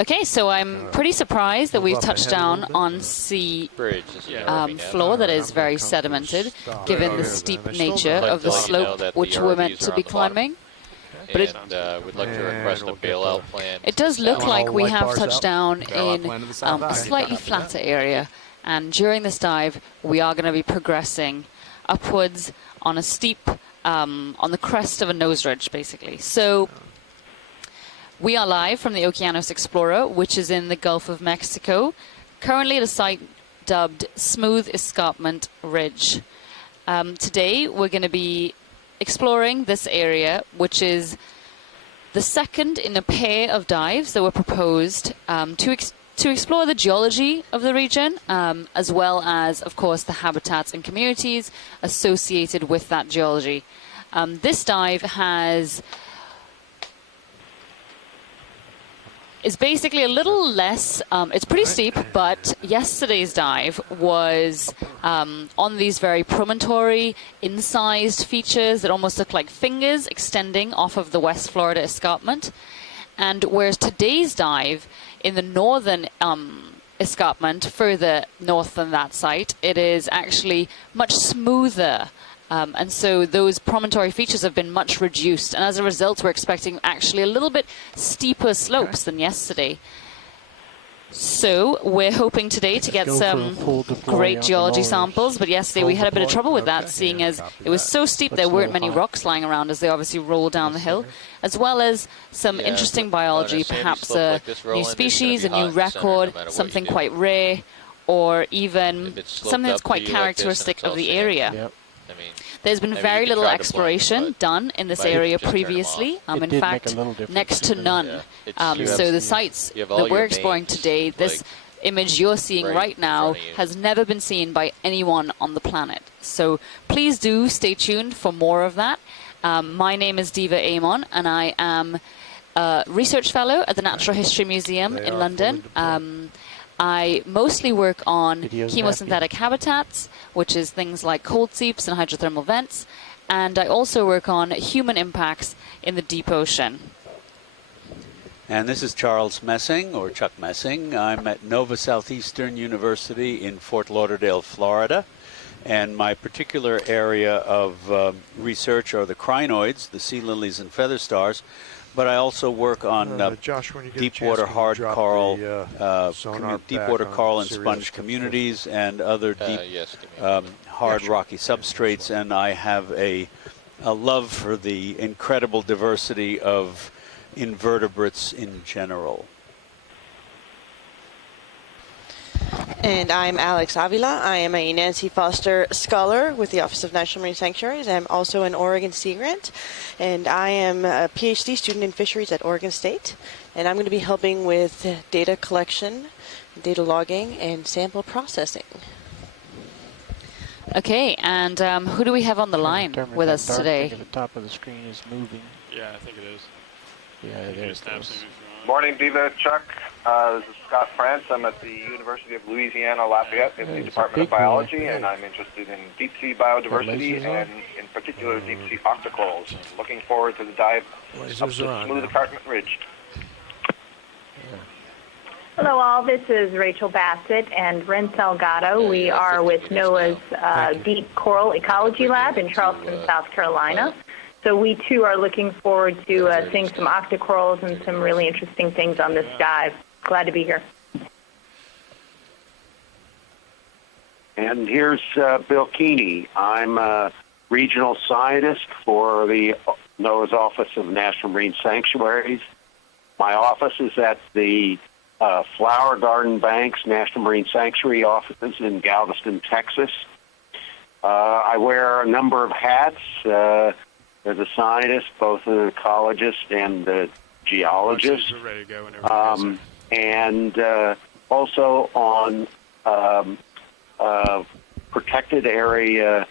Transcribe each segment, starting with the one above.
Okay, so I'm pretty surprised that we've touched down on sea floor that is very sedimented, given the steep nature of the slope which we're meant to be climbing. But we'd like to request a bailout plan. It does look like we have touched down in a slightly flatter area. And during this dive, we are going to be progressing upwards on a steep, on the crest of a nose ridge, basically. So we are live from the Okeanos Explorer, which is in the Gulf of Mexico, currently at a site dubbed Smooth Escarpment Ridge. Today, we're going to be exploring this area, which is the second in a pair of dives that were proposed to explore the geology of the region, as well as, of course, the habitats and communities associated with that geology. This dive is basically a little less, it's pretty steep, but yesterday's dive was on these very promontory, incised features that almost look like fingers extending off of the West Florida escarpment. And whereas today's dive in the northern escarpment, further north than that site, it is actually much smoother. And so those promontory features have been much reduced. And as a result, we're expecting actually a little bit steeper slopes than yesterday. So we're hoping today to get some great geology samples. But yesterday we had a bit of trouble with that, seeing as it was so steep there weren't many rocks lying around as they obviously rolled down the hill, as well as some interesting biology, perhaps a new species, a new record, something quite rare, or even something that's quite characteristic of the area. There's been very little exploration done in this area previously, in fact, next to none. So the sites that we're exploring today, this image you're seeing right now, has never been seen by anyone on the planet. So please do stay tuned for more of that. My name is Diva Amon, and I am a research fellow at the Natural History Museum in London. I mostly work on chemosynthetic habitats, which is things like cold seeps and hydrothermal vents, and I also work on human impacts in the deep ocean. And this is Charles Messing, or Chuck Messing. I'm at Nova Southeastern University in Fort Lauderdale, Florida, and my particular area of research are the crinoids, the sea lilies and feather stars. But I also work on deep-water hard coral, deep-water coral and sponge communities and other deep, hard rocky substrates. And I have a love for the incredible diversity of invertebrates in general. And I'm Alex Avila. I am a Nancy Foster Scholar with the Office of National Marine Sanctuaries. I'm also an Oregon Sea Grant, and I am a PhD student in fisheries at Oregon State. And I'm going to be helping with data collection, data logging, and sample processing. Okay, and who do we have on the line with us today? The top of the screen is moving. Yeah, I think it is. Yeah, there it goes. Morning, Diva, Chuck. This is Scott France. I'm at the University of Louisiana Lafayette in the Department of Biology, and I'm interested in deep-sea biodiversity and, in particular, deep-sea octocorals. Looking forward to the dive up the Smooth Escarpment Ridge. Hello, all. This is Rachel Bassett and Ren Salgado. We are with NOAA's Deep Coral Ecology Lab in Charleston, South Carolina. So we, too, are looking forward to seeing some octocorals and some really interesting things on this dive. Glad to be here. And here's Bill Keeney. I'm a regional scientist for the NOAA's Office of National Marine Sanctuaries. My office is at the Flower Garden Banks National Marine Sanctuary offices in Galveston, Texas. I wear a number of hats. As a scientist, both an ecologist and a geologist, and also on protected area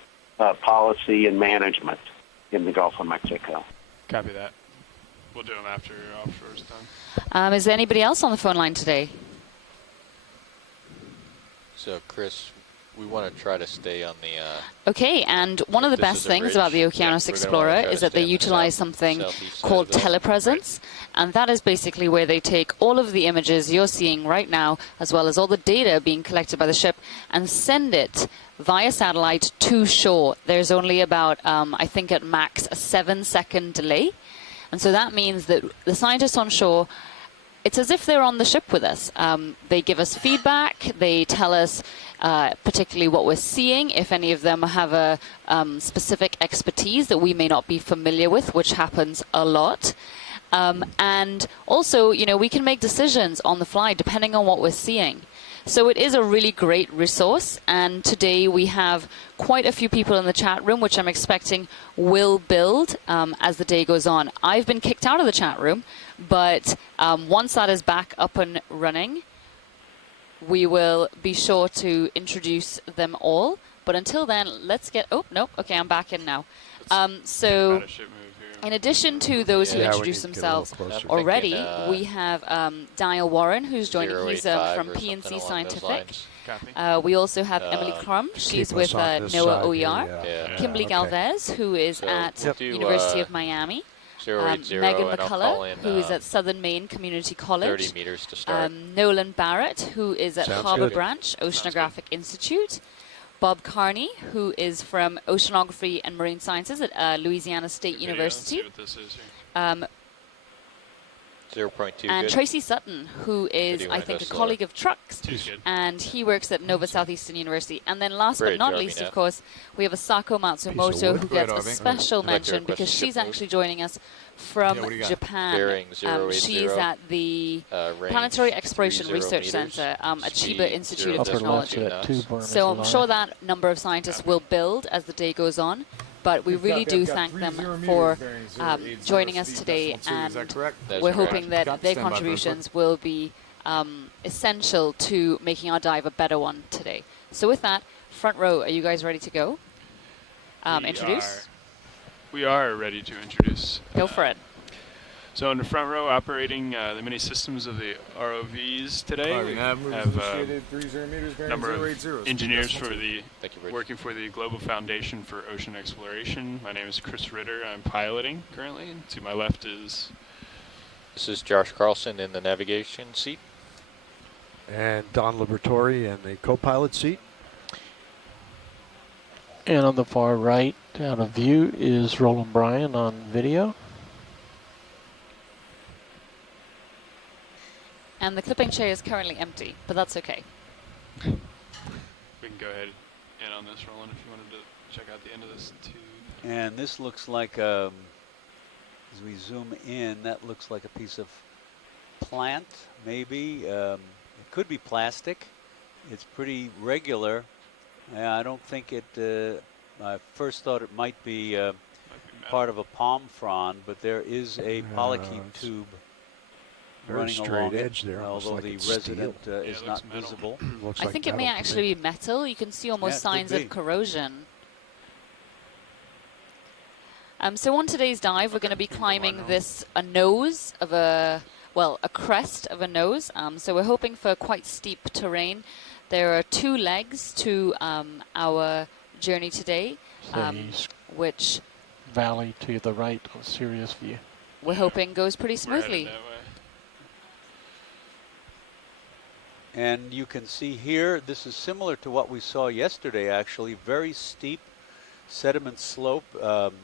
policy and management in the Gulf of Mexico. Copy that. We'll do them after your offshore is done. Is there anybody else on the phone line today? So, Chris, We want to try to stay on the... Okay, and one of the This best is a things about the ridge. Okeanos Yeah, we're gonna wanna Explorer try to is that stay they on the utilize south- something southeast side called of this. telepresence, and that is basically where they take all of the images you're seeing right now, as well as all the data being collected by the ship, and send it via satellite to shore. There's only about, I think at max, a 7-second delay. And so that means that the scientists on shore, it's as if they're on the ship with us. They give us feedback. They tell us particularly what we're seeing, if any of them have a specific expertise that we may not be familiar with, which happens a lot. And also, you know, we can make decisions on the fly depending on what we're seeing. So it is a really great resource, and today we have quite a few people in the chat room, which I'm expecting will build as the day goes on. I've been kicked out of the chat room, but once that is back up and running, we will be sure to introduce them all. But until then, let's get... Oh, nope. Okay, I'm back in now. So... In addition to those who introduce themselves already, we have Daniel Warren, who's joining. He's from PNC Scientific. We also have Emily Crum. She's with NOAA OER. Kimberly Galvez, who is at University of Miami. 080, Megan and I'll call McCullough, in, who is at Southern Maine Community College. 30 meters to start. Nolan Barrett, who is at Harbour Branch Oceanographic Institute. Bob Carney, who is from Oceanography and Marine Sciences at Louisiana State University. 0.2 and good. Tracy Sutton, who is, I think, a colleague of Truck's, and he works at Nova Southeastern University. And then last but not least, of course, we have Asako Matsumoto, who gets a special mention because she's actually joining us from Japan. She's at the Planetary Exploration Research Center at Chiba Institute of Technology. So I'm sure that number of scientists will build as the day goes on. But we really do thank them for joining us today, and we're hoping that their contributions will be essential to making our dive a better one today. So with that, front row, are you guys ready to go? Introduce? We are ready to introduce. Go for it. So in the front row, operating the many systems of the ROVs today, we have a number of engineers for the working for the Global Foundation for Ocean Exploration. My name is Chris Ritter. I'm piloting currently. To my left is... This is Josh Carlson in the navigation seat. And Don Liberatore in the co-pilot seat. And on the far right, out of view, is Roland Bryan on video. And the clipping chair is currently empty, but that's okay. We can go ahead in on this, Roland, if you wanted to check out the end of this tube. And this looks like, as we zoom in, that looks like a piece of plant, maybe. It could be plastic. It's pretty regular. I don't think it, I first thought it might be part of a palm frond, but there is a polychaete tube running along edge there, although like the it's resident is not visible. I think it may actually be metal. You can see almost signs of corrosion. So on today's dive, we're going to be climbing a nose of a crest of a nose. So we're hoping for quite steep terrain. There are 2 legs to our journey today, which valley to the right on Sirius view. We're hoping goes pretty smoothly. And you can see here, this is similar to what we saw yesterday, actually. Very steep sediment slope.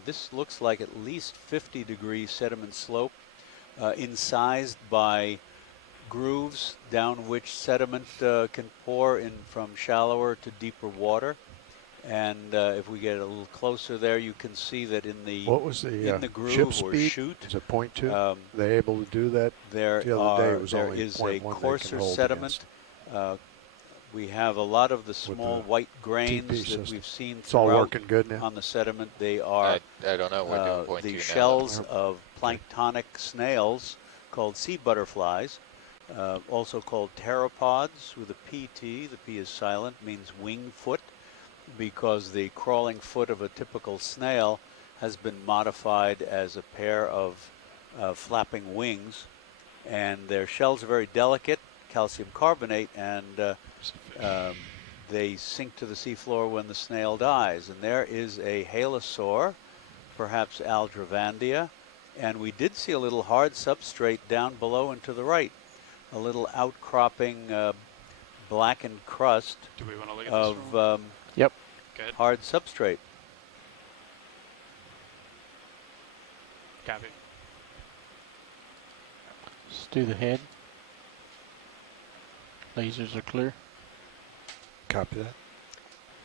This looks like at least 50-degree sediment slope, incised by grooves down which sediment can pour in from shallower to deeper water. And if we get a little closer there, you can see that in the groove or chute, is it 0.2? They able to do that? There is a coarser sediment. We have a lot of the small white grains that we've seen throughout on the sediment. They are I don't know. We're doing 0.2 the now. shells of planktonic snails called sea butterflies, also called pteropods with a PT. The P is silent, means wing foot, because the crawling foot of a typical snail has been modified as a pair of flapping wings. And their shells are very delicate, calcium carbonate, and they sink to the seafloor when the snail dies. And there is a halosaur, perhaps Aldrevandia, and we did see a little hard substrate down below and to the right, a little outcropping blackened crust Do we want to look at of Yep. hard substrate. Copy. Let's do the head. Lasers are clear. Copy that.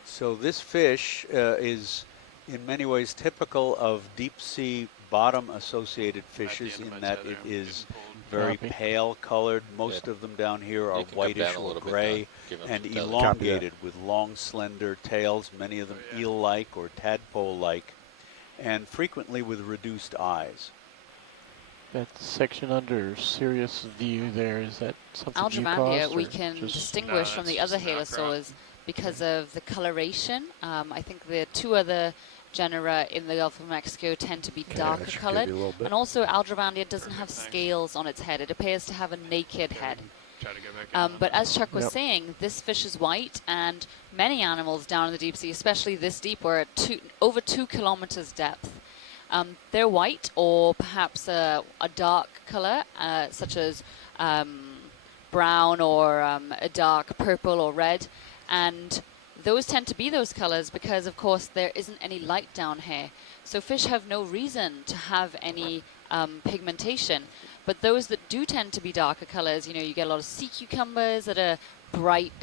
So this fish is in many ways typical of deep sea bottom associated fishes in that it is very Copy. pale colored. Most of them down here are You can come whitish down a or little bit, gray Don. Give 'em and some tether. elongated with long slender tails, many of them Oh, yeah. eel-like or tadpole-like, and frequently with reduced eyes. That section under serious view there, is that something you Aldrevandia caused? we or can just distinguish No, from the that's other just an outcrop. halosaurs because of the coloration. I think the two other genera in the Gulf of Mexico tend to be Okay, darker that should give colored. you a little bit. And also Aldrevandia doesn't have Perfect, thanks. scales on its head. It appears to have a naked head. Try to go back in. But as Chuck was Yep. saying, this fish is white, and many animals down in the deep sea, especially this deep, we're at over 2 kilometers depth. They're white or perhaps a dark color, such as brown or a dark purple or red. And those tend to be those colors because, of course, there isn't any light down here. So fish have no reason to have any pigmentation. But those that do tend to be darker colors, you know, you get a lot of sea cucumbers that are bright,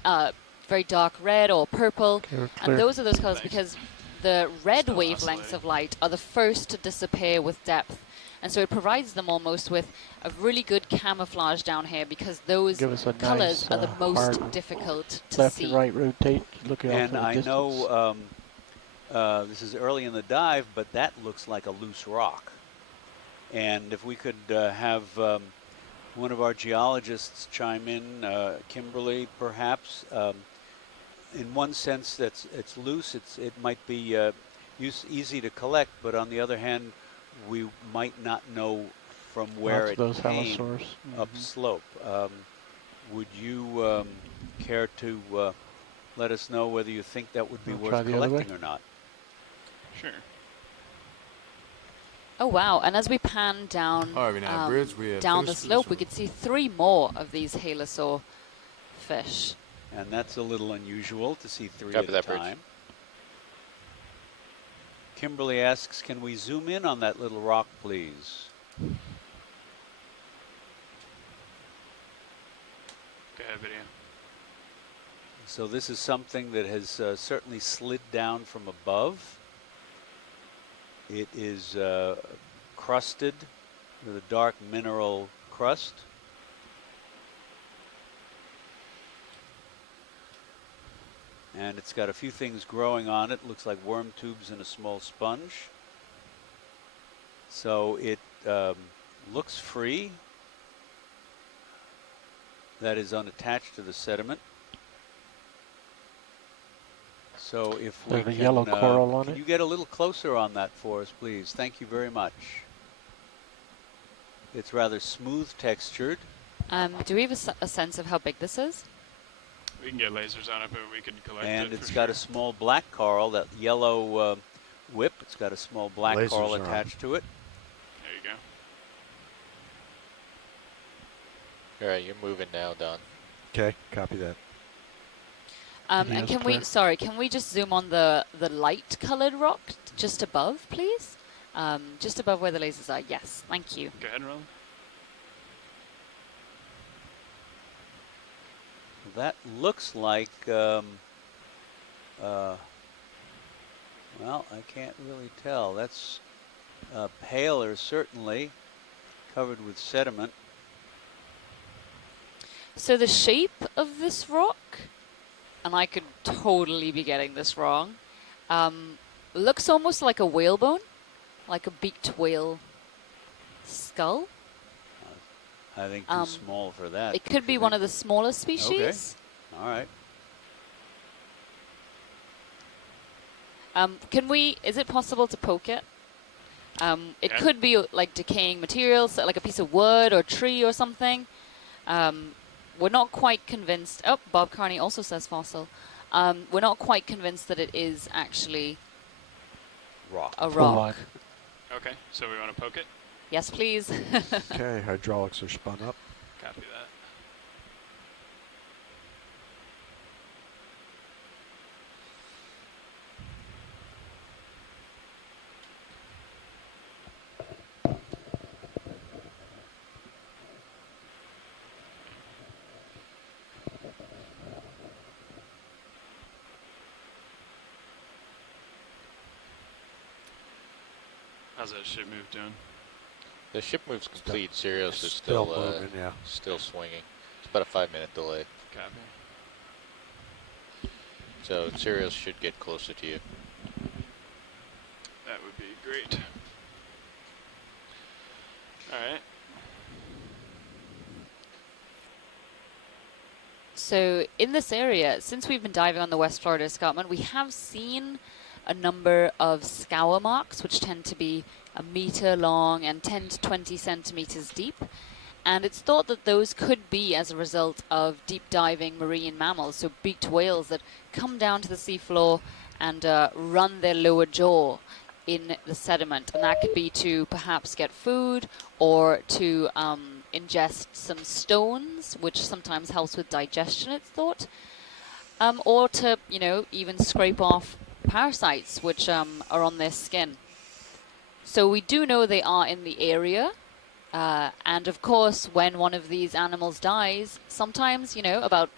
very dark red or purple. Okay, we're And clear. those are those colors Thanks. because the red Still wavelengths oscillating. of light are the first to disappear with depth. And so it provides them almost with a really good camouflage down here because those Give us a colors nice, are the most hard difficult to left see. and right rotate. Look at And the I distance. know this is early in the dive, but that looks like a loose rock. And if we could have one of our geologists chime in, Kimberly perhaps, in one sense it's loose, it might be easy to collect, but on the other hand, we might not know from where Lots it of those came halosaurs. upslope. Would you care to let us know whether you think that would be Wanna try worth the other way? collecting or not? Sure. Oh wow! And as we pan down down the slope, we could see 3 more of these halosaur fish. And that's a little unusual to see 3 Copy at a that, Bruce. time. Kimberly asks, can we zoom in on that little rock, please? Go ahead, video. So this is something that has certainly slid down from above. It is crusted with a dark mineral crust. And it's got a few things growing on it. Looks like worm tubes and a small sponge. So it looks free. That is unattached to the sediment. So if we There's a can, yellow coral on can it. you get a little closer on that for us, please? Thank you very much. It's rather smooth textured. Do we have a sense of how big this is? We can get lasers on it, but we could collect And it it's for got sure. a small black coral, that yellow whip. It's got a small black Lasers coral are on. attached to it. There you go. All right, you're moving now, Don. Okay, copy that. And Yes, can clear. can we just zoom on the light colored rock just above, please? Just above where the lasers are. Yes, thank you. Go ahead and roll. That looks like, well, I can't really tell. That's paler, certainly, covered with sediment. So the shape of this rock, and I could totally be getting this wrong, looks almost like a whalebone, like a beaked whale skull. I think too small for that. It could be one of the smaller species. Okay. All right. Is it possible to poke it? It Yeah. could be like decaying materials, like a piece of wood or tree or something. We're not quite convinced. Oh, Bob Carney also says fossil. We're not quite convinced that it is actually rock. a rock. Okay, so we want to poke it? Yes, please. Okay, hydraulics are spun up. Copy that. How's that ship move doing? The ship moves complete. Sirius is still still moving, yeah. still swinging. It's about a 5-minute delay. Copy. So Sirius should get closer to you. That would be great. All right. So in this area, since we've been diving on the West Florida Escarpment, we have seen a number of scour marks, which tend to be a meter long and 10 to 20 centimeters deep. And it's thought that those could be as a result of deep diving marine mammals, so beaked whales that come down to the seafloor and run their lower jaw in the sediment. And that could be to perhaps get food or to ingest some stones, which sometimes helps with digestion, it's thought. Or to, you know, even scrape off parasites which are on their skin. So we do know they are in the area. And of course, when one of these animals dies, sometimes, you know, about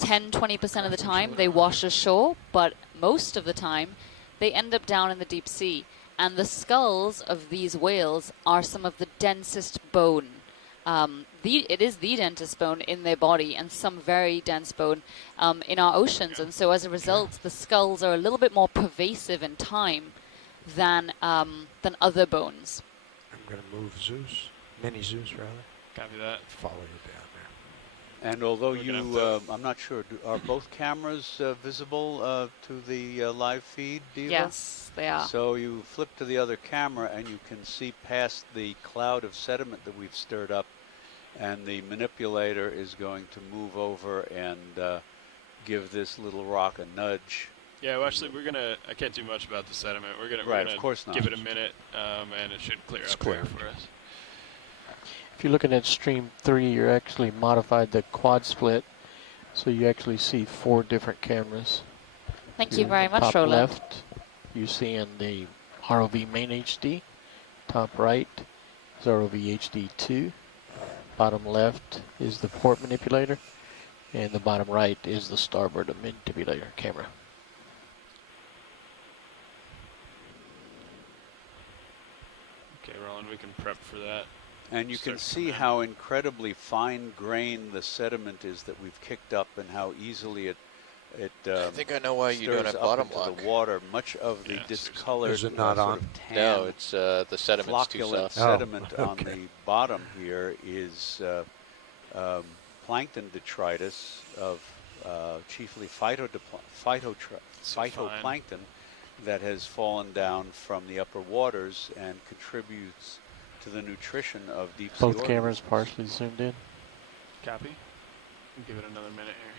10-20% of the time they wash ashore, but most of the time they end up down in the deep sea. And the skulls of these whales are some of the densest bone. It is the densest bone in their body, and some very dense bone in our oceans. And so as a result, the skulls are a little bit more pervasive in time than other bones. I'm going to move Zeus, mini Zeus rather. Copy that. Follow you down there. And although I'm not sure, are both cameras visible to the live feed, Diva? Yes, they are. So you flip to the other camera and you can see past the cloud of sediment that we've stirred up, and the manipulator is going to move over and give this little rock a nudge. Yeah, well, actually, I can't do much about the sediment. We're gonna of course not. Give it a minute, and it should clear up here for us. If you're looking at stream 3, you're actually modified the quad split, so you actually see 4 different cameras. Thank you very much, Top Roland. left, you see in the ROV main HD. Top right is ROV HD 2. Bottom left is the port manipulator, and the bottom right is the starboard manipulator camera. Okay, Roland, we can prep for that. And you can see how incredibly fine-grained the sediment is that we've kicked up, and how easily it I think I know why you don't stirs have up bottom into lock. the water. Much of the discolored Is it not sort on? of tan, No, it's the sediment's too flocculent soft. sediment Oh, on okay. the bottom here is plankton detritus of chiefly phytoplankton that has fallen down from the upper waters and contributes to the nutrition of deep sea Both cameras organisms. partially zoomed in. Copy. Give it another minute here.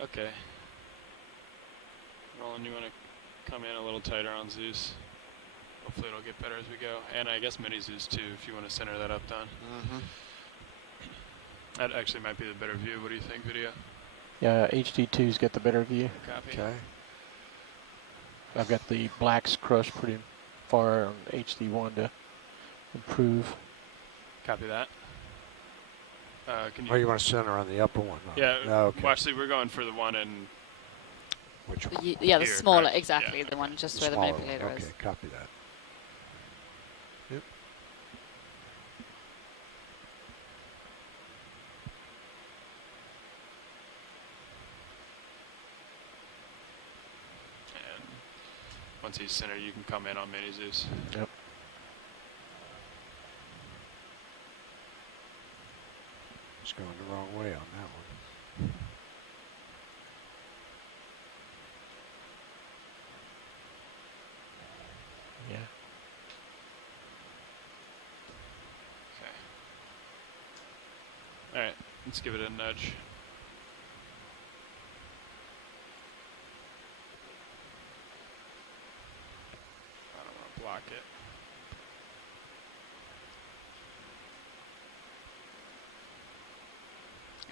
Okay. Roland, you want to come in a little tighter on Zeus? Hopefully it'll get better as we go. And I guess mini Zeus too, if you want to center that up, Don. That actually might be the better view. What do you think, video? Yeah, HD2's got the better view. Copy. Okay. I've got the blacks crushed pretty far on HD1 to improve. Copy that. Can you? Oh, you want to center on the upper one? Yeah. Oh, okay. Well, actually, we're going for the one in. Which one? Yeah, the Here, smaller, correct. exactly, Yeah, the one just where the smaller one. manipulator Okay, is. copy that. Yep. And once he's centered, you can come in on mini Zeus. Yep. going the wrong way on that one. Yeah. Okay. All right, let's give it a nudge. I don't want to block it.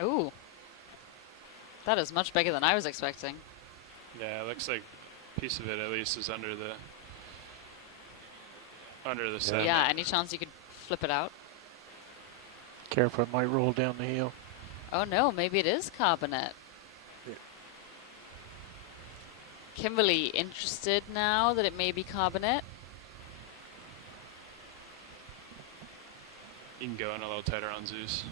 Ooh. That is much bigger than I was expecting. Yeah, it looks like a piece of it at least is under the sediment. Yeah, any chance you could flip it out? Careful, it might roll down the hill. Oh no, maybe it is carbonate. Yeah. Kimberly, interested now that it may be carbonate? You can go in a little tighter on Zeus.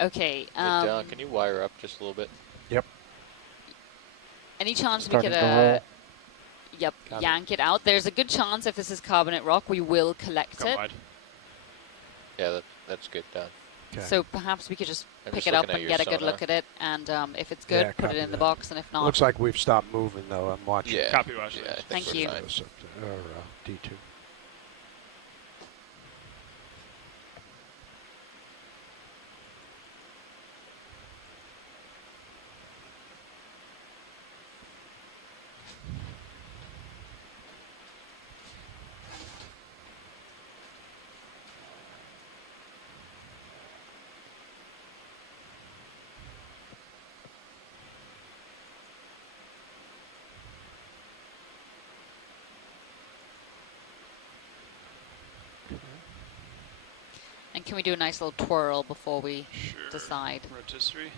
Okay. Hey, Don, can you wire up just a little bit? Yep. Any chance Starting we could to roll. Yep, Got yank it out? There's a good chance if this is carbonate rock, we will collect Come it. wide. Yeah, that's good, Don. Okay. So perhaps we could just I'm pick just it up looking at and your get a good sonar. look at it, and if it's good, Yeah, put it copy in the that. box, and if not, Looks like we've stopped moving, though. I'm watching. Yeah. Copy watch. Yeah, I think Thank we're you. fine. This up to, or D2. and can we do a nice little twirl before we Sure. decide? Rotisserie.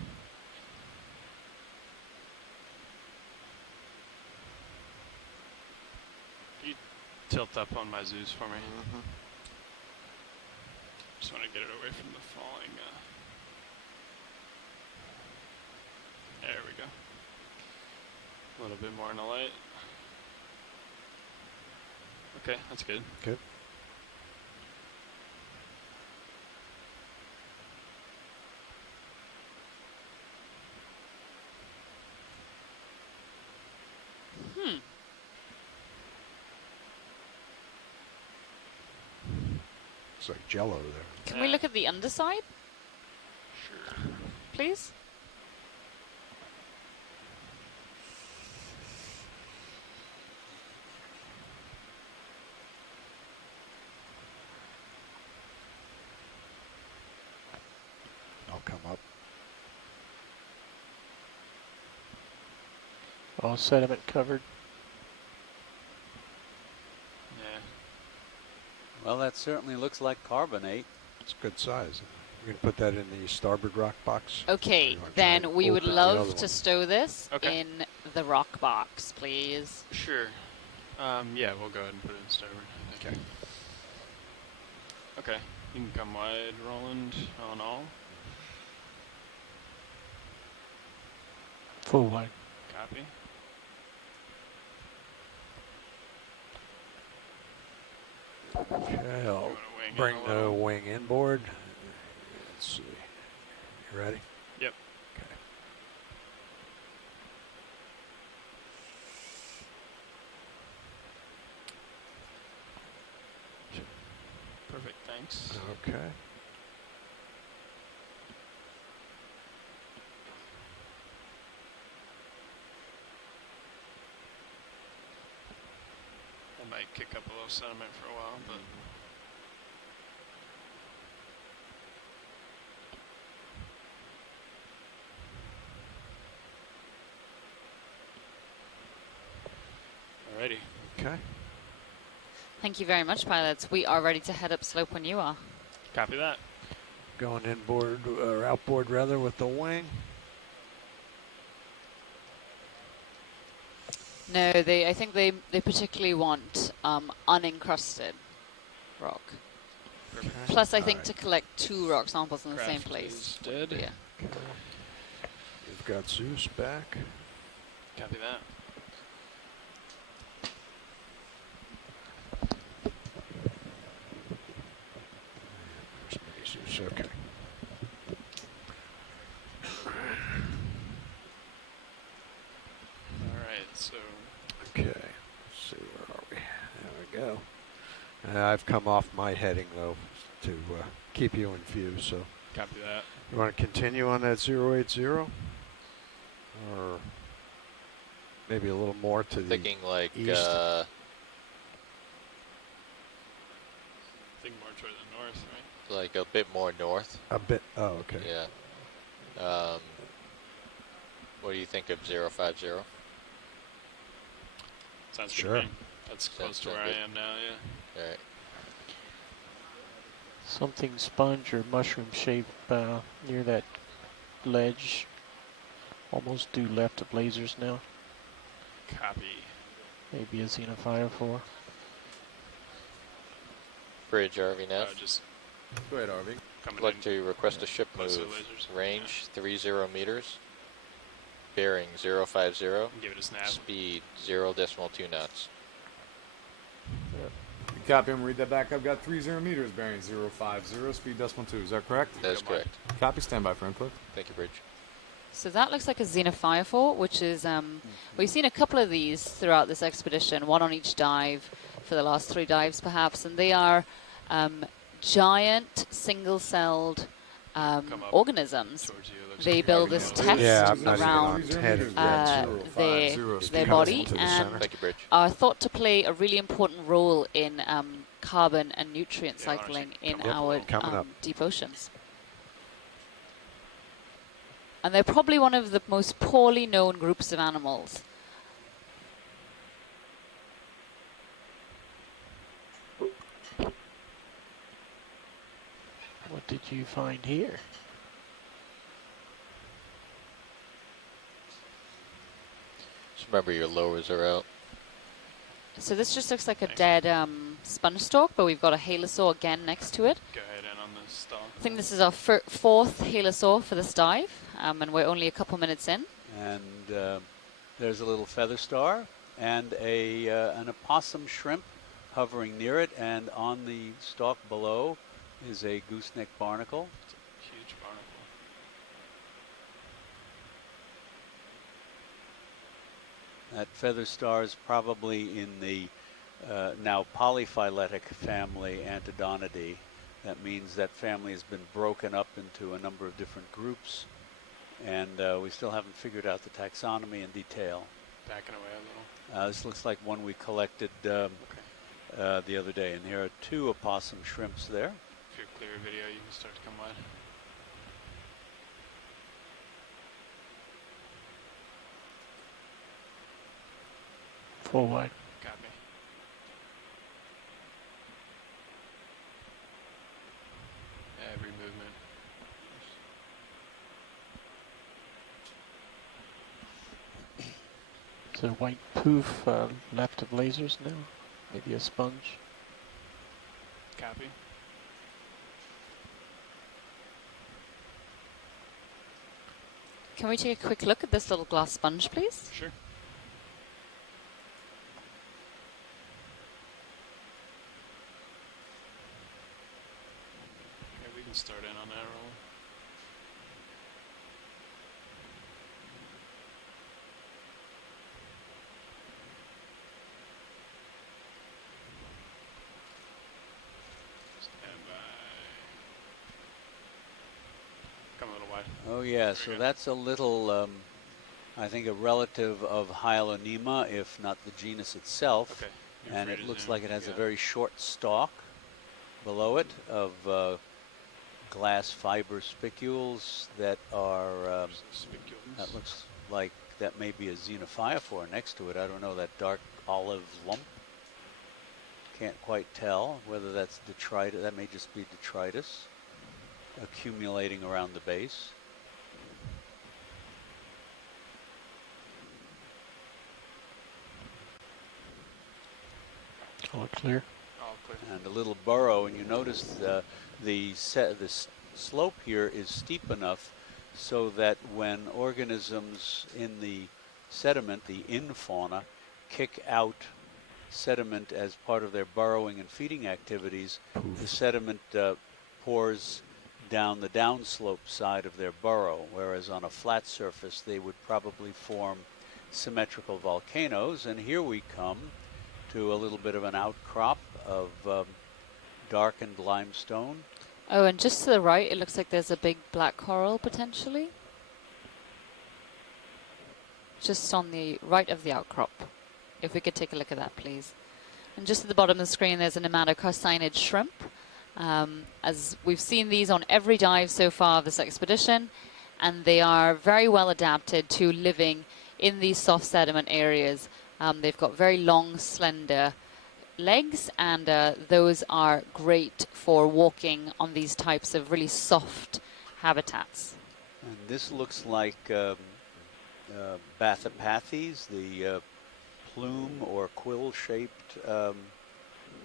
You tilt up on my Zeus for me. Just want to get it away from the falling. There we go. A little bit more in the light. Okay, that's good. Good. It's like Jello there. Can we look at the underside, Sure. please? I'll come up. All sediment covered. Yeah. Well, that certainly looks like carbonate. It's good size. You're going to put that in the starboard rock box? Okay, You wanna try then and we would open the other love to one? stow this Okay. in the rock box, please. Sure. Yeah, we'll go ahead and put it in starboard. Okay. Okay. You can come wide, Roland, on all. Full wide. Copy. Okay, I'll wanna wing bring in a the little? wing inboard. Let's see. You ready? Yep. Okay. Perfect, thanks. Okay. I might kick up a little sediment for a while, but alrighty. Okay. Thank you very much, pilots. We are ready to head up slope when you are. Copy that. Going inboard, or outboard rather, with the wing. No, I think they particularly want unencrusted rock. Perfect. Plus, I think Alright. to collect 2 rock samples in the same Craft place. is dead. Yeah. Okay. We've got Zeus back. Copy that. Where's my Zeus? Okay. go. I've come off my heading, though, to keep you in view. So Copy that. you want to continue on that 080? Or maybe a little more to the Thinking like east? I think more toward the north, right? like a bit more north. A bit. Oh, okay. Yeah. What do you think of 050? Sounds Sure. good to me. That's close to where I am now, yeah. All right. Something sponge or mushroom shaped near that ledge. Almost due left of lasers now. Copy. Maybe a Xenophire 4. Bridge, RV nav. Just Go ahead, RV. I'd like to request a ship Close to move. the lasers. Range 30 meters. Bearing 050. Give it a snap. Speed 0.2 knots. Copy, I'm gonna read that back. I've got 30 meters, bearing 050, speed .2. Is that correct? That is correct. Copy, standby for input. Thank you, Bridge. So that looks like a Xenophire 4, which is, we've seen a couple of these throughout this expedition, one on each dive for the last 3 dives perhaps, and they are giant single-celled organisms. They build this test around their body and are thought to play a really important role in carbon and nutrient cycling in our deep oceans. And they're probably one of the most poorly known groups of animals. What did you find here? Just remember your lowers are out. So this just looks like a dead sponge stalk, but we've got a halosaur again next to it. Go ahead in on the stalk. I think this is our 4th halosaur for this dive, and we're only a couple minutes in. And there's a little feather star and an opossum shrimp hovering near it, and on the stalk below is a gooseneck barnacle. Huge barnacle. That feather star is probably in the now polyphyletic family Antodonidae. That means that family has been broken up into a number of different groups, and we still haven't figured out the taxonomy in detail. Backing away a little. This looks like one we collected the other day, and here are 2 opossum shrimps there. If you're clear video, you can start to come wide. Full wide. Copy. Every movement. Is there white poof left of lasers now? Maybe a sponge? Copy. Can we take a quick look at this little glass sponge, please? Sure. Okay, we can start in on that roll. Come a little wide. Oh yeah, so that's a little, I think a relative of Hyalonema, if not the genus itself. Okay. And it looks like it has a very short stalk below it of glass fiber spicules that are, that looks like that may be a Xenophyophore next to it. I don't know, that dark olive lump. Can't quite tell whether that's detritus. That may just be detritus accumulating around the base. All clear. All clear. And a little burrow, and you notice the slope here is steep enough so that when organisms in the sediment, the infauna, kick out sediment as part of their burrowing and feeding activities, the sediment pours down the downslope side of their burrow, whereas on a flat surface they would probably form symmetrical volcanoes. And here we come to a little bit of an outcrop of darkened limestone. Oh, and just to the right, it looks like there's a big black coral potentially. Just on the right of the outcrop. If we could take a look at that, please. And just at the bottom of the screen, there's an nematocarcinid shrimp. As we've seen these on every dive so far of this expedition, and they are very well adapted to living in these soft sediment areas. They've got very long, slender legs, and those are great for walking on these types of really soft habitats. And this looks like Bathypathes, the plume or quill-shaped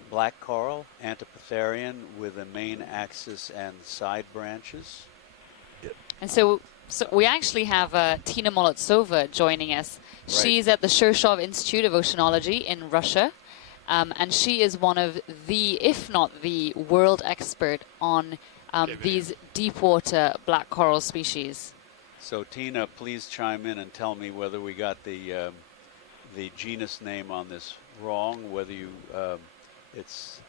black coral, Antipatherian with a main axis and side branches. And so we actually have Tina Molotsova joining us. Right. She's at the Shirshov Institute of Oceanology in Russia, and she is one of the, if not the world expert on these deep water black coral species. So Tina, please chime in and tell me whether we got the genus name on this wrong, whether you it's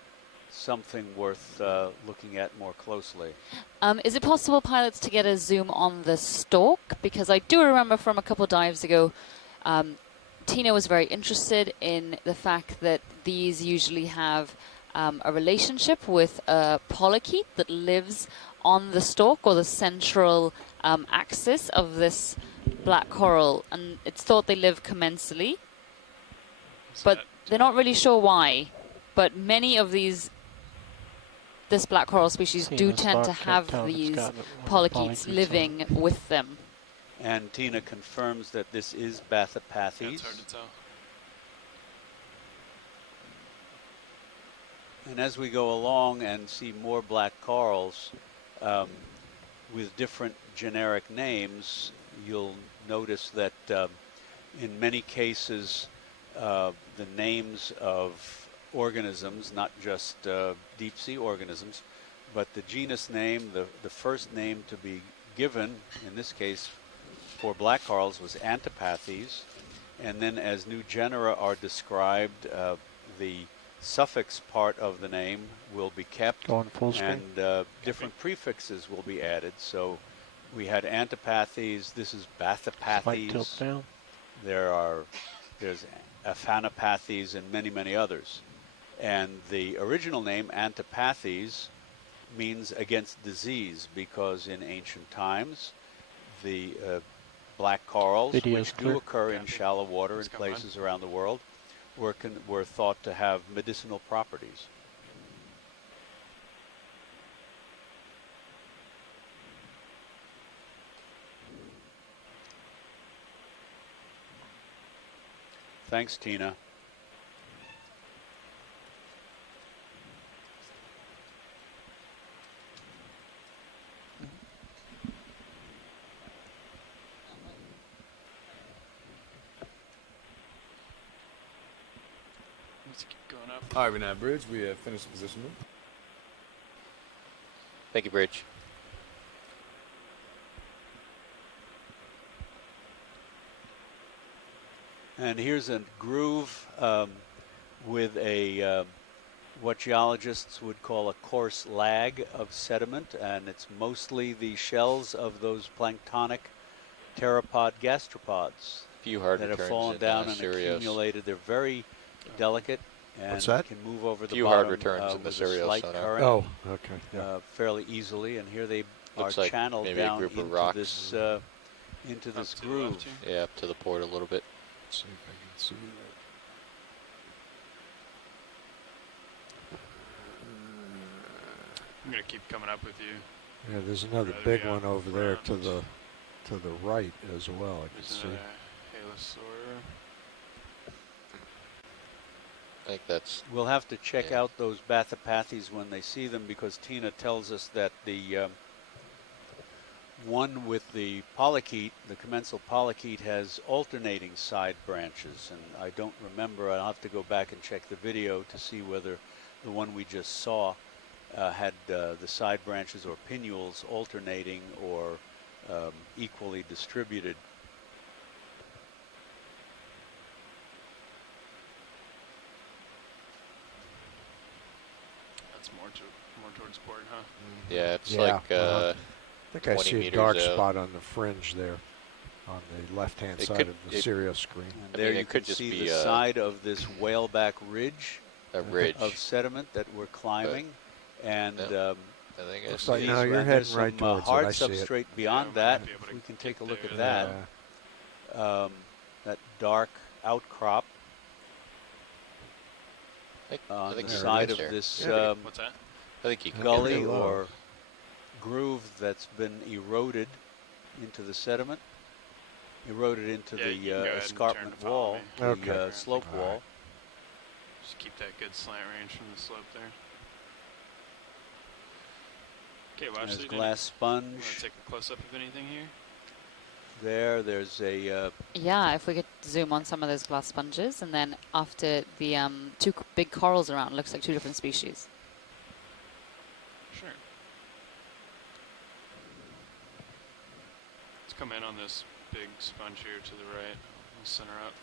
something worth looking at more closely. Is it possible, pilots, to get a zoom on the stalk? Because I do remember from a couple dives ago, Tina was very interested in the fact that these usually have a relationship with a polychaete that lives on the stalk or the central axis of this black coral, and it's thought they live commensally, but they're not really sure why. But many of this black coral species do tend to have these polychaetes living with them. And Tina confirms that this is Bathypathes. Yeah, it's hard to tell. And as we go along and see more black corals with different generic names, you'll notice that in many cases the names of organisms, not just deep sea organisms, but the genus name, the first name to be given, in this case for black corals, was Antipathes, and then as new genera are described, the suffix part of the name will be kept, and different prefixes will be added. So we had Antipathes, this is Bathypathes, there's Aphanopathes and many, many others. And the original name, Antipathes, means against disease, because in ancient times the black corals, which do occur in shallow water in places around the world, were thought to have medicinal properties. Thanks, Tina. Let's keep going up. All right, we're now at bridge. We have finished the position move. Thank you, Bridge. And here's a groove with a what geologists would call a coarse lag of sediment, and it's mostly the shells of those planktonic pteropod gastropods that have fallen down and accumulated. They're very delicate and can move over the bottom with a slight current. Oh, okay. Yeah. Fairly easily, and here they are like channeled maybe down a group of into rocks. into this groove. Yeah, up to the port a little bit. See if I can see that. I'm gonna keep coming up with you. Yeah, there's another big one over there to the right as well. I can see. Halosaur. I think that's... We'll have to check out those Bathypathes when they see them, because Tina tells us that the one with the polychaete, the commensal polychaete, has alternating side branches, and I don't remember. I'll have to go back and check the video to see whether the one we just saw had the side branches or pinnules alternating or equally distributed. That's more towards port, huh? Yeah, it's Yeah, like I think I 20 see a meters dark out. spot on the fringe there, on the left-hand side of the Sirius screen. And there you could see the side of this whaleback ridge, of sediment that we're climbing, and I think looks like no, you're heading right towards hard it. I see substrate it. beyond that. If we can take a look at that. That dark outcrop on the side of this what's that? I think you can gully or groove that's been eroded into the sediment, eroded into the escarpment wall, the slope wall. Just keep that good slant range from the slope there. Okay, watch There's the glass sponge. Want to take a close-up of anything here? There's a... yeah, if we could zoom on some of those glass sponges, and then after the two big corals around, looks like two different species. Sure. Let's come in on this big sponge here to the right. We'll center up.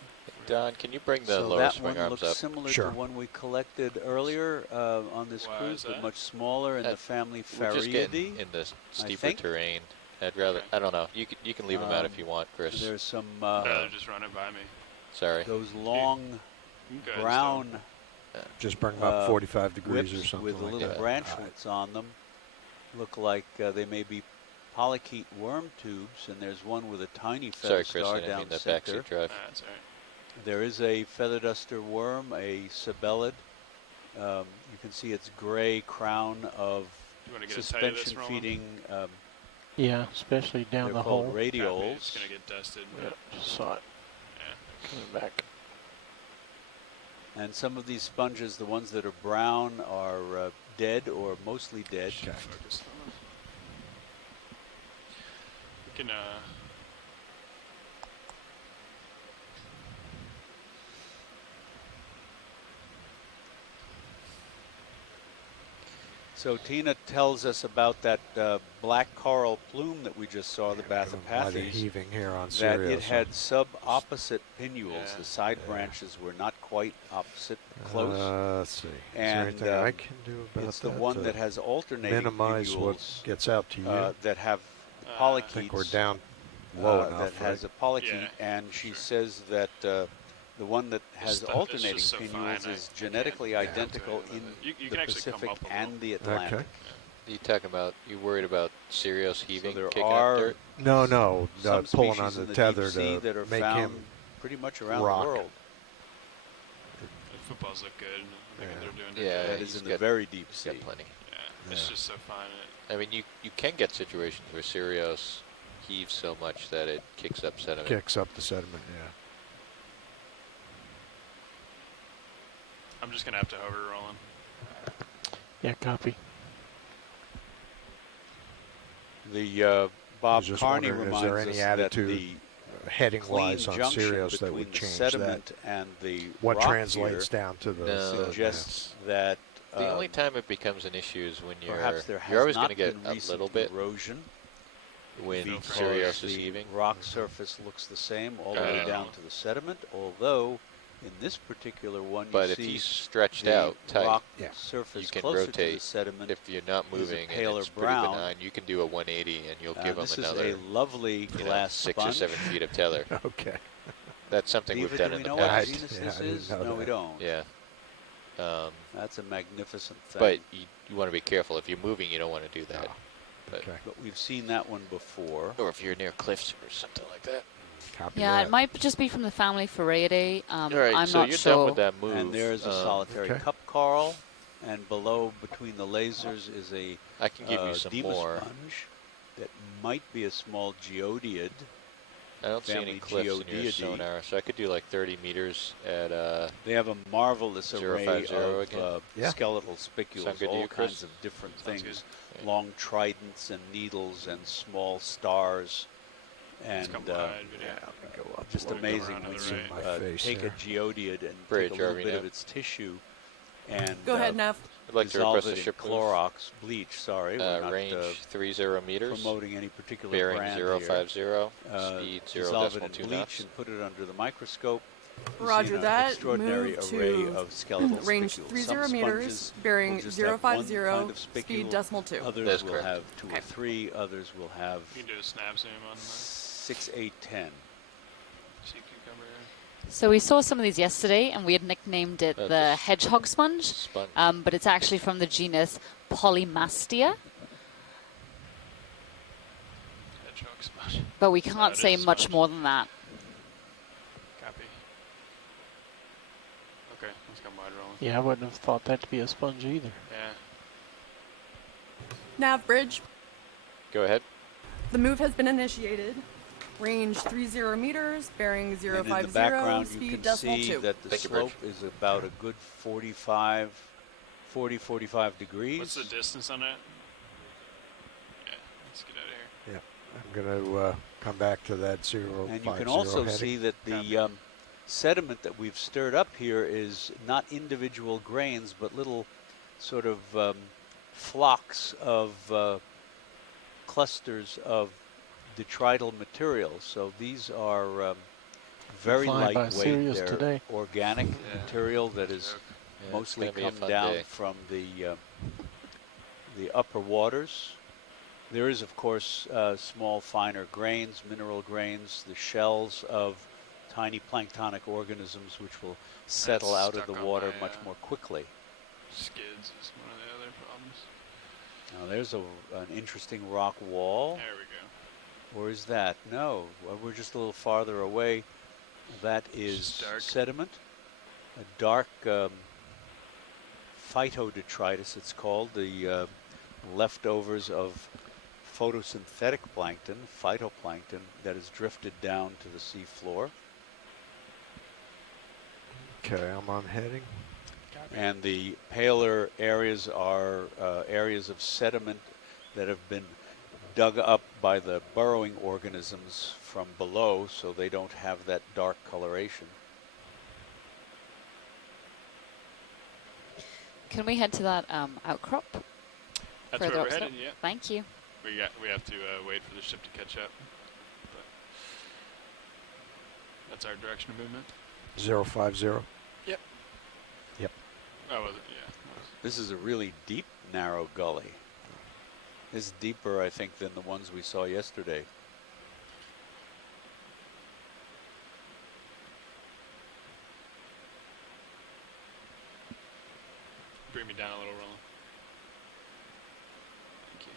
Don, can you bring the so lower that swing one arms looks up? similar to one we collected earlier on this cruise, but much smaller in the family We're just getting Fariidae. in the steeper terrain. I'd rather, I don't know, you can leave them out if you want, Chris. There's some... they're just running by me. Sorry. Those long brown... just bring them up 45 degrees or something with like little that. branchlets on them. Look like they may be polychaete worm tubes, and there's one with a tiny feather Sorry, Chris, star I didn't down mean the center. backseat drive. That's all right. There is a feather duster worm, a sabellid. You can see its gray crown of suspension feeding. Yeah, especially down the hole. They're called radioles. It's going to get dusted. Yep, saw it. Yeah. Coming back. And some of these sponges, the ones that are brown, are dead or mostly dead. Focus on them. We can, So Tina tells us about that black coral plume that we just saw, the Bathypathes, heaving here on that Sirius, it had sub-opposite pinnules. The side branches were not quite opposite, close. Let's see. And Is there anything I can do about it's the that one to that has alternating minimize pinnules what gets out to you? that have I polychaetes. think we're down low enough, that has a polychaete, and she says that the one that has alternating pinnules is genetically identical in the Pacific and the Atlantic. Okay. You talking about? You worried about Sirius heaving, there kicking are up dirt? No, some pulling on species the in the tether deep sea to that are make found him pretty much around rock. the world. the footballs look good. I think they're doing Yeah, that is in the very deep sea. Got plenty. Yeah, it's just so fine. I mean, you can get situations where Sirius heaves so much that it kicks up sediment. kicks up the sediment, yeah. I'm just going to have to hover rolling. Yeah, copy. The Bob was just Carney wondering, reminds is there any us that attitude the heading-wise clean on junction Sirius that between would the change sediment that? and the What rock translates here down to the suggests that The only time it becomes an issue is when perhaps there you're always has going not to get been a recent little bit erosion when because Sirius is the heaving. rock surface looks the same all the way down to the sediment, although in this particular one But you if see he's stretched the out tight, rock you surface can closer to the rotate. sediment. If you're not is a moving and paler it's pretty brown. benign, you can do a 180 and you'll give them This another is a lovely glass 6 sponge. or 7 feet of tether. Okay. That's something Diva, we've done do in we the know what past. genus Yeah, this I didn't is? know No, we that. don't. Yeah. That's a magnificent thing. But you want to be careful. If you're moving, you don't want to do that. But, But we've seen that one before. Or if you're near cliffs or something like that. Copy Yeah, that. it might just be from the family Fariidae. All right, I'm so not you're sure. done with that move. And there's a solitary cup coral, and below, between the lasers, is a I can give you some Diva more. sponge that might be a small geodiid. I don't see any cliffs in your sonar, so I could do like 30 meters at They have a marvelous array 050 of again. skeletal spicules, Sound good to all you, Chris? kinds of different Sounds things. good. Long tridents and needles and small stars. And come wide, but just Wanna go amazing around to when the you right. My face take a here. geodiid and Bridge, take a little Arvina. bit of its tissue and Go ahead, Nev. I'd like to dissolve request it a in ship move. Clorox bleach. Sorry, we're not range 30 meters. promoting any particular Bearing brand 050. here. Speed Dissolve it in 0.2 bleach knots. and put it under the microscope. You've Roger seen an that. extraordinary Move array to of skeletal range spicules. 30 Some meters, sponges bearing will just have one 050, kind of speed spicule. decimal 2. Others That's will correct. have 2 or 3. Others will have You can do a snap zoom on the 6, 8, 10. sea cucumber. So we saw some of these yesterday, and we had nicknamed it the hedgehog sponge, but it's actually from the genus Polymastia. Hedgehog sponge. But we can't say much more than that. Copy. Okay, let's go wide rolling. Yeah, I wouldn't have thought that to be a sponge either. Yeah. Nav bridge. Go ahead. The move has been initiated. Range 30 meters, bearing 050, And in the background, speed you can decimal see 2. that the slope is about a good 40, 45 degrees. What's the distance on that? Yeah, let's get out of here. Yeah, I'm going to come back to that 050 And you can also heading. see that the sediment that we've stirred up here is not individual grains, but little sort of flocks of clusters of detrital material. So these are very lightweight. They're today. organic material that is mostly come down from the upper waters. There is, of course, small, finer grains, mineral grains, the shells of tiny planktonic organisms which will settle out of the water much more quickly. Skids is one of the other problems. Now there's an interesting rock wall. There we go. Or is that? No, we're just a little farther away. That is sediment, a dark phytodetritus, it's called, the leftovers of photosynthetic plankton, phytoplankton, that has drifted down to the sea floor. Okay, I'm on heading. And the paler areas are areas of sediment that have been dug up by the burrowing organisms from below, so they don't have that dark coloration. Can we head to that outcrop? That's further where we're upstream? headed, yeah. Thank you. We have to wait for the ship to catch up. But that's our direction of movement. 050. Yep. Yep. Oh, was it? Yeah. This is a really deep, narrow gully. This is deeper, I think, than the ones we saw yesterday. Bring me down a little, Roland. Thank you.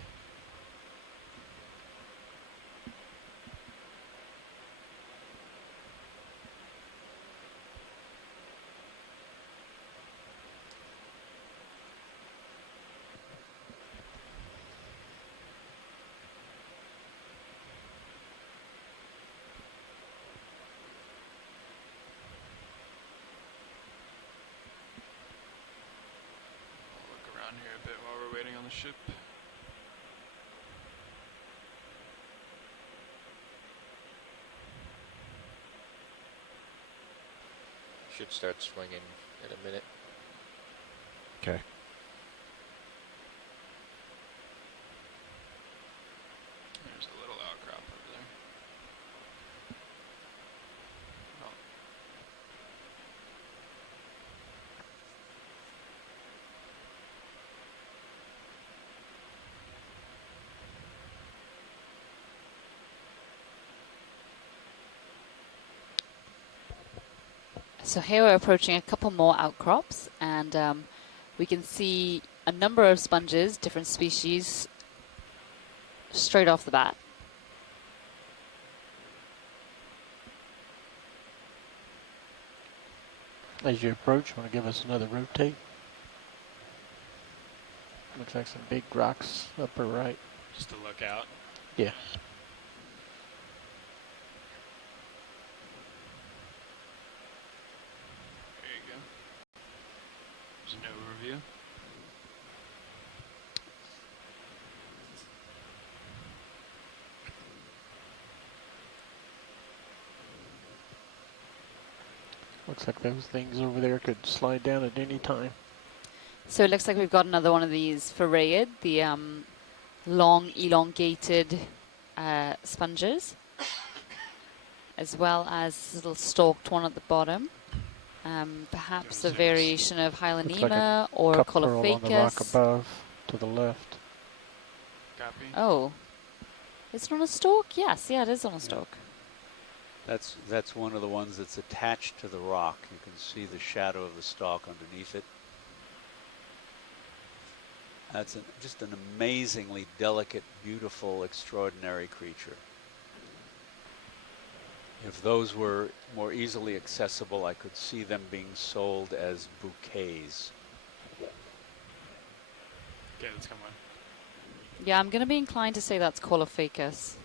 Here a bit while we're waiting on the ship. Should start swinging in a minute. Okay. There's a little outcrop over there. Oh. So here we're approaching a couple more outcrops, and we can see a number of sponges, different species, straight off the bat. As you approach, want to give us another rotate? Looks like some big rocks upper right. Just to look out. Yeah. There you go. There's an overview. Looks like those things over there could slide down at any time. So it looks like we've got another one of these Vertebrates, the long elongated sponges. as well as a little stalked one at the bottom. Perhaps a variation of Hylanema or cup coral on the rock Colophacus. above to the left. Copy. Oh, is it on a stalk? Yes, yeah, it is on a stalk. That's one of the ones that's attached to the rock. You can see the shadow of the stalk underneath it. That's just an amazingly delicate, beautiful, extraordinary creature. If those were more easily accessible, I could see them being sold as bouquets. Okay, let's come on. Yeah, I'm going to be inclined to say that's Colophacus.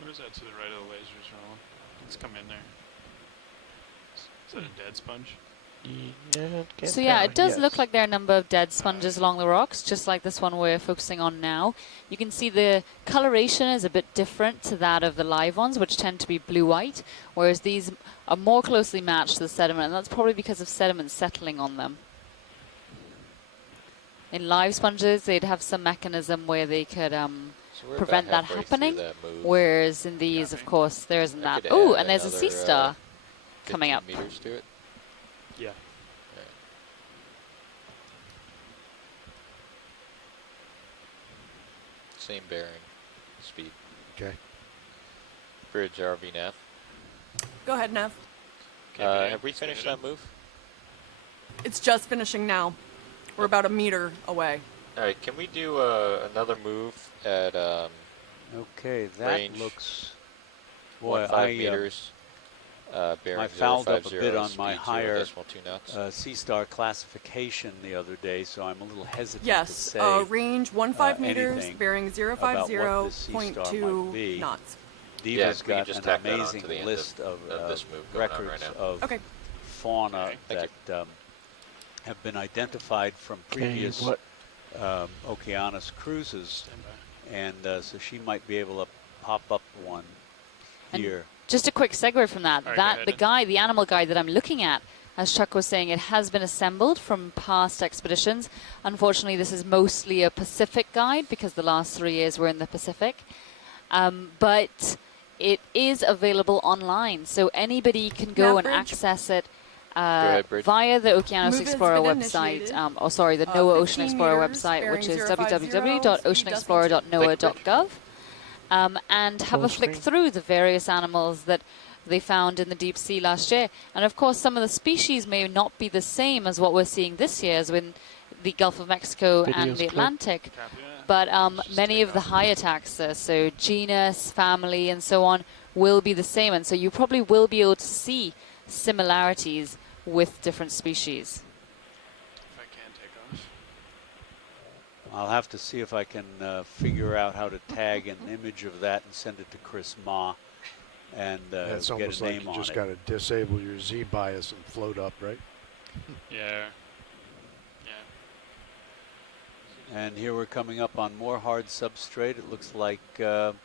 What is that to the right of the lasers, Roland? Let's come in there. Is that a dead sponge? So yeah, it does look like there are a number of dead sponges along the rocks, just like this one we're focusing on now. You can see the coloration is a bit different to that of the live ones, which tend to be blue-white, whereas these are more closely matched to the sediment, and that's probably because of sediment settling on them. In live sponges, they'd have some mechanism where they could prevent that happening, whereas in these, of course, there isn't that. Oh, and there's a sea star coming up. Meters to it. Yeah. Same bearing, speed. Okay. Bridge RV nav. Go ahead, Nev. Have we finished that move? It's just finishing now. We're about a meter away. All right, can we do another move at okay, that range looks... 1.5 meters? I fouled up a bit on my higher sea star classification the other day, so I'm a little hesitant to say range 1.5 meters, bearing 050.2 knots. Diva's got an amazing list of records of fauna that have been identified from previous Okeanos cruises, and so she might be able to pop up one here. Just a quick segue from that. The animal guide that I'm looking at, as Chuck was saying, it has been assembled from past expeditions. Unfortunately, this is mostly a Pacific guide because the last 3 years were in the Pacific. But it is available online, so anybody can go and access it via the Okeanos Explorer website, the NOAA Ocean Explorer website, which is www.oceanexplorer.noaa.gov. And have a flick through the various animals that they found in the deep sea last year. And of course, some of the species may not be the same as what we're seeing this year, as in the Gulf of Mexico and the Atlantic. But many of the higher taxa, so genus, family, and so on, will be the same. And so you probably will be able to see similarities with different species. I'll have to see if I can figure out how to tag an image of that and send it to Chris Ma and it's get almost a like name you on just it. got to disable your Z bias and float up, right? Yeah. And here we're coming up on more hard substrate. It looks like the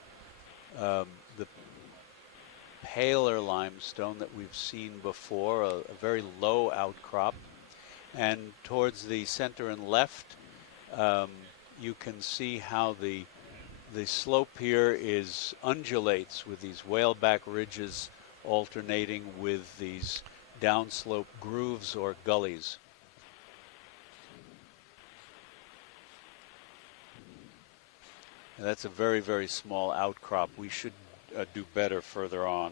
paler limestone that we've seen before, a very low outcrop. And towards the center and left, you can see how the slope here undulates with these whaleback ridges alternating with these downslope grooves or gullies. And that's a very, very small outcrop. We should do better further on.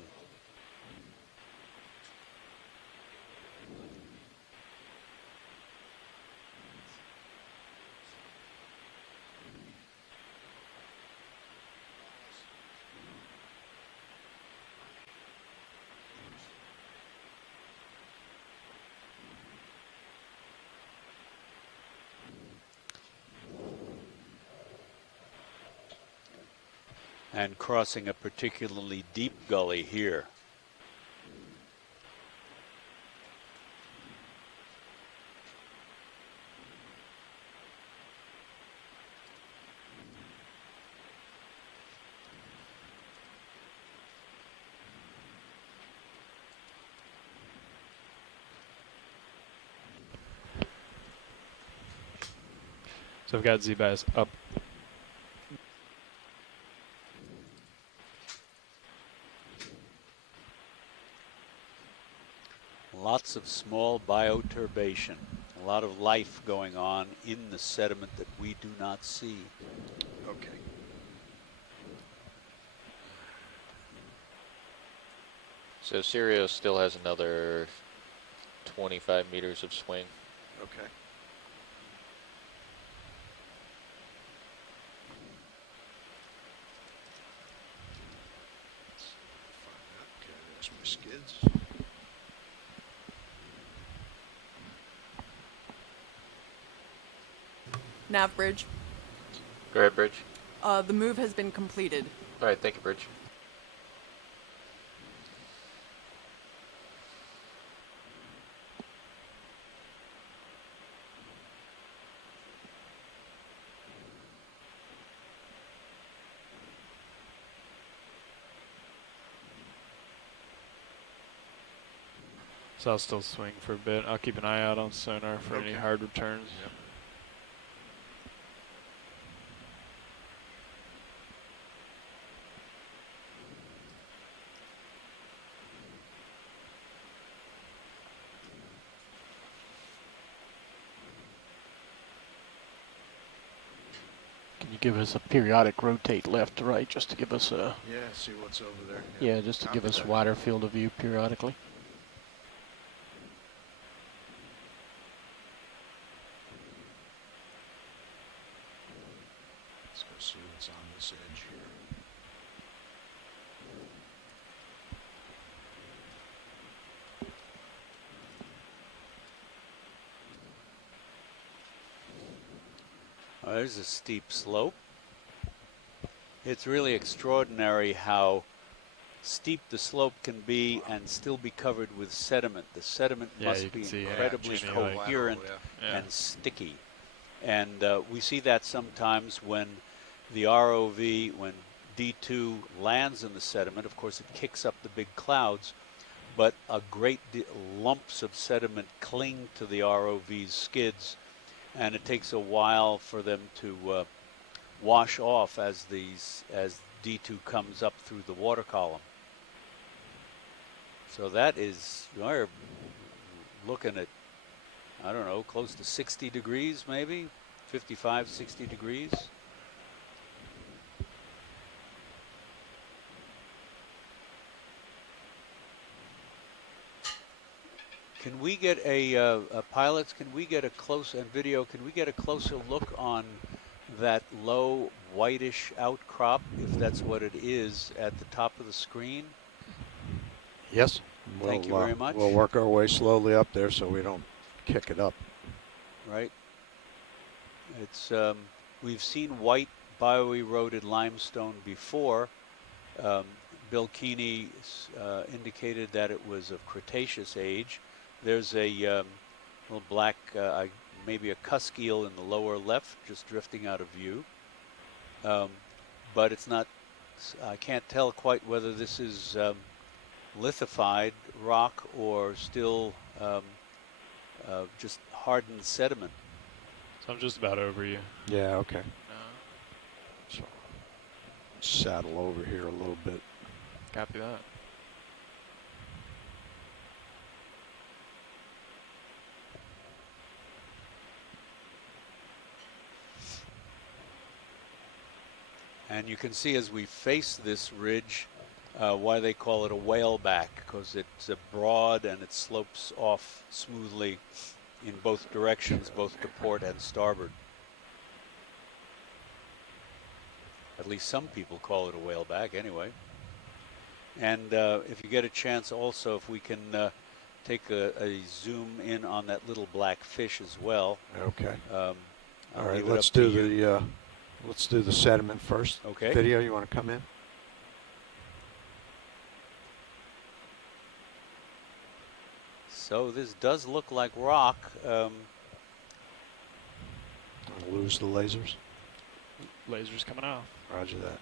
And crossing a particularly deep gully here. So I've got Z-Bass up. Lots of small bioturbation, a lot of life going on in the sediment that we do not see. Okay. So Sirius still has another 25 meters of swing. Okay. Okay, there's my skids. Nav bridge. Go ahead, Bridge. The move has been completed. All right, thank you, Bridge. So I'll still swing for a bit. I'll keep an eye out on sonar for any hard returns. Yep. Can you give us a periodic rotate left to right just to give us a... Yeah, see what's over there. Yeah, just to give us a wider field of view periodically. Let's go see what's on this edge here. There's a steep slope. It's really extraordinary how steep the slope can be and still be covered with sediment. The sediment must be incredibly coherent and sticky. And we see that sometimes when the ROV, when D2 lands in the sediment. Of course, it kicks up the big clouds, but a great lumps of sediment cling to the ROV's skids, and it takes a while for them to wash off as D2 comes up through the water column. So that is, you're looking at, I don't know, close to 60 degrees maybe, 55, 60 degrees. Can we get pilots, can we get a close, and video, can we get a closer look on that low whitish outcrop, if that's what it is, at the top of the screen? Yes. Thank you very much. We'll work our way slowly up there so we don't kick it up. Right. It's we've seen white bioeroded limestone before. Bill Keeney indicated that it was of Cretaceous age. There's a little black, maybe a cusk eel in the lower left, just drifting out of view. But it's not, I can't tell quite whether this is lithified rock or still just hardened sediment. So I'm just about over you. Yeah, okay. So saddle over here a little bit. Copy that. And you can see as we face this ridge why they call it a whaleback, because it's broad and it slopes off smoothly in both directions, both to port and starboard. At least some people call it a whaleback anyway. And if you get a chance also, if we can take a zoom in on that little black fish as well. Okay. All right, let's do the sediment first. Okay. Video, you want to come in? So this does look like rock. I'll lose the lasers. Lasers coming off. Roger that.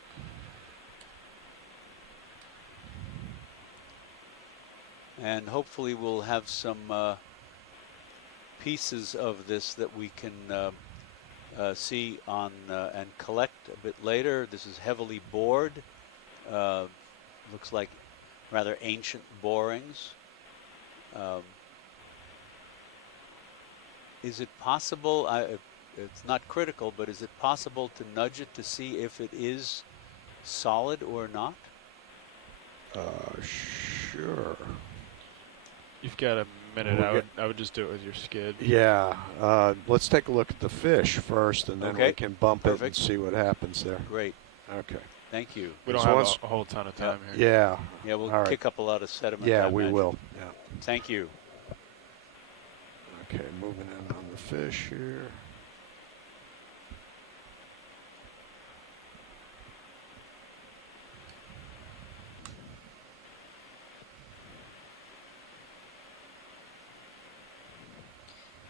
And hopefully we'll have some pieces of this that we can see on and collect a bit later. This is heavily bored. Looks like rather ancient borings. Is it possible, it's not critical, but is it possible to nudge it to see if it is solid or not? Sure. You've got a minute. I would just do it with your skid. Yeah. Let's take a look at the fish first, and then we can bump it and see what happens there. Great. Okay. Thank you. We don't have a whole ton of time here. Yeah. Yeah, we'll kick up a lot of sediment. Yeah, we will. Yeah. Thank you. Okay, moving in on the fish here.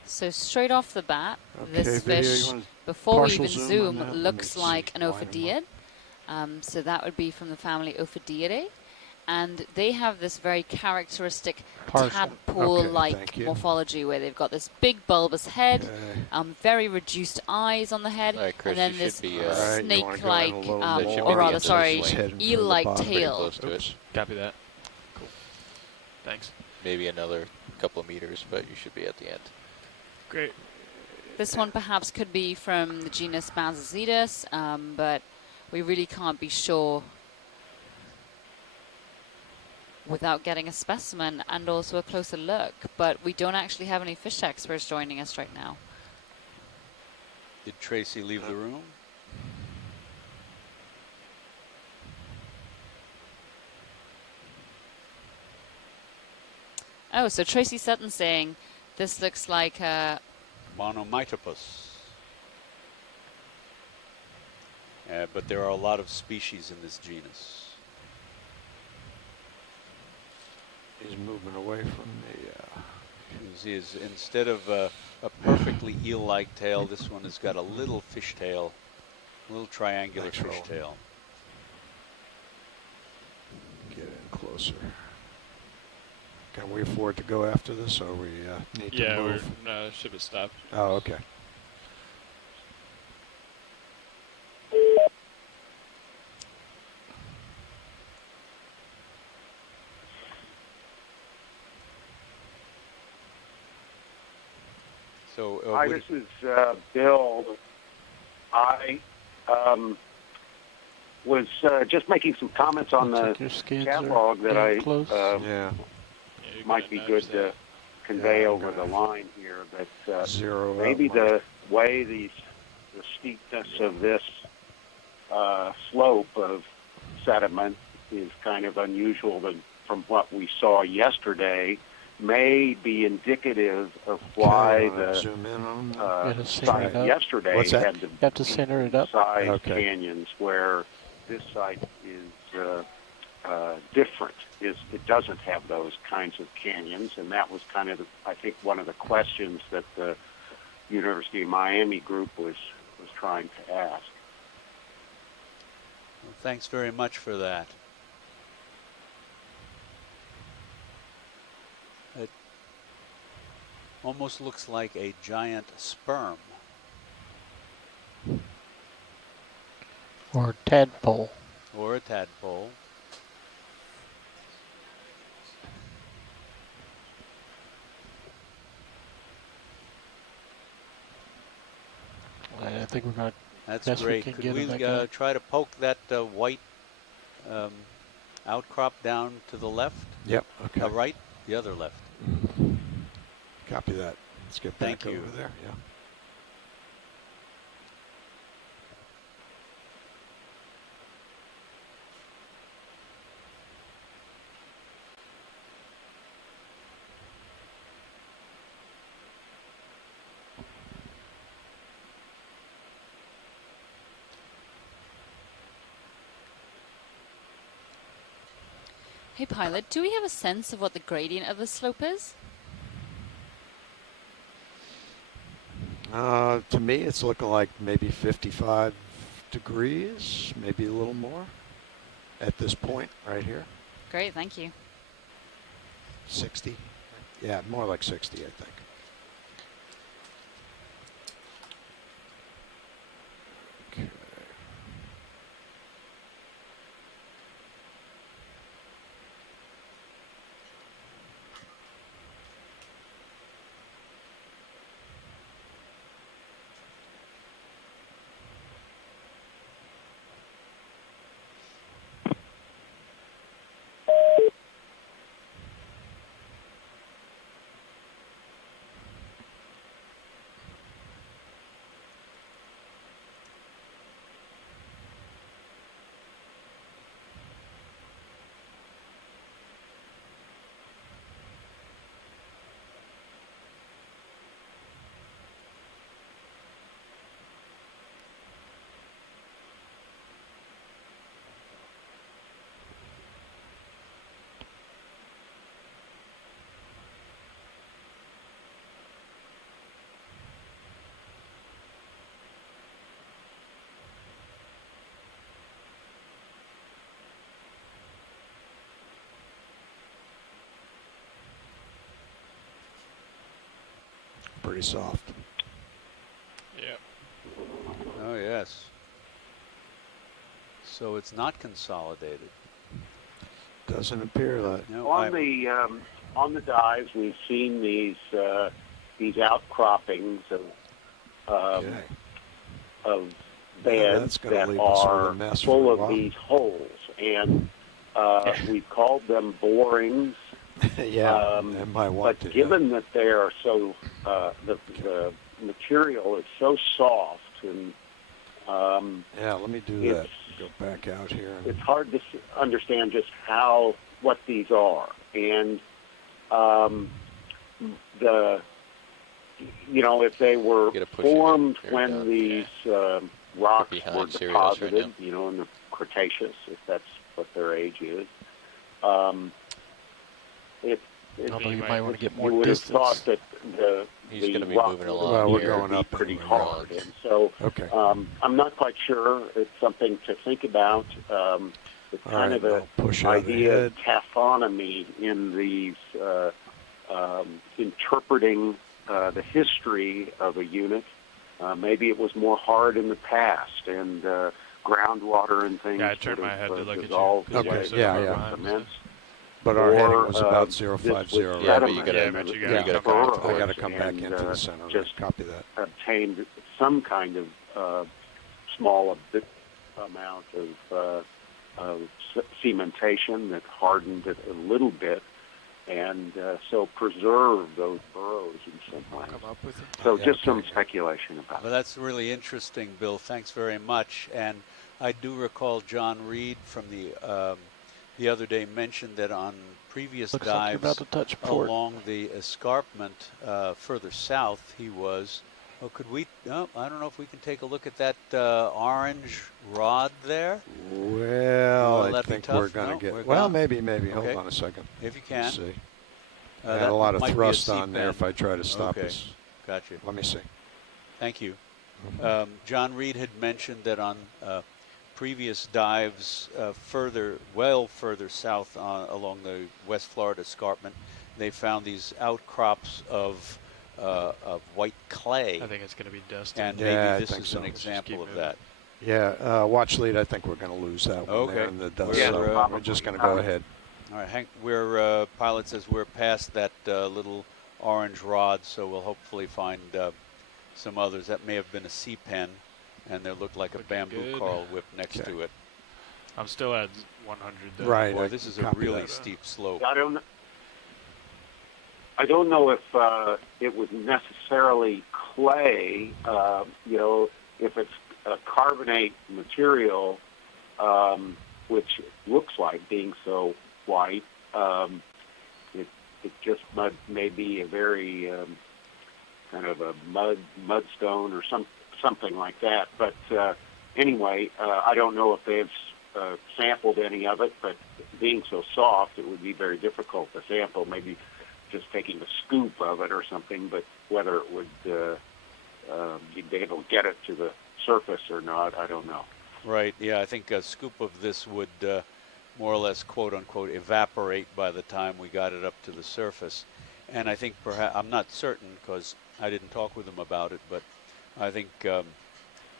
So straight off the bat, this fish, before we even zoom, looks like an Ophidiid. So that would be from the family Ophidiidae. And they have this very characteristic tadpole-like morphology where they've got this big bulbous head, very reduced eyes on the head, and then this snake-like, or rather, sorry, eel-like tail. Oops. Copy that. Cool. Thanks. Maybe another couple of meters, but you should be at the end. Great. This one perhaps could be from the genus Mazazetus, but we really can't be sure without getting a specimen and also a closer look. But we don't actually have any fish experts joining us right now. Did Tracy leave the room? Oh, so Tracy Sutton saying this looks like a Monomytopus. But there are a lot of species in this genus. He's moving away from the... Instead of a perfectly eel-like tail, this one has got a little fish tail, a little triangular fish tail. Get in closer. Can we afford to go after this, or we need to move? Yeah, no, ship has stopped. Oh, okay. So, hi, this is Bill. I was just making some comments on the catalog that I might be good to convey over the line here. But maybe the way the steepness of this slope of sediment is kind of unusual from what we saw yesterday may be indicative of why the site yesterday had the size canyons, where this site is different. It doesn't have those kinds of canyons, and that was kind of, I think, one of the questions that the University of Miami group was trying to ask. Well, thanks very much for that. It almost looks like a giant sperm. Or a tadpole. Or a tadpole. I think we're going to... That's great. Could we try to poke that white outcrop down to the left? Yep. Okay. Right? The other left. Copy that. Let's get back over there. Yeah. Hey, pilot, do we have a sense of what the gradient of the slope is? To me, it's looking like maybe 55 degrees, maybe a little more at this point right here. Great, thank you. 60? Yeah, more like 60, I think. pretty soft. Yeah. Oh, yes. So it's not consolidated. Doesn't appear that. No, on the dives, we've seen these outcroppings of beds that are full of these holes, and we've called them borings. Yeah, but given that they are so, the material is so soft, and yeah, let me do that. Go back out here. It's hard to understand just what these are, and if they were formed when these rocks were deposited, in the Cretaceous, if that's what their age is, you might want to get more you would distance. have thought that the rock we're going up pretty hard, and so I'm not quite sure. It's something to think about. It's kind of an idea of taphonomy in these interpreting the history of a unit. Maybe it was more hard in the past, and groundwater and things. Yeah, I turned my head to look at you. Okay, yeah. But our heading was about 050. Yeah, but you gotta I got to come back into the center. Just copy that. Obtained some kind of small amount of cementation that hardened it a little bit, and so preserved those burrows in some way. So just some speculation about it. Well, that's really interesting, Bill. Thanks very much. And I do recall John Reed from the other day mentioned that on previous dives along the escarpment further south, he was. Oh, could we? Oh, I don't know if we can take a look at that orange rod there. Well, I think we're going to get. Well, maybe. Okay. Hold on a second. If you can. Let's see. I had a lot of thrust on there if I try to stop this. Gotcha. Let me see. Thank you. John Reed had mentioned that on previous dives further south along the West Florida escarpment, they found these outcrops of white clay. I think it's going to be dust. And maybe this is an example of that. Yeah, watch lead. I think we're going to lose that one there in the dust. We're just going to go ahead. All right, Hank, pilot says we're past that little orange rod, so we'll hopefully find some others. That may have been a sea pen, and there looked like a bamboo coral whip next to it. I'm still at 100. Though. Right. Boy, this is a really steep slope. I don't know if it was necessarily clay. If it's a carbonate material, which looks like being so white, it just may be a very kind of a mudstone or something like that. But anyway, I don't know if they've sampled any of it, but being so soft, it would be very difficult to sample. Maybe just taking a scoop of it or something, but whether it would you'd be able to get it to the surface or not, I don't know. Right, yeah, I think a scoop of this would more or less, quote-unquote, evaporate by the time we got it up to the surface. And I think perhaps, I'm not certain because I didn't talk with him about it, but I think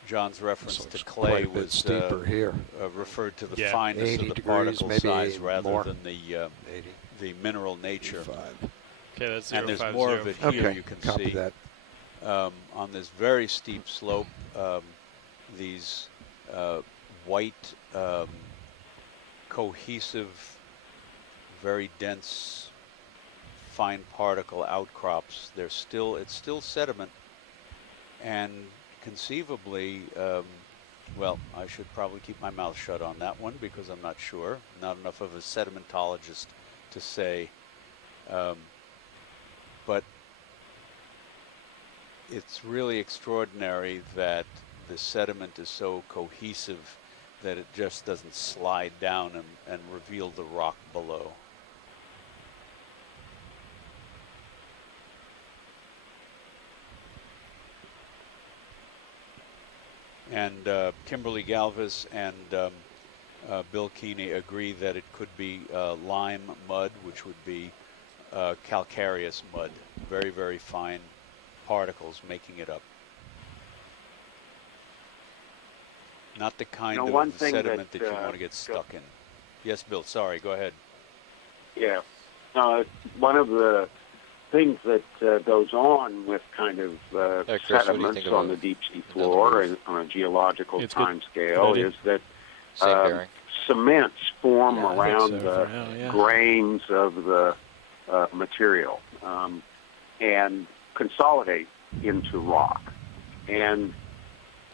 John's reference to clay was steeper here. Referred to the fineness of the particle size rather than the mineral nature. Okay, that's and there's more of it here you can see. That. On this very steep slope, these white, cohesive, very dense, fine particle outcrops. It's still sediment, and conceivably, well, I should probably keep my mouth shut on that one because I'm not sure. Not enough of a sedimentologist to say, but it's really extraordinary that the sediment is so cohesive that it just doesn't slide down and reveal the rock below. And Kimberly Galvis and Bill Keeney agree that it could be lime mud, which would be calcareous mud, very, very fine particles making it up. Not the kind one of thing sediment that, that you want to get stuck in. Yes, Bill, sorry, go ahead. Yeah. One of the things that goes on with kind of Chris, sediments on the deep sea floor and on a geological time scale is that cements form around the grains of the material and consolidate into rock. And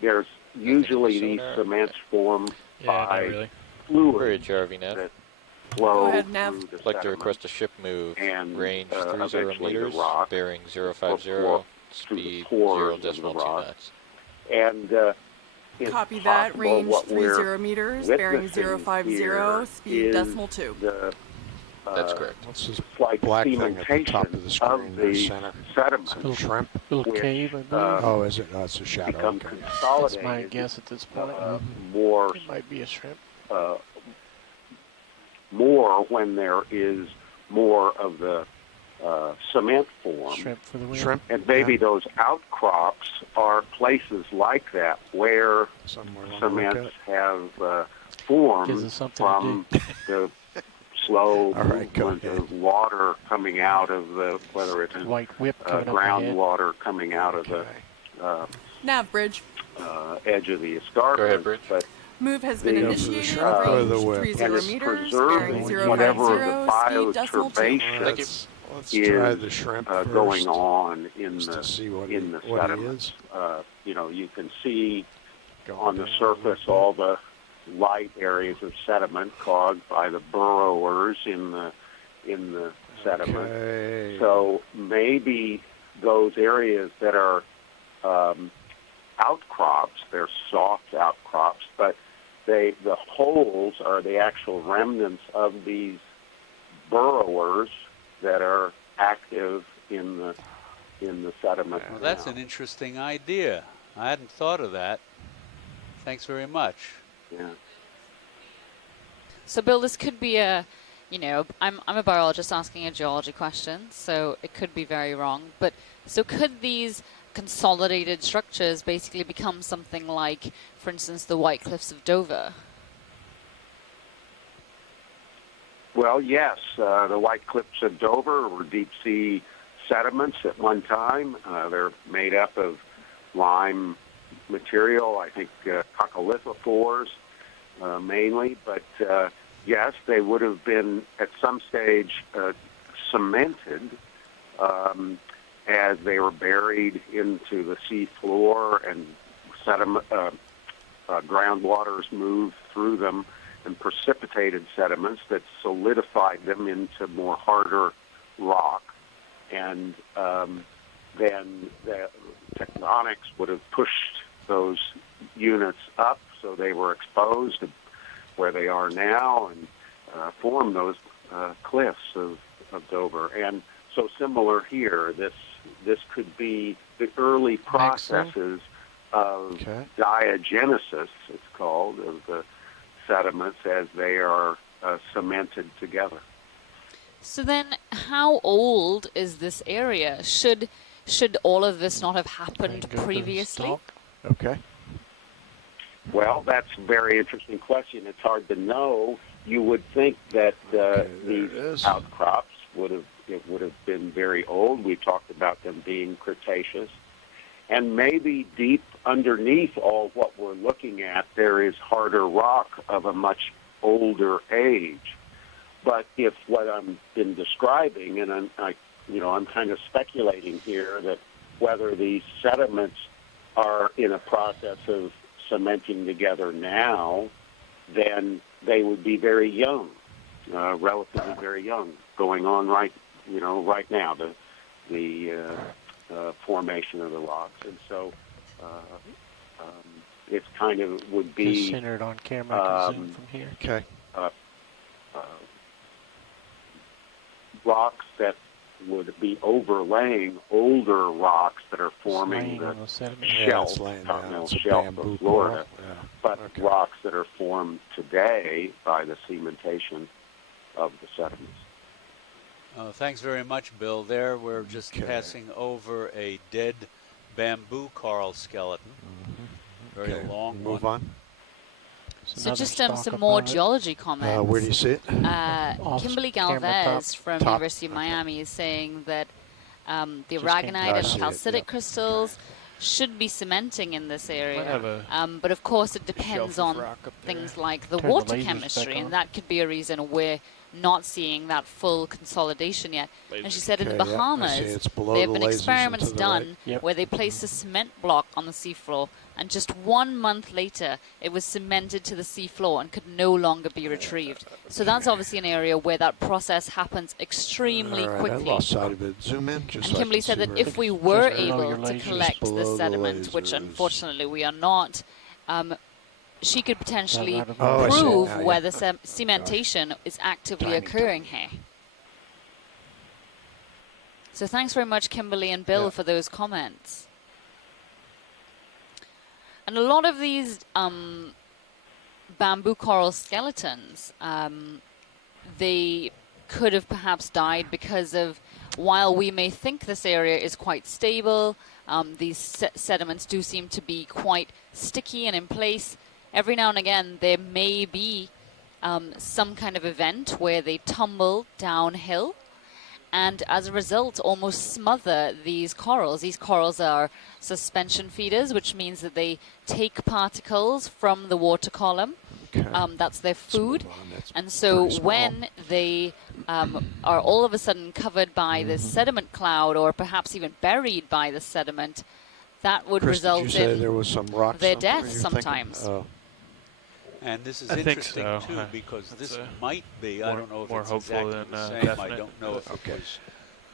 there's usually these cements formed by fluids that flow through the I'd like to request a ship move, range 30 meters, bearing 050, speed 0.2 knots. And Copy that, range 30 meters, bearing 050, speed 0.2. That's correct. What's this like black thing at the top of the screen in the center? Sediment. Shrimp? Little cave, I believe. Oh, is it? No, it's a shadow. Become Okay. consolidated. That's my guess at this point. More. It might be a shrimp. More when there is more of the cement form. Shrimp for the win. Shrimp. And maybe those outcrops are places like that where cements have formed from the slow movement of water coming out of the, whether it's groundwater coming out of the nav bridge edge of the escarpment. But move has been initiated, range 30 meters, bearing 050, speed 0.2. Is the shrimp going on in the what sediments. You can see on the surface all the light areas of sediment caused by the burrowers in the sediment. So maybe those areas that are outcrops, they're soft outcrops, but the holes are the actual remnants of these burrowers that are active in the sediment. Well, that's an interesting idea. I hadn't thought of that. Thanks very much. Yeah. So, Bill, this could be I'm a biologist asking a geology question, so it could be very wrong. But so could these consolidated structures basically become something like, for instance, the White Cliffs of Dover? Well, yes. The White Cliffs of Dover were deep-sea sediments at one time. They're made up of lime material, I think coccolithophores mainly. But, yes, they would have been at some stage cemented as they were buried into the sea floor and sediment, groundwaters moved through them and precipitated sediments that solidified them into more harder rock. And then the tectonics would have pushed those units up so they were exposed to where they are now and formed those cliffs of Dover. And so similar here, this could be the early processes of diagenesis, it's called, of the sediments as they are cemented together. So then, how old is this area? Should all of this not have happened previously? Okay. Well, that's a very interesting question. It's hard to know. You would think that these outcrops would have been very old. We talked about them being Cretaceous. And maybe deep underneath all what we're looking at, there is harder rock of a much older age. But if what I've been describing, and I'm kind of speculating here that whether these sediments are in a process of cementing together now, then they would be very young, relatively very young, going on right now. The formation of the rocks, and so it kind of would be just centered on camera. I can zoom from here. Okay. Rocks that would be overlaying older rocks that are forming the shelf, continental shelf of Florida, but rocks that are formed today by the cementation of the sediments. Thanks very much, Bill. There, we're just passing over a dead bamboo coral skeleton. Very long Move one. on. So just some more geology comments. Where do you see it? Kimberly Galvez from University of Miami is saying that the aragonite and calcitic crystals should be cementing in this area. But of course it depends on things like the water chemistry, and that could be a reason we're not seeing that full consolidation yet. And she said in the Bahamas, there have been experiments done where they placed a cement block on the seafloor, and just 1 month later, it was cemented to the seafloor and could no longer be retrieved. So that's obviously an area where that process happens extremely quickly. I lost sight of it. Zoom in. And Kimberly said that if we were able to collect this sediment, which unfortunately we are not, she could potentially prove whether cementation is actively occurring here. So thanks very much, Kimberly and Bill, for those comments. And a lot of these bamboo coral skeletons, they could have perhaps died because of, while we may think this area is quite stable, these sediments do seem to be quite sticky and in place. Every now and again, there may be some kind of event where they tumble downhill, and as a result, almost smother these corals. These corals are suspension feeders, which means that they take particles from the water column. That's their food. And so when they are all of a sudden covered by this sediment cloud, or perhaps even buried by the sediment, that would result in there was some rocks their death sometimes. And this is interesting, too, because this might be, I don't know if it's exactly the same, I don't know if it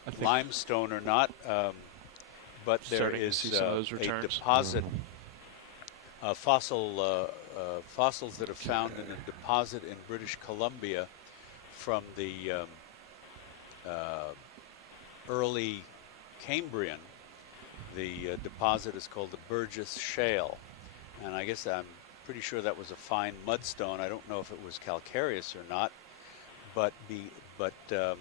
was limestone or not, but there is a deposit, fossils that are found in a deposit in British Columbia from the early Cambrian. The deposit is called the Burgess Shale, and I guess I'm pretty sure that was a fine mudstone. I don't know if it was calcareous or not, but there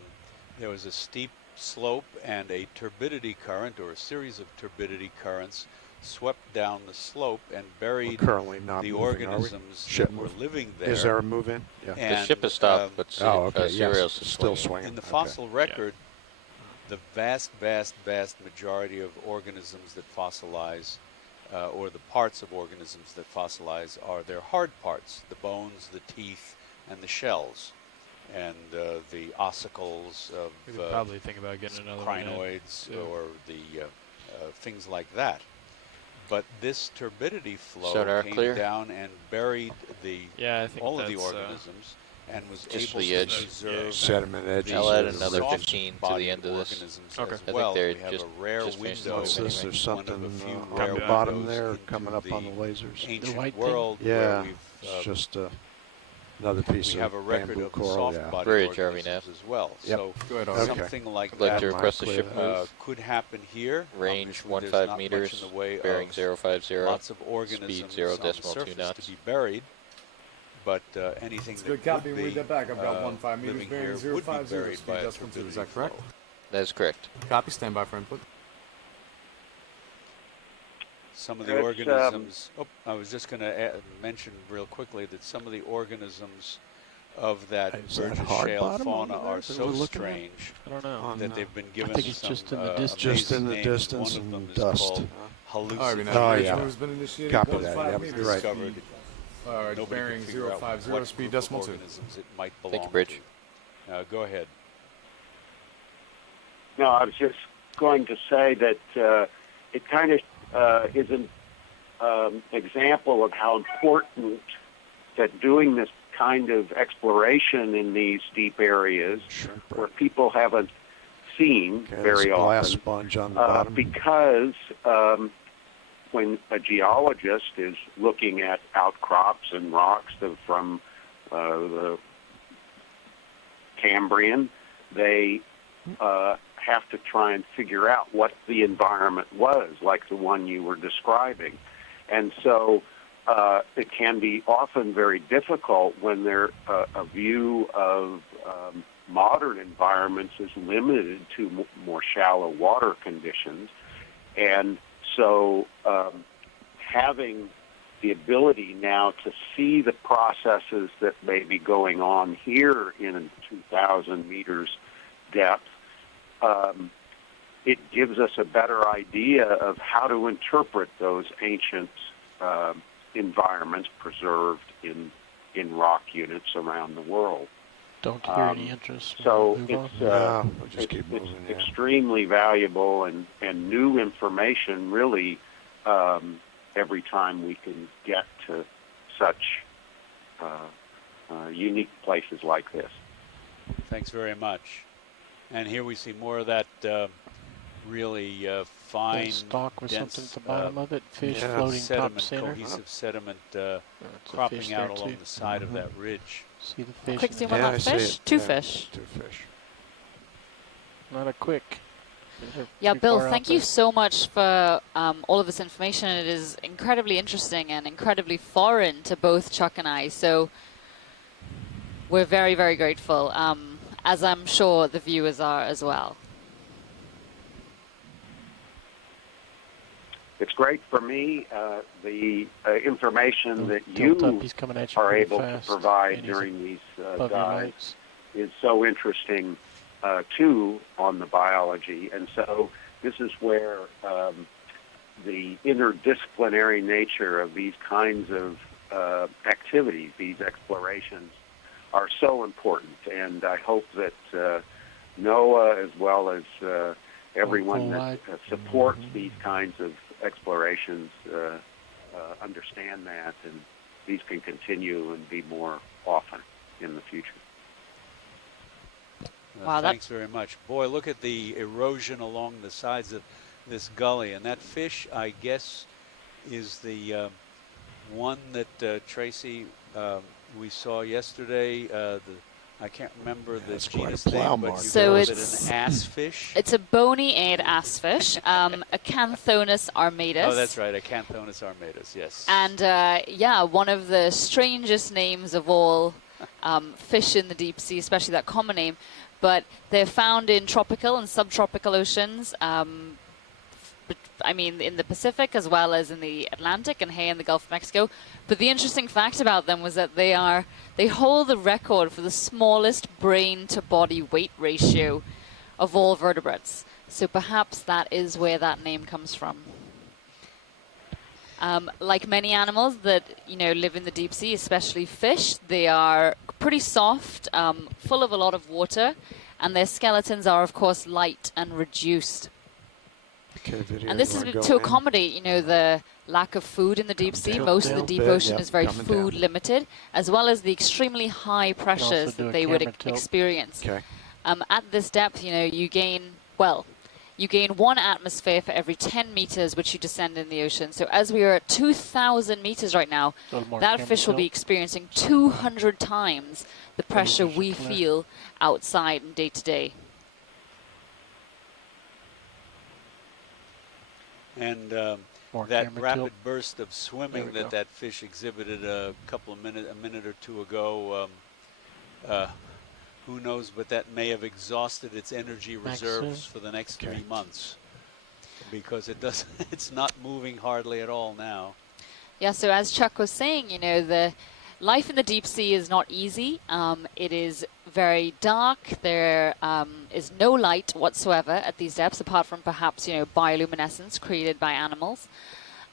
was a steep slope and a turbidity current, or a series of turbidity currents, swept down the slope and buried the organisms that were living there. Is there a move in? Yeah. The ship has stopped, but Cereals is still swinging. In the fossil record, the vast majority of organisms that fossilize, or the parts of organisms that fossilize, are their hard parts, the bones, the teeth, and the shells, and the ossicles of probably think about getting another crinoids or the things like that. But this turbidity flow came down and buried all of the organisms, and was just able to preserve sediment edges. I'll add another 15 to the end of this. Okay. I think they're we have a rare window. What's this? There's something on the bottom there coming up on the lasers. Ancient world. Yeah, it's just another piece we have a of record bamboo of coral. soft-body Bridge, organisms as well. Yep. So something like I'd like that to request the ship move. could happen here. Range Obviously, 15 meters, bearing 050, lots of organisms speed 0.2 knots. to be buried. But anything it's that good copy. would be read that back. I've got 15 meters, bearing 050, speed by decimal 2. Is that correct? That is correct. Copy. Stand by for input. Some of the organisms, I was just going to mention real quickly that some of the organisms of that Burgess Shale fauna are so strange that they've been given it's just in the distance. Just in the distance and dust. Hallucination. Oh, yeah. Copy that. Yep, you're right. All right, bearing 050, speed decimal 2. It might belong Thank you, Bridge. Go ahead. No, I was just going to say that it kind of is an example of how important that doing this kind of exploration in these deep areas where people haven't seen very often, sponge on the bottom. because when a geologist is looking at outcrops and rocks from the Cambrian, they have to try and figure out what the environment was, like the one you were describing. And so it can be often very difficult when there's a view of modern environments is limited to more shallow water conditions. And so having the ability now to see the processes that may be going on here in 2,000 meters depth, it gives us a better idea of how to interpret those ancient environments preserved in rock units around the world. Don't hear any interest. So it's extremely valuable and new information, really, every time we can get to such unique places like this. Thanks very much. And here we see more of that really fine, stalk with dense, something at the bottom of it, fish floating top sediment, center. cohesive sediment cropping out along the side of that ridge. See the fish? Quick zoom on that fish? Two fish. Not a quick. Yeah, Bill, thank you so much for all of this information. It is incredibly interesting and incredibly foreign to both Chuck and I. So we're very, very grateful, as I'm sure the viewers are as well. It's great for me. The information that you are able to provide during these dives is so interesting, too, on the biology. And so this is where the interdisciplinary nature of these kinds of activities, these explorations, are so important. And I hope that NOAA, as well as everyone that supports these kinds of explorations, understand that, and these can continue and be more often in the future. Wow, thanks very much. Boy, look at the erosion along the sides of this gully. And that fish, I guess, is the one that, Tracy, we saw yesterday. I can't remember the genus name, but so it's an ass fish. It's a bony-eyed ass fish, a Canthonus Armatus. Oh, that's right, a Canthonus Armatus, yes. And yeah, one of the strangest names of all fish in the deep sea, especially that common name. But they're found in tropical and subtropical oceans. I mean, in the Pacific as well as in the Atlantic and here in the Gulf of Mexico. But the interesting fact about them was that they hold the record for the smallest brain-to-body weight ratio of all vertebrates. So perhaps that is where that name comes from. Like many animals that live in the deep sea, especially fish, they are pretty soft, full of a lot of water, and their skeletons are, of course, light and reduced. And this is to accommodate, the lack of food in the deep sea. Most of the deep ocean is very food limited, as well as the extremely high pressures that they would experience. At this depth, you gain 1 atmosphere for every 10 meters which you descend in the ocean. So as we are at 2,000 meters right now, that fish will be experiencing 200 times the pressure we feel outside and day to day. And that rapid burst of swimming that fish exhibited a minute or two ago, who knows, but that may have exhausted its energy reserves for the next 3 months, because it's not moving hardly at all now. Yeah, so as Chuck was saying, the life in the deep sea is not easy. It is very dark. There is no light whatsoever at these depths, apart from perhaps, bioluminescence created by animals.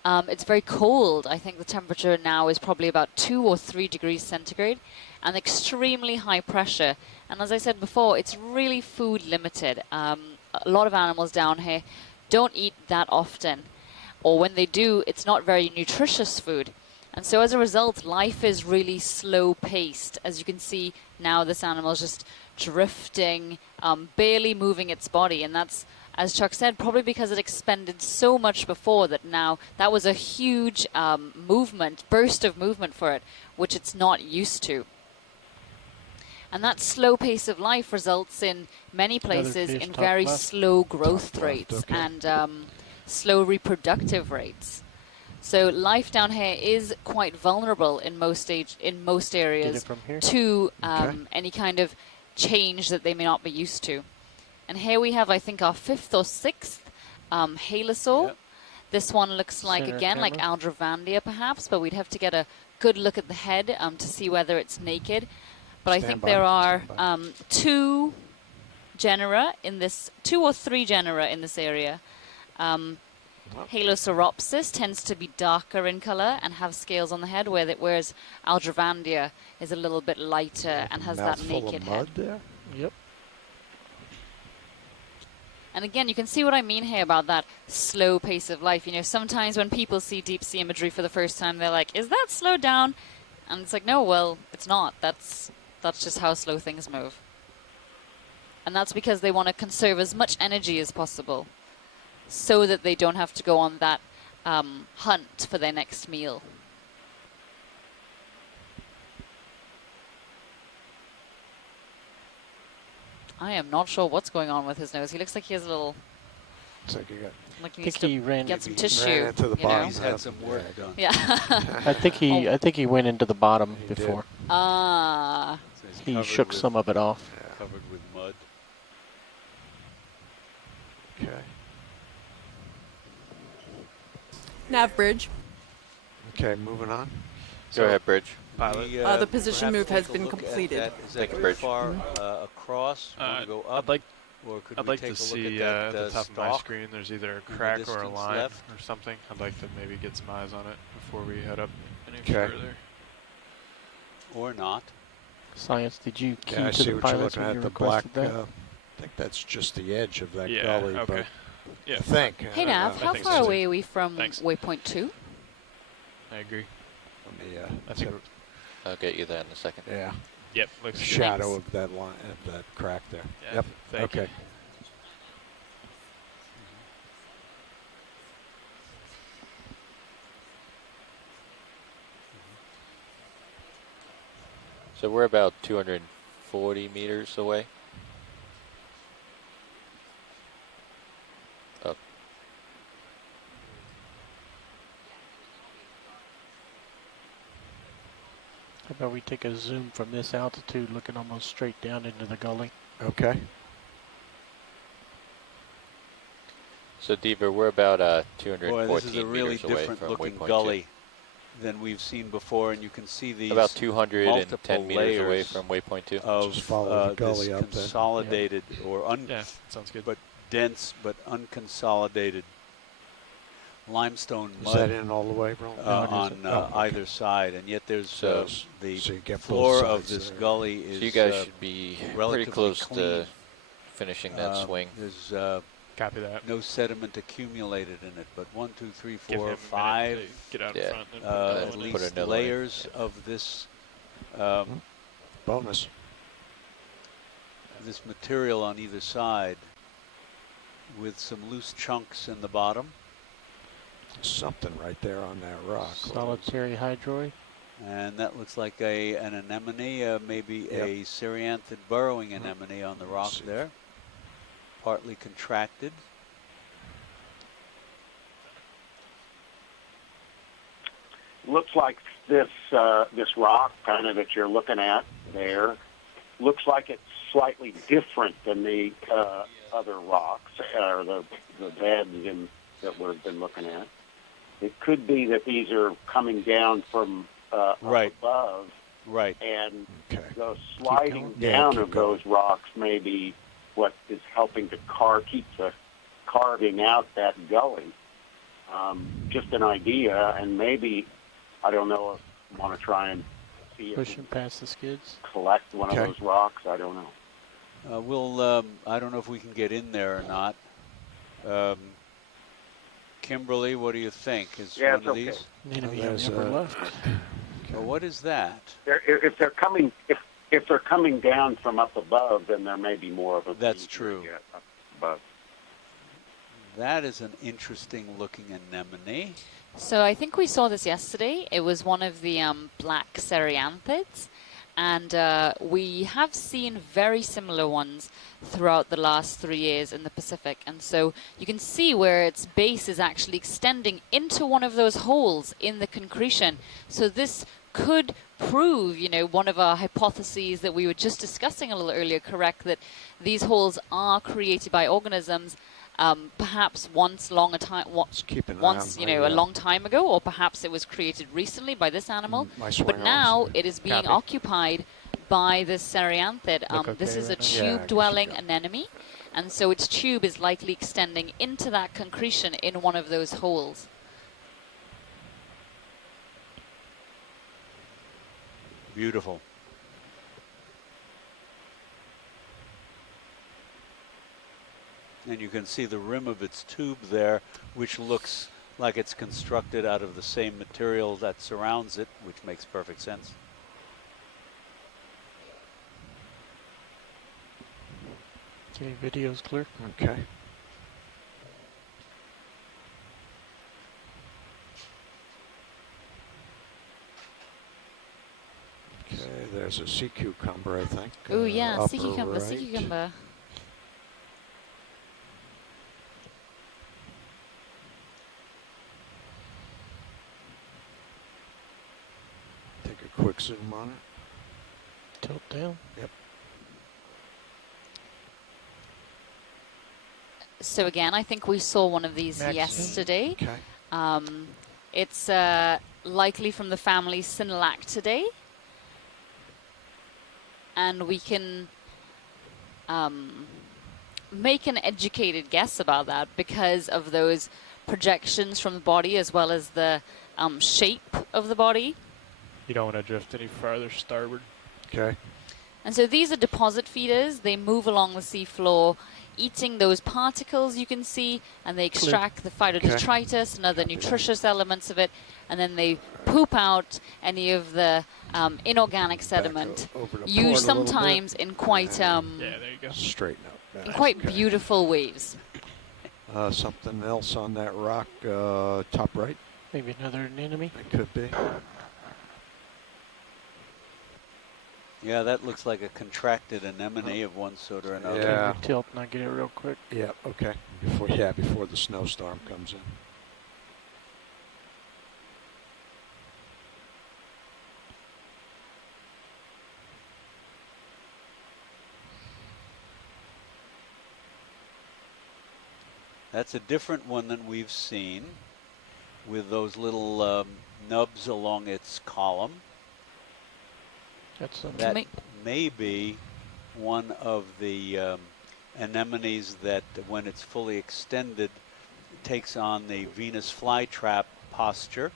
It's very cold. I think the temperature now is probably about 2 or 3 degrees centigrade, and extremely high pressure. And as I said before, it's really food limited. A lot of animals down here don't eat that often, or when they do, it's not very nutritious food. And so as a result, life is really slow paced. As you can see now, this animal is just drifting, barely moving its body. And that's, as Chuck said, probably because it expended so much before that now that was a huge burst of movement for it, which it's not used to. And that slow pace of life results in many places in very slow growth rates and slow reproductive rates. So life down here is quite vulnerable in most areas to any kind of change that they may not be used to. And here we have, I think, our 5th or 6th halosaur. Yep. This one looks like, again, like Aldrovandia perhaps, but we'd have to get a good look at the head to see whether it's naked. But I think there are 2 genera in this, 2 or 3 genera in this area. Halosauropsis tends to be darker in color and have scales on the head, whereas Aldrovandia is a little bit lighter and has that naked head. There? Yep. And again, you can see what I mean here about that slow pace of life. You know, sometimes when people see deep sea imagery for the first time, they're like, is that slowed down? And it's like, no, well, it's not. That's just how slow things move. And that's because they want to conserve as much energy as possible so that they don't have to go on that hunt for their next meal. I am not sure what's going on with his nose. He looks like he has a little... It's like he needs to get some tissue. Ran to the bottom. He's had some work done. Yeah. I think he went into the bottom before. Ah. He shook some of it off. Yeah. Covered with mud. Okay. Nav bridge. Okay, moving on. Go ahead, Bridge. Pilot. The position move has been completed. Is that very far across? Go up? I'd like to see at the top of my screen there's either a crack or a line or something. I'd like to maybe get some eyes on it before we head up any further. Or not. Science, did you key I to see the what you're pilots looking when at, you the black. requested that? I think that's just the edge of that gully. Okay. But Yeah. I think. Hey, Nav, how far away are we from waypoint 2? I agree. I think I'll get you that in a second. Yeah. Yep. Looks shadow of that line, of that crack there. Yeah, Yep. thank you. Okay. So we're about 240 meters away. Up. How about we take a zoom from this altitude, looking almost straight down into the gully? Okay. So, Deaver, we're about 214 Boy, this is a really meters away different from looking waypoint gully than we've seen before, and you can see these about 210 meters away layers from waypoint 2. of Just follow the gully this up there. consolidated or sounds good. but dense but unconsolidated limestone Is mud that in all the way, bro? on either side, and yet there's So the you get both floor of sides this there. gully is So you guys should be relatively pretty close clean. to finishing that swing. There's Copy that. no sediment accumulated in it, but 1, 2, 3, Give 4, him a 5 minute to get out Yeah. in front. And at put least another layers of this Bonus. this material on either side with some loose chunks in the bottom. Something right there on that rock. Solitary hydroid. And that looks like an anemone, maybe a Cereanthid burrowing anemone on the rock there, partly contracted. Looks like this rock kind of that you're looking at there looks like it's slightly different than the other rocks or the beds that we've been looking at. It could be that these are coming down from up above, right? And okay. the sliding down of those rocks may be what is helping to keep the carving out that gully. Just an idea, and maybe I don't know if I want to try and see Pushing past the skids. Collect one of those rocks. I don't know. We'll. I don't know if we can get in there or not. Kimberly, what do you think? Is one of these? Left. Well, what is that? If they're coming down from up above, then there may be more of a. That's true. Up above. That is an interesting looking anemone. So I think we saw this yesterday. It was one of the black Cereanthids. And we have seen very similar ones throughout the last 3 years in the Pacific. And so you can see where its base is actually extending into one of those holes in the concretion. So this could prove, one of our hypotheses that we were just discussing a little earlier, correct, that these holes are created by organisms, perhaps once a long time ago, or perhaps it was created recently by this animal. But now it is being occupied by this Cereanthid. This is a tube-dwelling anemone, and so its tube is likely extending into that concretion in one of those holes. Beautiful. And you can see the rim of its tube there, which looks like it's constructed out of the same material that surrounds it, which makes perfect sense. Okay, video's clear. Okay. Okay, there's a sea cucumber, I think. Oh yeah, sea upper cucumber, right. sea cucumber. Take a quick zoom on it. Tilt down. Yep. So again, I think we saw one of these yesterday. Okay. It's likely from the family Synallactidae. And we can make an educated guess about that because of those projections from the body as well as the shape of the body. You don't want to drift any farther starboard. Okay. And so these are deposit feeders. They move along the seafloor, eating those particles you can see, and they extract the phytodetritus and other nutritious elements of it, and then they poop out any of the inorganic sediment, used sometimes in quite straighten up. in quite beautiful waves. Something else on that rock, top right. Maybe another anemone. It could be. Yeah, that looks like a contracted anemone of one sort or another. Yeah. Tilt and I'll get it real quick. Yeah, okay. Before the snowstorm comes in. That's a different one than we've seen, with those little nubs along its column. That may be one of the anemones that, when it's fully extended, takes on the Venus flytrap posture.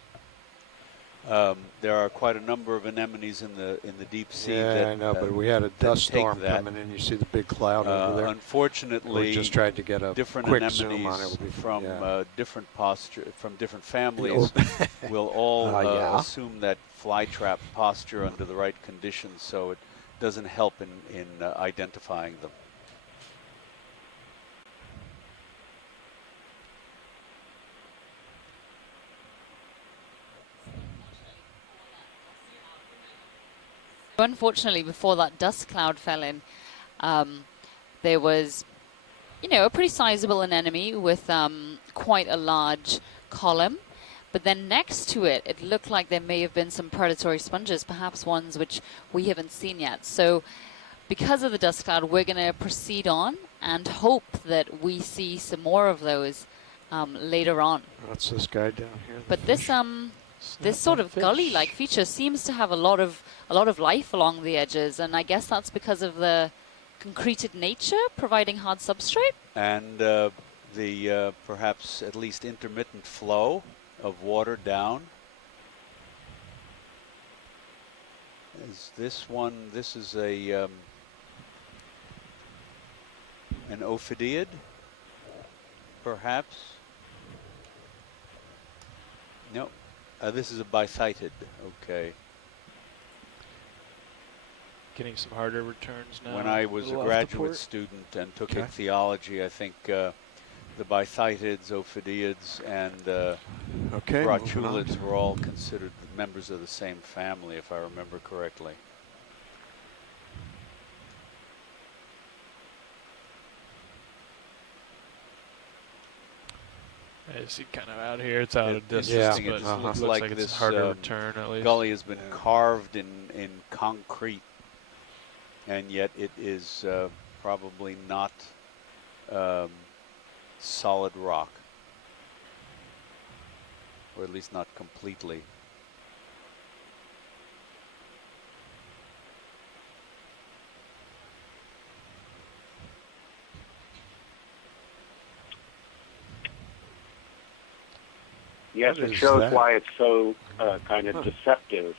There are quite a number of anemones in the deep sea. Yeah, I know, but we had a dust storm coming in. You see the big cloud over there. Unfortunately, we just tried to get a different quick anemones zoom on it. from different posture, from different families, will all assume that flytrap posture under the right conditions. So it doesn't help in identifying them. Unfortunately, before that dust cloud fell in, there was, a pretty sizable anemone with quite a large column. But then next to it, it looked like there may have been some predatory sponges, perhaps ones which we haven't seen yet. So because of the dust cloud, we're going to proceed on and hope that we see some more of those later on. What's this guy down here? But this sort of gully-like feature seems to have a lot of life along the edges, and I guess that's because of the concreted nature providing hard substrate. And the perhaps at least intermittent flow of water down. Is this one? This is a an ophidiid, perhaps. No. This is a bithytid, okay. Getting some harder returns now. When I was a graduate student and took ichthyology, I think the bithytids, ophidiids, and brachylids were all considered members of the same family, if I remember correctly. You see kind of out here, it's out of distance, Yeah, but it looks like this it's hard to return at least. gully has been carved in concrete, and yet it is probably not solid rock, or at least not completely. Yes, it shows why it's so kind of deceptive,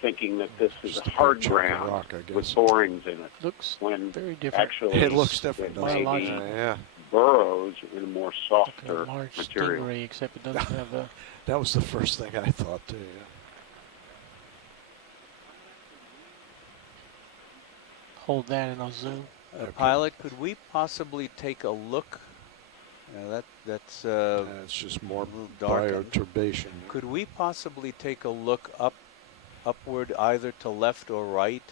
thinking that this is a hard ground with borings in it. Looks when very different. Actually, it looks different. It maybe yeah. burrows in a more softer large material. stingray, except it doesn't have a... That was the first thing I thought too. Yeah. Hold that and I'll zoom. Pilot, could we possibly take a look? That's just more dark. bioturbation. Could we possibly take a look upward, either to left or right?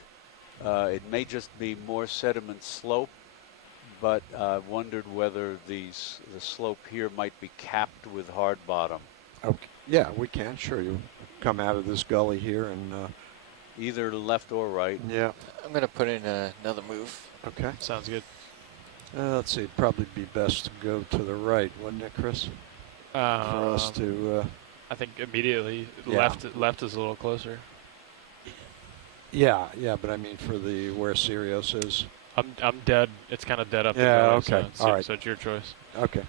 It may just be more sediment slope, but I wondered whether the slope here might be capped with hard bottom. Okay. Yeah, we can. Sure, you come out of this gully here and either left or right. Yeah. I'm going to put in another move. Okay. Sounds good. Let's see. It'd probably be best to go to the right, wouldn't it, Chris? For us to. I think immediately yeah. left is a little closer. Yeah, but I mean for where Sirius is. I'm dead. It's kind of dead up. Yeah. The Okay. So, all right. So it's your choice. Okay.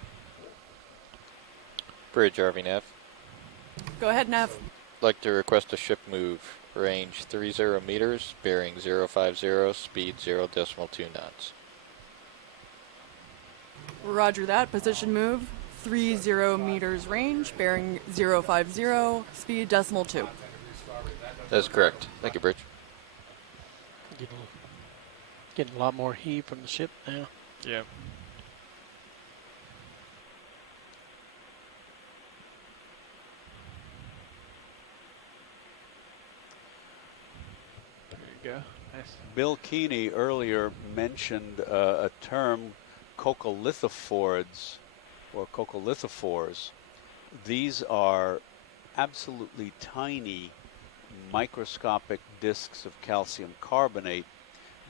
Bridge, RV Nav. Go ahead, Nav. Like to request a ship move. Range 30 meters, bearing 050, speed 0.2 knots. Roger that. Position move. 30 meters range, bearing 050, speed 2. That's correct. Thank you, Bridge. Getting a lot more heave from the ship now. Yeah. There you go. Nice. Bill Keeney earlier mentioned a term, coccolithophorids, or coccolithophores. These are absolutely tiny microscopic discs of calcium carbonate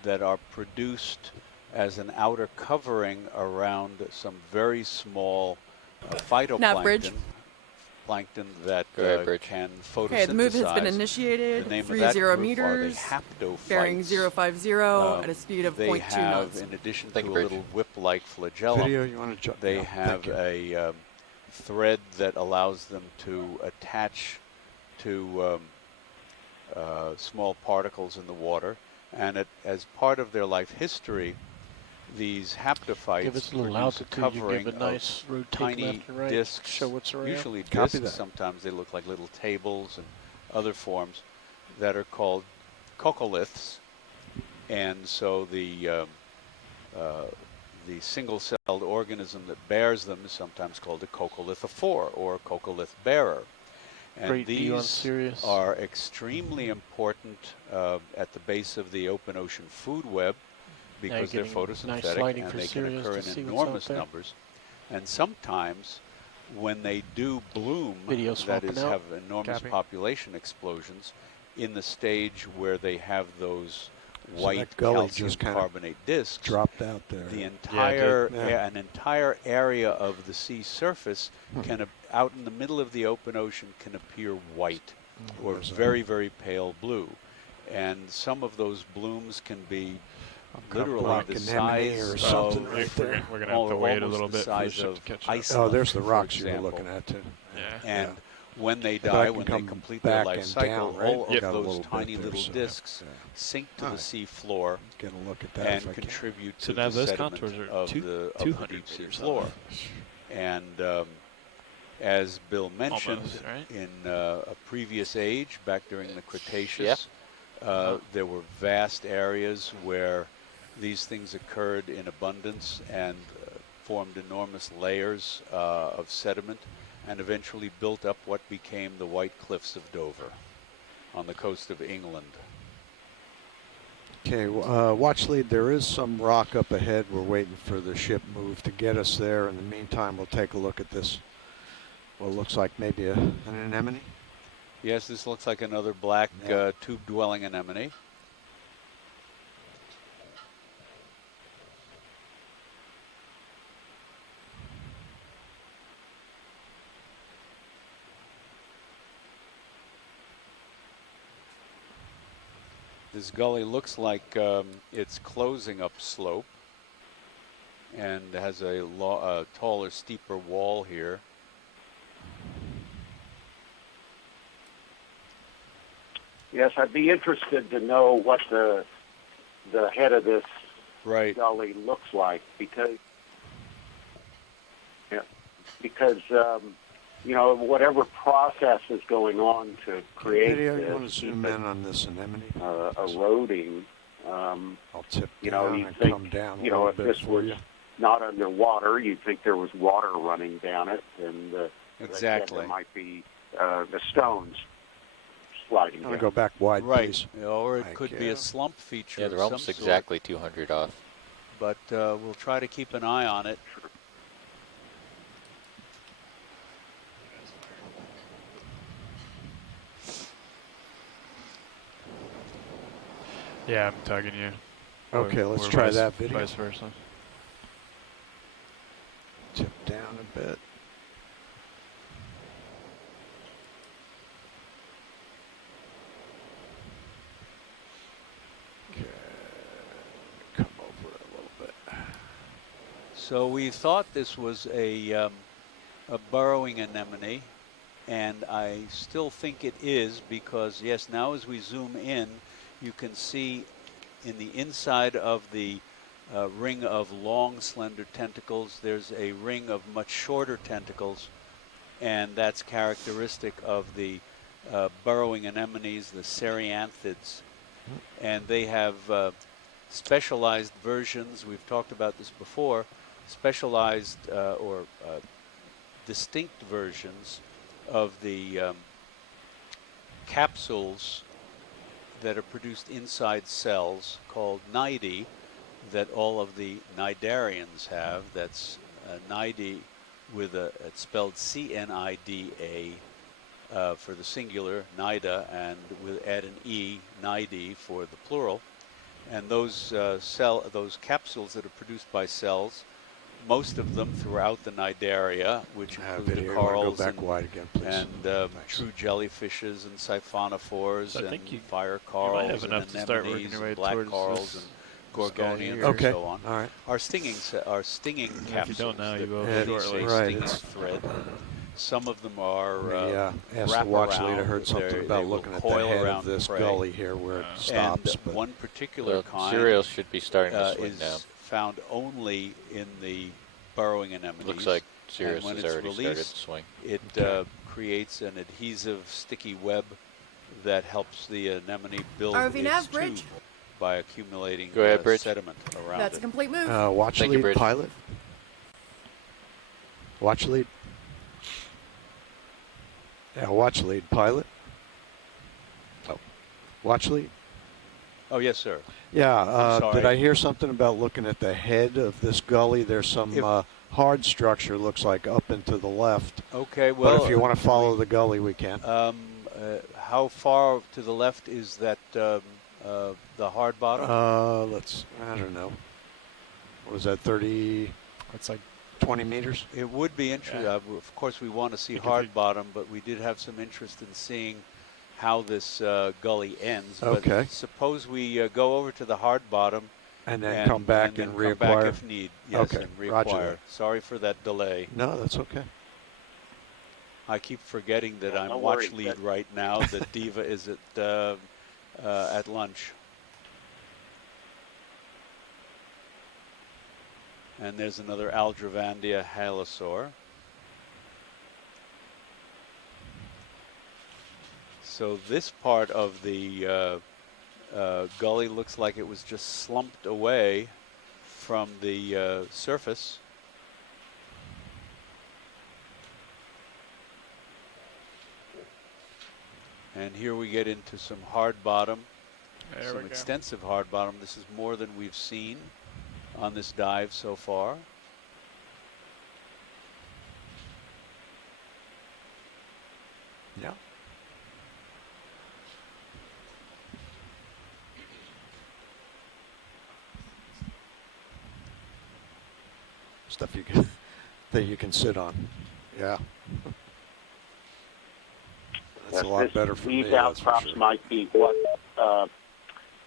that are produced as an outer covering around some very small phytoplankton. Plankton that can photosynthesize. Okay, the move has been initiated. 30 meters, bearing 050 at a speed of 0.2 knots. In addition to a little whip-like flagellum, Video, you want to jump? they have a thread that allows them to attach to small particles in the water, and as part of their life history, these haptophytes give us a little produce a altitude, covering give a nice of tiny left and right, discs, show what's around. usually Copy discs, that. sometimes they look like little tables and other forms that are called coccoliths. And so the single-celled organism that bears them is sometimes called a coccolithophore or a coccolith bearer. And Great view on these Sirius. are extremely important at the base of the open ocean food web, because they're photosynthetic and they can occur in enormous numbers. And sometimes when they do bloom, that is, have enormous population explosions, in the stage where they have those white calcium carbonate discs, dropped out there. The entire an entire area of the sea surface can out in the middle of the open ocean can appear white or very, very pale blue. And some of those blooms can be literally the size or something of, right there. We're going to have to wait a little bit for the ship to catch up. Oh, there's the rocks you were looking at too. Yeah. And when they die, when they complete their life cycle, all of those tiny little discs sink to the sea floor and contribute to the sediment of the deep sea floor. And as Bill mentioned, in a previous age, back during the Cretaceous, there were vast areas where these things occurred in abundance and formed enormous layers of sediment and eventually built up what became the White Cliffs of Dover on the coast of England. Okay, watch lead. There is some rock up ahead. We're waiting for the ship move to get us there. In the meantime, we'll take a look at this. What looks like maybe an anemone. Yes, this looks like another black tube-dwelling anemone. This gully looks like it's closing up slope and has a taller, steeper wall here. Yes, I'd be interested to know what the head of this gully looks like because you know, whatever process is going on to create this, you want to zoom in on this anemone? Eroding. I'll tip you down know, you and think, come down a you know, little if bit this for was you. not underwater, you'd think there was water running down it, and exactly there might be the stones sliding I'm down. go back wide, please. Or it could be a slump feature. Yeah, they're of almost some sort. exactly 200 off. But we'll try to keep an eye on it. Yeah, I'm tugging you. Okay, let's try that video. Vice versa. Tip down a bit. Okay, come over a little bit. So we thought this was a burrowing anemone, and I still think it is because, yes, now as we zoom in, you can see in the inside of the ring of long, slender tentacles, there's a ring of much shorter tentacles, and that's characteristic of the burrowing anemones, the cereanthids. And they have specialized versions, we've talked about this before, specialized or distinct versions of the capsules that are produced inside cells called cnidae that all of the cnidarians have. That's cnidae with it's spelled C-N-I-D-A for the singular, cnida, and add an E, cnidae for the plural. And those those capsules that are produced by cells, most of them throughout the cnidaria, which include the corals and true jellyfishes and siphonophores and fire corals and anemones and black corals and gorgonians and so on. All right. Are stinging capsules. If you don't know, you will shortly. Stinging thread. Some of them are asked the watch lead. I heard something about looking at the head of this gully here where it stops. And one particular kind cereals should be starting to swing is now. found only in the burrowing anemones. Looks like Sirius has already started to swing. It creates an adhesive, sticky web that helps the anemone build its tube by accumulating sediment around That's it. a complete move. Watch lead, pilot. Watch lead. Yeah, watch lead, pilot. Oh, watch lead. Oh, yes, sir. Yeah, did I hear something about looking at the head of this gully? There's some hard structure, looks like, up and to the left. Okay, well... But if you want to follow the gully, we can. How far to the left is that the hard bottom? I don't know. What was that, 30? It's like 20 meters? It would be interesting. Of course, we want to see hard bottom, but we did have some interest in seeing how this gully ends. Okay. But suppose we go over to the hard bottom and then come back and reacquire. Come back if need. Yes, okay. and reacquire. Roger. Sorry for that delay. No, that's okay. I keep forgetting that I'm watch lead right now. That Diva is at lunch. And there's another Aldrovandia halosaur. So this part of the gully looks like it was just slumped away from the surface. And here we get into some hard bottom. some extensive hard bottom. This is more than we've seen on this dive so far. Yeah. Stuff you can that you can sit on. Yeah. That's a lot better for me. These outcrops might be what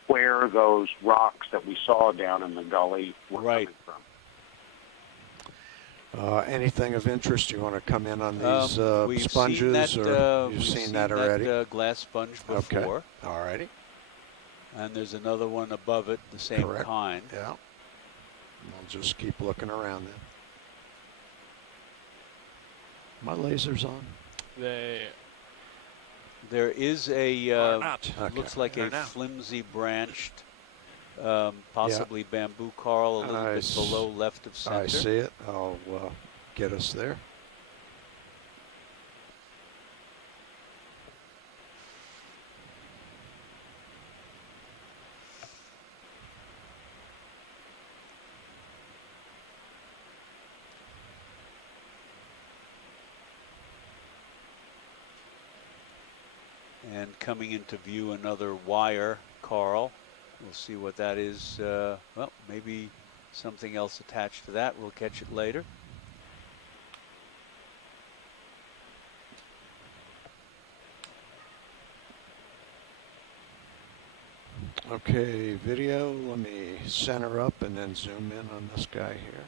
where those rocks that we saw down in the gully were coming from. Anything of interest you want to come in on these sponges, or you've seen that already? Glass sponge before. Okay. All righty. And there's another one above it, the same kind. Yeah. I'll just keep looking around then. My laser's on. There is a looks like a flimsy branched, possibly bamboo coral a little bit below left of center. I see it. I'll get us there. And coming into view, another wire coral. We'll see what that is. Well, maybe something else attached to that. We'll catch it later. Okay, video. Let me center up and then zoom in on this guy here.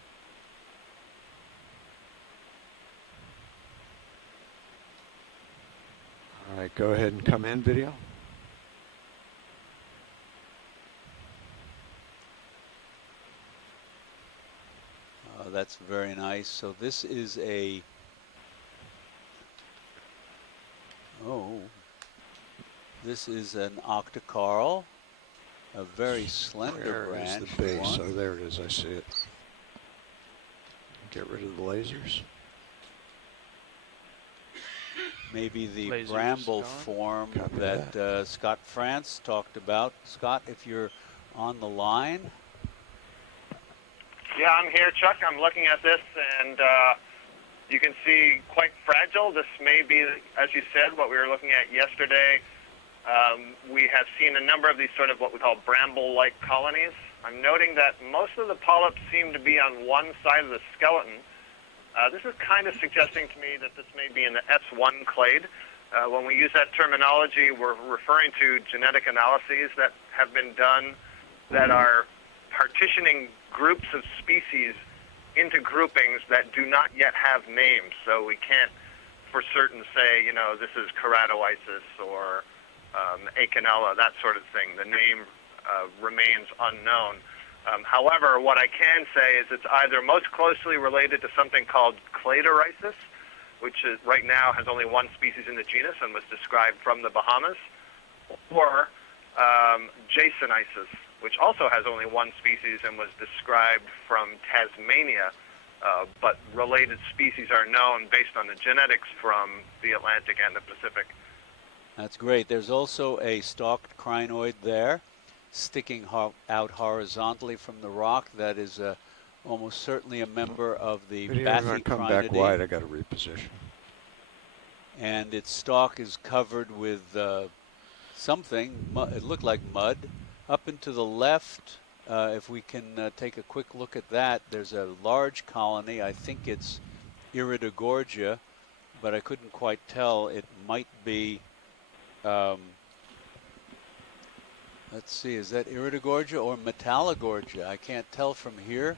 All right, go ahead and come in, video. That's very nice. So this is this is an octocoral, a very slender branch. There's the base. Oh, there it is. I see it. Get rid of the lasers. Maybe the bramble form that Scott France talked about. Scott, if you're on the line. Yeah, I'm here, Chuck. I'm looking at this, and you can see quite fragile. This may be, as you said, what we were looking at yesterday. We have seen a number of these sort of what we call bramble-like colonies. I'm noting that most of the polyps seem to be on one side of the skeleton. This is kind of suggesting to me that this may be in the S1 clade. When we use that terminology, we're referring to genetic analyses that have been done that are partitioning groups of species into groupings that do not yet have names. So we can't for certain say, you know, this is Keratoisis or Acanella, that sort of thing. The name remains unknown. However, what I can say is it's either most closely related to something called Cladorisis, which is, right now has only one species in the genus and was described from the Bahamas, or Jasonisis, which also has only one species and was described from Tasmania, but related species are known based on the genetics from the Atlantic and the Pacific. That's great. There's also a stalked crinoid there, sticking out horizontally from the rock. That is almost certainly a member of the Bathycrinidae. Come back wide. I got to reposition. And its stalk is covered with something. It looked like mud. Up and to the left, if we can take a quick look at that, there's a large colony. I think it's Iridogorgia, but I couldn't quite tell. It might be. Let's see, is that Iridogorgia or Metallogorgia? I can't tell from here.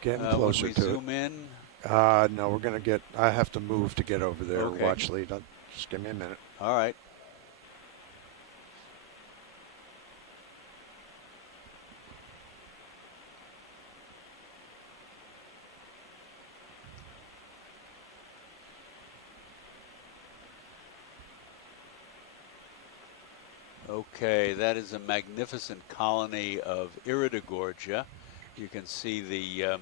Getting closer to it. Zoom in? No, we're going to get, I have to move to get over there. Okay. Watch lead. Just give me a minute. All right. Okay, that is a magnificent colony of Iridogorgia. You can see the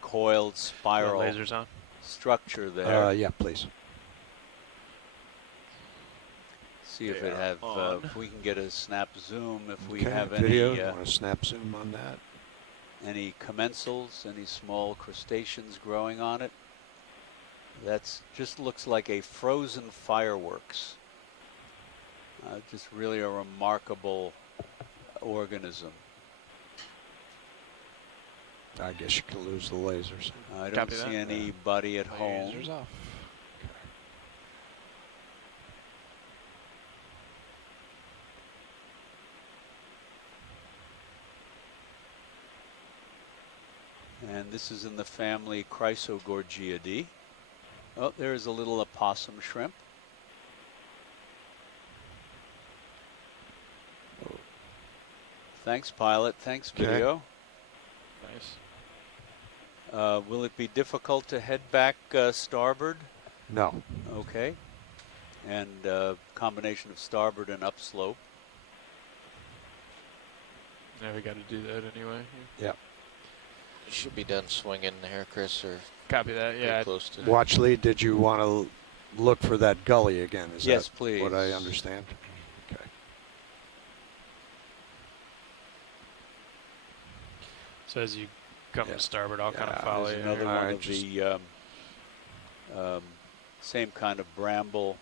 coiled spiral lasers on? Structure there. Yeah, please. see if if we can get a snap zoom, if we Okay, have video. any You want to snap zoom on that? any commensals, any small crustaceans growing on it. That's just looks like a frozen fireworks. Just really a remarkable organism. I guess you can lose the lasers. I don't see anybody at home. Lasers off. And this is in the family Chrysogorgiidae. Oh, there's a little opossum shrimp. Thanks, pilot. Thanks, video. Nice. Will it be difficult to head back starboard? No. Okay. And combination of starboard and upslope. Now we got to do that anyway. Yeah. You should be done swinging there, Chris, or Copy that. Yeah. close to. Watch lead. Did you want to look for that gully again? Is Yes, that please. what I understand? Okay. So as you come to starboard, I'll kind of follow you. Another one of the same kind of bramble.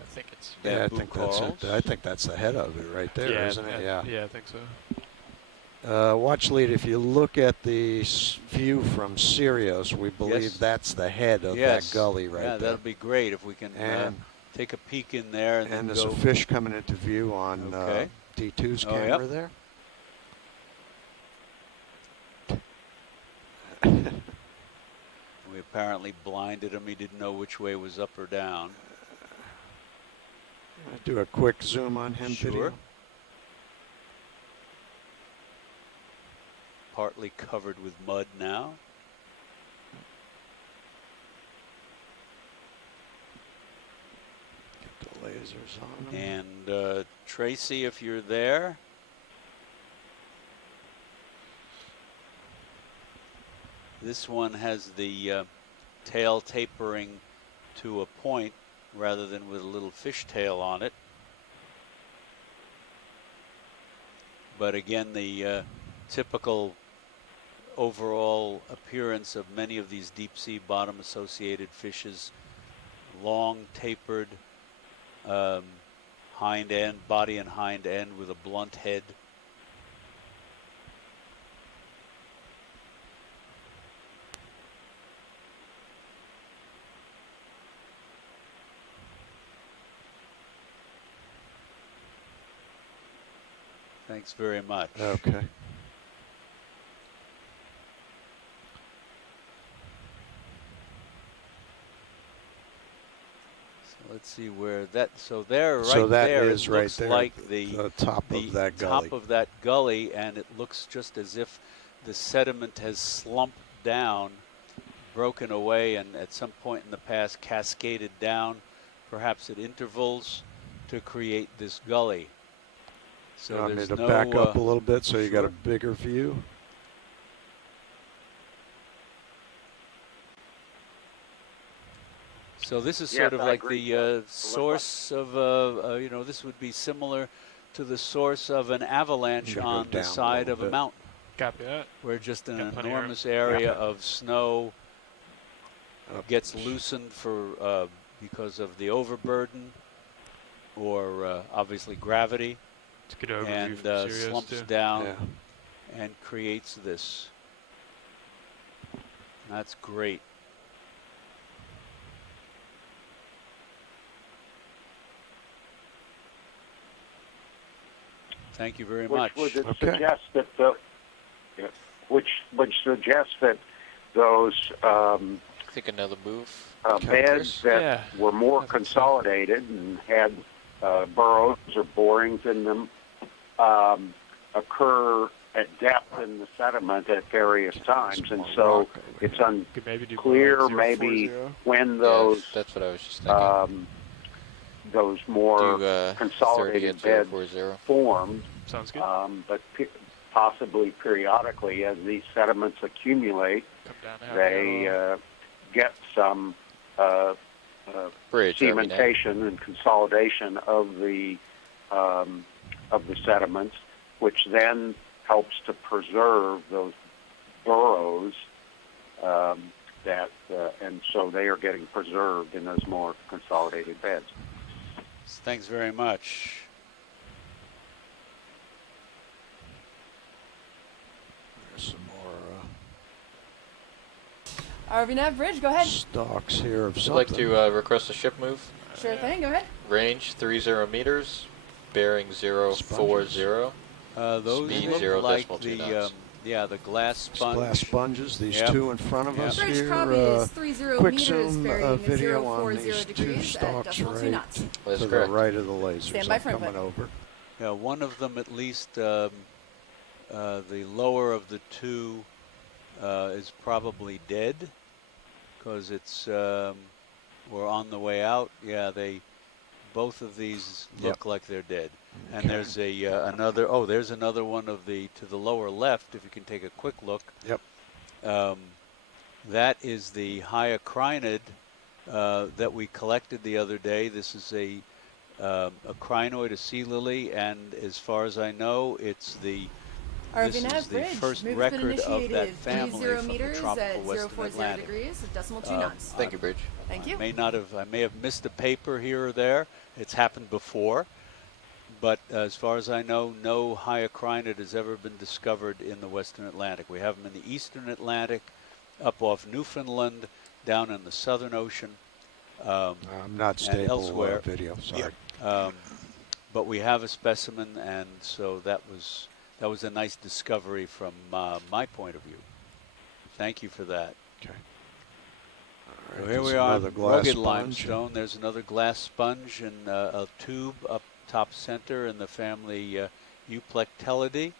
I think it's. Yeah, I think that's it. I think that's the head of it right there, Yeah, isn't it? Yeah. Yeah, I think so. Watch lead. If you look at the view from Sirius, we believe that's the head of that gully right there. Yeah, that'll be great if we can take a peek in there. And there's a fish coming into view on D2's camera there. We apparently blinded him. He didn't know which way was up or down. Do a quick zoom on him. Sure. Video. Partly covered with mud now. Get the lasers on him. And Tracy, if you're there. This one has the tail tapering to a point rather than with a little fish tail on it. But again, the typical overall appearance of many of these deep sea bottom associated fishes, long tapered hind end, body and hind end with a blunt head. Thanks very much. Okay. So let's see where that. So there, right so that there, is it right looks there, like the top of that gully. Top of that gully, and it looks just as if the sediment has slumped down, broken away, and at some point in the past cascaded down, perhaps at intervals, to create this gully. So I there's need to no, back up a little bit so you got a sure. bigger view. So this is sort of like the source of, you know, this would be similar to the source of an avalanche on the side of a mountain. Copy that. Where just an enormous area of snow gets loosened for because of the overburden or obviously gravity. And slumps down and creates this. That's great. Thank you very much. Which would suggest that which suggests that those I think another move. beds that were more consolidated and had burrows or borings in them occur at depth in the sediment at various times, and so it's unclear maybe when those that's what I was just thinking. Those more consolidated beds formed. Sounds good. But possibly periodically, as these sediments accumulate, they get some cementation and consolidation of the sediments, which then helps to preserve those burrows and so they are getting preserved in those more consolidated beds. Thanks very much. There's some more RV Nav Bridge, go ahead. stalks here of I'd something. like to request a ship move. Sure thing, go ahead. Range 30 meters, bearing 040. Those Speed look 0 like decimal 2 the knots. the glass sponge. Glass sponges, these Yep. two in front of us Bridge here. copy is 30 quick meters, zoom bearing video on 040 these two degrees at stalks decimal 2 right knots. That's to the correct. right of the lasers. Stand by for coming input. over. Yeah, one of them at least, the lower of the two, is probably dead because it's we're on the way out. Yeah, both of these look like they're dead. And there's another. Oh, there's another one to the lower left. If you can take a quick look. Yep. That is the hyacrinid that we collected the other day. This is a crinoid, a sea lily, and as far as I know, this is the first record of that family from the tropical western Atlantic. degrees at decimal 2 knots. Thank you, Bridge. Thank you. I may have missed a paper here or there. It's happened before, but as far as I know, no hyacrinid has ever been discovered in the western Atlantic. We have them in the eastern Atlantic, up off Newfoundland, down in the Southern Ocean. I'm not stable elsewhere. Video, sorry. But we have a specimen, and so that was a nice discovery from my point of view. Thank you for that. Okay. So here we are, rugged limestone. There's another glass sponge and a tube up top center in the family Euplectellidae.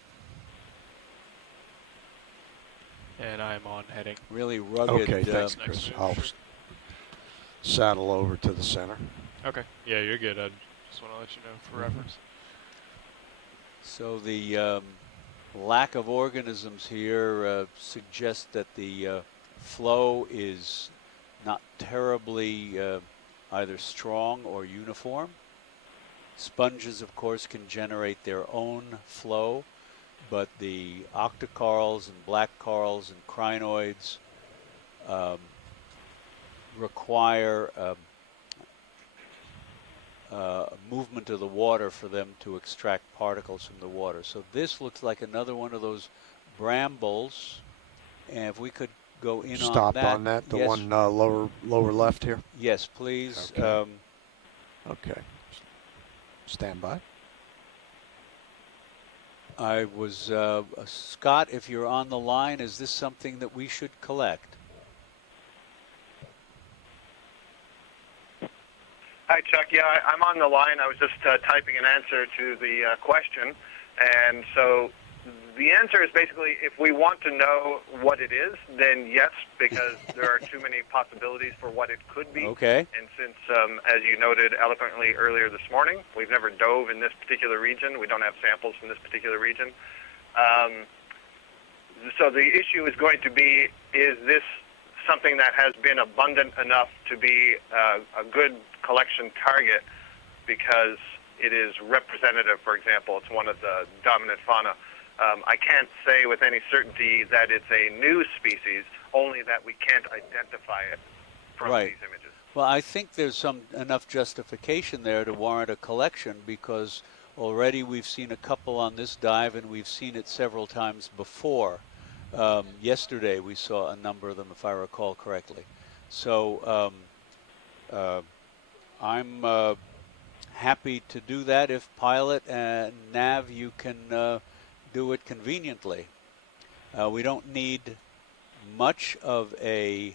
And I'm on heading. Really rugged. Okay, thanks, Chris. I'll saddle over to the center. Okay. Yeah, you're good. I just want to let you know for reference. So the lack of organisms here suggests that the flow is not terribly either strong or uniform. Sponges, of course, can generate their own flow, but the octocorals and black corals and crinoids require movement of the water for them to extract particles from the water. So this looks like another one of those brambles, and if we could go in Stop on that. the one lower left here. Yes, please. Okay. Okay. Stand by. I was Scott, if you're on the line, is this something that we should collect? Hi, Chuck. Yeah, I'm on the line. I was just typing an answer to the question. And so the answer is basically if we want to know what it is, then yes, because there are too many possibilities for what it could be. Okay. And since, as you noted eloquently earlier this morning, we've never dove in this particular region. We don't have samples from this particular region. So the issue is going to be, is this something that has been abundant enough to be a good collection target because it is representative, for example, it's one of the dominant fauna. I can't say with any certainty that it's a new species, only that we can't identify it from these images. Well, I think there's enough justification there to warrant a collection because already we've seen a couple on this dive and we've seen it several times before. Yesterday we saw a number of them, if I recall correctly. So I'm happy to do that if Pilot and Nav, you can do it conveniently. We don't need much of a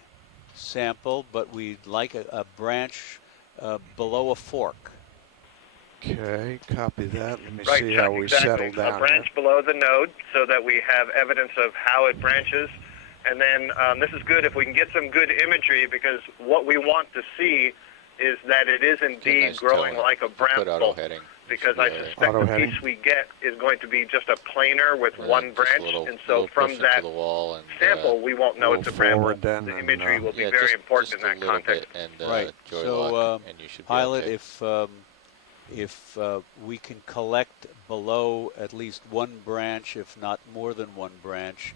sample, but we'd like a branch below a fork. Okay, copy that. Let me Right, see Chuck, how we exactly. settle down A branch below the node so that we have evidence of how it branches. And then this is good if we can get some good imagery because what we want to see is that it is indeed growing like a bramble because I suspect the piece we get is going to be just a planer with one branch, and so from that sample, we won't know it's a bramble. The imagery will be very important in that context. Right. So, Pilot, if we can collect below at least one branch, if not more than one branch,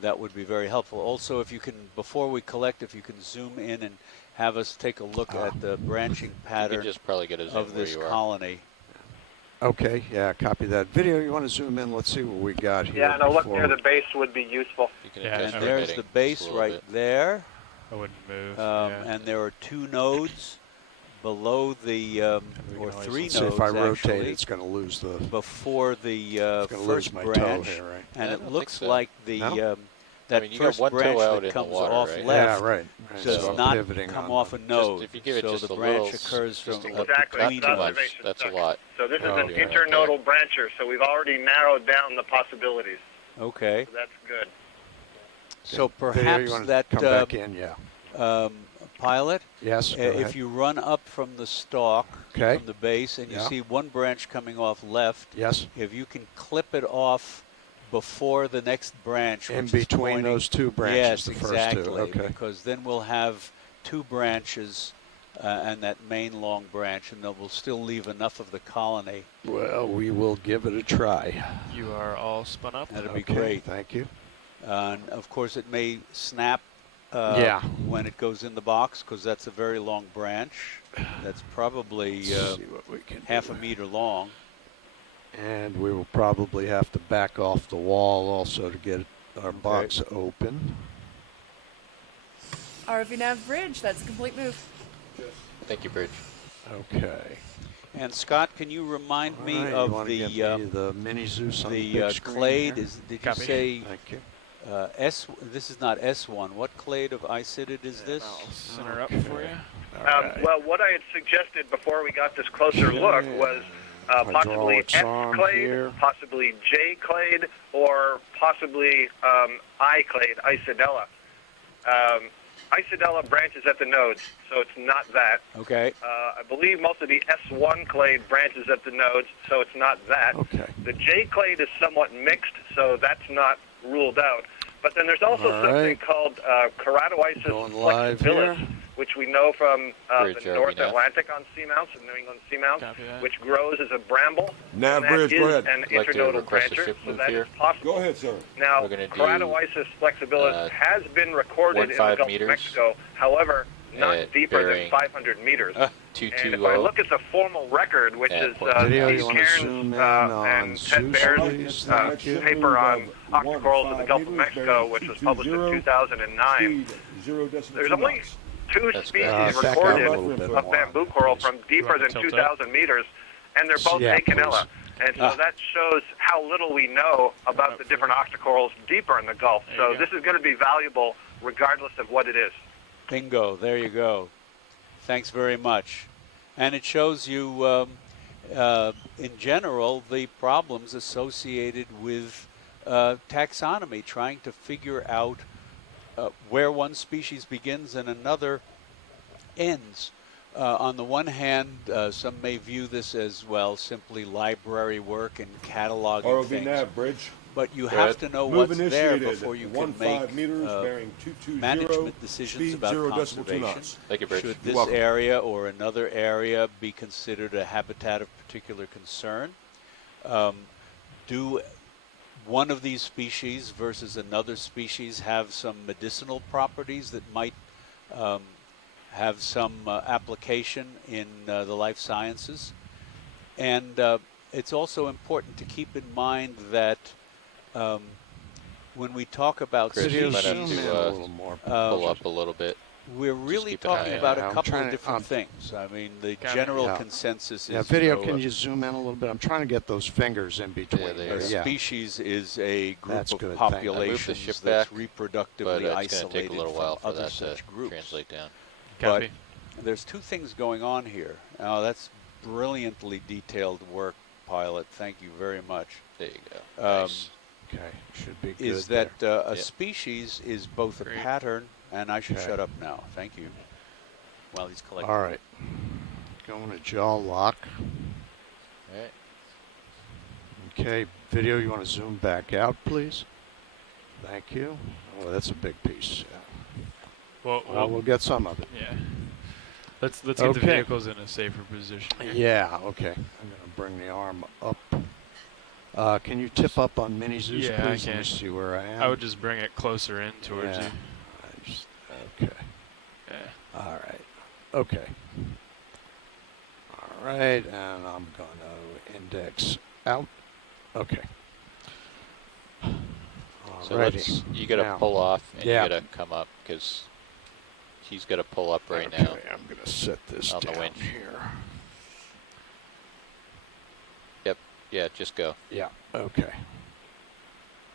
that would be very helpful. Also, if you can, before we collect, if you can zoom in and have us take a look at the branching pattern of this colony. Okay, yeah, copy that. Video, you want to zoom in? Let's see what we got here. Yeah, and a look near the base would be useful. And there's the base right there. I wouldn't move. And there are two nodes below the, or three nodes, if I rotate, actually, it's going to lose the... Before the first my branch. Toe here, right? And it looks like the... that first branch that comes off left does not come off a node. If you give it so just the a branch little, occurs from Exactly. between nodes. That's a lot. So this is an internodal brancher, so we've already narrowed down the possibilities. Okay. So that's good. So perhaps that come back in, Pilot, yes, if you run up from the stalk, from the base, and you see one branch coming off left, if you can clip it off before the next branch, in which between is those two branches, yes, the exactly, first two. Okay. Because then we'll have two branches and that main long branch, and we'll still leave enough of the colony. Well, we will give it a try. You are all spun up. That'll be great. Thank you. And of course, it may snap when it goes in the box, because that's a very long branch. That's probably half a meter long. And we will probably have to back off the wall also to get our box open. RV Nav Bridge, that's a complete move. Thank you, Bridge. Okay. And Scott, can you remind me of the mini Zeus on the big screen clade? here? Did you say Thank you. this is not S1. What clade of Isidid is this? I'll center up for you. Well, what I had suggested before we got this closer look was possibly S clade, possibly J clade, or possibly I clade, Isidella. Isidella branches at the nodes, so it's not that. Okay. I believe most of the S1 clade branches at the nodes, so it's not that. Okay. The J clade is somewhat mixed, so that's not ruled out. But then there's also something called Keratoisis flexibilis, which we know from the North Atlantic on seamounts and New England seamounts, which grows as a bramble. Nav Bridge, go ahead. An internodal brancher, so that is possible. Go ahead, sir. Now, Keratoisis flexibilis has been recorded in the Gulf of Mexico, however, not deeper than 500 meters. And if I look at the formal record, which is Steve Cairns and Ted Baer's paper on octocorals in the Gulf of Mexico, which was published in 2009, there's only two species recorded of bamboo coral from deeper than 2,000 meters, and they're both Acanella. And so that shows how little we know about the different octocorals deeper in the Gulf. So this is going to be valuable regardless of what it is. Bingo. There you go. Thanks very much. And it shows you, in general, the problems associated with taxonomy, trying to figure out where one species begins and another ends. On the one hand, some may view this as, well, simply library work and cataloging things. Nav Bridge. But you have to know what's there before you can make management decisions about conservation. Should this area or another area be considered a habitat of particular concern? Do one of these species versus another species have some medicinal properties that might have some application in the life sciences? And it's also important to keep in mind that when we talk about Chris, you might have to pull up a little bit. We're really talking about a couple of different things. I mean, the general consensus is... Video, can you zoom in a little bit? I'm trying to get those fingers in between. A species is a group of populations that's reproductively isolated take a little while from for other that such to groups. translate down. But there's two things going on here. Now, that's brilliantly detailed work, Pilot. Thank you very much. There you go. Nice. Okay, should be good. Is that a species is both a pattern, and I should shut up now. Thank you. While he's collecting. All right. going to jaw lock. All right. Okay, video, you want to zoom back out, please? Thank you. Oh, that's a big piece. Yeah. Well, we'll get some of it. Yeah. Let's get the vehicles in a safer position here. Yeah, okay. I'm going to bring the arm up. Can you tip up on Mini Zeus, Yeah, please? I can. Let me see where I am. I would just bring it closer in towards you. Okay. Yeah. All right. Okay. All right, and I'm going to index out. Okay. So you got to pull off and you got to come up because he's got to pull up right now. I'm going to set this on down the winch here. Yep. Yeah, just go. Yeah. Okay.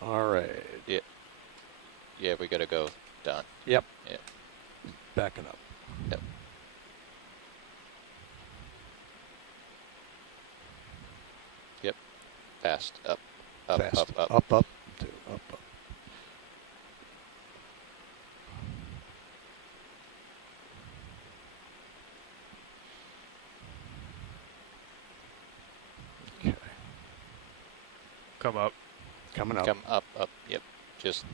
All right. Yeah. Yeah, we got to go down. Yep. Yeah. Backing up. Yep. Yep. Fast. Up. Up. Fast. Up. Up. Up. Up. Up. Up. Okay. Come up. Coming up. Come up. Up. Yep. Just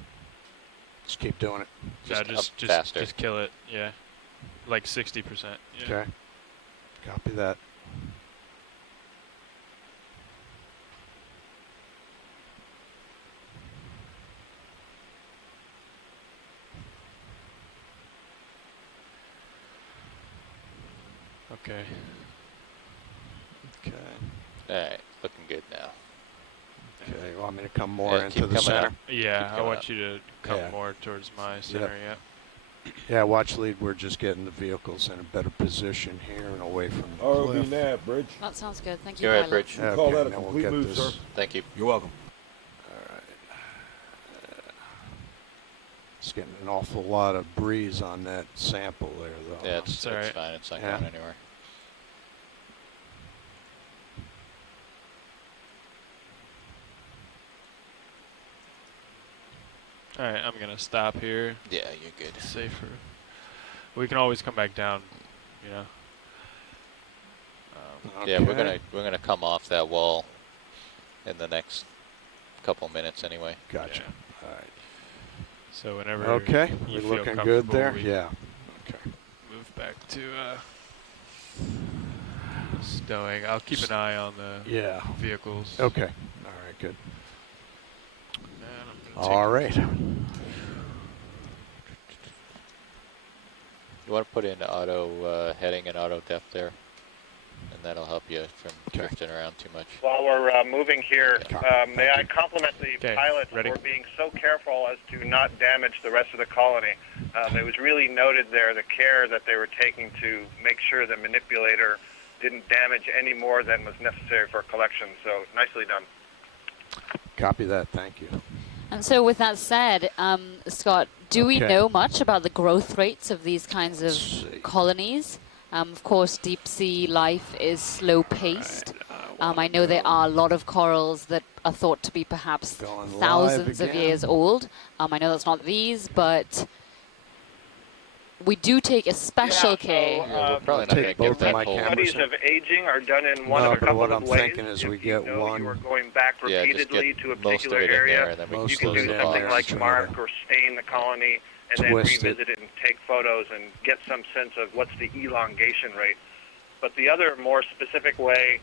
keep doing it. Just faster. Just kill it. Yeah. Like 60%. Yeah. Okay. Copy that. Okay. Okay. All right. Looking good now. Okay. You want me to come more into keep the coming center? up. Yeah, I want you to come Yeah. more towards my center, yeah. Yeah, watch lead. We're just getting the vehicles in a better position here and away from the cliff. ROV nav, Bridge. That sounds good. Thank you. You're right, Violet. Bridge. Okay, Call that a now we'll complete get move, this. sir. Thank you. You're welcome. All right. It's getting an awful lot of breeze on that sample there, though. Yeah, it's all right. fine. It's not Yeah. going anywhere. All right, I'm going to stop here. Yeah, you're good. Safer. We can always come back down, you know. Yeah, we're gonna come off that wall in the next couple minutes anyway. Gotcha. Yeah. All right. So whenever Okay, you we're feel looking good comfortable, there. we Yeah. Okay. move back to stowing. I'll keep an eye on the vehicles. Okay. All right. Good. And I'm gonna All right. You want to put in auto heading and auto depth there, and that'll help you from drifting around too much. While we're moving here, may I compliment the pilots ready? for being so careful as to not damage the rest of the colony. It was really noted there the care that they were taking to make sure the manipulator didn't damage any more than was necessary for collection. So nicely done. Copy that. Thank you. And so with that said, Scott, do we know much about the growth rates of these kinds of colonies? Of course, deep sea life is slow-paced. I know there are a lot of corals that are thought to be perhaps thousands of years old. I know that's not these, but we do take a special care. We're probably not going to get that whole. Studies of aging are done in one of a couple what of I'm ways. thinking is we get one. You are going back repeatedly to a particular area. You can do something like mark or stain the colony and then revisit it and take photos and get some sense of what's the elongation rate. But the other more specific way,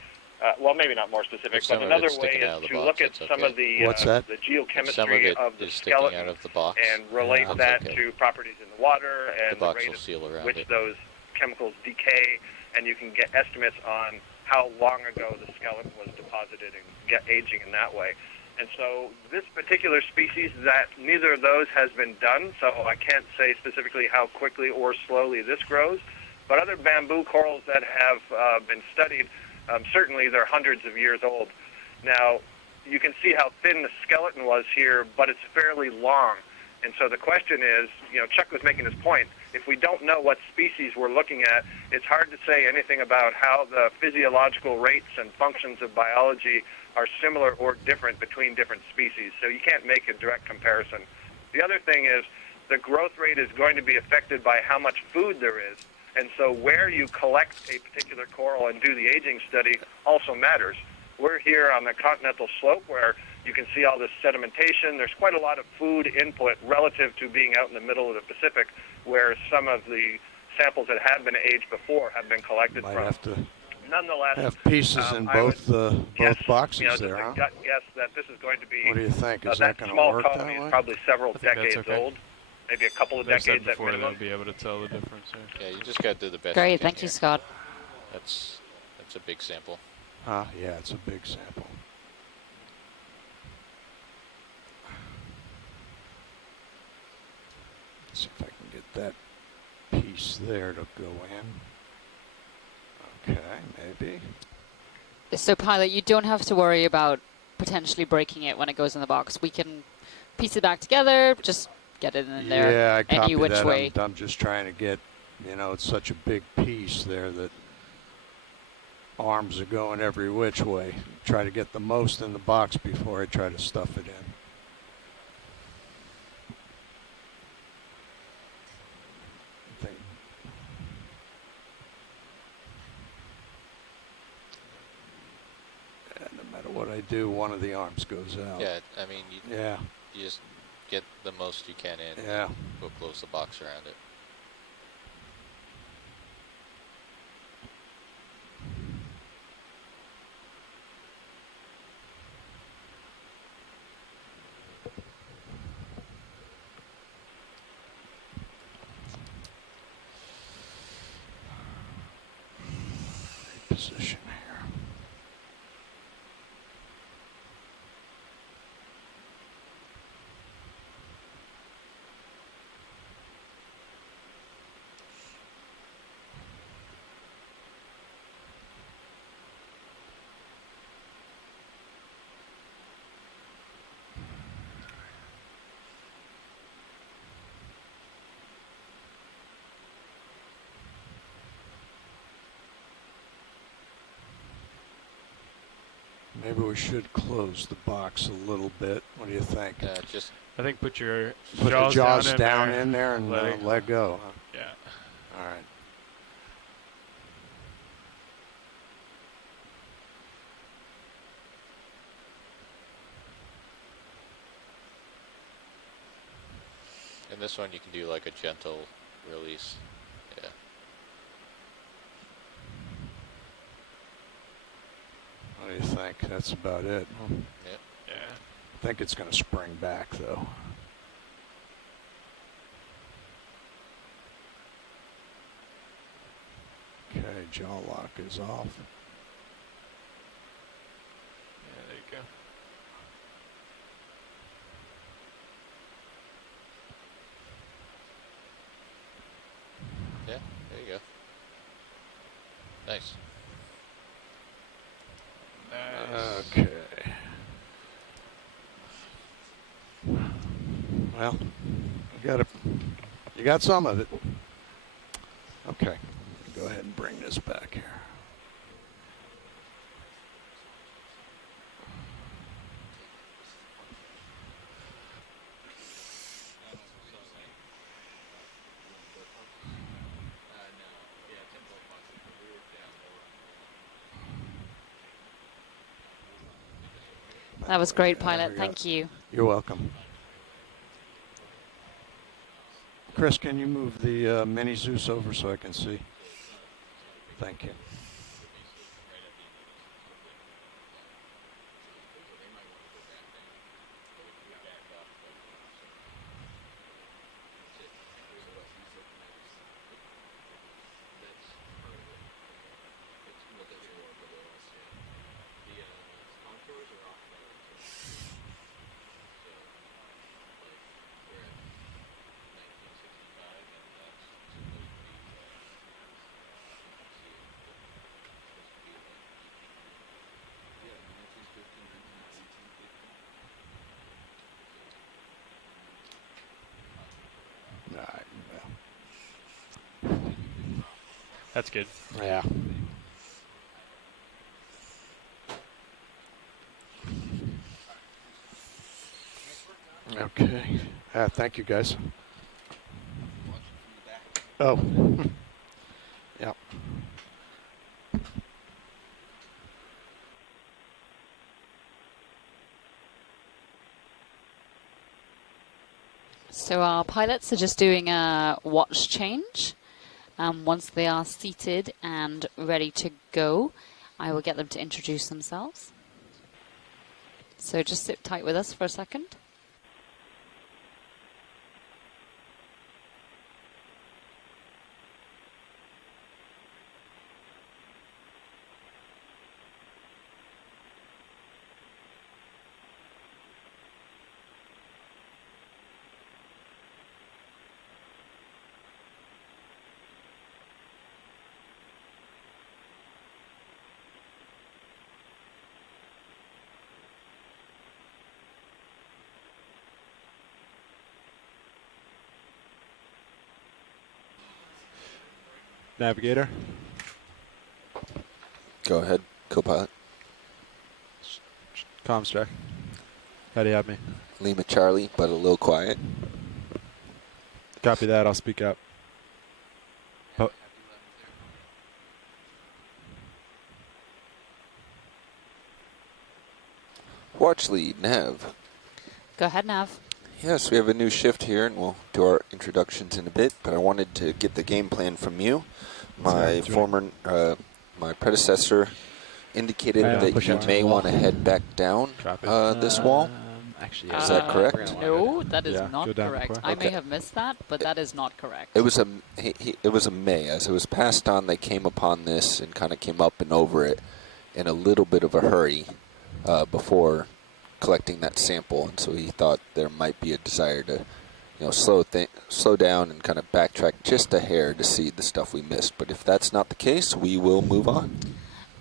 well, maybe not more specific, but another way is to look at some of the geochemistry of the skeleton and relate that to properties in the water and the rate at which those chemicals decay, and you can get estimates on how long ago the skeleton was deposited and get aging in that way. And so this particular species, that neither of those has been done, so I can't say specifically how quickly or slowly this grows. But other bamboo corals that have been studied, certainly they're hundreds of years old. Now, you can see how thin the skeleton was here, but it's fairly long. And so the question is, you know, Chuck was making his point, if we don't know what species we're looking at, it's hard to say anything about how the physiological rates and functions of biology are similar or different between different species. So you can't make a direct comparison. The other thing is the growth rate is going to be affected by how much food there is. And so where you collect a particular coral and do the aging study also matters. We're here on the continental slope where you can see all this sedimentation. There's quite a lot of food input relative to being out in the middle of the Pacific, where some of the samples that have been aged before have been collected Might from. have to Nonetheless, have pieces in both boxes there, just huh? a gut guess that this is going to be. What do you think? Is that that going to small work colony that is way? probably several I think that's decades okay. old, maybe a couple of As I said decades at before, minimum. they'll be able to tell the difference there. Yeah, you just got to do the best. Great, thank you, here. Scott. That's a big sample. Huh? Yeah, it's a big sample. Let's see if I can get that piece there to go in. Okay, maybe. So, Pilot, you don't have to worry about potentially breaking it when it goes in the box. We can piece it back together, just get it in there Yeah, I copy any which that. way. I'm just trying to get, it's such a big piece there that arms are going every which way. Try to get the most in the box before I try to stuff it in. No matter what I do, one of the arms goes out. Yeah, I mean, you just get the most you can in. Yeah. And we'll close the box around it. Position here. Maybe we should close the box a little bit. What do you think? Just I think put your put jaws, the jaws down in there and let go. Huh? Yeah. All right. And this one you can do like a gentle release. Yeah. What do you think? That's about it. Huh? Yeah. I think it's going to spring back, though. Okay, jaw lock is off. Yeah, there you go. Yeah, there you go. Nice. Okay. Well, you got some of it. Okay, go ahead and bring this back here. That was great, Pilot. Thank you. You're welcome. Chris, can you move the mini Zeus over so I can see? Thank you. That's good. Yeah. Okay. Thank you, guys. Oh. Yep. So our pilots are just doing a watch change. Once they are seated and ready to go, I will get them to introduce themselves. So just sit tight with us for a second. Navigator. Go ahead, co-pilot. Comms check. How do you have me? Lima Charlie, but a little quiet. Copy that. I'll speak up. Oh. Watch lead, Nav. Go ahead, Nav. Yes, we have a new shift here, and we'll do our introductions in a bit, but I wanted to get the game plan from you. My my predecessor indicated that you may want to head back down this wall. Actually, is that correct? No, that is not correct. I may have missed that, but that is not correct. It was a may. As it was passed on, they came upon this and kind of came up and over it in a little bit of a hurry before collecting that sample, and so he thought there might be a desire to, slow down and kind of backtrack just a hair to see the stuff we missed. But if that's not the case, we will move on.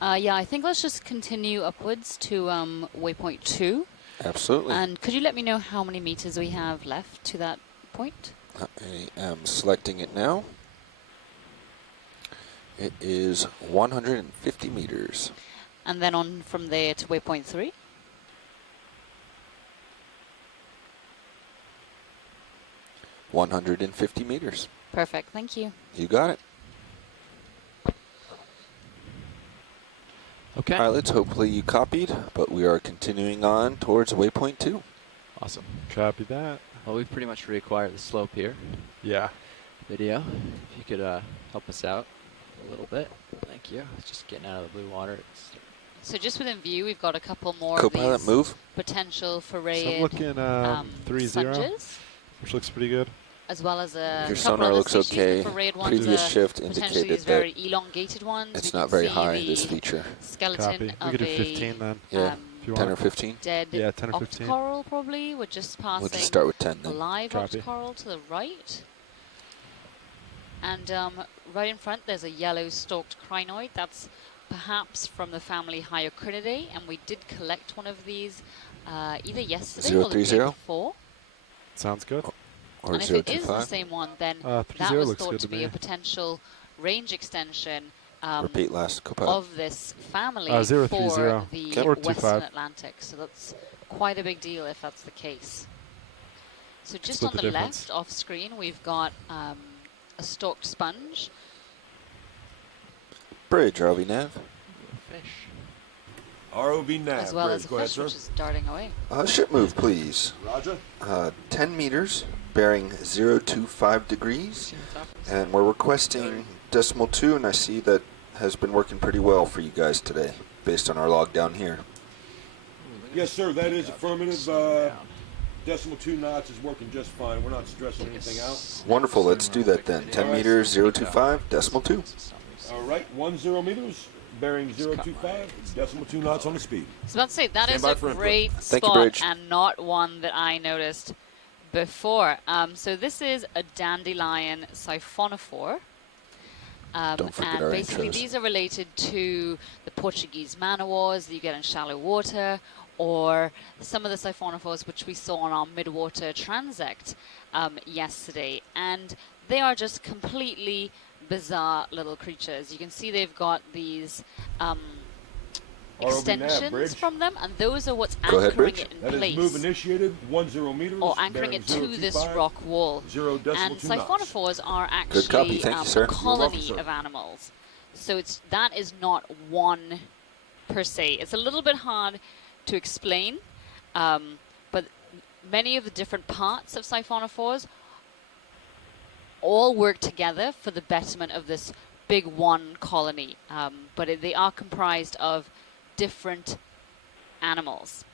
Yeah, I think let's just continue upwards to waypoint 2. Absolutely. And could you let me know how many meters we have left to that point? I am selecting it now. It is 150 meters. And then on from there to waypoint 3? $150 meters. Perfect, thank you. You got it. Okay. Pilots, hopefully you copied, but we are continuing on towards waypoint 2. Awesome. Copy that. Well, we've pretty much reacquired the slope here. Yeah. Video, if you could help us out a little bit. Thank you. It's just getting out of the blue water. So just within view, we've got a couple more Co-pilot, of these move. potential So I'm foraid looking 3-0, sponges, which looks pretty good. as well as a Your couple sonar other looks species. okay. The foraid ones Previous are shift potentially indicated these very that elongated ones. it's We not can very see high, the this feature. skeleton Copy. We of could do a 15 then. Yeah, if you 10 want. or 15. dead Yeah, 10 or 15. coral probably. We're just passing We'll just start with 10 a then. live Copy. coral to the right. And right in front, there's a yellow stalked crinoid. That's perhaps from the family Hyocrinidae, and we did collect one of these either yesterday or the day 030? before. Sounds good. Or And if it is the 025. same one, then 30 that was looks thought good to to be me. a potential range extension Repeat last, co-pilot. of this family 030. for the Okay. Or Western 25. Atlantic. So that's quite a big deal if that's the case. So just Split on the the difference. left off screen, we've got a stalked sponge. Bridge, ROV Nav. Fish. ROV nav. As well Bridge. as a Go ahead, fish, sir. which is darting away. Ship move, please. Roger. 10 meters, bearing 025 degrees. And we're requesting decimal 2, and I see that has been working pretty well for you guys today, based on our log down here. Yes, sir. That is affirmative. Decimal 2 knots is working just fine. We're not stressing anything out. Wonderful, let's do that then. 10 meters, 025, decimal 2. All right, 10 meters, bearing 025, decimal 2 knots on the speed. I was about to say, that Stand is by a for input. great Thank you, spot Bridge. and not one that I noticed before. So this is a dandelion siphonophore. Don't forget And our basically intros. these are related to the Portuguese man-o-wars that you get in shallow water, or some of the siphonophores which we saw on our midwater transect yesterday. And they are just completely bizarre little creatures. You can see they've got these extensions from them, and those are what's Go ahead, anchoring Bridge. it in That place. is move initiated, 10 meters. Or anchoring bearing it to this 025, rock wall. 0 decimal And 2 knots. siphonophores are Good copy. actually Thank you, sir. a colony welcome, sir. of animals. So that is not one per se. It's a little bit hard to explain, but many of the different parts of siphonophores all work together for the betterment of this big one colony, but they are comprised of different animals.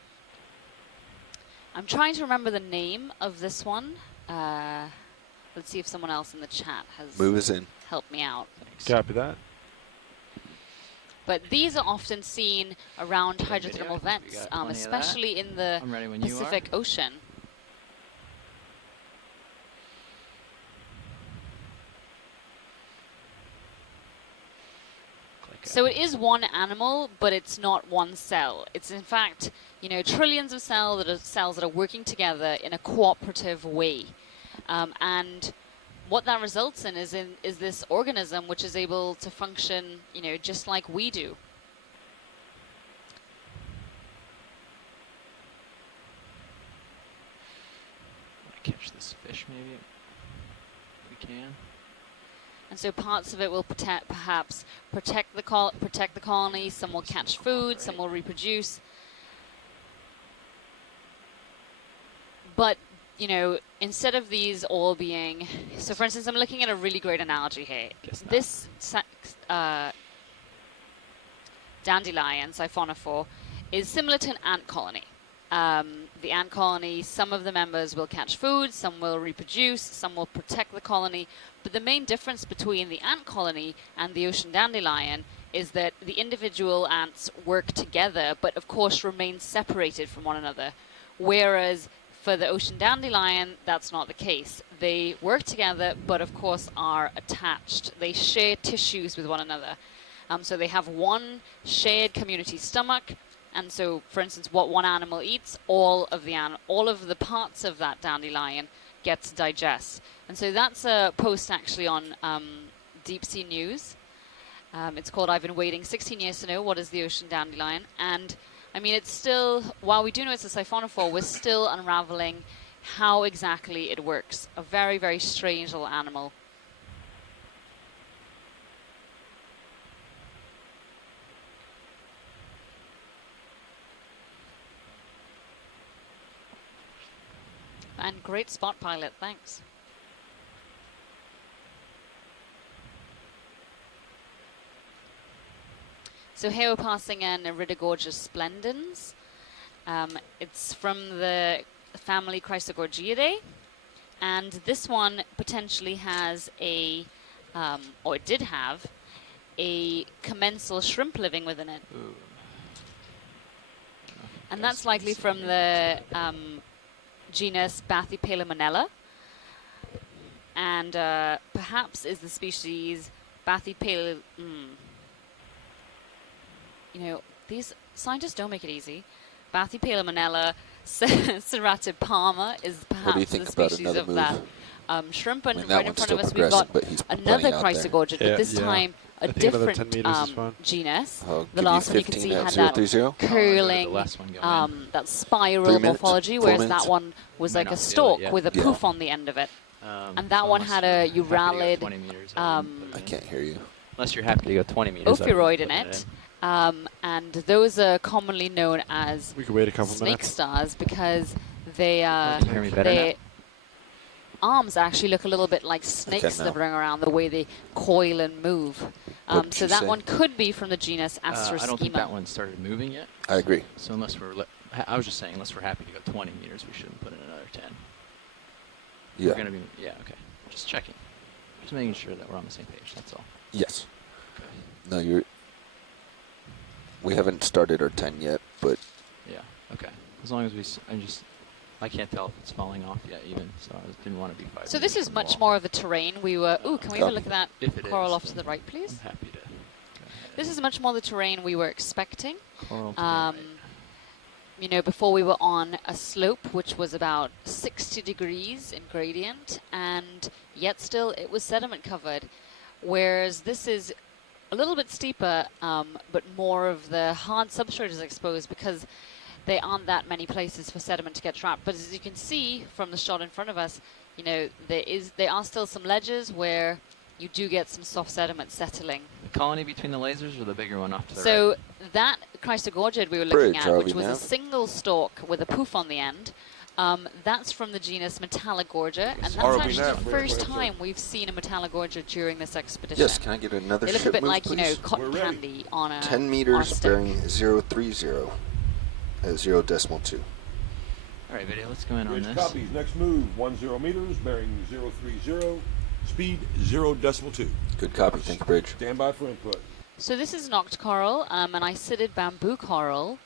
I'm trying to remember the name of this one. Let's see if someone else in the chat has Move us in. helped me out. Copy that. But these are often seen around hydrothermal vents, especially in the Pacific Ocean. So it is one animal, but it's not one cell. It's in fact, trillions of cells that are working together in a cooperative way. And what that results in is this organism which is able to function, just like we do. Catch this fish, maybe, if we can. And so parts of it will perhaps protect the colony. Some will catch food. Some will reproduce. But instead of these all being, so for instance, I'm looking at a really great analogy here. This dandelion, siphonophore, is similar to an ant colony. The ant colony, some of the members will catch food, some will reproduce, some will protect the colony. But the main difference between the ant colony and the ocean dandelion is that the individual ants work together, but of course remain separated from one another. Whereas for the ocean dandelion, that's not the case. They work together, but of course are attached. They share tissues with one another. So they have one shared community stomach. And so, for instance, what one animal eats, all of the parts of that dandelion get to digest. And so that's a post actually on Deep Sea News. It's called "I've been waiting 16 years to know what is the ocean dandelion." And I mean, it's still, while we do know it's a siphonophore, we're still unraveling how exactly it works. A very, very strange little animal. And great spot, pilot, thanks. So here we're passing an Iridogorgia splendens. It's from the family Chrysogorgiidae. And this one potentially has or it did have, a commensal shrimp living within it. Ooh. And that's likely from the genus Bathypalaemonella, and perhaps is the species Bathypale. These scientists don't make it easy. Bathypalaemonella serratipalma is perhaps the species of that shrimp. And right in front of us, we've got another Chrysogorgia, but this time a different genus. The last one you can see had that curling, that spiral morphology, whereas that one was like a stalk with a poof on the end of it. And that one had a uralid, I can't hear you. Unless you're happy to go 20 meters. Ophiuroid in it. And those are commonly known as snake stars because their arms actually look a little bit like snakes slithering around the way they coil and move. So that one could be from the genus Asteroschema. I don't think that one started moving yet. I agree. So unless I was just saying, unless we're happy to go 20 meters, we shouldn't put in another 10. Yeah. We're gonna be, okay. Just checking. Just making sure that we're on the same page, that's all. Yes. Okay. No, we haven't started our 10 yet, but... Yeah, okay. As long as I can't tell if it's falling off yet even, so I didn't want to be 5 So this is much more of a terrain we were... can we have a look at that coral off to the right, please? I'm happy to. This is much more the terrain we were expecting. Coral to the right. Before we were on a slope which was about 60 degrees in gradient, and yet still it was sediment covered, whereas this is a little bit steeper, but more of the hard substrate is exposed because there aren't that many places for sediment to get trapped. But as you can see from the shot in front of us, you know, there are still some ledges where you do get some soft sediment settling. The colony between the lasers or the bigger one off to the right? So that Chrysogorgid we were looking at, which was a single stalk with a poof on the end, that's from the genus Metallogorgia, and that's actually the first time we've seen a Metallogorgia during this expedition. Yes, can I get another ship move, please? They look a bit like, you know, cotton candy on a 10 meters bearing 030 at 0.2. All right, video, let's go in on this. Copies. Next move, 10 meters bearing 030, speed 0.2. Good copy. Thank you, Bridge. Stand by for input. So this is an oct coral, an isidid bamboo coral.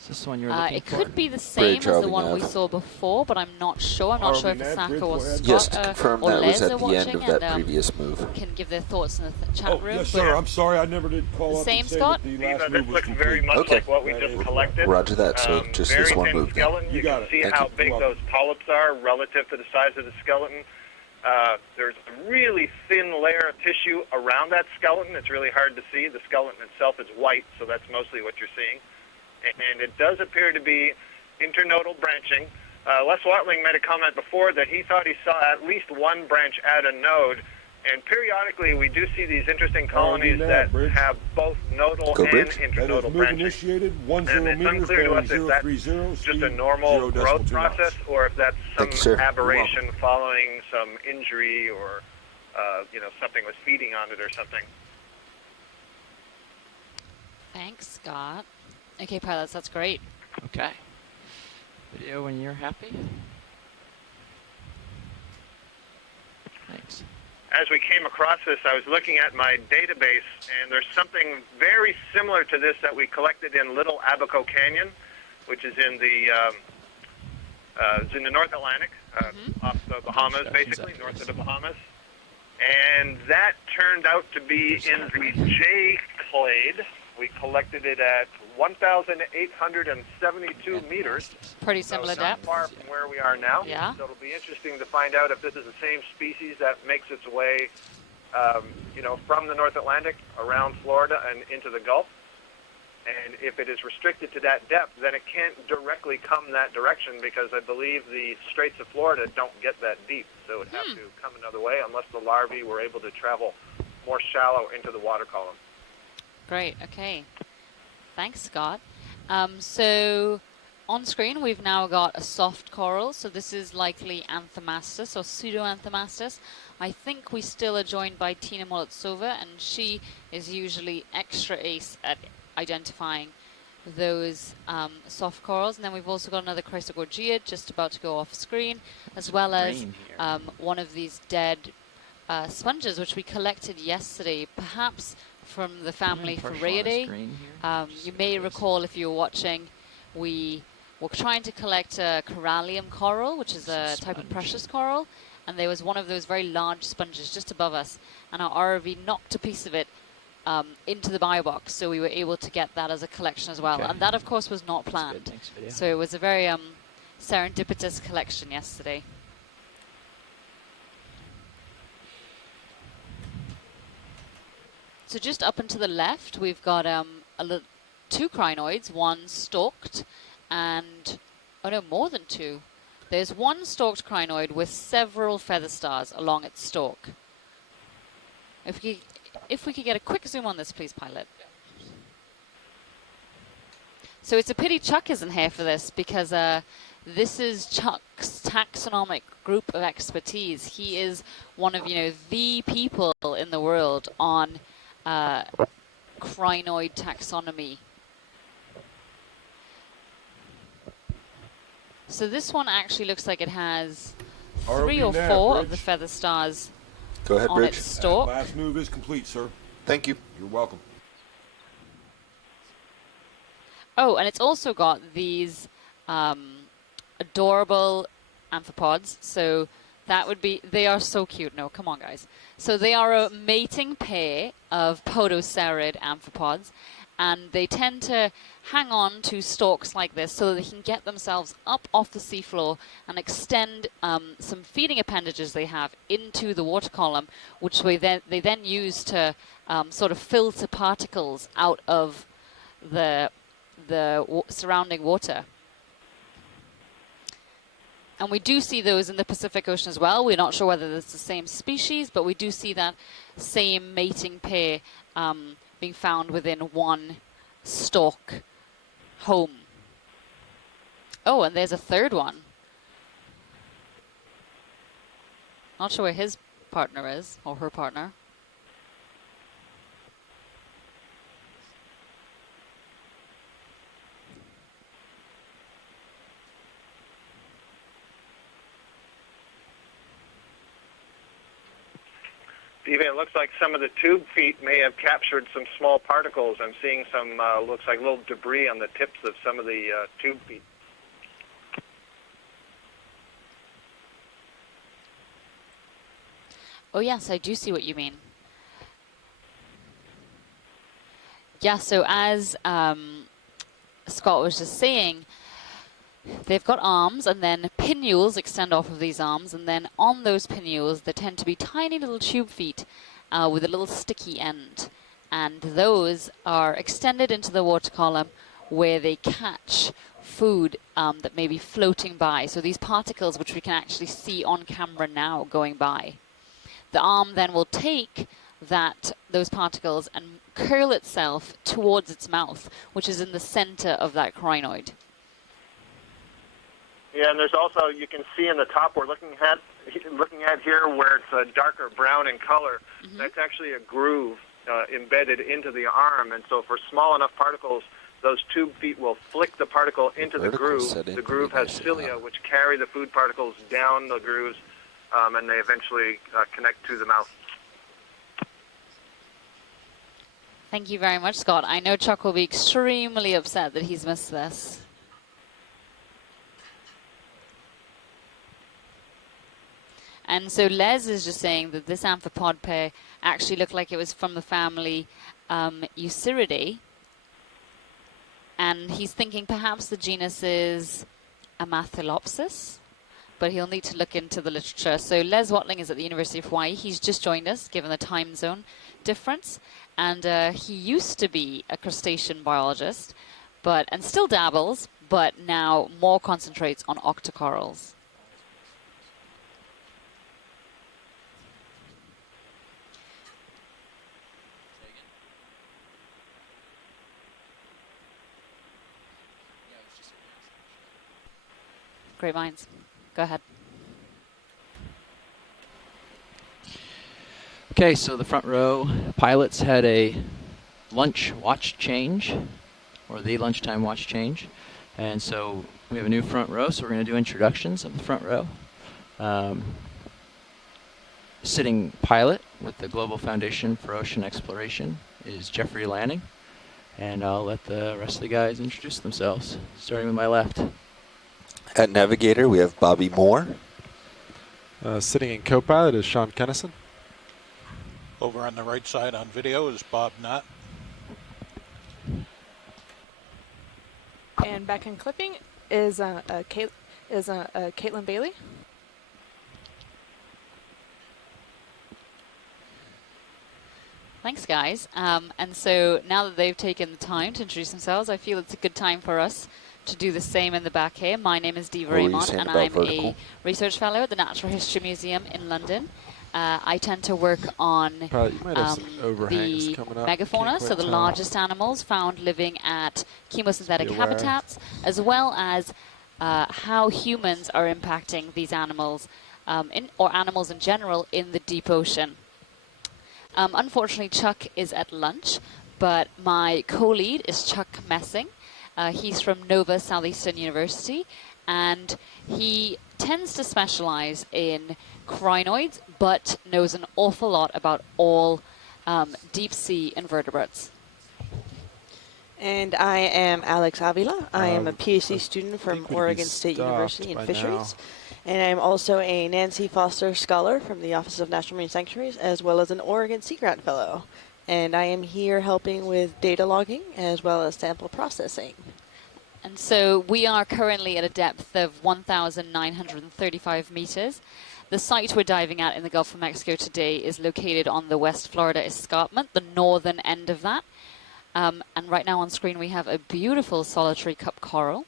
Is this the one you're looking it for? could be the same as the one we saw before, but I'm not sure. I'm not sure if Asako or Scott yes, to confirm or that Les was at are the watching end of that and, previous move. Can give their thoughts in the chat room. Yes, sir. I'm sorry, I never did call up Same, and say Scott? that the last This move was looks very complete. much like what we just collected. Roger that. So just this very one thin move. skeleton. You got can it. see Thank how you. big those polyps are relative to the size of the skeleton. There's a really thin layer of tissue around that skeleton. It's really hard to see. The skeleton itself is white, so that's mostly what you're seeing. And it does appear to be internodal branching. Les Watling made a comment before that he thought he saw at least one branch at a node. And periodically, we do see these interesting colonies that have both nodal and internodal branching. Initiated, 10 and it's meters unclear to us bearing if that's 030, just a normal growth process or if that's some aberration following some injury or you know, something was feeding on it or something. Thanks, Scott. Okay, pilots, that's great. Okay. Video when you're happy. Thanks. As we came across this, I was looking at my database, and there's something very similar to this that we collected in Little Abaco Canyon, which is in the North Atlantic, off the Bahamas, basically, north of the Bahamas. And that turned out to be in the J clade. We collected it at 1,872 meters. Pretty similar depth. Not far from where we are now. Yeah. So it'll be interesting to find out if this is the same species that makes its way, you know, from the North Atlantic around Florida and into the Gulf. And if it is restricted to that depth, then it can't directly come that direction because I believe the Straits of Florida don't get that deep. So it would have to come another way unless the larvae were able to travel more shallow into the water column. Great, okay. Thanks, Scott. So on screen, we've now got a soft coral. So this is likely Anthomastus or Pseudoanthomastus. I think we still are joined by Tina Molitsova, and she is usually extra ace at identifying those soft corals. And then we've also got another Chrysogorgia just about to go off screen, as well as one of these dead sponges, which we collected yesterday, perhaps from the family Ferreidae. You may recall, if you were watching, we were trying to collect a corallium coral, which is a type of precious coral, and there was one of those very large sponges just above us, and our ROV knocked a piece of it into the bio box, so we were able to get that as a collection as well. And that, of course, was not planned. So it was a very serendipitous collection yesterday. So just up and to the left, we've got two crinoids, one stalked, and, oh no, more than two. There's one stalked crinoid with several feather stars along its stalk. If we could get a quick zoom on this, please, pilot. So it's a pity Chuck isn't here for this, because this is Chuck's taxonomic group of expertise. He is one of, the people in the world on crinoid taxonomy. So this one actually looks like it has 3 or 4 of the feather stars. Go ahead, on Bridge. its stalk. Last move is complete, sir. Thank you. You're welcome. Oh, and it's also got these adorable amphipods. So that would be, they are so cute. No, come on, guys. So they are a mating pair of podocerid amphipods. and they tend to hang on to stalks like this so that they can get themselves up off the seafloor and extend some feeding appendages they have into the water column, which they then use to sort of filter particles out of the surrounding water. And we do see those in the Pacific Ocean as well. We're not sure whether it's the same species, but we do see that same mating pair being found within one stalk home. Oh, and there's a third one. Not sure where his partner is, or her partner. Even it looks like some of the tube feet may have captured some small particles. I'm seeing some, looks like little debris on the tips of some of the tube feet. Oh yes, I do see what you mean. Yeah, so as Scott was just saying, they've got arms, and then pinnules extend off of these arms, and then on those pinnules there tend to be tiny little tube feet with a little sticky end, and those are extended into the water column where they catch food that may be floating by. So these particles, which we can actually see on camera now going by. The arm then will take those particles and curl itself towards its mouth, which is in the center of that crinoid. Yeah, and there's also, you can see in the top we're looking at here where it's a darker brown in color. Mm-hmm. That's actually a groove embedded into the arm, and so for small enough particles, those tube feet will flick the particle into the groove. The groove has cilia, which carry the food particles down the grooves, and they eventually connect to the mouth. Thank you very much, Scott. I know Chuck will be extremely upset that he's missed this. And so Les is just saying that this amphipod pair actually looked like it was from the family Euceridae. And he's thinking perhaps the genus is Amathylopsis, but he'll need to look into the literature. So Les Watling is at the University of Hawaii. He's just joined us, given the time zone difference. And he used to be a crustacean biologist, and still dabbles, but now more concentrates on octocorals. Great minds. Go ahead. Okay, so the front row pilots had a lunch watch change, or the lunchtime watch change. And so we have a new front row, so we're going to do introductions of the front row. Sitting pilot with the Global Foundation for Ocean Exploration is Jeffrey Lanning. And I'll let the rest of the guys introduce themselves, starting with my left. At Navigator, we have Bobby Moore. Sitting in co-pilot is Sean Kennison. Over on the right side on video is Bob Knott. And back in clipping is Caitlin Bailey. Thanks, guys. And so now that they've taken the time to introduce themselves, I feel it's a good time for us to do the same in the back here. My name is Diva Raymond, and I'm a research fellow at the Natural History Museum in London. I tend to work on the megafauna, so the largest animals found living at chemosynthetic habitats, as well as how humans are impacting these animals, or animals in general, in the deep ocean. Unfortunately, Chuck is at lunch, but my co-lead is Chuck Messing. He's from Nova Southeastern University, and he tends to specialize in crinoids, but knows an awful lot about all deep-sea invertebrates. And I am Alex Avila. I am a PhD student from Oregon State University in Fisheries. And I'm also a Nancy Foster Scholar from the Office of National Marine Sanctuaries, as well as an Oregon Sea Grant Fellow. and I am here helping with data logging as well as sample processing. And so we are currently at a depth of 1,935 meters. The site we're diving at in the Gulf of Mexico today is located on the West Florida Escarpment, the northern end of that. And right now on screen we have a beautiful solitary cup coral.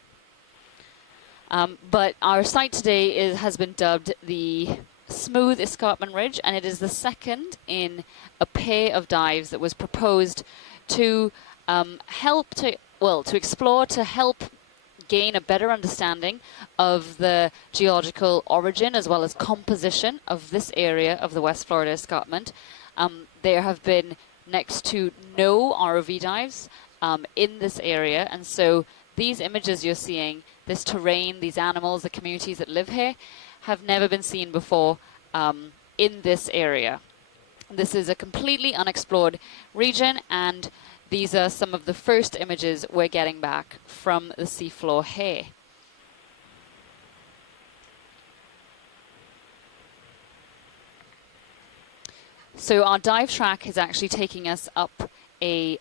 But our site today has been dubbed the Smooth Escarpment Ridge, and it is the second in a pair of dives that was proposed to explore, to help gain a better understanding of the geological origin as well as composition of this area of the West Florida Escarpment. There have been next to no ROV dives in this area, and so these images you're seeing, this terrain, these animals, the communities that live here, have never been seen before in this area. This is a completely unexplored region, and these are some of the first images we're getting back from the seafloor here. So our dive track is actually taking us up a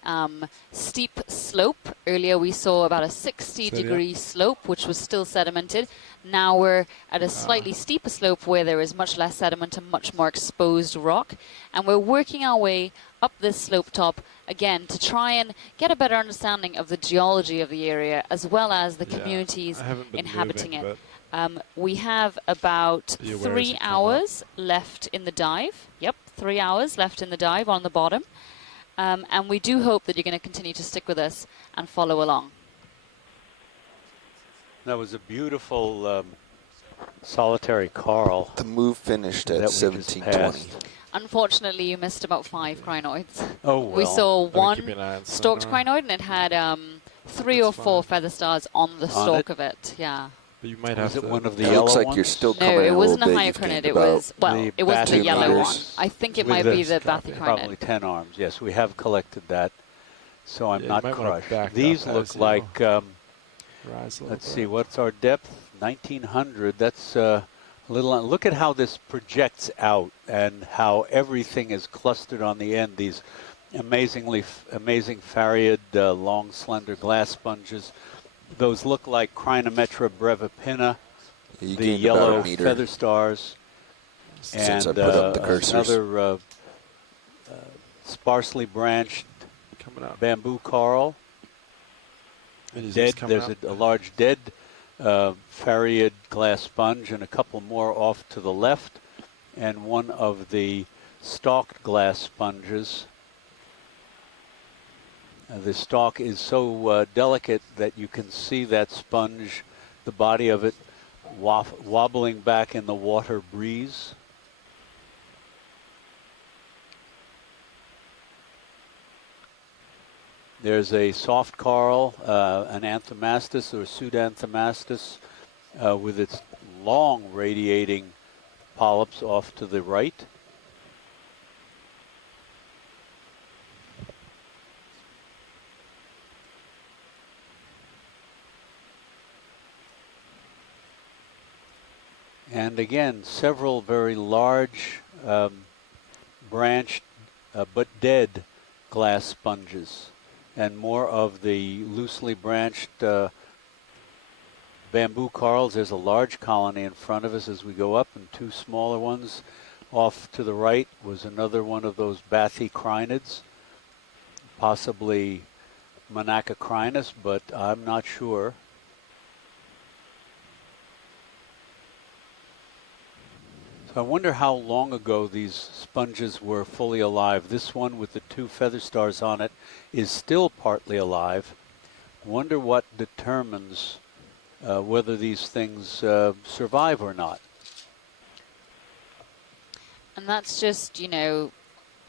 steep slope. Earlier we saw about a 60-degree slope, which was still sedimented. Now we're at a slightly steeper slope where there is much less sediment and much more exposed rock. And we're working our way up this slope top again to try and get a better understanding of the geology of the area as well as the communities inhabiting it. We have about 3 hours left in the dive. Yep, 3 hours left in the dive on the bottom. And we do hope that you're going to continue to stick with us and follow along. That was a beautiful solitary coral. The move finished at 17:20. Unfortunately, you missed about 5 crinoids. Oh, well. We saw one stalked crinoid, and it had 3 or 4 feather stars on the stalk of it. Yeah. But you might have to. One of the it yellow looks like ones? you're still coming. No, it wasn't a big. hyocrinid. It was, well, it was the yellow one. I think it might be the bathycrinid. Probably 10 arms. Yes, we have collected that, so I'm not crushed. These look like, let's see, what's our depth? 1900. That's a little. Look at how this projects out and how everything is clustered on the end. These amazing farreid, long, slender glass sponges. Those look like Crinometra brevipinna, the yellow feather stars, Since and I put up the cursors. another sparsely branched bamboo coral. There's a large dead farreid glass sponge and a couple more off to the left, and one of the stalked glass sponges. The stalk is so delicate that you can see that sponge, the body of it, wobbling back in the water breeze. There's a soft coral, an Anthomastus or Pseudanthomastus, with its long radiating polyps off to the right. And again, several very large, branched, but dead glass sponges, and more of the loosely branched bamboo corals. There's a large colony in front of us as we go up, and 2 smaller ones. Off to the right was another one of those bathycrinids, possibly Monachocrinus, but I'm not sure. I wonder how long ago these sponges were fully alive. This one with the 2 feather stars on it is still partly alive. I wonder what determines whether these things survive or not. And that's just, you know,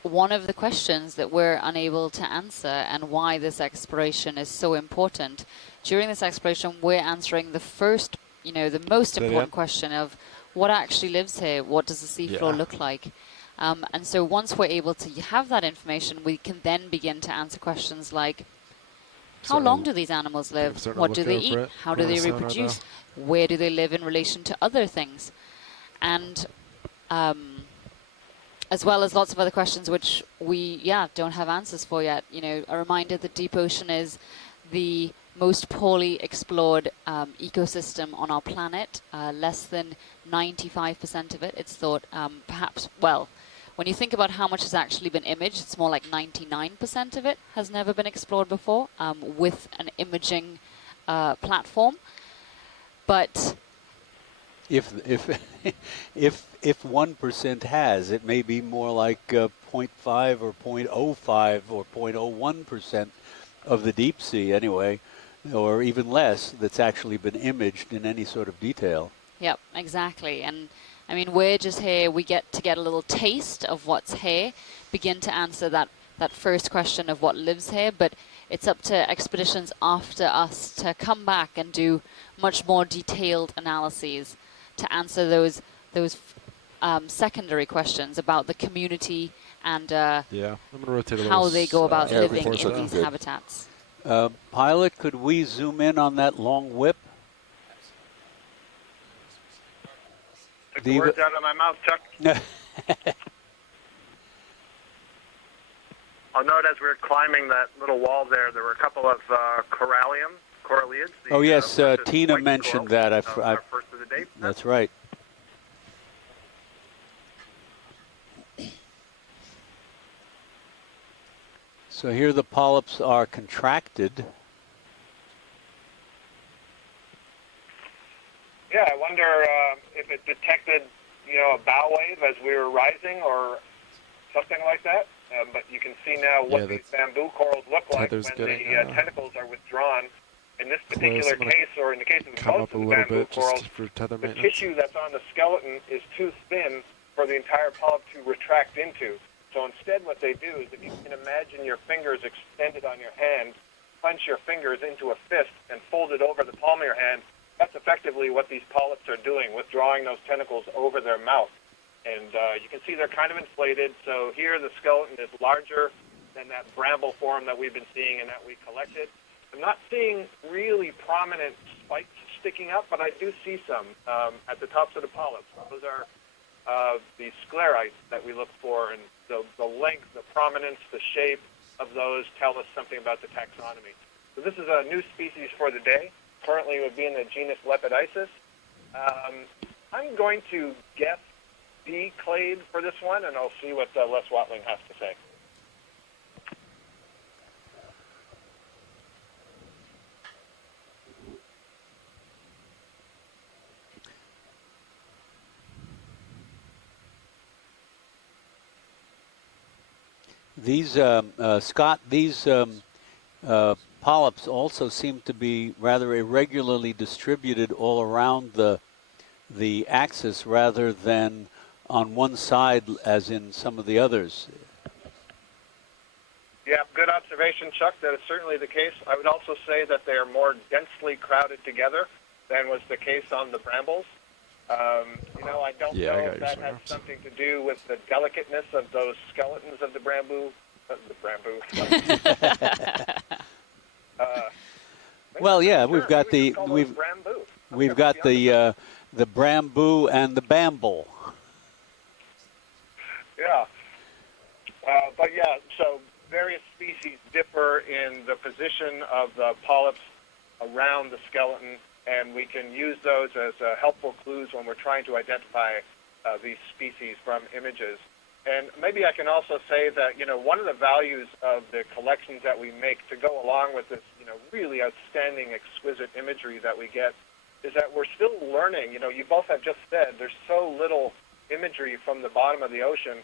one of the questions that we're unable to answer, and why this exploration is so important. During this exploration, we're answering the first, you know, the most important question of what actually lives here, what does the seafloor look like? And so once we're able to have that information, we can then begin to answer questions like, how long do these animals live? What do they eat? How do they reproduce? Where do they live in relation to other things? And as well as lots of other questions which we, don't have answers for yet. You know, a reminder that deep ocean is the most poorly explored ecosystem on our planet. Less than 95% of it, it's thought, perhaps, well, when you think about how much has actually been imaged, it's more like 99% of it has never been explored before with an imaging platform. But if 1% has, it may be more like 0.5 or 0.05 or 0.01% of the deep sea anyway, or even less, that's actually been imaged in any sort of detail. Yep, exactly. And I mean, we're just here, we get to get a little taste of what's here, begin to answer that first question of what lives here, but it's up to expeditions after us to come back and do much more detailed analyses to answer those secondary questions about the community and I'm gonna rotate a how little they go about living in looking these good. habitats. Pilot, could we zoom in on that long whip? Took the words out of my mouth, Chuck. I'll note as we were climbing that little wall there were a couple of coralliids. Oh yes, Tina mentioned that. Our first of the day. That's right. So here the polyps are contracted. Yeah, I wonder if it detected, a bow wave as we were rising or something like that. But you can see now what these bamboo corals look like when the tentacles are withdrawn. In this particular case, or in the case of most of the bamboo corals, the tissue that's on the skeleton is too thin for the entire polyp to retract into. So instead what they do is, if you can imagine your fingers extended on your hand, clench your fingers into a fist and fold it over the palm of your hand, that's effectively what these polyps are doing, withdrawing those tentacles over their mouth. And you can see they're kind of inflated. So here the skeleton is larger than that bramble form that we've been seeing and that we collected. I'm not seeing really prominent spikes sticking up, but I do see some at the tops of the polyps. Those are the sclerites that we look for, and the length, the prominence, the shape of those tell us something about the taxonomy. So this is a new species for the day. Currently it would be in the genus Lepidisis. I'm going to guess D clade for this one, and I'll see what Les Watling has to say. These, Scott, these polyps also seem to be rather irregularly distributed all around the axis rather than on one side as in some of the others. Yeah, good observation, Chuck. That is certainly the case. I would also say that they are more densely crowded together than was the case on the brambles. I don't know if that has something to do with the delicateness of those skeletons of the bamboo. Well, yeah, we've got the bamboo and the bamble. Yeah, but yeah, so various species differ in the position of the polyps around the skeleton, and we can use those as helpful clues when we're trying to identify these species from images. And maybe I can also say that, one of the values of the collections that we make to go along with this, really outstanding, exquisite imagery that we get is that we're still learning. You both have just said there's so little imagery from the bottom of the ocean.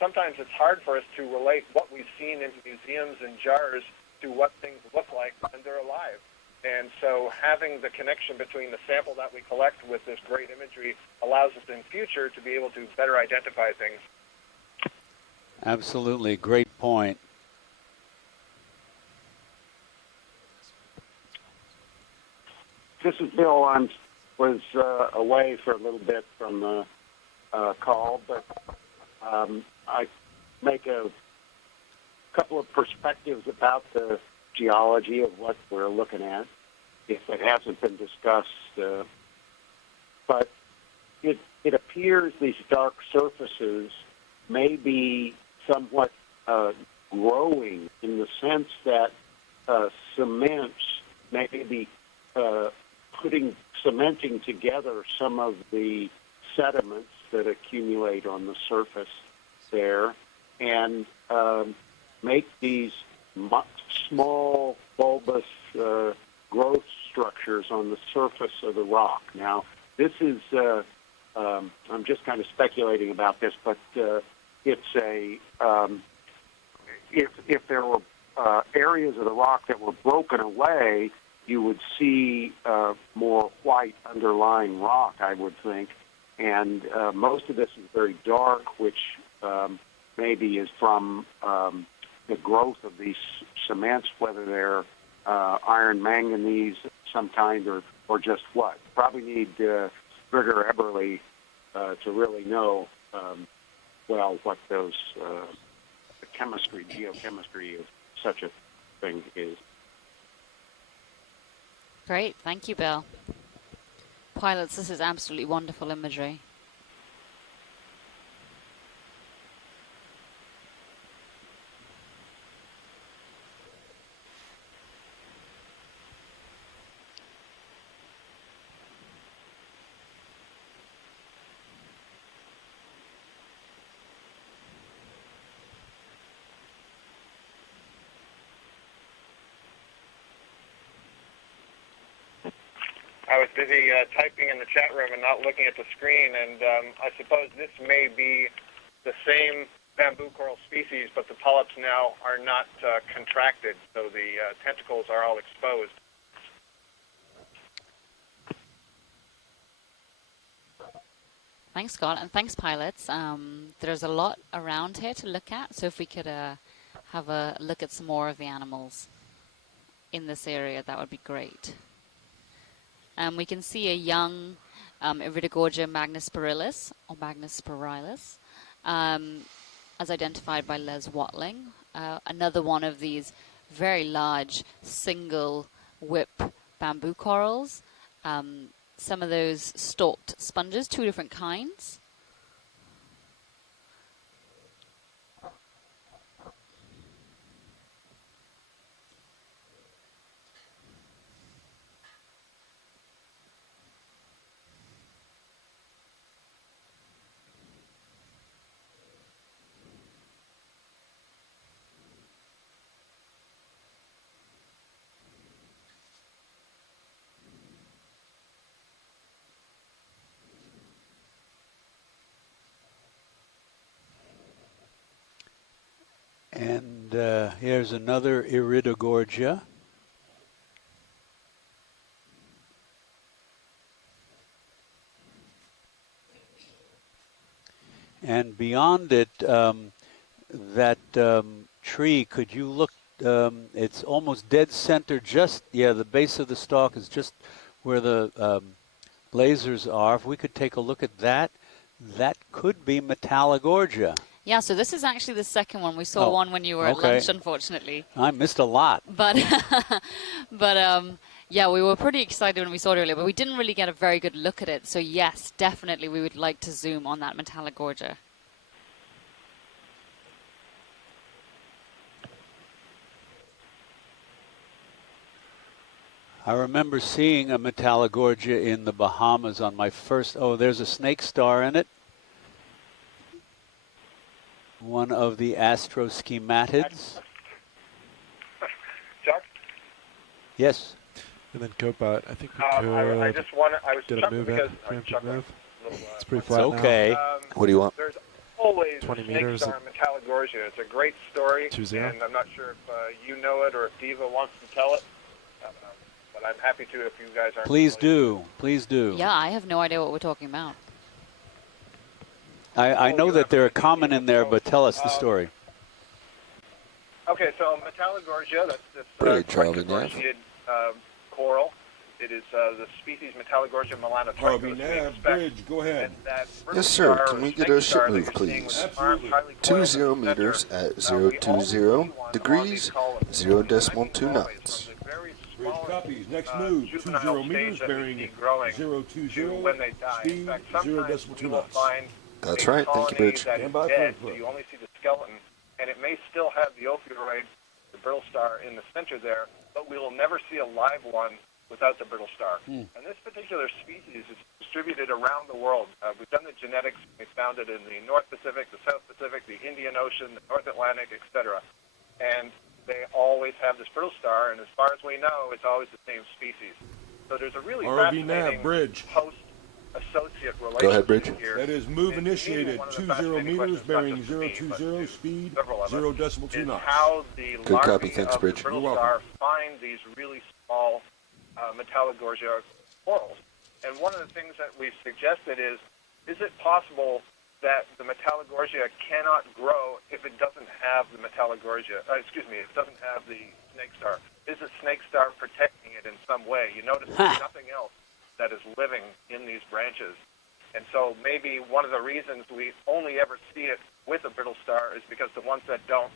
Sometimes it's hard for us to relate what we've seen in museums and jars to what things look like when they're alive. And so having the connection between the sample that we collect with this great imagery allows us in future to be able to better identify things. Absolutely, great point. This is Bill. I was away for a little bit from the call, but I make a couple of perspectives about the geology of what we're looking at, if it hasn't been discussed. But it appears these dark surfaces may be somewhat growing in the sense that cements may be cementing together some of the sediments that accumulate on the surface there and make these small bulbous growth structures on the surface of the rock. Now, this is, I'm just kind of speculating about this, but it's a, if there were areas of the rock that were broken away, you would see more white underlying rock, I would think. And most of this is very dark, which maybe is from the growth of these cements, whether they're iron manganese some kind or just what. Probably need Birger Eberle to really know well what those the chemistry, geochemistry of such a thing is. Great, thank you, Bill. Pilots, this is absolutely wonderful imagery. I was busy typing in the chat room and not looking at the screen, and I suppose this may be the same bamboo coral species, but the polyps now are not contracted, so the tentacles are all exposed. Thanks, Scott, and thanks, pilots. There's a lot around here to look at, so if we could have a look at some more of the animals in this area, that would be great. We can see a young Iridogorgia magnispiralis, or magnispiralis, as identified by Les Watling. Another one of these very large single whip bamboo corals. Some of those stalked sponges, 2 different kinds. And here's another Iridogorgia. And beyond it, that tree, could you look, it's almost dead center, just, the base of the stalk is just where the lasers are. If we could take a look at that, that could be Metallogorgia. Yeah, so this is actually the second one. We saw one when you were at lunch, unfortunately. I missed a lot. But, yeah, we were pretty excited when we saw it earlier, but we didn't really get a very good look at it. So, yes, definitely we would like to zoom on that Metallogorgia. I remember seeing a Metallogorgia in the Bahamas on my first, there's a snake star in it. One of the astroschematids. Chuck? Yes. And then Copilot, I think we could I just wanted, I was get a move in, preemptive move. It's pretty flat okay. now. What do you want? There's always 20 a meters snake star Metallogorgia. It's a great story, 2-0. and I'm not sure if you know it or if Diva wants to tell it. But I'm happy to if you guys aren't. Please do. Please do. Yeah, I have no idea what we're talking about. I know that they're common in there, but tell us the story. Okay, so Metallogorgia, that's this Gorgiid coral. It is the species Metallogorgia melanotrichos. Bridge, go ahead. Yes, sir. Can we get a ship move, please? 20 meters at 020 degrees, 0.2 knots. Bridge copies. Next move, 20 meters, bearing 020, when they die. speed In fact, sometimes 0.2 you will knots. find That's a right. Thank you, colony Bridge. that is dead, so you only see the skeleton, and it may still have the ophiuroid, the brittle star, in the center there, but we will never see a live one without the brittle star. And this particular species is distributed around the world. We've done the genetics. We found it in the North Pacific, the South Pacific, the Indian Ocean, the North Atlantic, etc. And they always have this brittle star, and as far as we know, it's always the same species. So there's a really fascinating host-associate relationship. Go ahead, Bridge. Here. That is move initiated, 20 meters, bearing 020, speed 0.2 knots. How the Good copy. larvae Thanks, of the Bridge. brittle star find these really small Metallogorgia corals. And one of the things that we've suggested is it possible that the Metallogorgia cannot grow if it doesn't have the Metallogorgia, if it doesn't have the snake star? Is the snake star protecting it in some way? You notice there's nothing else that is living in these branches. And so maybe one of the reasons we only ever see it with a brittle star is because the ones that don't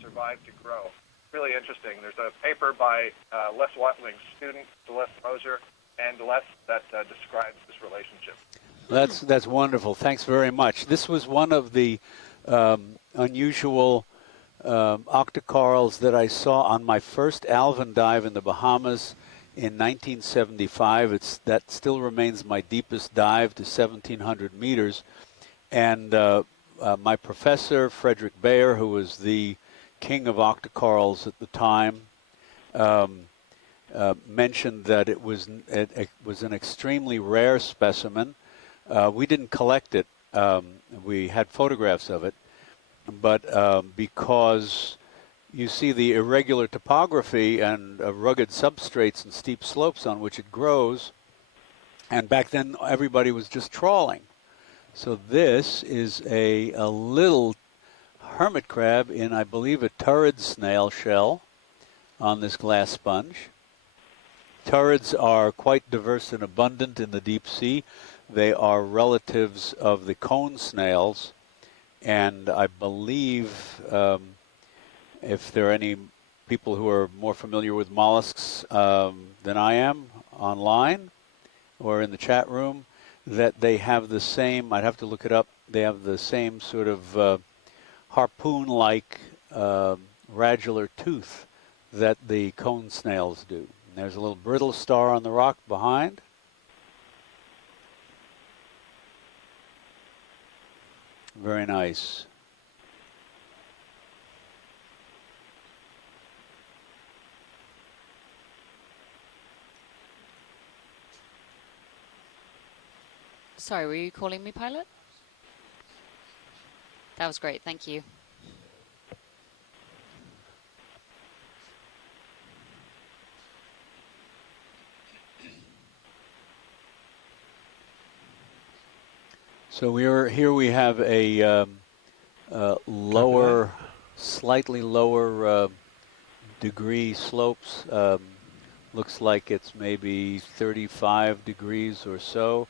survive to grow. Really interesting. There's a paper by Les Watling's student, Celeste Mosier, and Les that describes this relationship. That's wonderful. Thanks very much. This was one of the unusual octocorals that I saw on my first alvin dive in the Bahamas in 1975. That still remains my deepest dive to 1,700 meters. And my professor, Frederick Bayer, who was the king of octocorals at the time, mentioned that it was an extremely rare specimen. We didn't collect it. We had photographs of it. But because you see the irregular topography and rugged substrates and steep slopes on which it grows, and back then everybody was just trawling. So this is a little hermit crab in, I believe, a turrid snail shell on this glass sponge. Turrids are quite diverse and abundant in the deep sea. They are relatives of the cone snails, and I believe if there are any people who are more familiar with mollusks than I am online or in the chat room, that they have the same, I'd have to look it up, they have the same sort of harpoon-like radular tooth that the cone snails do. And there's a little brittle star on the rock behind. Very nice. Sorry, were you calling me pilot? That was great, thank you. So we have a lower, slightly lower degree slopes. Looks like it's maybe 35 degrees or so,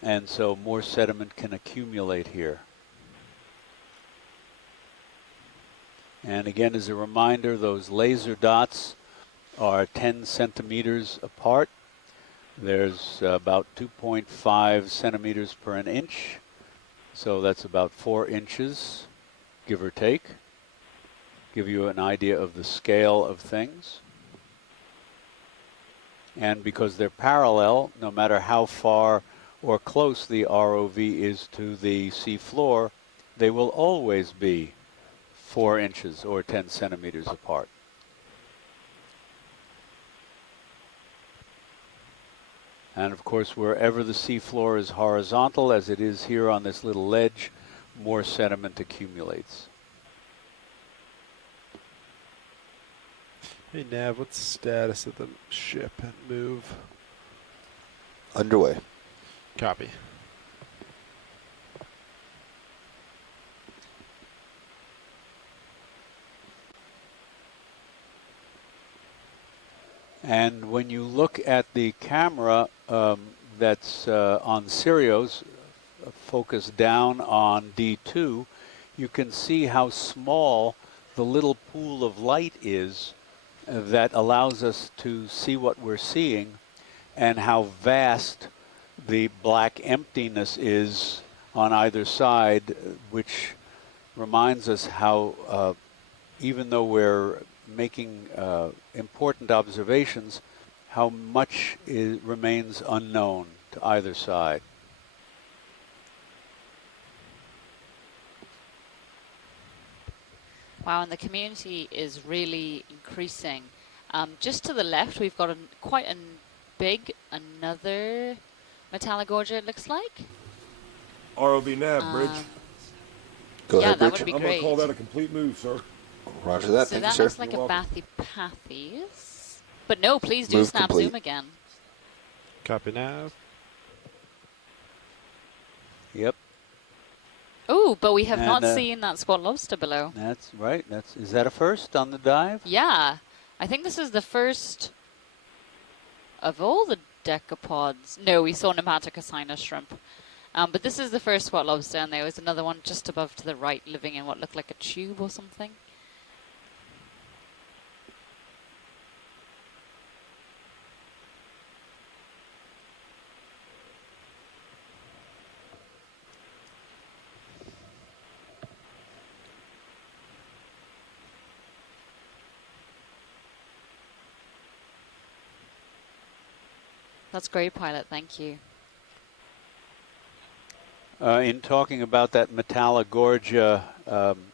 and so more sediment can accumulate here. And again, as a reminder, those laser dots are 10 centimeters apart. There's about 2.5 centimeters per an inch. So that's about 4 inches, give or take. Give you an idea of the scale of things. And because they're parallel, no matter how far or close the ROV is to the sea floor, they will always be 4 inches or 10 centimeters apart. And of course, wherever the seafloor is horizontal, as it is here on this little ledge, more sediment accumulates. Hey Nav, what's the status of the ship and move? Underway. Copy. And when you look at the camera that's on Sirius, focused down on D2, you can see how small the little pool of light is that allows us to see what we're seeing, and how vast the black emptiness is on either side, which reminds us how, even though we're making important observations, how much remains unknown to either side. Wow, and the community is really increasing. Just to the left, we've got quite a big, another Metallogorgia, it looks like. ROV nav, Bridge. Go ahead, that Bridge. would be I'm great. going to call that a complete move, sir. Roger that. So Thank that you, sir. looks like You're a welcome. Bathypathes. But no, please do Move snap complete. zoom again. Copy nav. Yep. Oh, but we have And, not seen that squat lobster below. That's right. Is that a first on the dive? Yeah, I think this is the first of all the decapods. No, we saw Nematococcinus shrimp. But this is the first squat lobster, and there was another one just above to the right living in what looked like a tube or something. That's great, Pilot. Thank you. In talking about that Metallogorgia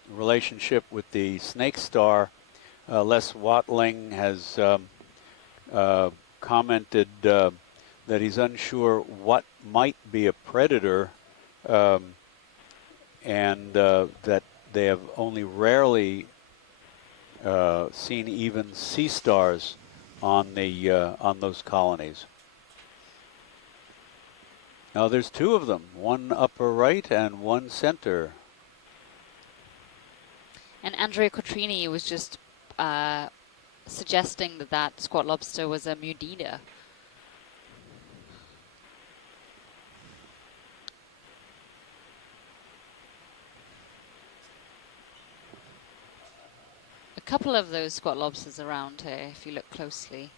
relationship with the snake star, Les Watling has commented that he's unsure what might be a predator, and that they have only rarely seen even sea stars on those colonies. Now there's two of them, one upper right and one center. And Andrea Cotrini was just suggesting that squat lobster was a Mudina. A couple of those squat lobsters around here, if you look closely.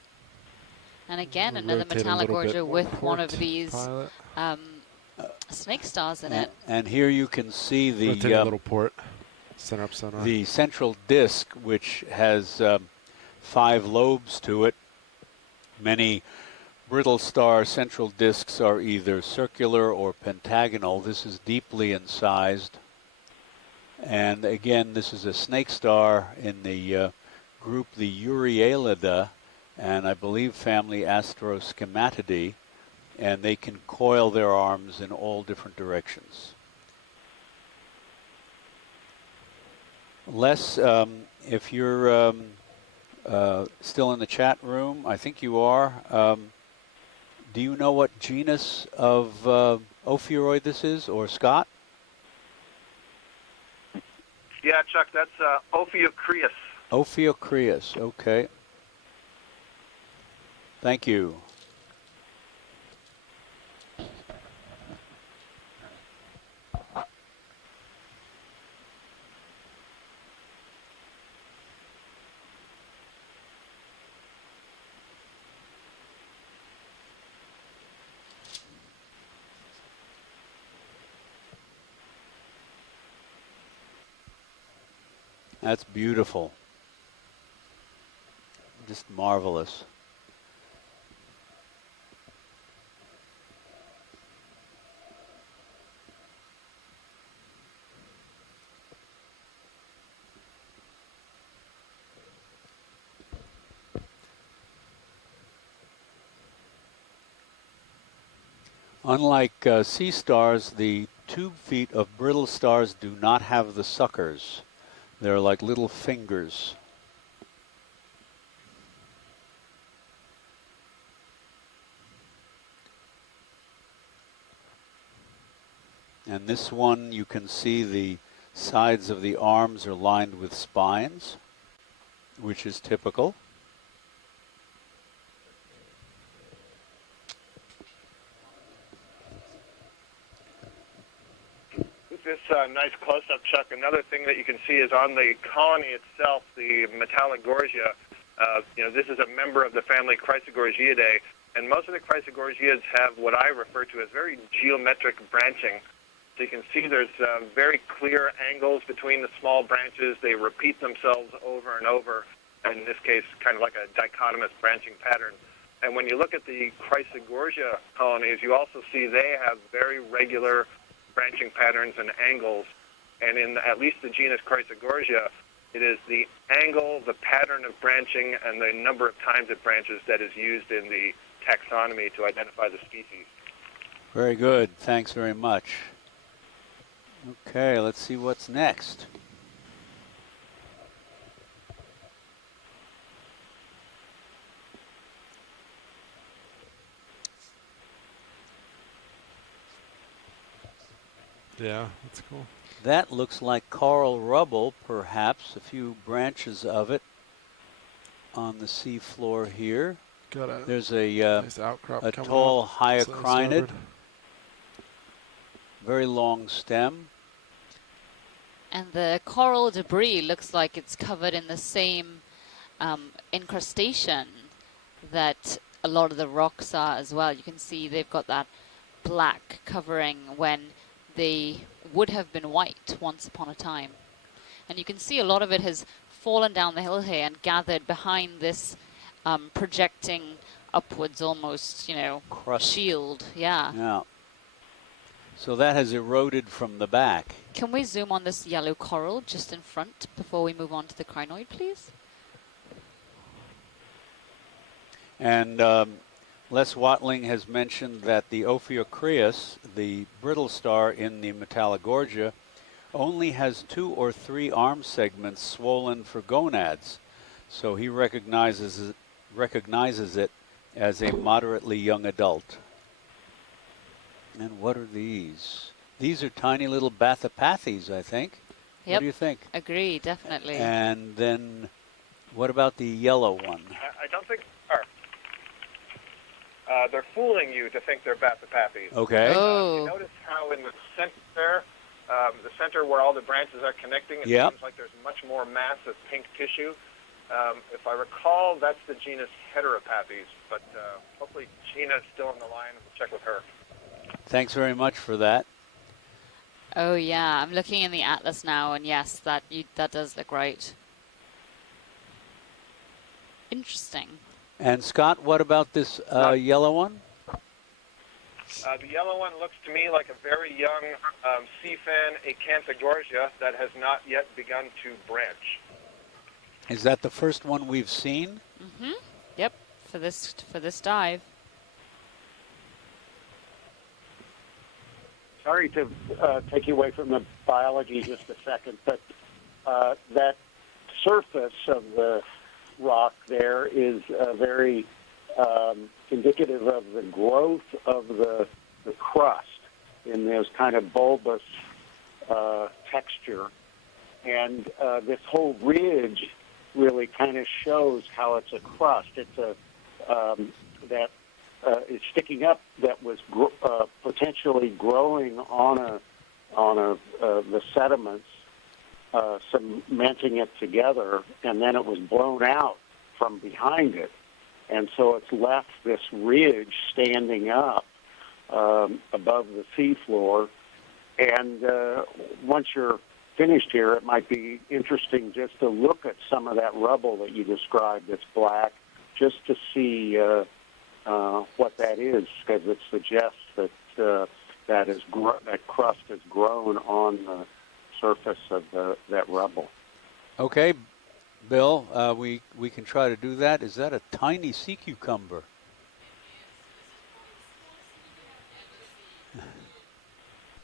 And again, another Metallogorgia with one of these snake stars in it. And here you can see the little port, center up, center. The central disc, which has 5 lobes to it. Many brittle star central discs are either circular or pentagonal. This is deeply incised. And again, this is a snake star in the group, the Euryalida, and I believe family Asteroschematidae, and they can coil their arms in all different directions. Les, if you're still in the chat room, I think you are, do you know what genus of Ophiuroid this is, or Scott? Yeah, Chuck, that's Ophiuchreus. Ophiuchreus, okay. Thank you. That's beautiful. Just marvelous. Unlike sea stars, the tube feet of brittle stars do not have the suckers. They're like little fingers. And this one, you can see the sides of the arms are lined with spines, which is typical. This nice close-up, Chuck. Another thing that you can see is on the colony itself, the Metallogorgia. This is a member of the family Chrysogorgiidae, and most of the Chrysogorgiids have what I refer to as very geometric branching. So you can see there's very clear angles between the small branches. They repeat themselves over and over, and in this case, kind of like a dichotomous branching pattern. And when you look at the Chrysogorgia colonies, you also see they have very regular branching patterns and angles. And in at least the genus Chrysogorgia, it is the angle, the pattern of branching, and the number of times it branches that is used in the taxonomy to identify the species. Very good. Thanks very much. Okay, let's see what's next. Yeah, that's cool. That looks like coral rubble, perhaps. A few branches of it on the sea floor here. There's a nice outcrop a tall hyacrinid, very long stem. And the coral debris looks like it's covered in the same incrustation that a lot of the rocks are as well. You can see they've got that black covering when they would have been white once upon a time. And you can see a lot of it has fallen down the hill here and gathered behind this projecting upwards almost, you know, crust shield. Yeah. Yeah. So that has eroded from the back. Can we zoom on this yellow coral just in front before we move on to the crinoid, please? And Les Watling has mentioned that the Ophiocreus, the brittle star in the Metallogorgia, only has 2 or 3 arm segments swollen for gonads. So he recognizes it as a moderately young adult. And what are these? These are tiny little Bathypathes, I think. Yep. What do you think? Agree, definitely. And then what about the yellow one? I don't think they are. They're fooling you to think they're Bathypathes. Okay. You notice how in the center where all the branches are connecting, it seems like there's much more mass of pink tissue. If I recall, that's the genus Heteropathes, but hopefully Gina's still on the line, and we'll check with her. Thanks very much for that. Oh yeah, I'm looking in the atlas now, and yes, that does look right. Interesting. And Scott, what about this yellow one? The yellow one looks to me like a very young sea fan Acanthogorgia that has not yet begun to branch. Is that the first one we've seen? Mm-hmm. Yep. For this dive. Sorry to take you away from the biology just a second, but that surface of the rock there is very indicative of the growth of the crust in this kind of bulbous texture. And this whole ridge really kind of shows how it's a crust. It's that is sticking up that was potentially growing on the sediments, cementing it together, and then it was blown out from behind it. And so it's left this ridge standing up above the seafloor. And once you're finished here, it might be interesting just to look at some of that rubble that you described that's black, just to see what that is, because it suggests that that crust has grown on the surface of that rubble. Okay, Bill, we can try to do that. Is that a tiny sea cucumber?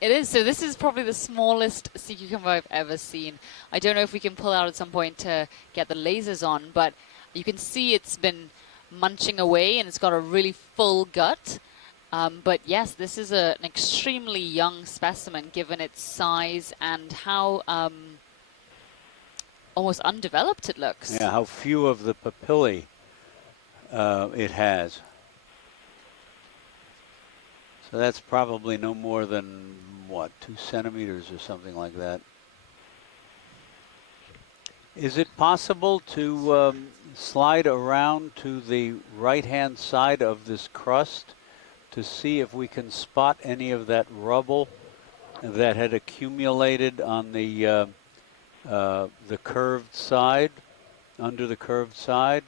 It is. So this is probably the smallest sea cucumber I've ever seen. I don't know if we can pull out at some point to get the lasers on, but you can see it's been munching away and it's got a really full gut. But yes, this is an extremely young specimen given its size and how almost undeveloped it looks. Yeah, how few of the papillae it has. So that's probably no more than, what, 2 centimeters or something like that. Is it possible to slide around to the right-hand side of this crust to see if we can spot any of that rubble that had accumulated on the curved side, under the curved side,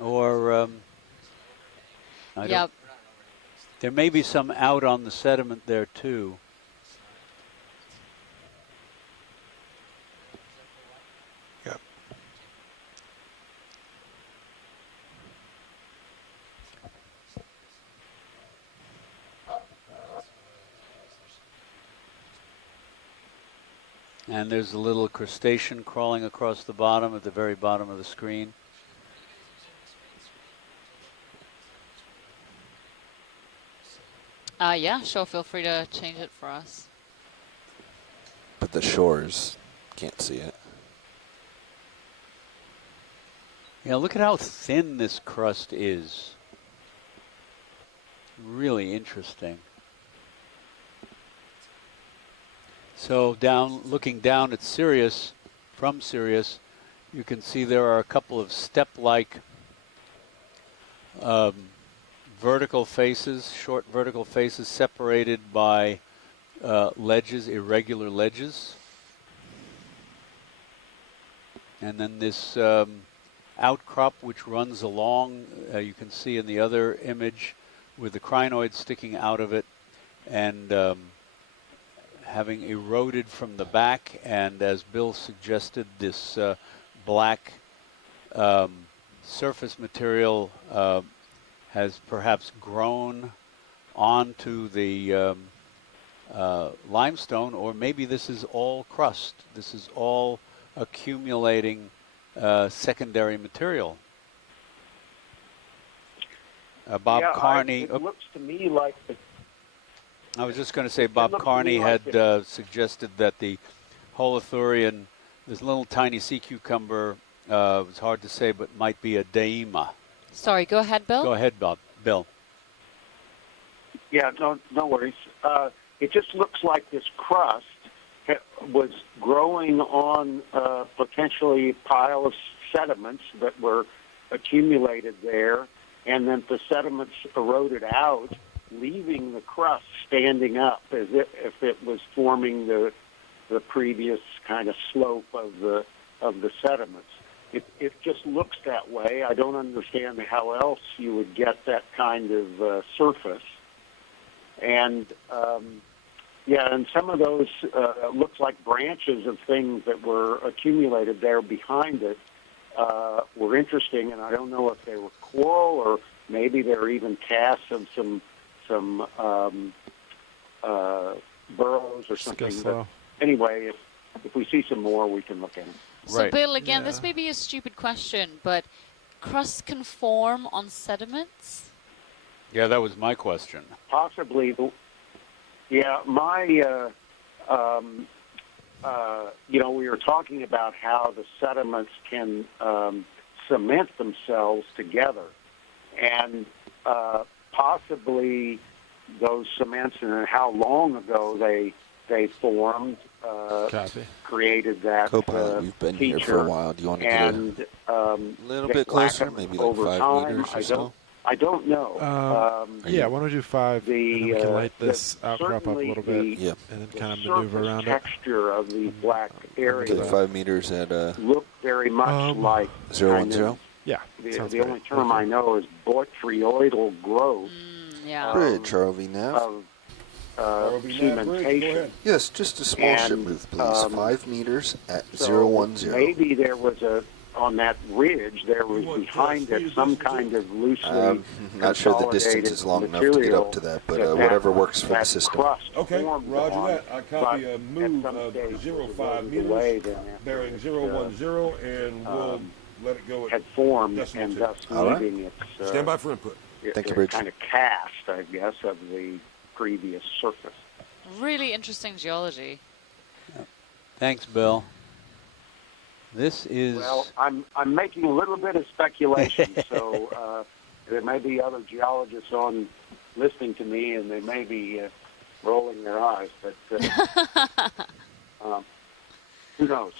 or there may be some out on the sediment there too. Yep. And there's a little crustacean crawling across the bottom at the very bottom of the screen. Yeah, sure, feel free to change it for us. But the shores can't see it. Yeah, look at how thin this crust is. Really interesting. So looking down at Sirius, from Sirius, you can see there are a couple of step-like vertical faces, short vertical faces separated by ledges, irregular ledges. And then this outcrop which runs along, you can see in the other image with the crinoid sticking out of it and having eroded from the back, and as Bill suggested, this black surface material has perhaps grown onto the limestone, or maybe this is all crust. This is all accumulating secondary material. Bob Carney. It looks to me like I was just going to say Bob Carney had suggested that the Holothurian, this little tiny sea cucumber, it's hard to say, but might be a daima. Sorry, go ahead, Bill. Go ahead, Bill. Yeah, no worries. It just looks like this crust was growing on potentially a pile of sediments that were accumulated there, and then the sediments eroded out, leaving the crust standing up as if it was forming the previous kind of slope of the sediments. It just looks that way. I don't understand how else you would get that kind of surface. And and some of those looks like branches of things that were accumulated there behind it were interesting, and I don't know if they were coral or maybe they're even casts of some burrows or something. But anyway, if we see some more, we can look at them. So, Bill, again, this may be a stupid question, but crusts can form on sediments? Yeah, that was my question. Possibly. My, we were talking about how the sediments can cement themselves together. And possibly those cements and how long ago they formed created that Co-pilot, we've been here for a while. Do you want to get a little bit closer? Maybe like 5 meters or so? I don't know. Yeah, why don't we do 5, and then we can light this outcrop up a little bit, and then kind of maneuver around it. The texture of the black area. Okay, 5 meters at look very much like 010. Yeah, the only term I know is botryoidal growth. Bridge, ROV nav. Cementation. Yes, just a small ship move, please. 5 meters at 010. Maybe there was on that ridge, there was behind it some kind of loosely not sure the distance is long enough to get up to that, but whatever works for the system. Okay, roger that. I copy a move of 05 meters, bearing 010, and we'll let it go at had formed and thus leaving its stand by for input. Thank you, Bridge. Kind of cast, I guess, of the previous surface. Really interesting geology. Thanks, Bill. This is... Well, I'm making a little bit of speculation, so there may be other geologists on listening to me, and they may be rolling their eyes, but who knows?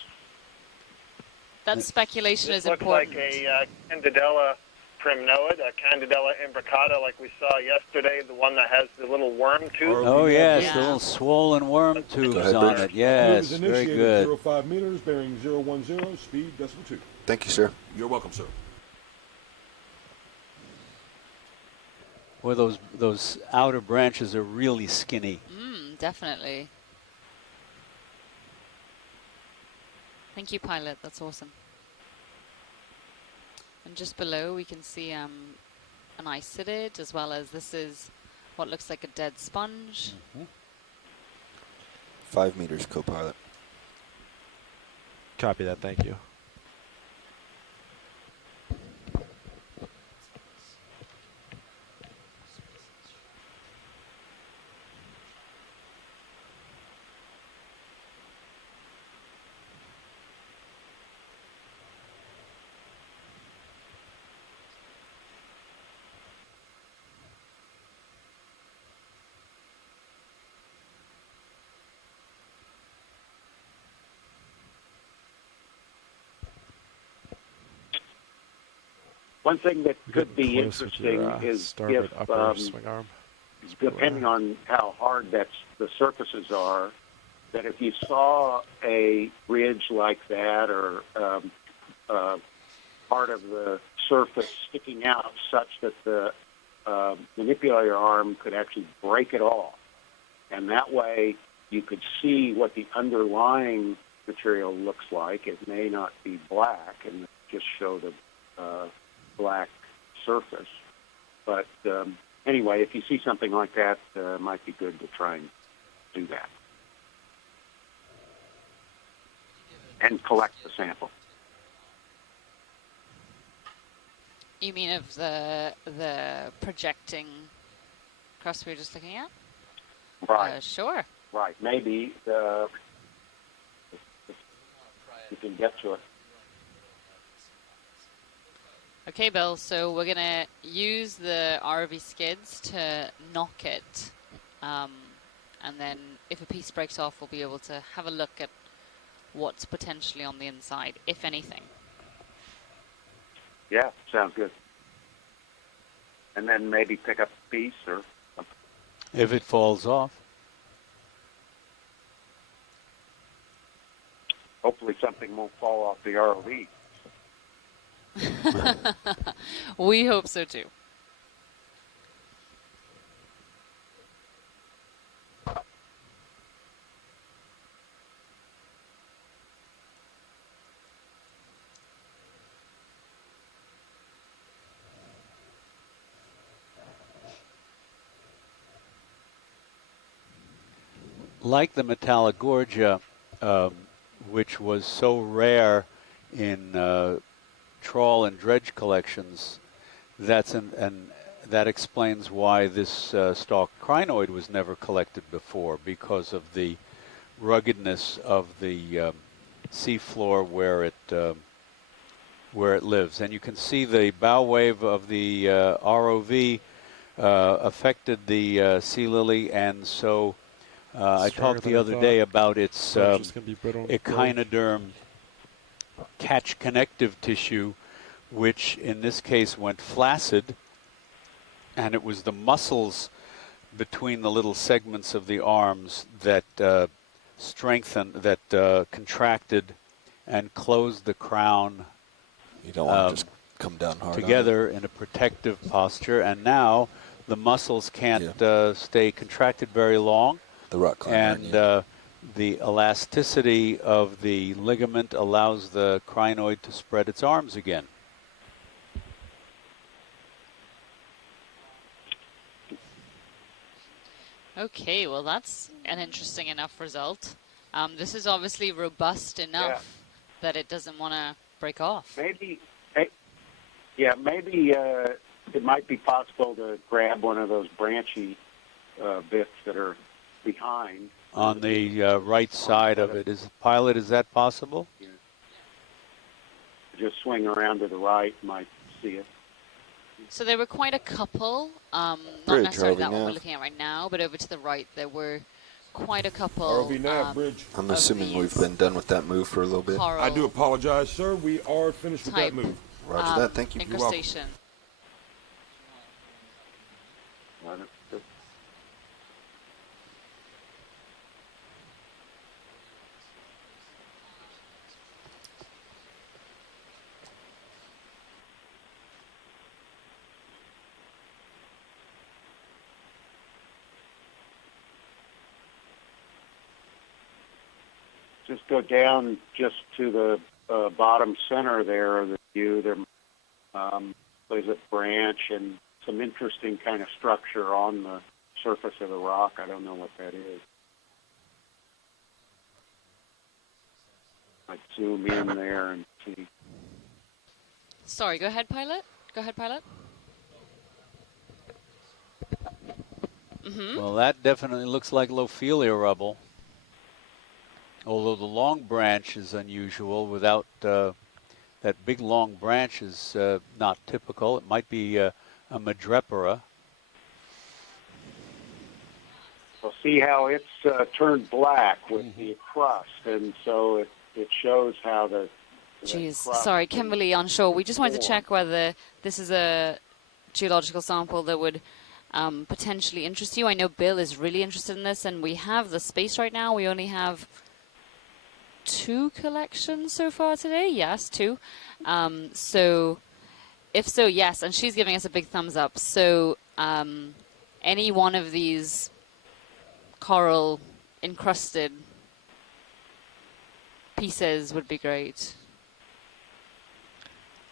That speculation is looks important. Looks like a Candidella primnoid, a Candidella imbricata like we saw yesterday, the one that has the little worm tooth. Oh, yes, the little swollen worm tubes on it. Yes, very good. 05 meters, bearing 010, speed decimal 2. Thank you, sir. You're welcome, sir. Boy, those outer branches are really skinny. Definitely. Thank you, pilot. That's awesome. And just below, we can see an icidid, as well as this is what looks like a dead sponge. 5 meters, co-pilot. Copy that. Thank you. One thing that could be interesting is if, swing arm. depending on how hard the surfaces are, that if you saw a ridge like that or part of the surface sticking out such that the manipulator arm could actually break it off, and that way you could see what the underlying material looks like. It may not be black and just show the black surface. But anyway, if you see something like that, it might be good to try and do that. And collect the sample. You mean of the projecting crust we were just looking at? Right. Sure. Right. Maybe you can get to it. Okay, Bill, so we're going to use the ROV skids to knock it. And then if a piece breaks off, we'll be able to have a look at what's potentially on the inside, if anything. Yeah, sounds good. And then maybe pick up a piece or something. If it falls off. Hopefully something won't fall off the ROV. We hope so too. Like the Metallogorgia, which was so rare in trawl and dredge collections, that explains why this stalked crinoid was never collected before, because of the ruggedness of the seafloor where it lives. And you can see the bow wave of the ROV affected the sea lily, and so I talked the other day about its echinoderm catch connective tissue, which in this case went flaccid, and it was the muscles between the little segments of the arms that contracted and closed the crown. You don't want to just come down hard together in a protective posture, and now the muscles can't stay contracted very long. The rock climber, and the elasticity of the ligament allows the crinoid to spread its arms again. Okay, well that's an interesting enough result. This is obviously robust enough that it doesn't want to break off. Maybe it might be possible to grab one of those branchy bits that are behind. On the right side of it. Is that possible? Yeah. Just swing around to the right, might see it. So there were quite a couple, not necessarily that one we're looking at right now, but over to the right there were quite a couple. ROV nav bridge. I'm assuming we've been done with that move for a little bit. I do apologize, sir. We are finished with that move. Roger that. Thank you. Incrustation. Just go down just to the bottom center there of the view. There's a branch and some interesting kind of structure on the surface of the rock. I don't know what that is. I'd zoom in there and see. Sorry, go ahead, pilot. Go ahead, pilot. Well, that definitely looks like Lophelia rubble. Although the long branch is unusual, without that big long branch is not typical. It might be a Madrepara. Well, see how it's turned black with the crust, and so it shows how the... Jeez, sorry, Kimberly on shore. We just wanted to check whether this is a geological sample that would potentially interest you. I know Bill is really interested in this, and we have the space right now. We only have 2 collections so far today. Yes, 2. So if so, yes, and she's giving us a big thumbs up. So any one of these coral encrusted pieces would be great.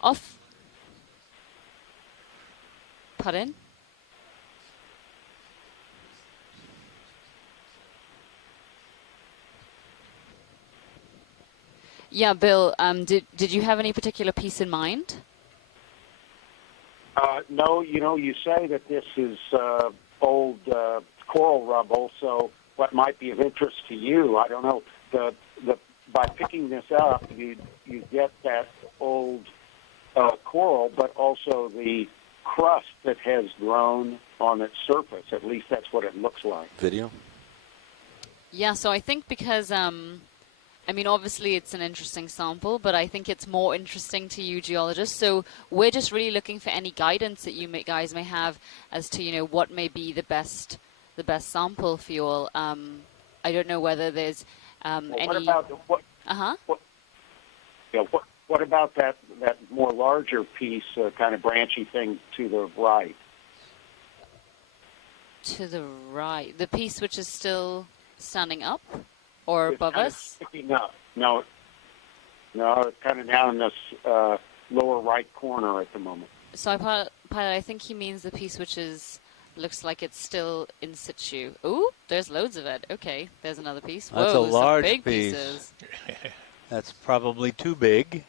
Off. Pardon? Yeah, Bill, did you have any particular piece in mind? No, you say that this is old coral rubble, so what might be of interest to you, I don't know. By picking this up, you get that old coral, but also the crust that has grown on its surface. At least that's what it looks like. Video? Yeah, so I think because... I mean, obviously it's an interesting sample, but I think it's more interesting to you geologists. So we're just really looking for any guidance that you guys may have as to, what may be the best sample for you all. I don't know whether there's any... What about what about that more larger piece, kind of branchy thing to the right? To the right, the piece which is still standing up. Or it's above us? Sticking up. No, it's kind of down in this lower right corner at the moment. So pilot, I think he means the piece which looks like it's still in situ. Ooh, there's loads of it. Okay, there's another piece. That's Whoa, a large some big piece. Pieces. That's probably too big.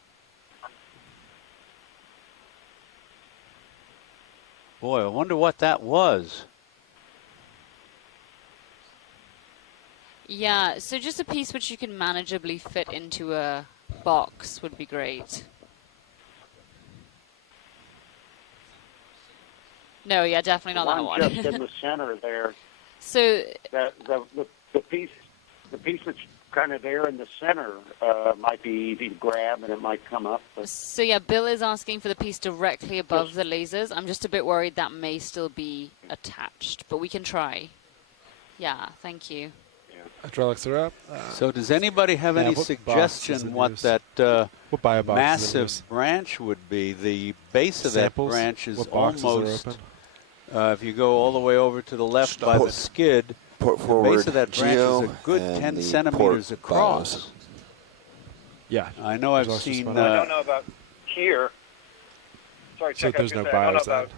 Boy, I wonder what that was. Yeah, so just a piece which you can manageably fit into a box would be great. No, yeah, definitely not that one. Just in the center there. So the piece that's kind of there in the center might be easy to grab, and it might come up. So yeah, Bill is asking for the piece directly above the lasers. I'm just a bit worried that may still be attached, but we can try. Yeah, thank you. Hydraulics are up. So does anybody have any suggestion what that massive branch would be? The base of that branch is almost, if you go all the way over to the left by the skid, the base of that branch is a good 10 centimeters across. Yeah. I know I've seen... I don't know about here. Sorry, so Chuck, there's no I don't know about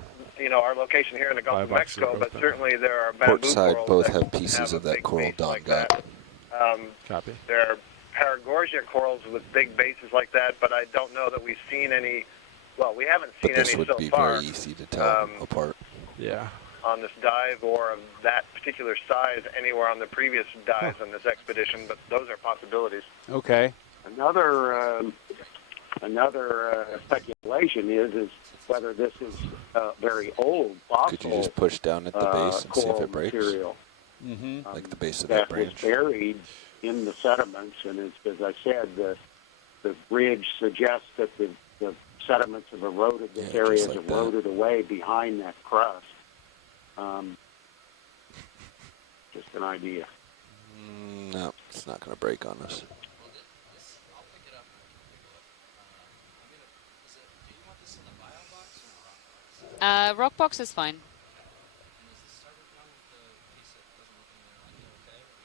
our location here in the Gulf of Mexico, but certainly there are bamboo Port side corals both that have pieces of that coral Don like got. Copy. There are Paragorgia corals with big bases like that, but I don't know that we've seen any. Well, we haven't seen any so far. This would be very easy to tell apart. Yeah. On this dive or of that particular size anywhere on the previous dives on this expedition, but those are possibilities. Okay. Another speculation is whether this is very old fossil. Could you just push down at the base and see if it breaks? Material, like the base of that branch. Was buried in the sediments, and as I said, the ridge suggests that the sediments have eroded. This area has eroded away behind that crust. Just an idea. No, it's not going to break on us. Rock box is fine.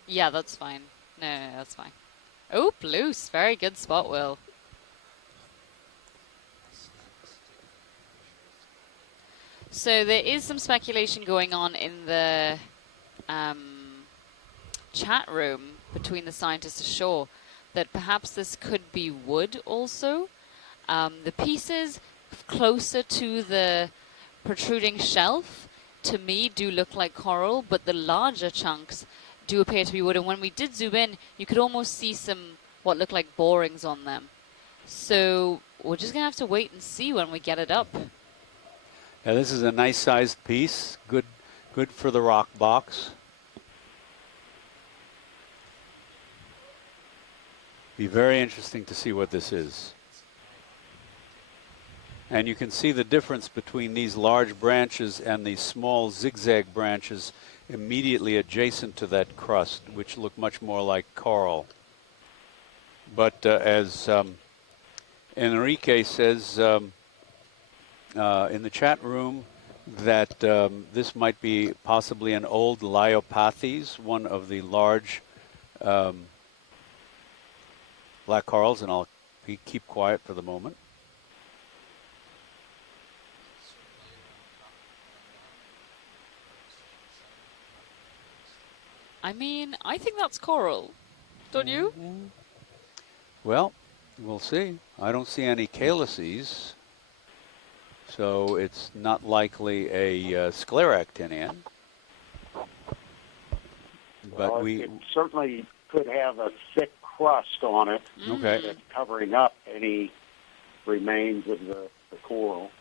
Yeah, that's fine. No, that's fine. Oh, loose. Very good spot, Will. So there is some speculation going on in the chat room between the scientists ashore that perhaps this could be wood also. The pieces closer to the protruding shelf, to me, do look like coral, but the larger chunks do appear to be wood. And when we did zoom in, you could almost see some what look like borings on them. So we're just going to have to wait and see when we get it up. Yeah, this is a nice sized piece. Good for the rock box. Be very interesting to see what this is. And you can see the difference between these large branches and these small zigzag branches immediately adjacent to that crust, which look much more like coral. But as Enrique says in the chat room, that this might be possibly an old Leiopathes, one of the large black corals, and I'll keep quiet for the moment. I mean, I think that's coral. Don't you? Well, we'll see. I don't see any calyces, so it's not likely a scleractinian. But well, it certainly could have a thick crust on it. Okay. That's covering up any remains of the coral.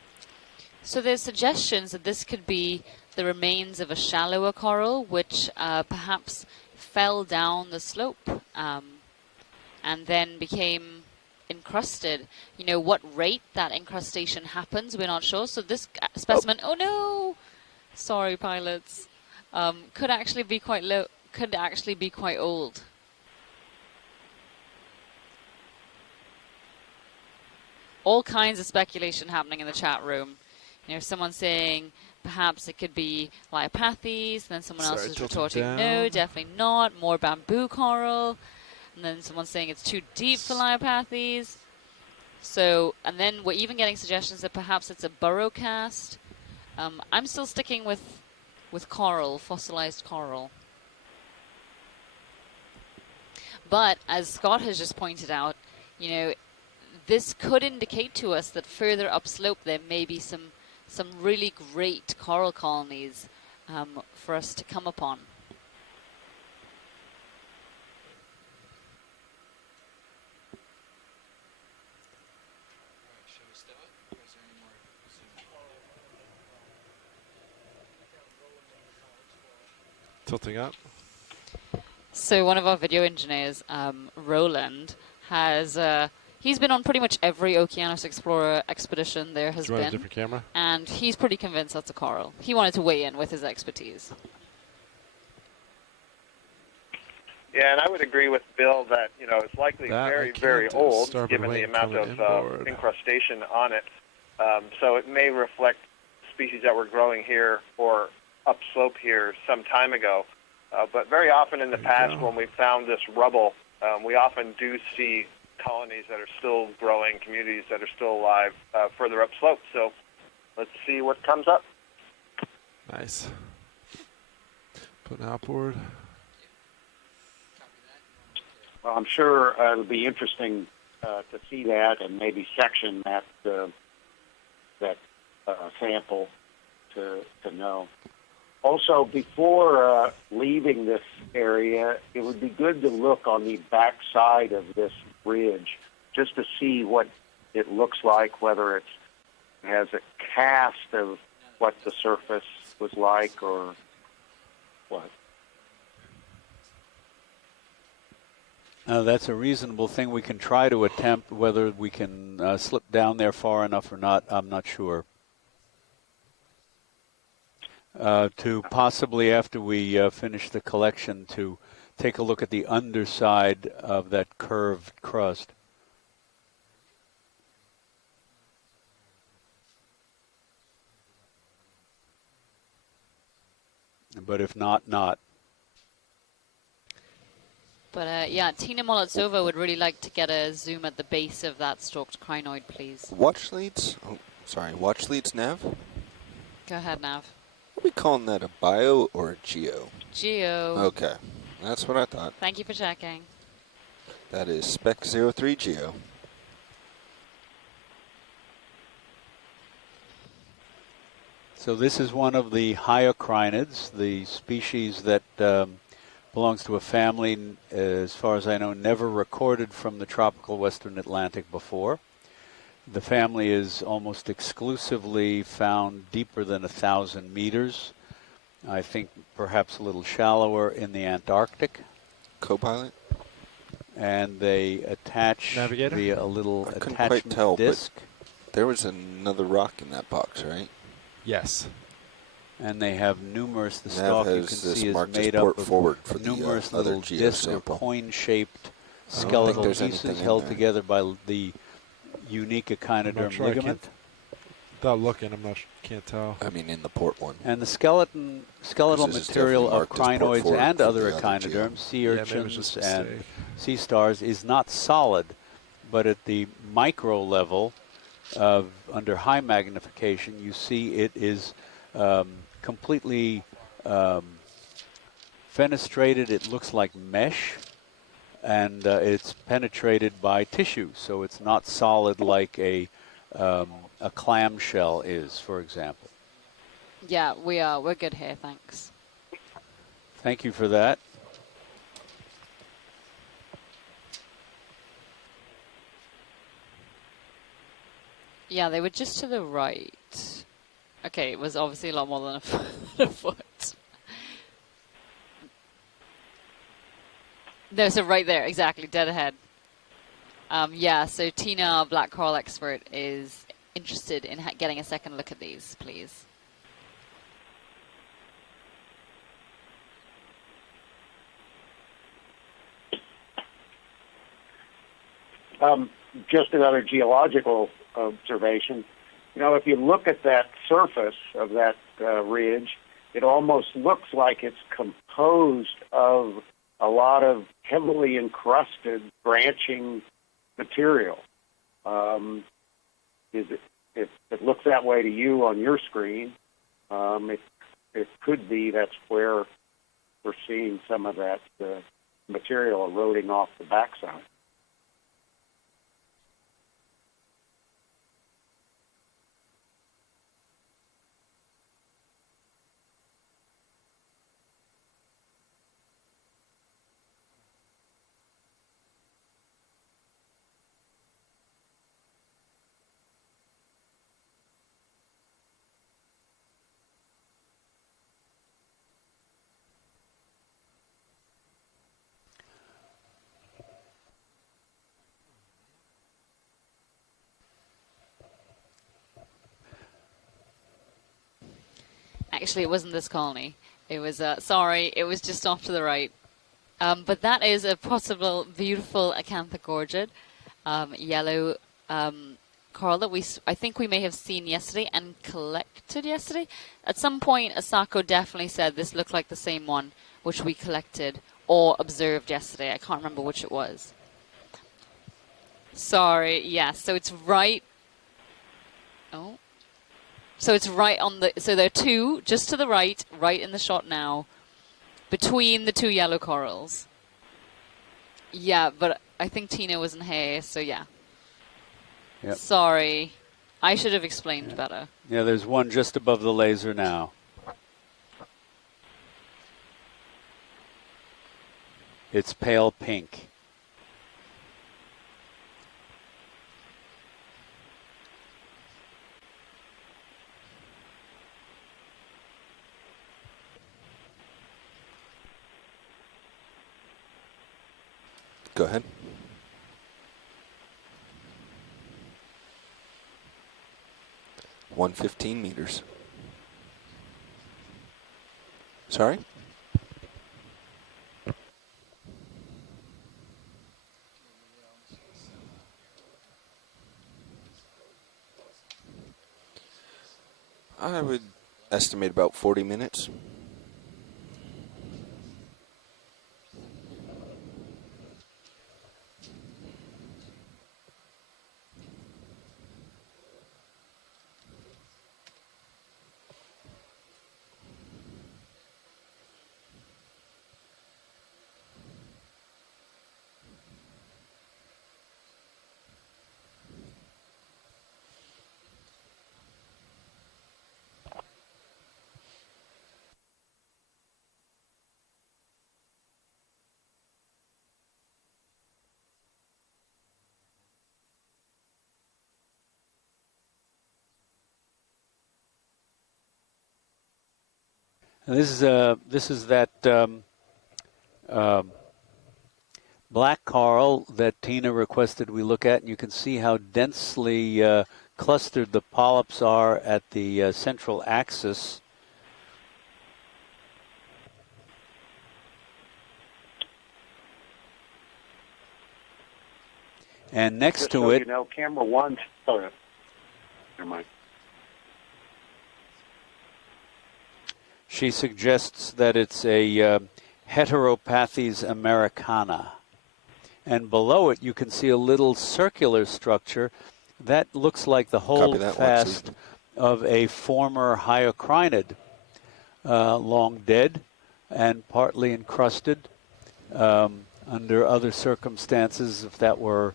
So there's suggestions that this could be the remains of a shallower coral, which perhaps fell down the slope and then became encrusted. You know, what rate that incrustation happens, we're not sure. So this specimen, oh no, sorry pilots, could actually be quite low, could actually be quite old. All kinds of speculation happening in the chat room. You know, someone saying perhaps it could be Leiopathes, and then someone else is retorting, no, definitely not, more bamboo coral, and then someone's saying it's too deep for Leiopathes. So, and then we're even getting suggestions that perhaps it's a burrow cast. I'm still sticking with coral, fossilized coral. But as Scott has just pointed out, you know, this could indicate to us that further upslope there may be some really great coral colonies for us to come upon. Tilting up. So one of our video engineers, Roland, has he's been on pretty much every Okeanos Explorer expedition there has been. A different camera? And he's pretty convinced that's a coral. He wanted to weigh in with his expertise. Yeah, and I would agree with Bill that, you know, it's likely very, very old, given the amount of incrustation on it. So it may reflect species that were growing here or upslope here some time ago. But very often in the past, when we found this rubble, we often do see colonies that are still growing, communities that are still alive further upslope. So let's see what comes up. Nice. Putting outboard. Well, I'm sure it'll be interesting to see that and maybe section that sample to know. Also, before leaving this area, it would be good to look on the back side of this ridge just to see what it looks like, whether it has a cast of what the surface was like or what. That's a reasonable thing. We can try to attempt. Whether we can slip down there far enough or not, I'm not sure. to possibly, after we finish the collection, to take a look at the underside of that curved crust. But if not, not. But yeah, Tina Molotova would really like to get a zoom at the base of that stalked crinoid, please. Watch leads? Oh, sorry, watch leads, Nav? Go ahead, Nav. Are we calling that a bio or a geo? Geo. Okay, that's what I thought. Thank you for checking. That is Spec 03 Geo. So this is one of the hyocrinids, the species that belongs to a family, as far as I know, never recorded from the tropical western Atlantic before. The family is almost exclusively found deeper than 1,000 meters. I think perhaps a little shallower in the Antarctic. Co-pilot? And they attach Navigator? via a little I couldn't attachment quite tell, disc. but there was another rock in that box, right? Yes. And they have numerous, the Nav stalk you can has this see is marked as made port up forward of for numerous the, other little geo disc or sample. coin-shaped I don't think skeletal there's pieces anything in held there. together by the unique I'm echinoderm not sure, I ligament. can't, without looking, can't tell. I mean, in the port one. And the skeletal This is material of definitely marked as port crinoids forward and for other the other geo. echinoderms, sea Yeah, maybe it was urchins just a and mistake. sea stars, is not solid, but at the micro level of under high magnification, you see it is completely fenestrated. It looks like mesh, and it's penetrated by tissue, so it's not solid like a clamshell is, for example. Yeah, we are. We're good here, thanks. Thank you for that. Yeah, they were just to the right. Okay, it was obviously a lot more than a foot. No, so right there, exactly, dead ahead. Yeah, so Tina, our black coral expert, is interested in getting a second look at these, please. Just another geological observation. You know, if you look at that surface of that ridge, it almost looks like it's composed of a lot of heavily encrusted branching material. If it looks that way to you on your screen, it could be that's where we're seeing some of that material eroding off the backside. Actually, it wasn't this colony. It was, sorry, it was just off to the right. But that is a possible beautiful acanthogorgid, yellow coral that I think we may have seen yesterday and collected yesterday. At some point, Asako definitely said this looked like the same one which we collected or observed yesterday. I can't remember which it was. Sorry, yes. So it's right. Oh. So it's right on the. So there are two just to the right in the shot now, between the two yellow corals. Yeah, but I think Tina wasn't here, so yeah. Yep. Sorry, I should have explained better. Yeah, there's one just above the laser now. It's pale pink. Go ahead. $115 meters. Sorry? I would estimate about 40 minutes. And this is that black coral that Tina requested we look at, and you can see how densely clustered the polyps are at the central axis. And next Just to so it, you know, camera one. Oh, never mind. she suggests that it's a Heteropathes americana. And below it, you can see a little circular structure that looks like the holdfast of a former hyocrinid, long dead and partly encrusted under other circumstances. If that were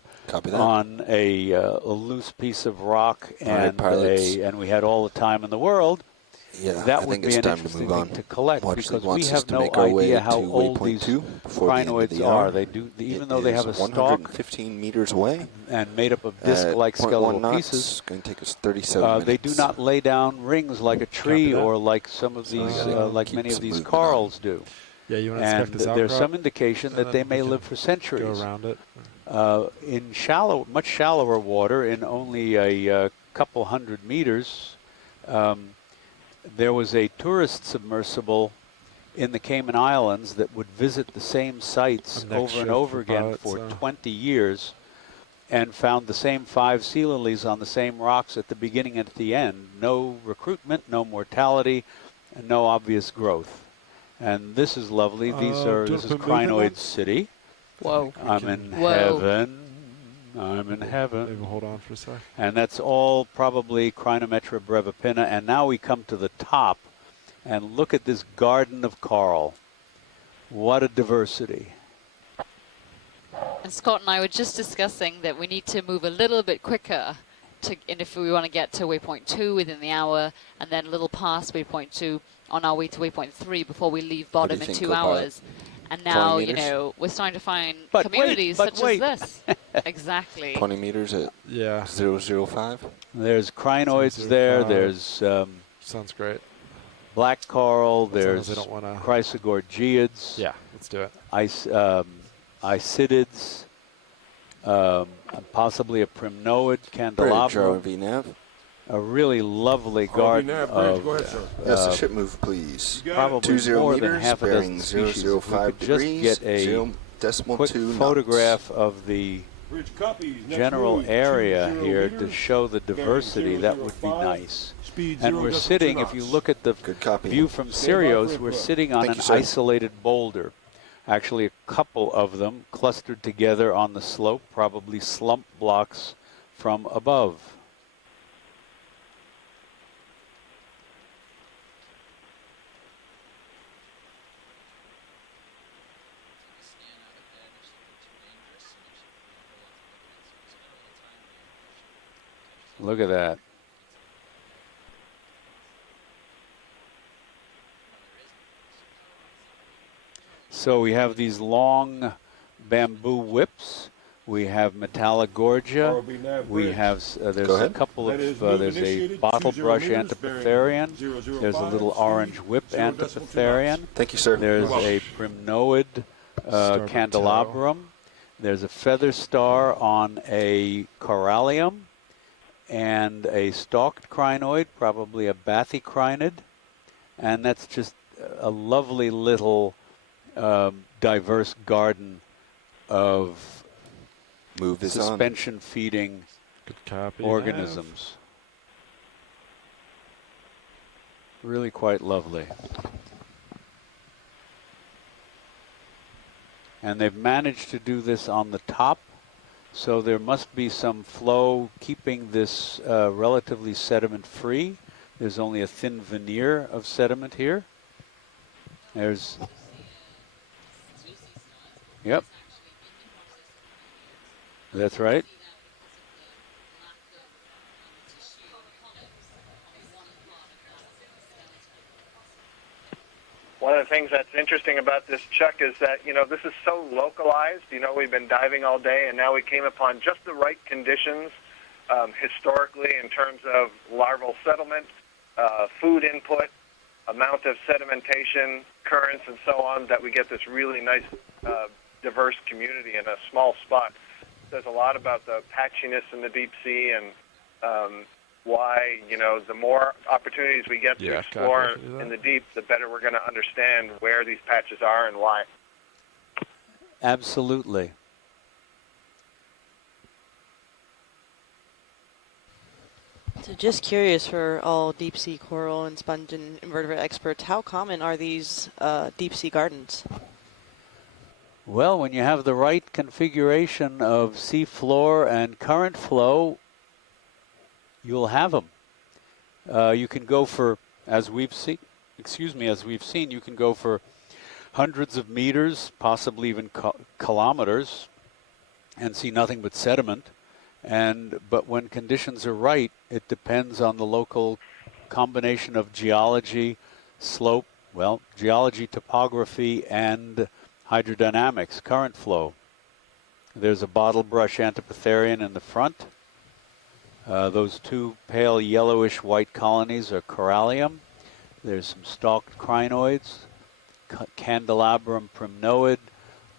on a loose piece of rock and we had all the time in the world, that would be an interesting thing to collect, because we have no idea how old these crinoids are. They do, even though they have a stalk 115 meters away and made up of disc-like skeletal pieces, going to take us 37 minutes. they do not lay down rings like a tree or like some of these, like many of these corals do. Yeah, you want to and inspect this there's outcrop, some indication that they may live for centuries. Go around it. In much shallower water, in only a couple hundred meters, there was a tourist submersible in the Cayman Islands that would visit the same sites over and over again for 20 years, and found the same 5 sea lilies on the same rocks at the beginning and at the end. No recruitment, no mortality, and no obvious growth. And this is lovely. This is Crinoid City. Whoa. I'm in heaven. I'm in heaven. Maybe hold on for a sec. And that's all probably Crinometra brevipinna. And now we come to the top and look at this garden of coral. What a diversity. And Scott and I were just discussing that we need to move a little bit quicker and if we want to get to waypoint 2 within the hour, and then a little past waypoint 2 on our way to waypoint 3 before we leave bottom in 2 hours. And now, you know, we're starting to find communities such as this. Exactly. 20 meters at 005. There's crinoids there. There's sounds great. Black coral. There's chrysogorgiids. Yeah, let's do it. Isidids. Possibly a primnoid candelabrum. A really lovely garden of yes, a ship move, please. Probably 20 more meters, than half a dozen species. If we could just get a quick photograph of the general area here to show the diversity, that would be nice. And we're sitting, if you look at the view from Sirius, we're sitting on an isolated boulder. Actually, a couple of them clustered together on the slope, probably slump blocks from above. Look at that. So we have these long bamboo whips. We have Metallogorgia. We have, there's a couple of, there's a bottle brush Antipitherian. There's a little orange whip Antipitherian. Thank you, sir. There's a primnoid candelabrum. There's a feather star on a corallium, and a stalked crinoid, probably a bathycrinid. And that's just a lovely little diverse garden of suspension feeding organisms. Really quite lovely. And they've managed to do this on the top, so there must be some flow keeping this relatively sediment free. There's only a thin veneer of sediment here. There's, yep, that's right. One of the things that's interesting about this, Chuck, is that, this is so localized. We've been diving all day, and now we came upon just the right conditions historically in terms of larval settlement, food input, amount of sedimentation, currents, and so on, that we get this really nice, diverse community in a small spot. It says a lot about the patchiness in the deep sea and why, the more opportunities we get to explore in the deep, the better we're going to understand where these patches are and why. Absolutely. So just curious for all deep sea coral and sponge and invertebrate experts, how common are these deep sea gardens? Well, when you have the right configuration of sea floor and current flow, you'll have them. You can go for, as we've seen, you can go for hundreds of meters, possibly even kilometers, and see nothing but sediment. But when conditions are right, it depends on the local combination of geology, slope, geology, topography, and hydrodynamics, current flow. There's a bottle brush Antipotherian in the front. Those two pale yellowish white colonies are corallium. There's some stalked crinoids, candelabrum primnoid,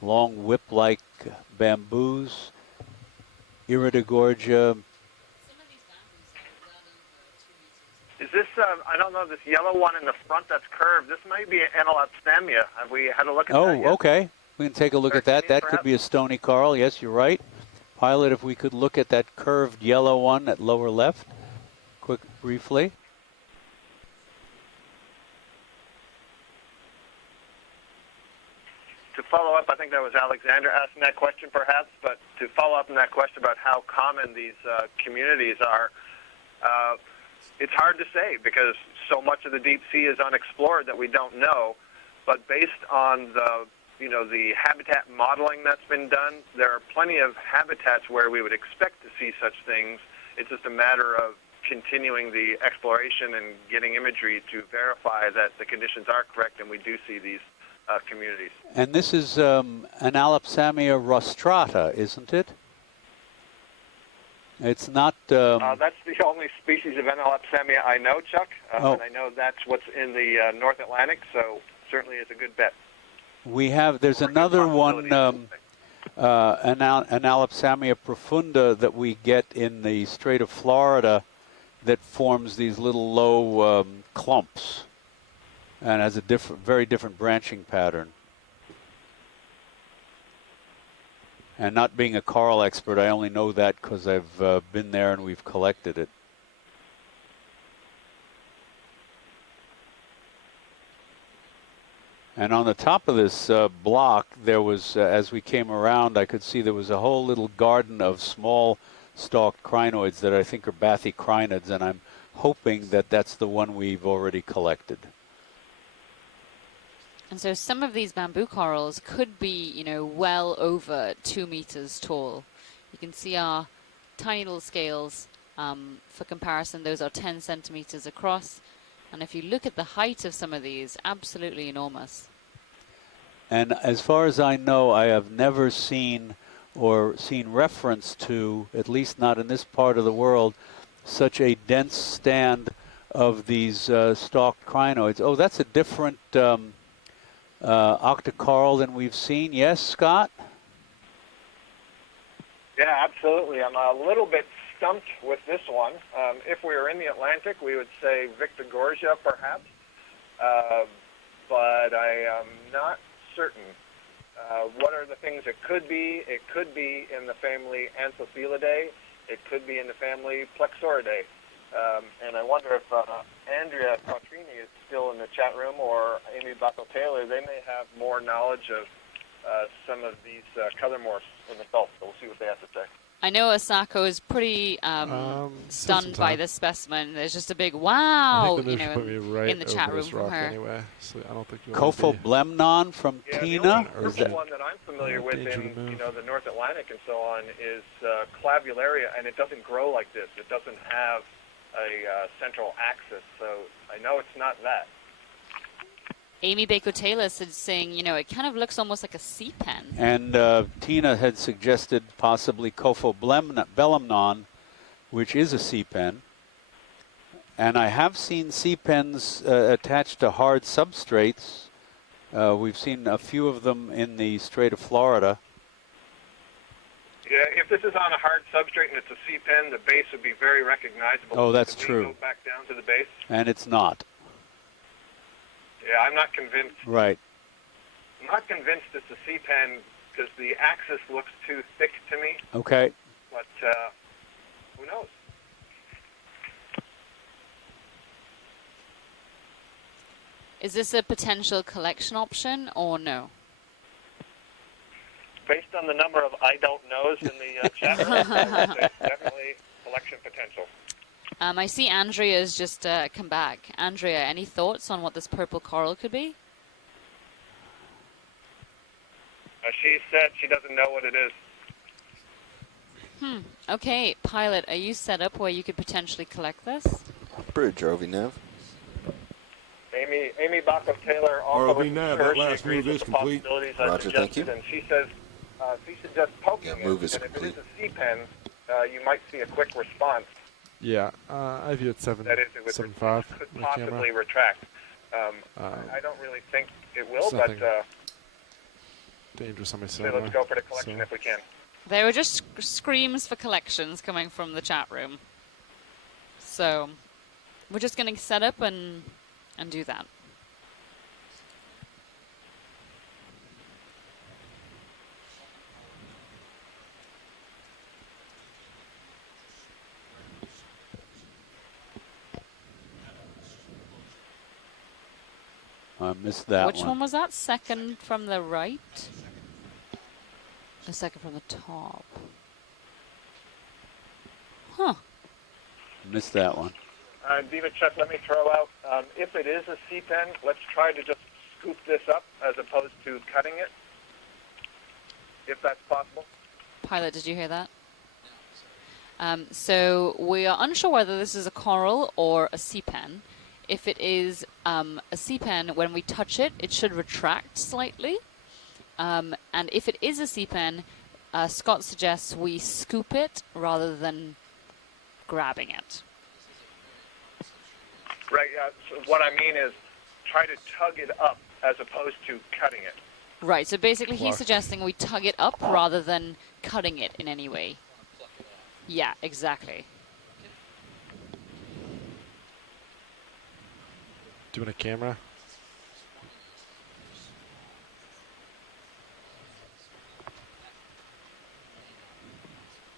long whip-like bamboos, iridogorgia. Is this, I don't know, this yellow one in the front that's curved, this might be an Analopstamia. Have we had a look at that yet? Oh, okay. We can take a look at that. That could be a stony coral. Yes, you're right. Pilot, if we could look at that curved yellow one at lower left, briefly. To follow up, I think that was Alexander asking that question perhaps, but to follow up on that question about how common these communities are, it's hard to say because so much of the deep sea is unexplored that we don't know, but based on the habitat modeling that's been done, there are plenty of habitats where we would expect to see such things. It's just a matter of continuing the exploration and getting imagery to verify that the conditions are correct and we do see these communities. And this is Analopsamia rostrata, isn't it? It's not... that's the only species of Analopsamia I know, Chuck. And I know that's what's in the North Atlantic, so certainly is a good bet. There's another one, Analopsamia profunda, that we get in the Strait of Florida that forms these little low clumps and has a very different branching pattern. And not being a coral expert, I only know that because I've been there and we've collected it. And on the top of this block, there was, as we came around, I could see there was a whole little garden of small stalked crinoids that I think are bathycrinids, and I'm hoping that that's the one we've already collected. And so some of these bamboo corals could be, well over 2 meters tall. You can see our tiny little scales. For comparison, those are 10 centimeters across. And if you look at the height of some of these, absolutely enormous. And as far as I know, I have never seen reference to, at least not in this part of the world, such a dense stand of these stalked crinoids. Oh, that's a different octocoral than we've seen. Yes, Scott? Yeah, absolutely. I'm a little bit stumped with this one. If we were in the Atlantic, we would say Victorgorgia, perhaps. but I am not certain. What are the things it could be? It could be in the family Anthophilidae. It could be in the family Plexauridae. And I wonder if Andrea Quattrini is still in the chat room, or Amy Bacco-Taylor. They may have more knowledge of some of these color morphs in adults. So we'll see what they have to say. I know Asako is pretty stunned by this specimen. There's just a big wow, in the chat room from her. Anyway, so I don't think you Cophoblemnon from Tina. The only one that I'm familiar with in the North Atlantic and so on is Clavularia, and it doesn't grow like this. It doesn't have a central axis, so I know it's not that. Amy Bacco-Taylor is saying, it kind of looks almost like a sea pen. And Tina had suggested possibly Cophoblemnon, which is a sea pen. And I have seen sea pens attached to hard substrates. We've seen a few of them in the Strait of Florida. Yeah, if this is on a hard substrate and it's a sea pen, the base would be very recognizable. Oh, that's Can we true. Go back down to the base. And it's not. Yeah, I'm not convinced. Right. I'm not convinced it's a sea pen because the axis looks too thick to me. Okay. But who knows? Is this a potential collection option or no? Based on the number of I don't knows in the chat room, there's definitely collection potential. I see Andrea's just come back. Andrea, any thoughts on what this purple coral could be? She said she doesn't know what it is. Okay, Pilot, are you set up where you could potentially collect this? Bridge, RV Nav. Amy Bacco-Taylor also Nav, that last move is complete. Roger, thank you. And she says she suggests poking it, move is and if it is complete. a sea pen, you might see a quick response. Yeah, I view it 7.5. Could possibly retract. I don't really think it will, but dangerous on my say let's go for the collection if we can. There were just screams for collections coming from the chat room. So we're just going to set up and do that. I missed that Which one was that? Second from the right? The second from the top. Huh. Missed that one. Diva Chuck, let me throw out, if it is a sea pen, let's try to just scoop this up as opposed to cutting it, if that's possible. Pilot, did you hear that? So we are unsure whether this is a coral or a sea pen. If it is a sea pen, when we touch it, it should retract slightly. And if it is a sea pen, Scott suggests we scoop it rather than grabbing it. Right, so what I mean is try to tug it up as opposed to cutting it. Right, so basically he's suggesting we tug it up rather than cutting it in any way. Yeah, exactly. Doing a camera?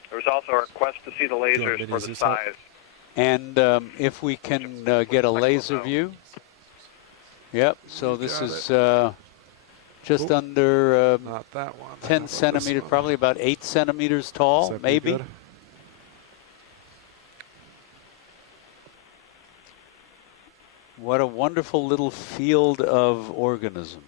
There was also a request to see the lasers for the size. And if we can get a laser view. Yep, so this is just under not that one. 10 centimeters, probably about 8 centimeters tall, maybe. Good? What a wonderful little field of organisms.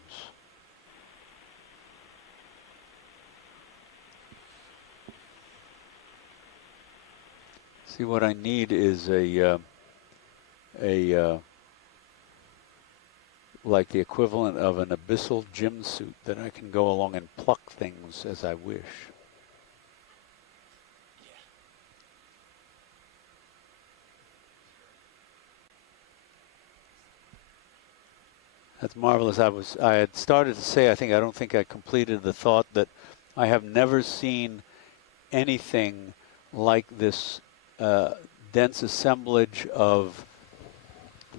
See, what I need is like the equivalent of an abyssal gym suit that I can go along and pluck things as I wish. That's marvelous. I had started to say, I don't think I completed the thought that I have never seen anything like this dense assemblage of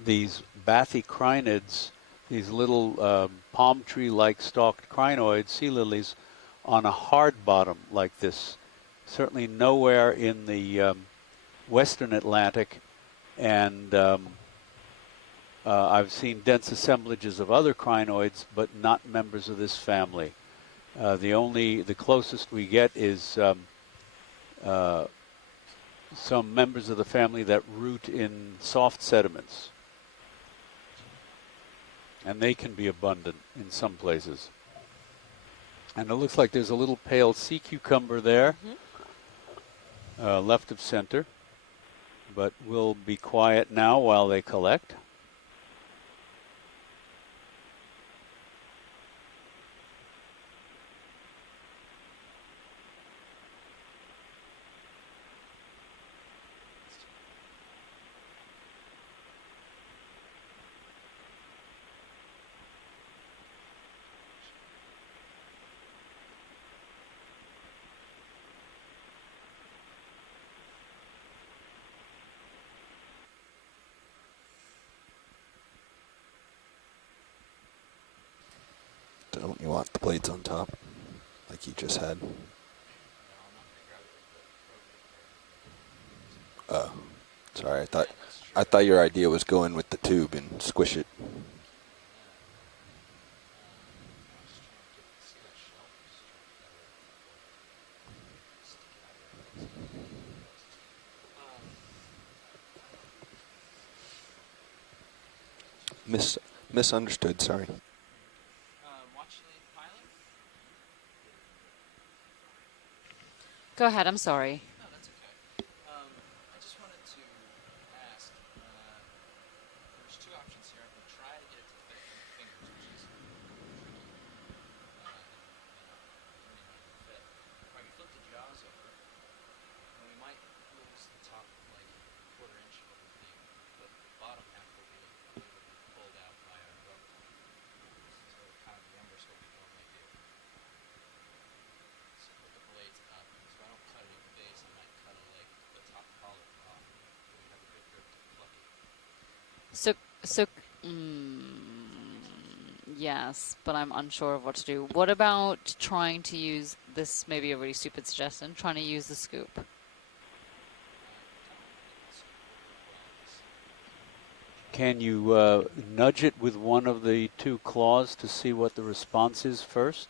these bathycrinids these little palm tree-like stalked crinoid sea lilies on a hard bottom like this. Certainly nowhere in the western Atlantic, and I've seen dense assemblages of other crinoids, but not members of this family. The closest we get is some members of the family that root in soft sediments. And they can be abundant in some places. And it looks like there's a little pale sea cucumber there, left of center. But we'll be quiet now while they collect. Don't you want the blades on top, like you just had? Oh, sorry. I thought your idea was go in with the tube and squish it. Misunderstood. Sorry. Go ahead, I'm sorry. No, that's okay. I just wanted to ask, there's two options here. I'm going to try to get it to fit in the fingers, which is tricky. And learning how to fit. If I can flip the jaws over, and we might lose the top, like, quarter-inch of the thing, but the bottom half will be able to be pulled out by our rope. So kind of the inverse of what we normally do. So put the blades up. So I don't cut it at the base, I might cut it like the top collar off. So we have a good grip to pluck it. Yes, but I'm unsure of what to do. What about trying to use this, maybe a really stupid suggestion, trying to use the scoop? Can you nudge it with one of the two claws to see what the response is first?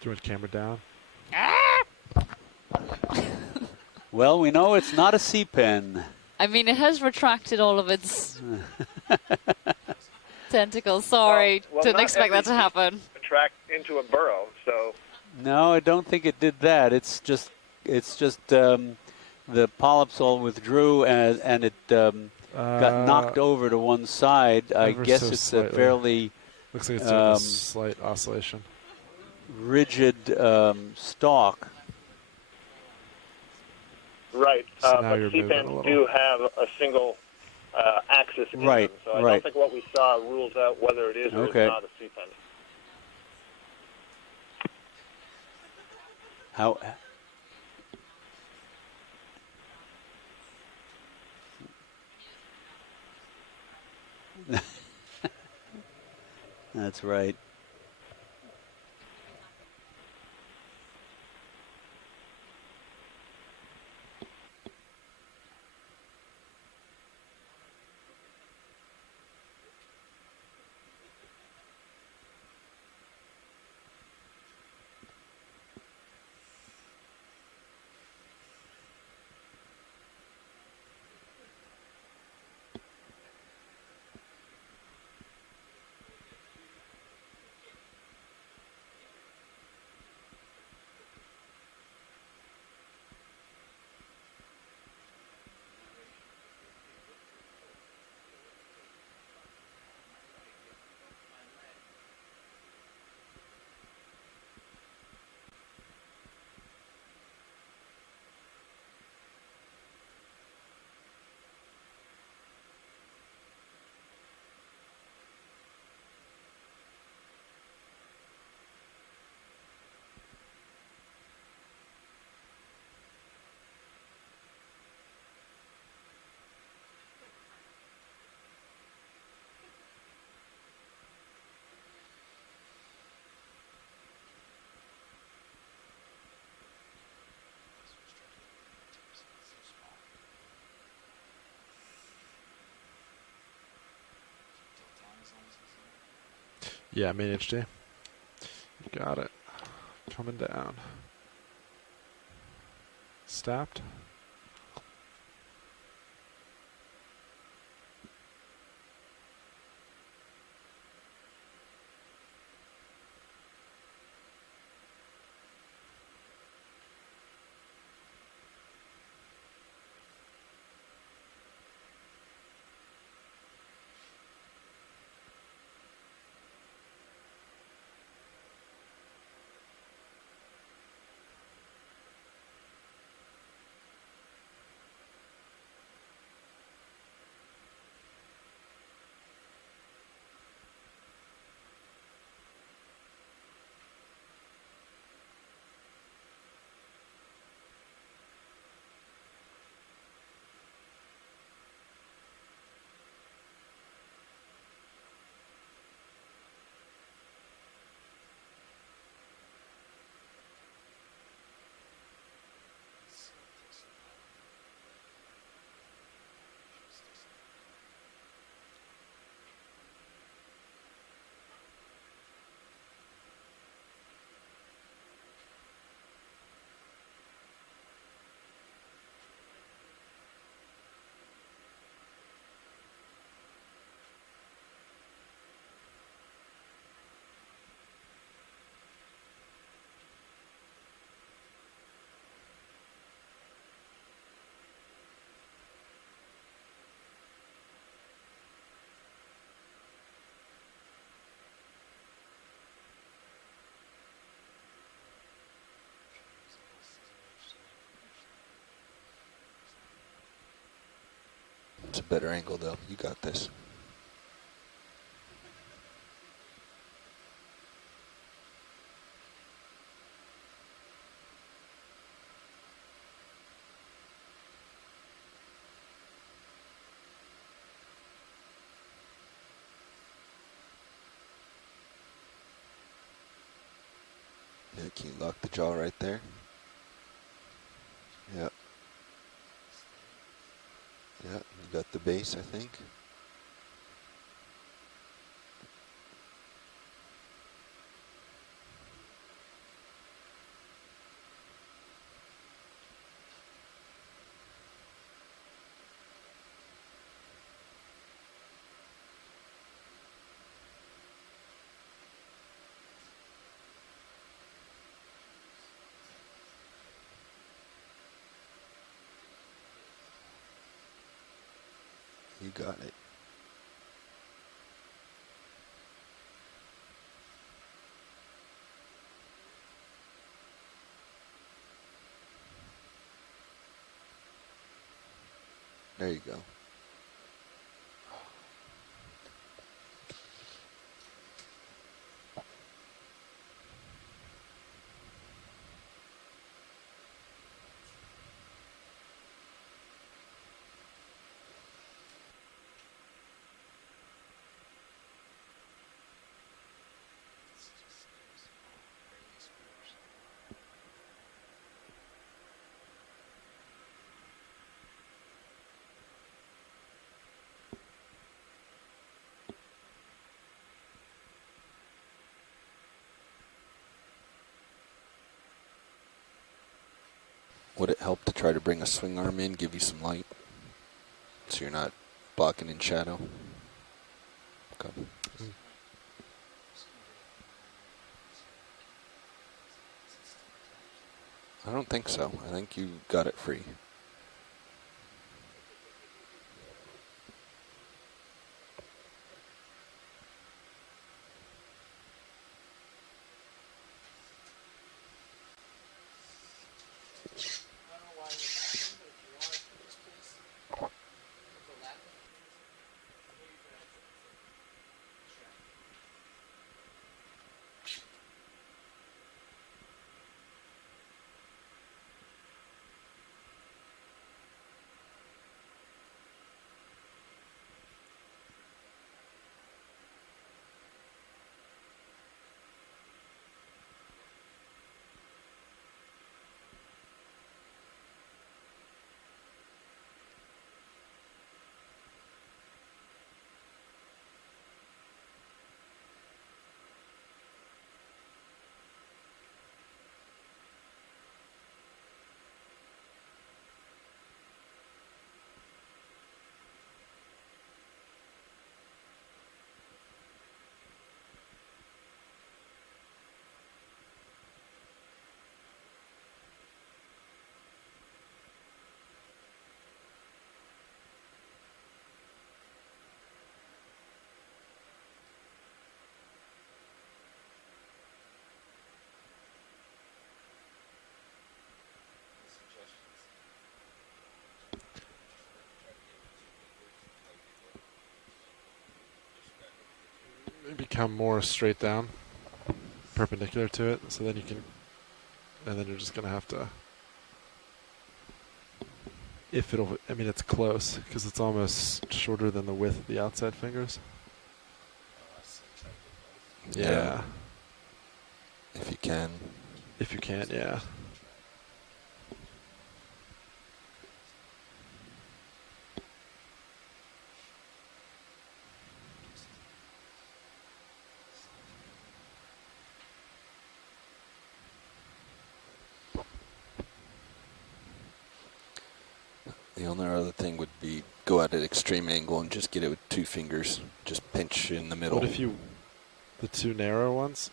Do you want the camera down? Well, we know it's not a sea pen. I mean, it has retracted all of its tentacles. Sorry, didn't expect that to happen. Retract into a burrow, so. No, I don't think it did that. It's just the polyps all withdrew and it got knocked over to one side. I guess so it's slightly. a fairly looks like it's doing a slight oscillation. Rigid stalk. Right. So but C-pens do have a single axis in them, so I don't think what we saw rules out whether it is or is not a C-pen. How? That's right. Yeah, main HD. You got it. Coming down. Stopped. It's a better angle, though. You got this. Yeah, can you lock the jaw right there? Yep. Yeah, you got the base, I think. You got it. There you go. Would it help to try to bring a swing arm in, give you some light, so you're not blocking in shadow? Okay. I don't think so. I think you got it free. come more straight down, perpendicular to it, so then you can, and then you're just going to have to, I mean, it's close, because it's almost shorter than the width of the outside fingers. Yeah. If you can. If you can, yeah. The only other thing would be go at an extreme angle and just get it with 2 fingers. Just pinch in the middle. What if you, the 2 narrow ones,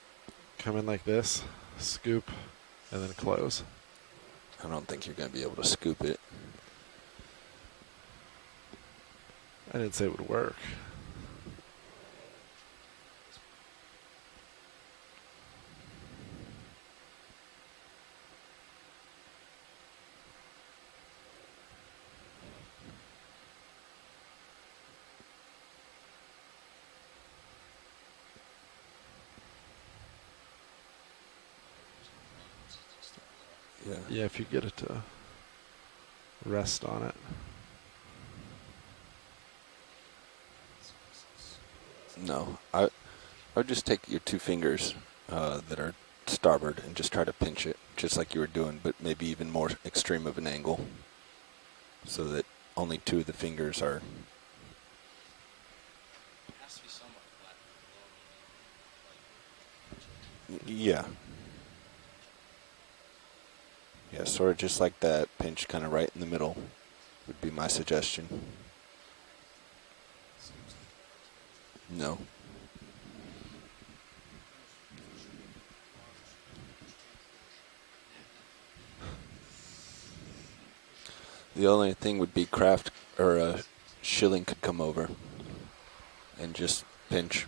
come in like this, scoop, and then close? I don't think you're going to be able to scoop it. I didn't say it would work. Yeah, if you get it to rest on it. No, I would just take your 2 fingers that are starboard and just try to pinch it, just like you were doing, but maybe even more extreme of an angle, so that only 2 of the fingers are. Yeah. Yeah, sort of just like that, pinch kind of right in the middle would be my suggestion. No. The only thing would be Kraft or Schilling could come over and just pinch.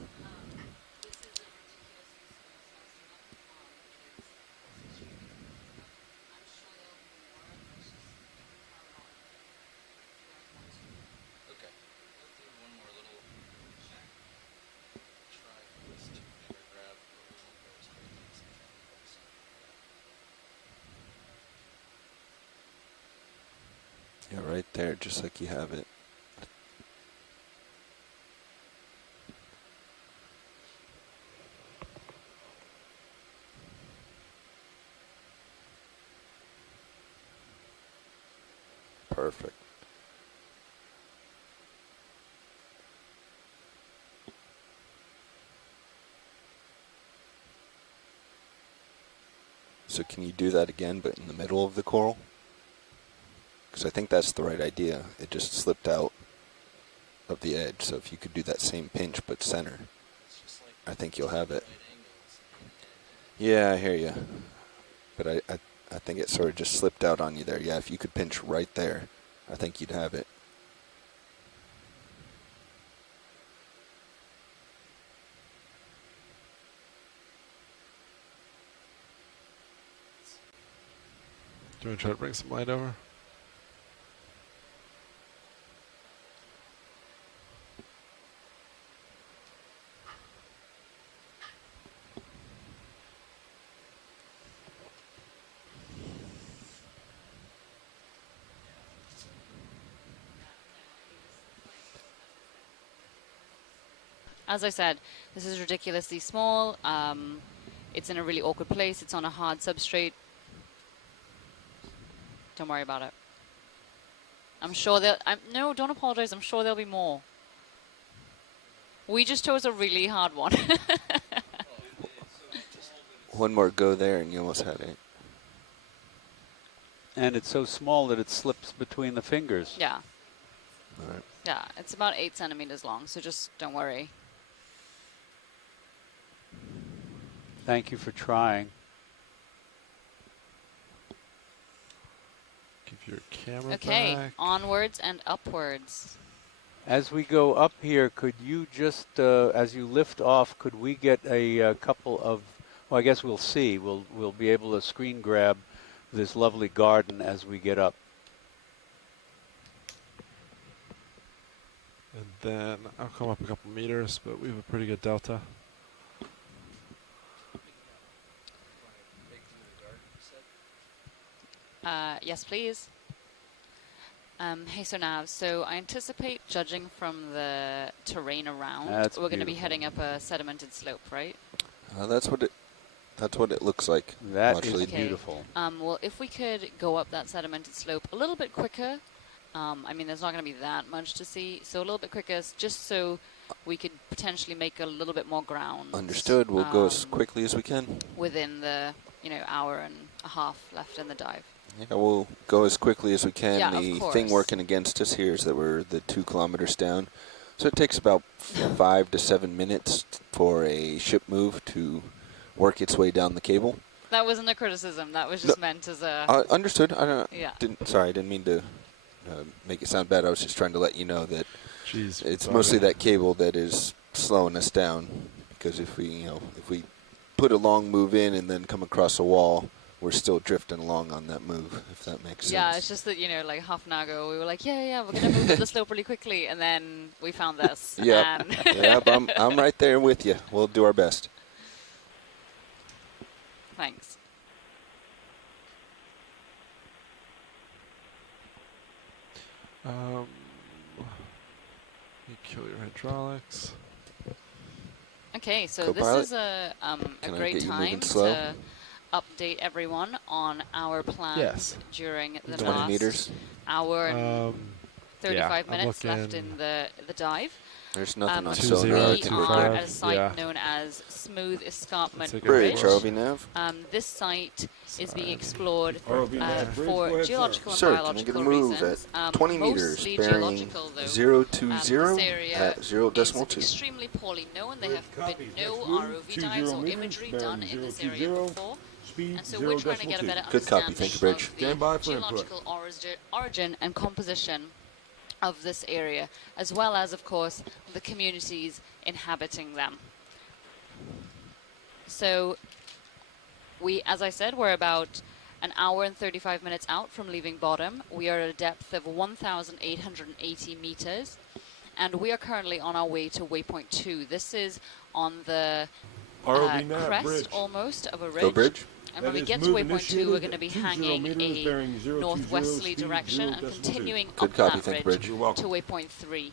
Yeah, right there, just like you have it. Perfect. So can you do that again, but in the middle of the coral? Because I think that's the right idea. It just slipped out of the edge. So if you could do that same pinch but center, I think you'll have it. Yeah, I hear you. But I think it sort of just slipped out on you there. Yeah, if you could pinch right there, I think you'd have it. Do you want to try to bring some light over? As I said, this is ridiculously small. It's in a really awkward place. It's on a hard substrate. Don't worry about it. I'm sure they'll... no, don't apologize. I'm sure there'll be more. We just chose a really hard one. One more go there and you almost had it. And it's so small that it slips between the fingers. Yeah. All right. Yeah, it's about 8 centimeters long, so just don't worry. Thank you for trying. Give your camera Okay, back. onwards and upwards. As we go up here, could you just, as you lift off, could we get a couple of, well, I guess we'll see. We'll be able to screen grab this lovely garden as we get up. And then I'll come up a couple meters, but we have a pretty good delta. Yes, please. Hey, so now, I anticipate, judging from the terrain around, we're going to be heading up a sedimented slope, right? That's what it looks like. That is beautiful. Well, if we could go up that sedimented slope a little bit quicker, I mean, there's not going to be that much to see, so a little bit quicker, just so we could potentially make a little bit more ground. Understood. We'll go as quickly as we can. Within the, hour and a half left in the dive. Yeah, we'll go as quickly as we can. Yeah, the of course. thing working against us here is that we're the 2 kilometers down. So it takes about 5 to 7 minutes for a ship move to work its way down the cable. That wasn't a criticism. That was just meant as a... Understood. Yeah. Sorry, I didn't mean to make it sound bad. I was just trying to let you know that it's mostly that cable that is slowing us down. Because if we put a long move in and then come across a wall, we're still drifting along on that move, if that makes sense. Yeah, it's just that, like half an hour ago, we were like, yeah, we're going to move up the slope really quickly, and then we found this. Yeah, I'm right there with you. We'll do our best. Thanks. You kill your hydraulics. Okay, so Co-pilot, this is a great time to update everyone on our plans during the 20 last meters. hour and 35 minutes left in the dive. There's nothing on sonar. We are at a site known as Smooth Escarpment Bridge. ROV Nav. This site is being explored for geological and Sir, biological can I get a move reasons. at 20 meters, Mostly bearing geological, though. 020 This area at 0.2. is extremely poorly known. There have been no ROV dives or imagery done in this area before. And so we're trying to get a better understanding Thank you, Bridge. of the geological origin and composition of this area, as well as, of course, the communities inhabiting them. So as I said, we're about an hour and 35 minutes out from leaving bottom. We are at a depth of 1,880 meters, and we are currently on our way to waypoint 2. This is on the crest almost of a ridge. Go Bridge. And when we get to waypoint 2, we're going to be hanging a northwesterly direction and continuing up that ridge to waypoint 3.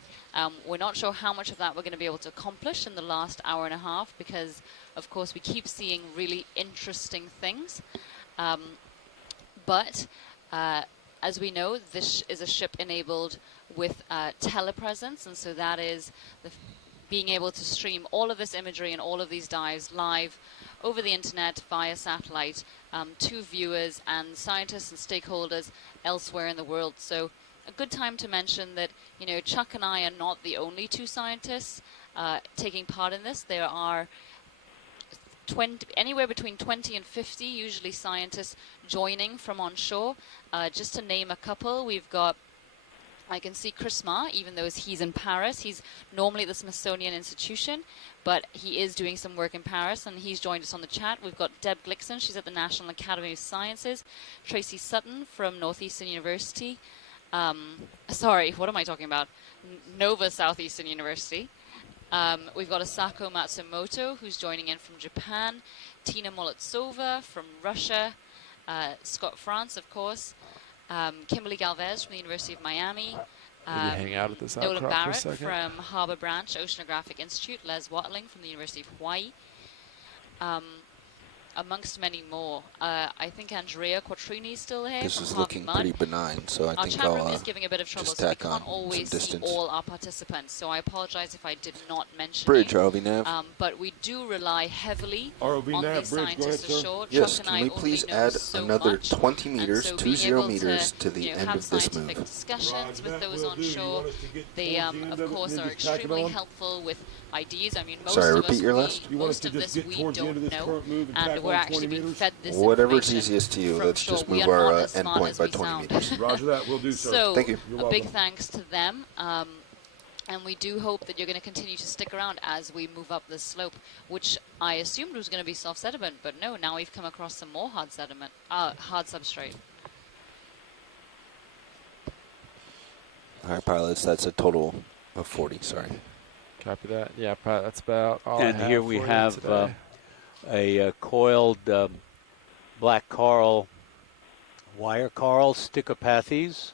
We're not sure how much of that we're going to be able to accomplish in the last hour and a half because, of course, we keep seeing really interesting things. But as we know, this is a ship enabled with telepresence, and so that is being able to stream all of this imagery and all of these dives live over the internet via satellite to viewers and scientists and stakeholders elsewhere in the world. So a good time to mention that, Chuck and I are not the only 2 scientists taking part in this. There are anywhere between 20 and 50 usually scientists joining from on shore. Just to name a couple, we've got I can see Chris Ma, even though he's in Paris. He's normally at the Smithsonian Institution, but he is doing some work in Paris, and he's joined us on the chat. We've got Deb Glickson. She's at the National Academy of Sciences. Tracy Sutton from Northeastern University. Sorry, what am I talking about? Nova Southeastern University. We've got Asako Matsumoto, who's joining in from Japan. Tina Molottsova from Russia. Scott France, of course. Kimberly Galvez from the University of Miami. Hang out at this Nolan outcrop Barrett for a second. from Harbour Branch Oceanographic Institute. Les Watling from the University of Hawaii. Amongst many more. I think Andrea Quattrini is still here. This is Harvey looking Mudd. pretty benign, so I Our think chat room I'll is giving a bit of trouble, just so we tack on can't always some see distance. all our participants. So I apologize if I did not mention Bridge, you. ROV Nav. But we do rely heavily ROV on Nav, these Bridge, go scientists ahead, sir. ashore. Yes, Chuck can and we I please only know add so another much, 20 meters, and so 20 being able meters to the end have of this scientific move? discussions with those on shore. They, of course, are extremely helpful with ideas. I mean, most Sorry, of repeat us, your last? most of this we don't know, and we're actually being fed this Whatever's information easiest to you. from Let's shore. just We move are our not as smart endpoint as by we 20 sound. meters. Roger that. We'll do so. So, Thank you. a big thanks to them. And we do hope that you're going to continue to stick around as we move up this slope, which I assumed was going to be soft sediment, but no, now we've come across some more hard sediment, hard substrate. All right, pilots, that's a total of 40, sorry. Copy that. Yeah, that's about all And I have here we for you have today. a coiled black coral Wire coral, Stichopathes.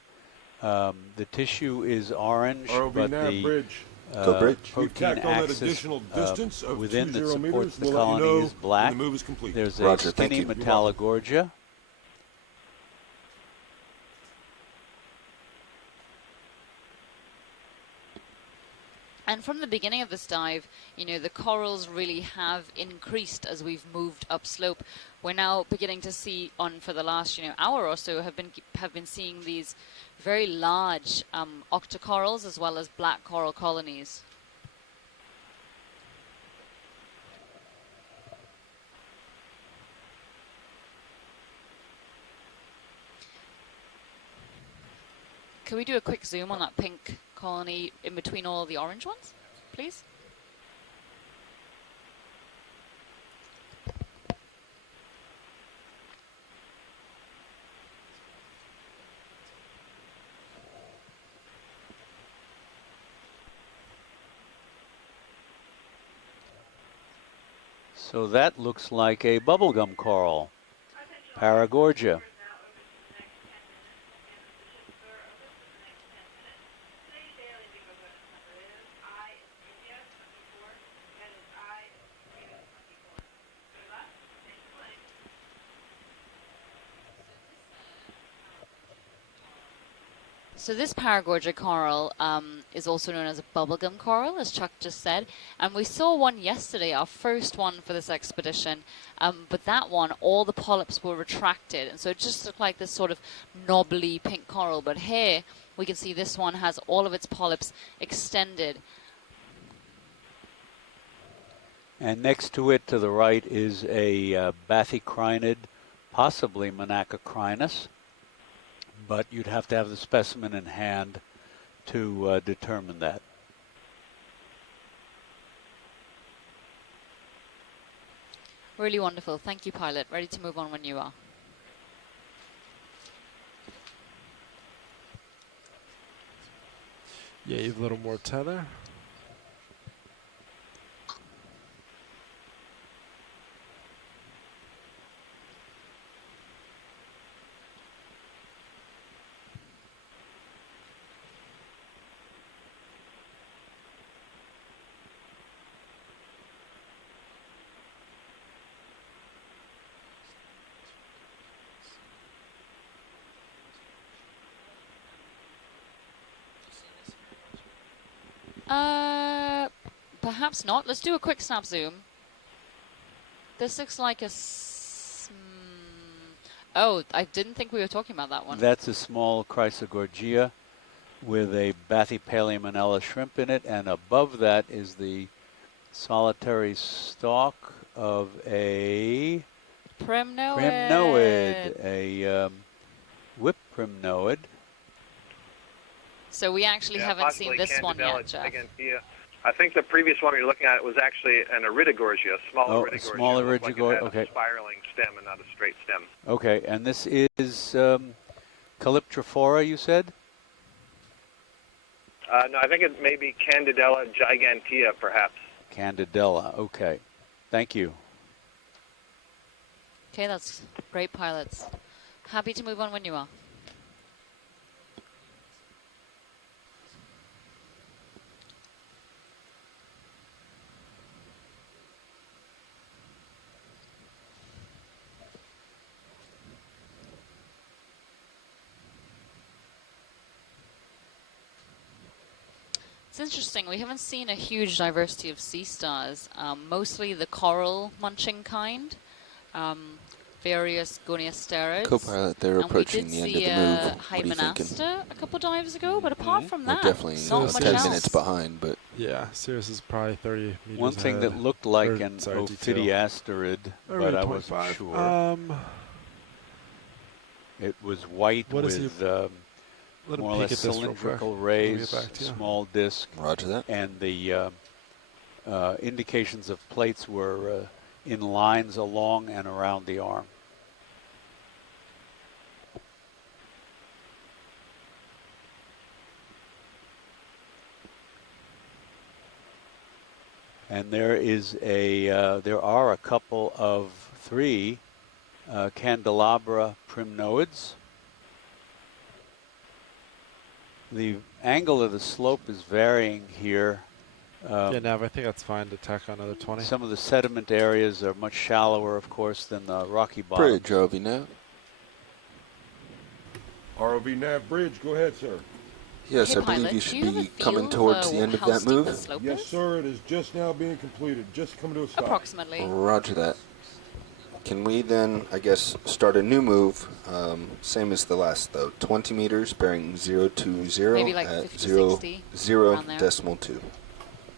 The tissue is orange, but the protein axis within that supports the colony is black. There's a skinny metallogorgia. And from the beginning of this dive, you know, the corals really have increased as we've moved upslope. We're now beginning to see, for the last, hour or so, have been seeing these very large octocorals as well as black coral colonies. Can we do a quick zoom on that pink colony in between all the orange ones, please? So that looks like a bubblegum coral, Paragorgia. So this Paragorgia coral is also known as a bubblegum coral, as Chuck just said. And we saw one yesterday, our first one for this expedition. But that one, all the polyps were retracted. And so it just looked like this sort of knobbly pink coral. But here, we can see this one has all of its polyps extended. And next to it, to the right, is a bathycrinid, possibly Monachocrinus. But you'd have to have the specimen in hand to determine that. Really wonderful. Thank you, pilot. Ready to move on when you are. Yeah, a little more tether. Perhaps not. Let's do a quick snap zoom. This looks like a... Oh, I didn't think we were talking about that one. That's a small Chrysogorgia with a Bathypaleomonella shrimp in it, and above that is the solitary stalk of a... Primnoid. A whip primnoid. So we actually haven't seen this one yet, Jeff. I think the previous one we were looking at was actually an Iridogorgia, a small Iridogorgia. A small Iridogorgia, like a spiraling stem and not a straight stem. Okay, and this is Calyptrophora, you said? No, I think it may be Candidella gigantea, perhaps. Candidella, okay. Thank you. Okay, that's great, pilots. Happy to move on when you are. It's interesting, we haven't seen a huge diversity of sea stars, mostly the coral munching kind, various goniasteras. Co-pilot, they're approaching the end of the move. What are you thinking? A couple dives ago, but apart from We're that, definitely not much 10 else. minutes behind, but... Yeah, Sirius is probably 30 meters One thing ahead. that looked like an sorry, Ophidiasterid, but I wasn't 0.5. sure. It was white with more or less cylindrical rays, small disc. Roger that. And the indications of plates were in lines along and around the arm. And there are a couple of 3 candelabra primnoids The angle of the slope is varying here. Yeah, Nav, I think that's fine to tack on another 20. Some of the sediment areas are much shallower, of course, than the rocky bottom. Bridge, ROV Nav. ROV Nav Bridge, go ahead, sir. Yes, Hey, I believe pilot, you do should you have be a feel coming towards the end of how that steep the move. slope Yes, is? sir, it is just now being completed, just coming to a stop. Approximately. Roger that. Can we then, I guess, start a new move, same as the last though, 20 meters bearing 020 Maybe like at 50 to 0, 60, 0 around there. decimal 2.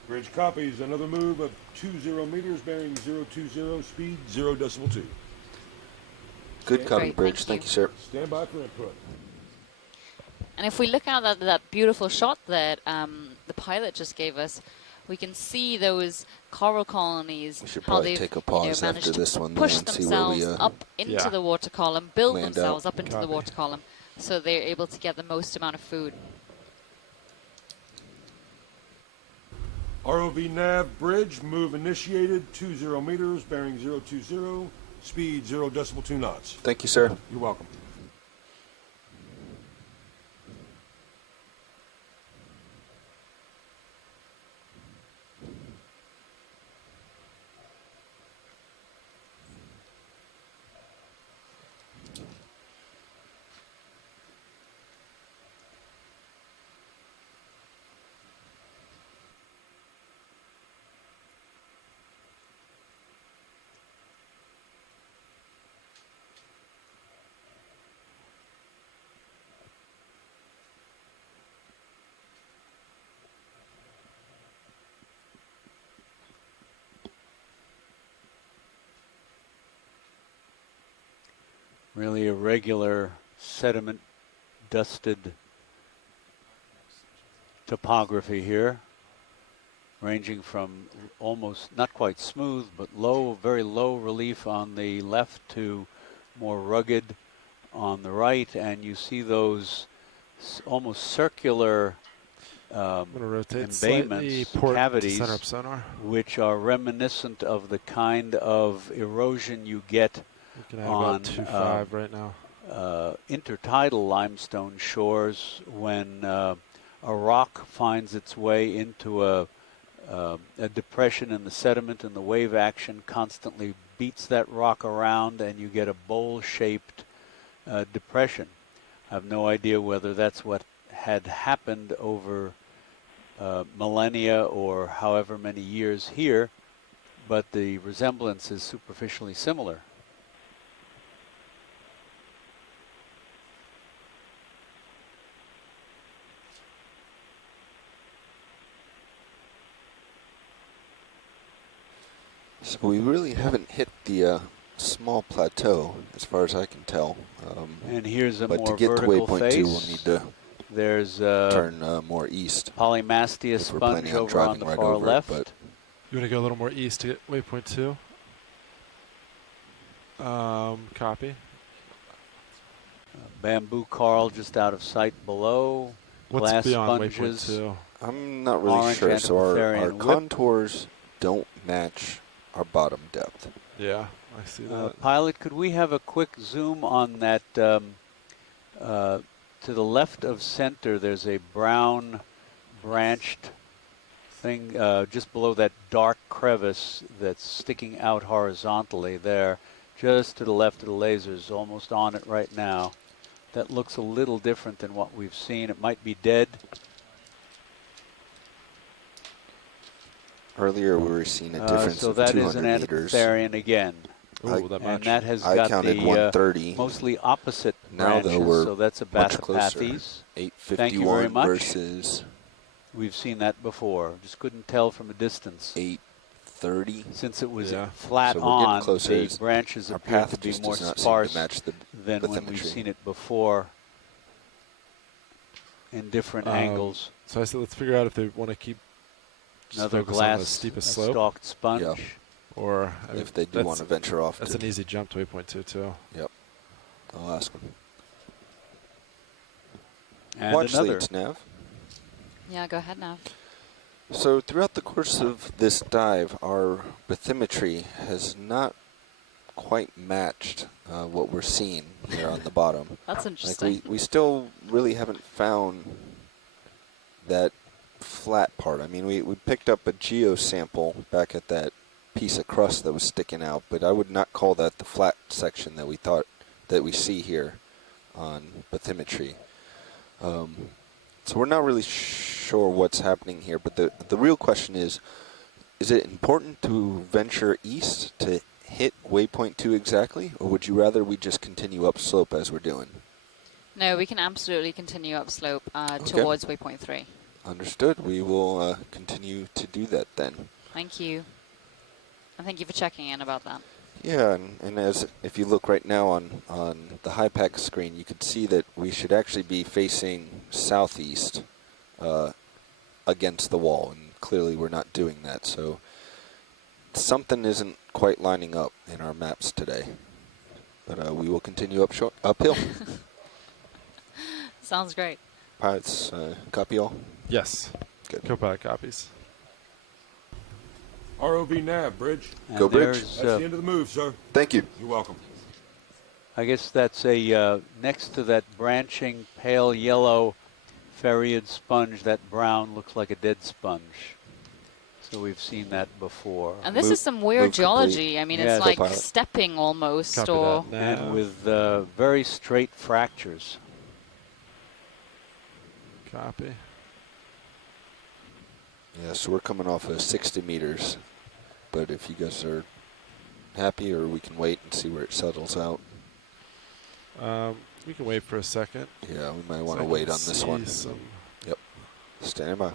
Bridge copies, another move of 20 meters bearing 020, speed 0 decimal 2. Good copy, Great, Bridge. Thank you, sir. Stand by for input. And if we look at that beautiful shot that the pilot just gave us, we can see those coral colonies, We should how probably they've take a pause managed after to this one push and see where we themselves up into the water column, build land themselves out. up into the water column, so they're able to get the most amount of food. ROV Nav Bridge, move initiated, 20 meters bearing 020, speed 0 decimal 2 knots. Thank you, sir. You're welcome. Really irregular, sediment dusted topography here, ranging from almost not quite smooth, but low, very low relief on the left to more rugged on the right, and you see those almost circular embayments, cavities, which are reminiscent of the kind of erosion you get on 2.5 right now. Intertidal limestone shores when a rock finds its way into a depression in the sediment, and the wave action constantly beats that rock around, and you get a bowl-shaped depression. I have no idea whether that's what had happened over millennia or however many years here, but the resemblance is superficially similar. So we really haven't hit the small plateau, as far as I can tell. And here's a but more to get to vertical waypoint face. 2, we'll need to There's turn more east. Polymastia if we're sponge planning on over driving on the right far over left. It, but You want to go a little more east to get waypoint 2? Copy. Bamboo coral just out of sight below. What's Glass beyond sponges. waypoint 2? I'm not really Orange sure. So our Antipotherian whip. contours don't match our bottom depth. Yeah, I see that. Pilot, could we have a quick zoom on that? To the left of center, there's a brown branched thing just below that dark crevice that's sticking out horizontally there, just to the left of the lasers, almost on it right now. That looks a little different than what we've seen. It might be dead. Earlier we were seeing a difference so of that 200 is an meters. Antipotherian again. And that has got counted the 130. mostly opposite Now branches, though we're so that's a much closer. Bathypathes. 851 Thank you very much. versus We've seen that before. Just couldn't tell from a distance. 830. Since it was Yeah. flat So we're getting on, closer. the branches Our appear path to be just more does not seem to sparse match the than when we've bathymetry. seen it before in different angles. So I said, let's figure out if they want to keep just Another focus on the glass steepest slope, stalked sponge. Yeah. or I mean, If they do want to venture off. That's to, an easy jump to waypoint 2 too. Yep. I'll ask them. And Watch another. leads, Nav. Yeah, go ahead now. So throughout the course of this dive, our bathymetry has not quite matched what we're seeing here on the bottom. That's interesting. Like we still really haven't found that flat part. I mean, we picked up a geo sample back at that piece of crust that was sticking out, but I would not call that the flat section that we see here on bathymetry. So we're not really sure what's happening here, but the real question is it important to venture east to hit waypoint 2 exactly, or would you rather we just continue upslope as we're doing? No, we can absolutely continue upslope towards waypoint 3. Understood. We will continue to do that then. Thank you. And thank you for checking in about that. Yeah, and if you look right now on the HYPACK screen, you could see that we should actually be facing southeast against the wall, and clearly we're not doing that. So something isn't quite lining up in our maps today. But we will continue uphill. Sounds great. Pilots, copy all? Yes. Good. Copilot copies. ROV nav, bridge. Go bridge. That's the end of the move, sir. Thank you. You're welcome. I guess that's a next to that branching pale yellow ferried sponge. That brown looks like a dead sponge. So we've seen that before. And this is some weird geology. I mean, it's like stepping almost. And with very straight fractures. Copy. Yeah, so we're coming off of 60 meters. But if you guys are happy, or we can wait and see where it settles out. We can wait for a second. Yeah, we might want to wait on this one. Yep. Stand by.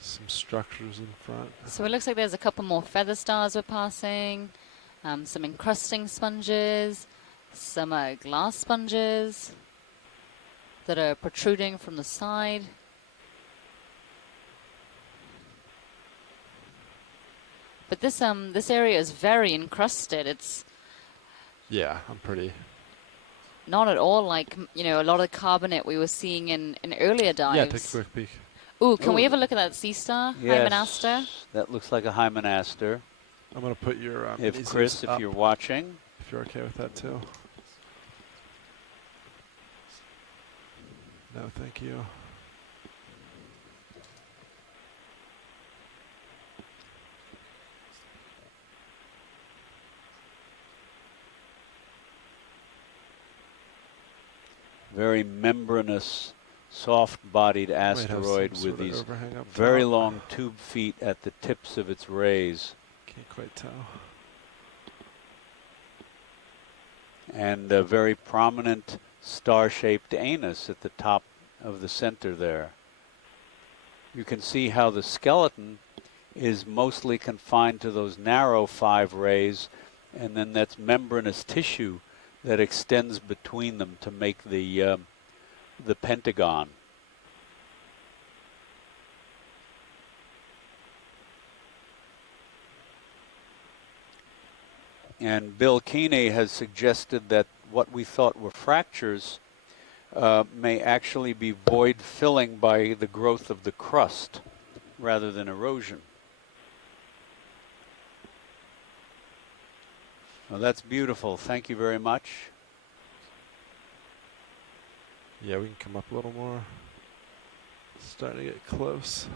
Some structures in front. So it looks like there's a couple more feather stars we're passing, some encrusting sponges, some glass sponges that are protruding from the side. But this area is very encrusted. It's I'm pretty. Not at all like a lot of carbonate we were seeing in earlier dives. Yeah, take a quick peek. Ooh, can we have a look at that sea star, Hymenaster? That looks like a Hymenaster. I'm going to put your if Chris, if you're watching. If you're okay with that too. No, thank you. Very membranous, soft-bodied asteroid with these very long tube feet at the tips of its rays. Can't quite tell. And a very prominent star-shaped anus at the top of the center there. You can see how the skeleton is mostly confined to those narrow 5 rays, and then that's membranous tissue that extends between them to make the pentagon. And Bill Keeney has suggested that what we thought were fractures may actually be void filling by the growth of the crust rather than erosion. Well, that's beautiful. Thank you very much. Yeah, we can come up a little more. Starting to get close.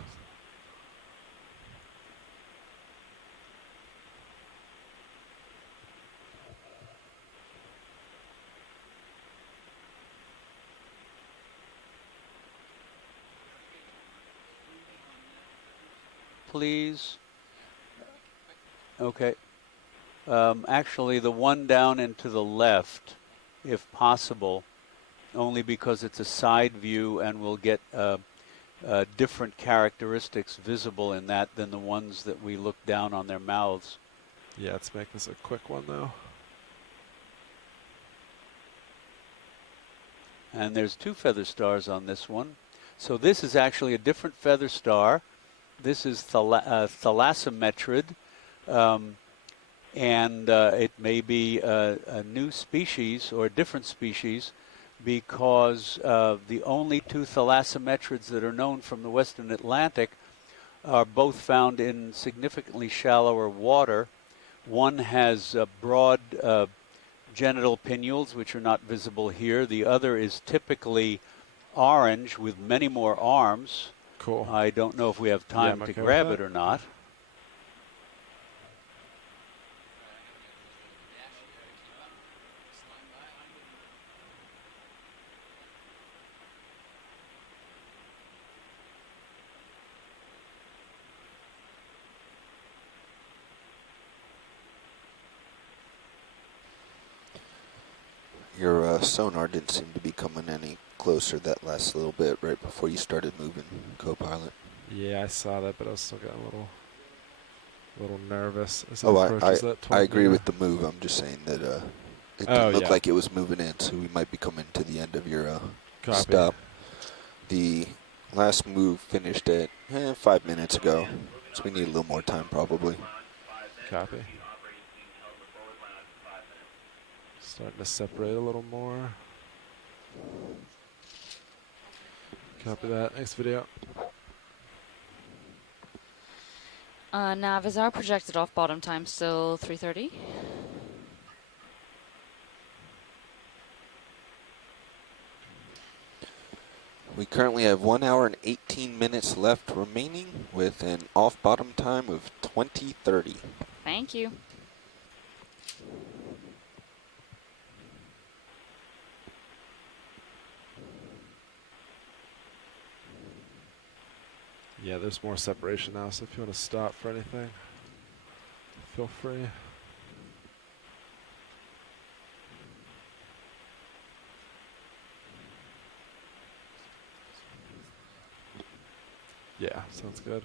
Please. Okay. Actually, the one down and to the left, if possible, only because it's a side view and we'll get different characteristics visible in that than the ones that we look down on their mouths. Yeah, let's make this a quick one, though. And there's 2 feather stars on this one. So this is actually a different feather star. This is thalassometrid. And it may be a new species or a different species because the only 2 thalassometrids that are known from the Western Atlantic are both found in significantly shallower water. One has broad genital pinnules, which are not visible here. The other is typically orange with many more arms. Cool. I don't know if we have time to grab it or not. Your sonar didn't seem to be coming any closer that last little bit right before you started moving, co-pilot. Yeah, I saw that, but I was still getting a little nervous. As I agree with the move. I'm just saying that it didn't look like it was moving in, so we might be coming to the end of your stop. The last move finished at 5 minutes ago, so we need a little more time probably. Copy. Starting to separate a little more. Copy that. Next video. Nav, is our projected off-bottom time still 3:30? We currently have 1 hour and 18 minutes left remaining with an off-bottom time of 20:30. Thank you. Yeah, there's more separation now, so if you want to stop for anything, feel free. Yeah, sounds good.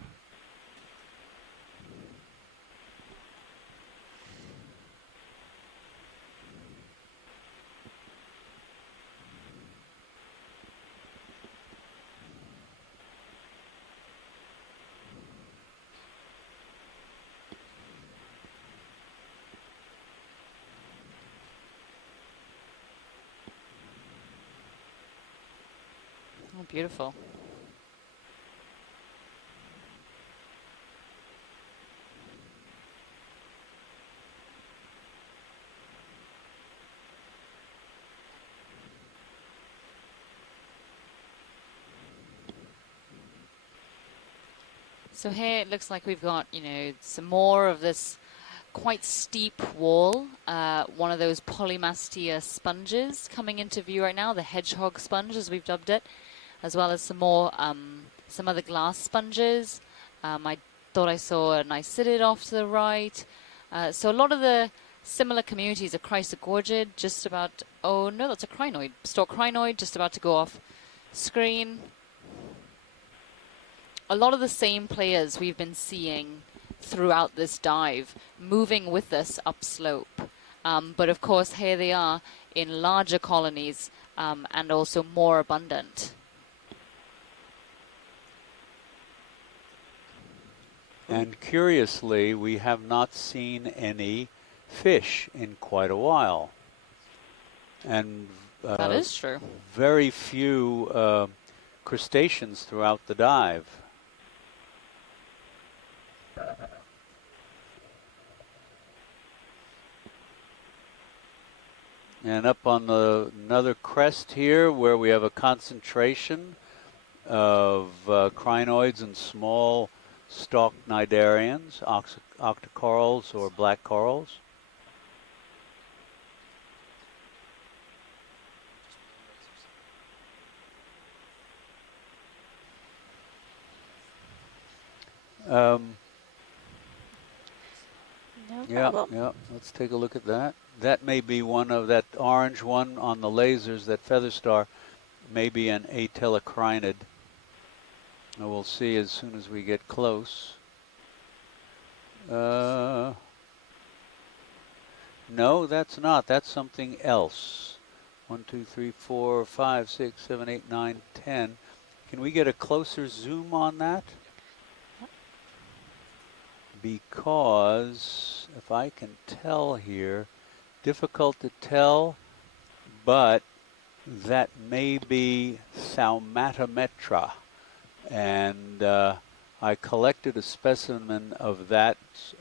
Oh, beautiful. So here it looks like we've got, some more of this quite steep wall. One of those polymastia sponges coming into view right now, the hedgehog sponge as we've dubbed it, as well as some more, some other glass sponges. I thought I saw an isidid off to the right. So a lot of the similar communities are chrysogorgid, just about, oh no, that's a crinoid, stalk crinoid, just about to go off screen. A lot of the same players we've been seeing throughout this dive, moving with us upslope. But of course, here they are in larger colonies and also more abundant. And curiously, we have not seen any fish in quite a while. And that is true. Very few crustaceans throughout the dive. And up on another crest here where we have a concentration of crinoids and small stalked cnidarians, octocorals or black corals. Yeah, let's take a look at that. That may be one of that orange one on the lasers, that feather star, may be an atelocrinid. And we'll see as soon as we get close. No, that's not. That's something else. 1, 2, 3, 4, 5, 6, 7, 8, 9, 10. Can we get a closer zoom on that? Because if I can tell here, difficult to tell, but that may be Saumatometra. And I collected a specimen of that.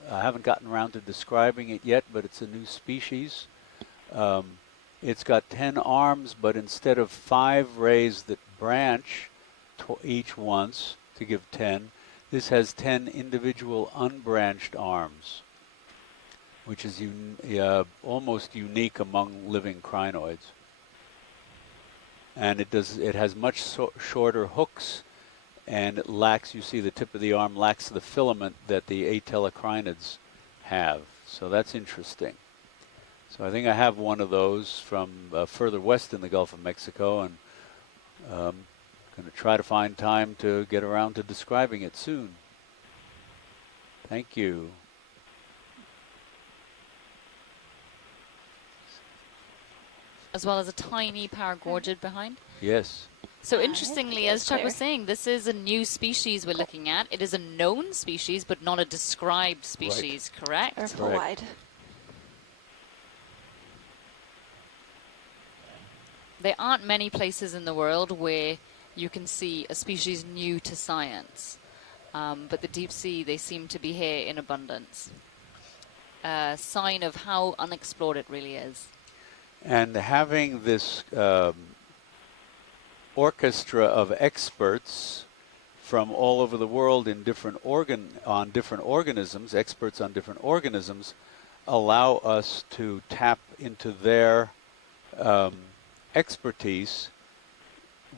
I haven't gotten around to describing it yet, but it's a new species. It's got 10 arms, but instead of 5 rays that branch each once to give 10. This has 10 individual unbranched arms, which is almost unique among living crinoids. And it has much shorter hooks, and it lacks, you see the tip of the arm lacks the filament that the atelocrinids have. So that's interesting. So I think I have one of those from further west in the Gulf of Mexico, and going to try to find time to get around to describing it soon. Thank you. As well as a tiny paragorgid behind. Yes. So interestingly, as Chuck was saying, this is a new species we're looking at. It is a known species, but not a described species, correct? Careful wide. There aren't many places in the world where you can see a species new to science. But the deep sea, they seem to be here in abundance. A sign of how unexplored it really is. And having this orchestra of experts from all over the world in different organisms, experts on different organisms, allow us to tap into their expertise,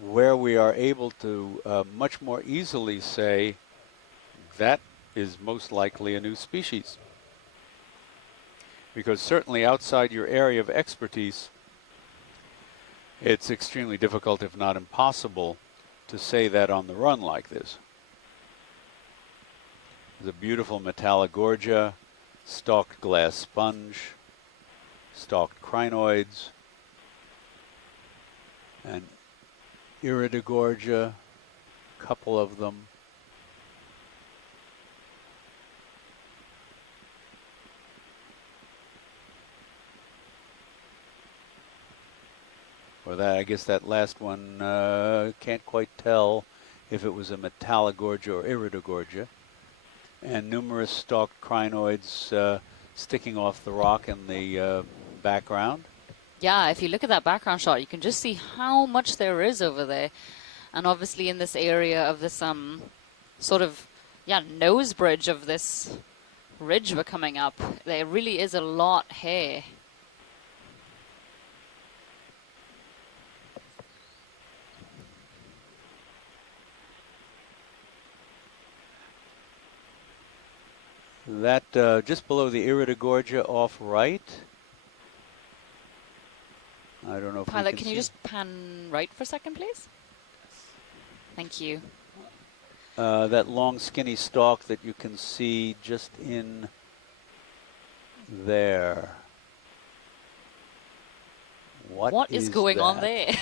where we are able to much more easily say that is most likely a new species. Because certainly outside your area of expertise, it's extremely difficult, if not impossible, to say that on the run like this. There's a beautiful Metallogorgia, stalked glass sponge, stalked crinoids, and Iridogorgia, a couple of them. Or that, I guess that last one, can't quite tell if it was a Metallogorgia or Iridogorgia. And numerous stalked crinoids sticking off the rock in the background. Yeah, if you look at that background shot, you can just see how much there is over there. And obviously in this area of this sort of, nose bridge of this ridge we're coming up, there really is a lot here. That just below the Iridogorgia off right. I don't know if Pilot, we can you just pan right for a second, please? Thank you. That long skinny stalk that you can see just in there. What is going that? on there?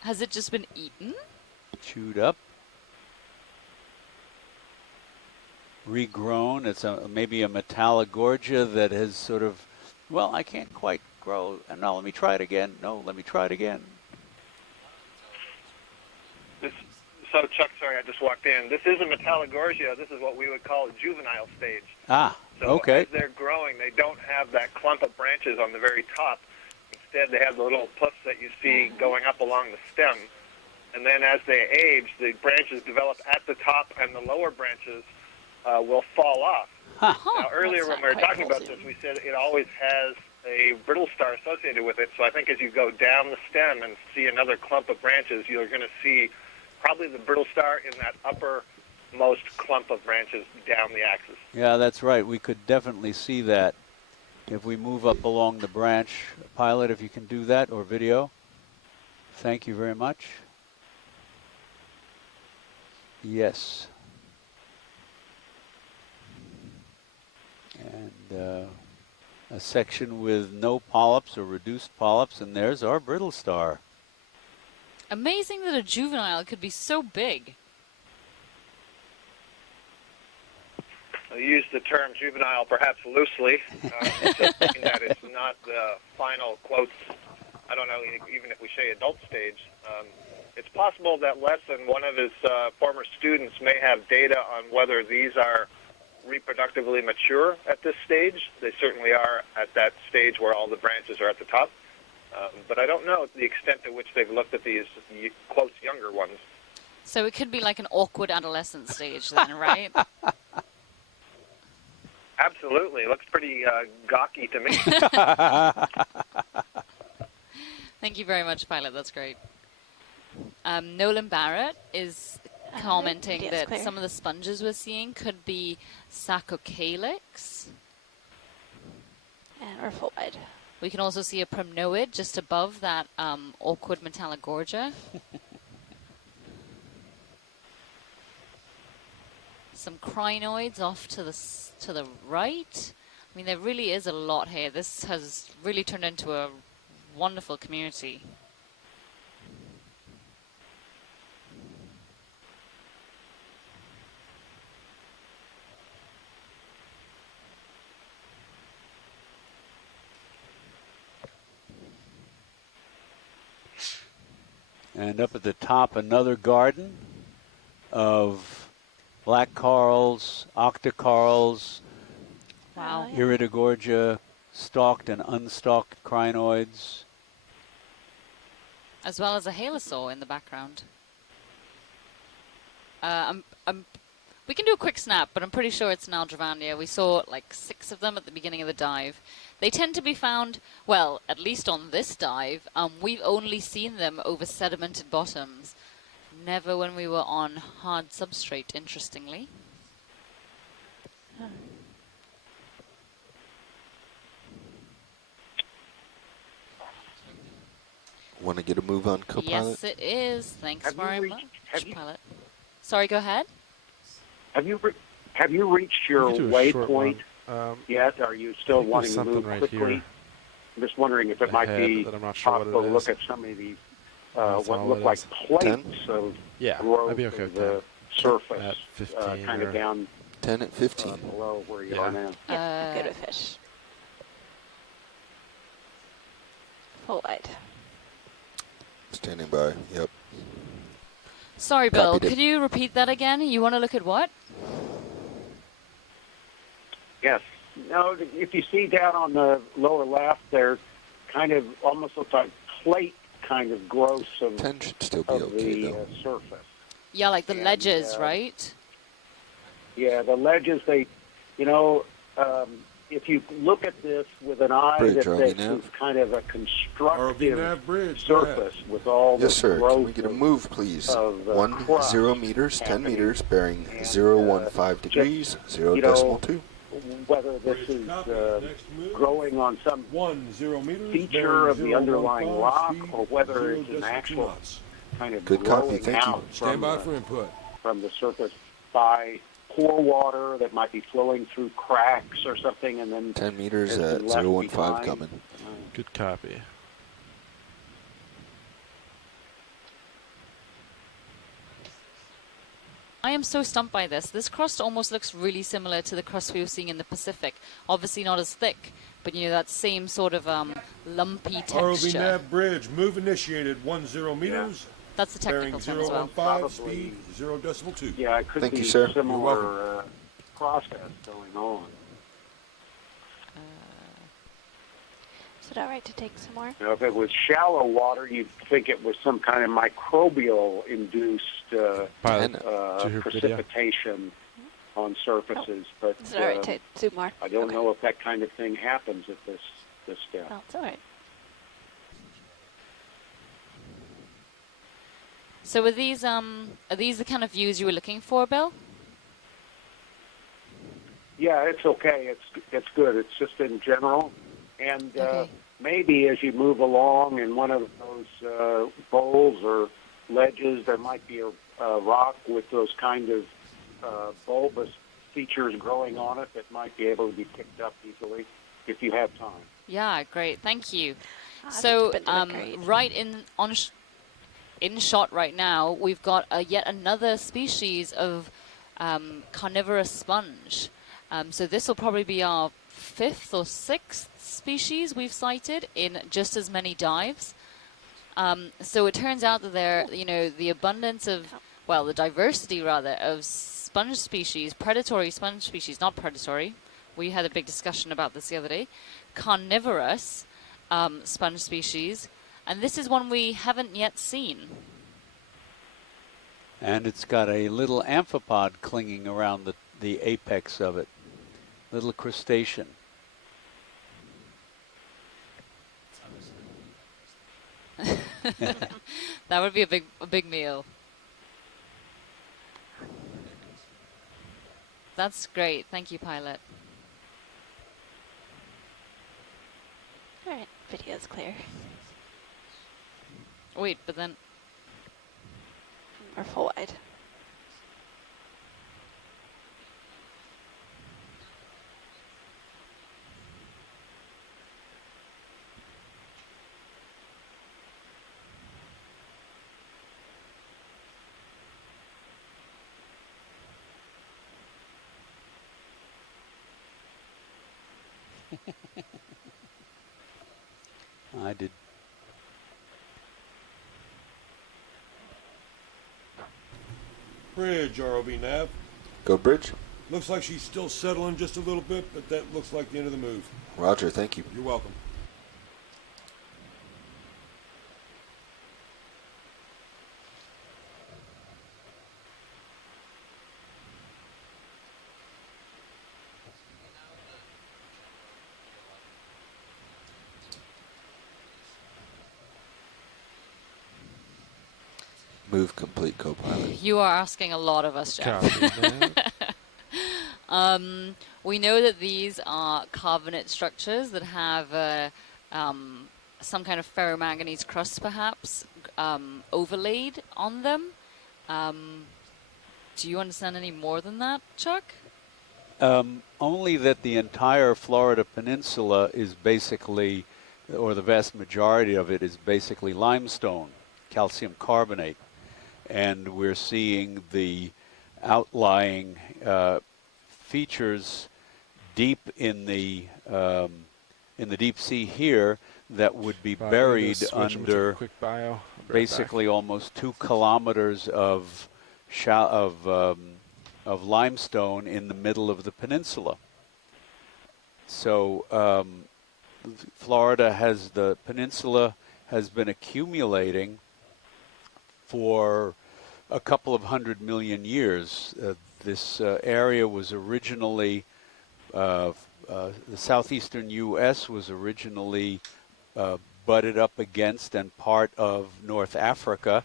Has it just been eaten? Chewed up. Regrown. It's maybe a Metallogorgia that has sort of, well, I can't quite grow. No, let me try it again. No, let me try it again. So, Chuck, sorry, I just walked in. This is a Metallogorgia. This is what we would call a juvenile stage. Ah, so okay. As they're growing, they don't have that clump of branches on the very top. Instead, they have the little puffs that you see going up along the stem. And then as they age, the branches develop at the top, and the lower branches will fall off. Huh. Now, earlier when we were talking about this, we said it always has a brittle star associated with it. So I think as you go down the stem and see another clump of branches, you're going to see probably the brittle star in that uppermost clump of branches down the axis. Yeah, that's right. We could definitely see that if we move up along the branch. Pilot, if you can do that, or video. Thank you very much. Yes. And a section with no polyps or reduced polyps, and there's our brittle star. Amazing that a juvenile could be so big. I use the term juvenile perhaps loosely. It doesn't mean that it's not the final quotes. I don't know, even if we say adult stage. It's possible that Les and one of his former students may have data on whether these are reproductively mature at this stage. They certainly are at that stage where all the branches are at the top. But I don't know the extent to which they've looked at these close younger ones. So it could be like an awkward adolescent stage then, right? Absolutely. It looks pretty gawky to me. Thank you very much, Pilot. That's great. Nolan Barrett is commenting that some of the sponges we're seeing could be Sacocalix. And we're full wide. We can also see a primnoid just above that awkward Metallogorgia. Some crinoids off to the right. I mean, there really is a lot here. This has really turned into a wonderful community. And up at the top, another garden of black corals, octocorals, wow, Iridogorgia, stalked and unstalked crinoids. As well as a halosaur in the background. We can do a quick snap, but I'm pretty sure it's an Aldrovania. We saw like 6 of them at the beginning of the dive. They tend to be found, well, at least on this dive, we've only seen them over sedimented bottoms. Never when we were on hard substrate, interestingly. Want to get a move on, co-pilot? Yes, it is. Thanks very much, Pilot. Sorry, go ahead. Have you reached your waypoint yet? Are you still wanting to move quickly? Here. I'm just wondering if it might be possible to look at some of these what look like plates of growth I'd be okay with the surface, at 15 kind of down 10 at 15 below where you are now. Yeah, good with fish. Full wide. Standing by. Yep. Sorry, Bill. Copied it. Could you repeat that again? You want to look at what? Yes. No, if you see down on the lower left, there kind of almost looks like plate kind of growth of, 10 should still be of okay, the though. surface. Yeah, like the ledges, right? Yeah, the ledges, if you look at this with an eye Bridge, that Nav. is kind of a constructive Nav bridge, surface with all Yes, the sir. growth Can we get a move, please? of 10 meters, 10 meters, bearing 0.15 degrees, 0.2. Whether this is growing on some 10 meters, feature of the bearing underlying 0.15 rock, speed, or whether it's an 0.2 actual knots. kind of Good copy, growing thank you. out Stand by for input. from the surface by pore water that might be flowing through cracks or something, and then 10 meters has at been left 0.15 behind. coming. Good copy. I am so stumped by this. This crust almost looks really similar to the crust we were seeing in the Pacific. Obviously not as thick, but that same sort of lumpy texture. ROV Nav Bridge, move initiated, 10 meters. That's the technical term as well. Bearing 0.15, speed 0.2. Yeah, it could Thank be you, sir. similar process going on. Is it all right to take some more? If it was shallow water, you'd think it was some kind of microbial-induced precipitation on surfaces. But Is it all right to zoom more? I don't know if that kind of thing happens at this step. Oh, it's all right. So are these the kind of views you were looking for, Bill? Yeah, it's okay. It's good. It's just in general. And maybe as you move along in one of those bowls or ledges, there might be a rock with those kind of bulbous features growing on it that might be able to be picked up easily if you have time. Yeah, great. Thank you. So right in shot right now, we've got yet another species of carnivorous sponge. So this will probably be our 5th or 6th species we've sighted in just as many dives. So it turns out that the abundance of, the diversity rather of sponge species, predatory sponge species, not predatory. We had a big discussion about this the other day. Carnivorous sponge species, and this is one we haven't yet seen. And it's got a little amphipod clinging around the apex of it, little crustacean. That would be a big meal. That's great. Thank you, Pilot. All right, video's clear. Wait, but then... Or full wide. I did. Bridge, ROV nav. Go bridge. Looks like she's still settling just a little bit, but that looks like the end of the move. Roger, thank you. You're welcome. Move complete, co-pilot. You are asking a lot of us, Jeff. We know that these are carbonate structures that have some kind of ferromanganese crust, perhaps, overlaid on them. Do you understand any more than that, Chuck? Only that the entire Florida peninsula is basically, or the vast majority of it is basically limestone, calcium carbonate. And we're seeing the outlying features deep in the deep sea here that would be buried under basically almost 2 kilometers of limestone in the middle of the peninsula. So Florida the peninsula has been accumulating for a couple of 100 million years. This area was originally, the southeastern U.S. was originally butted up against and part of North Africa,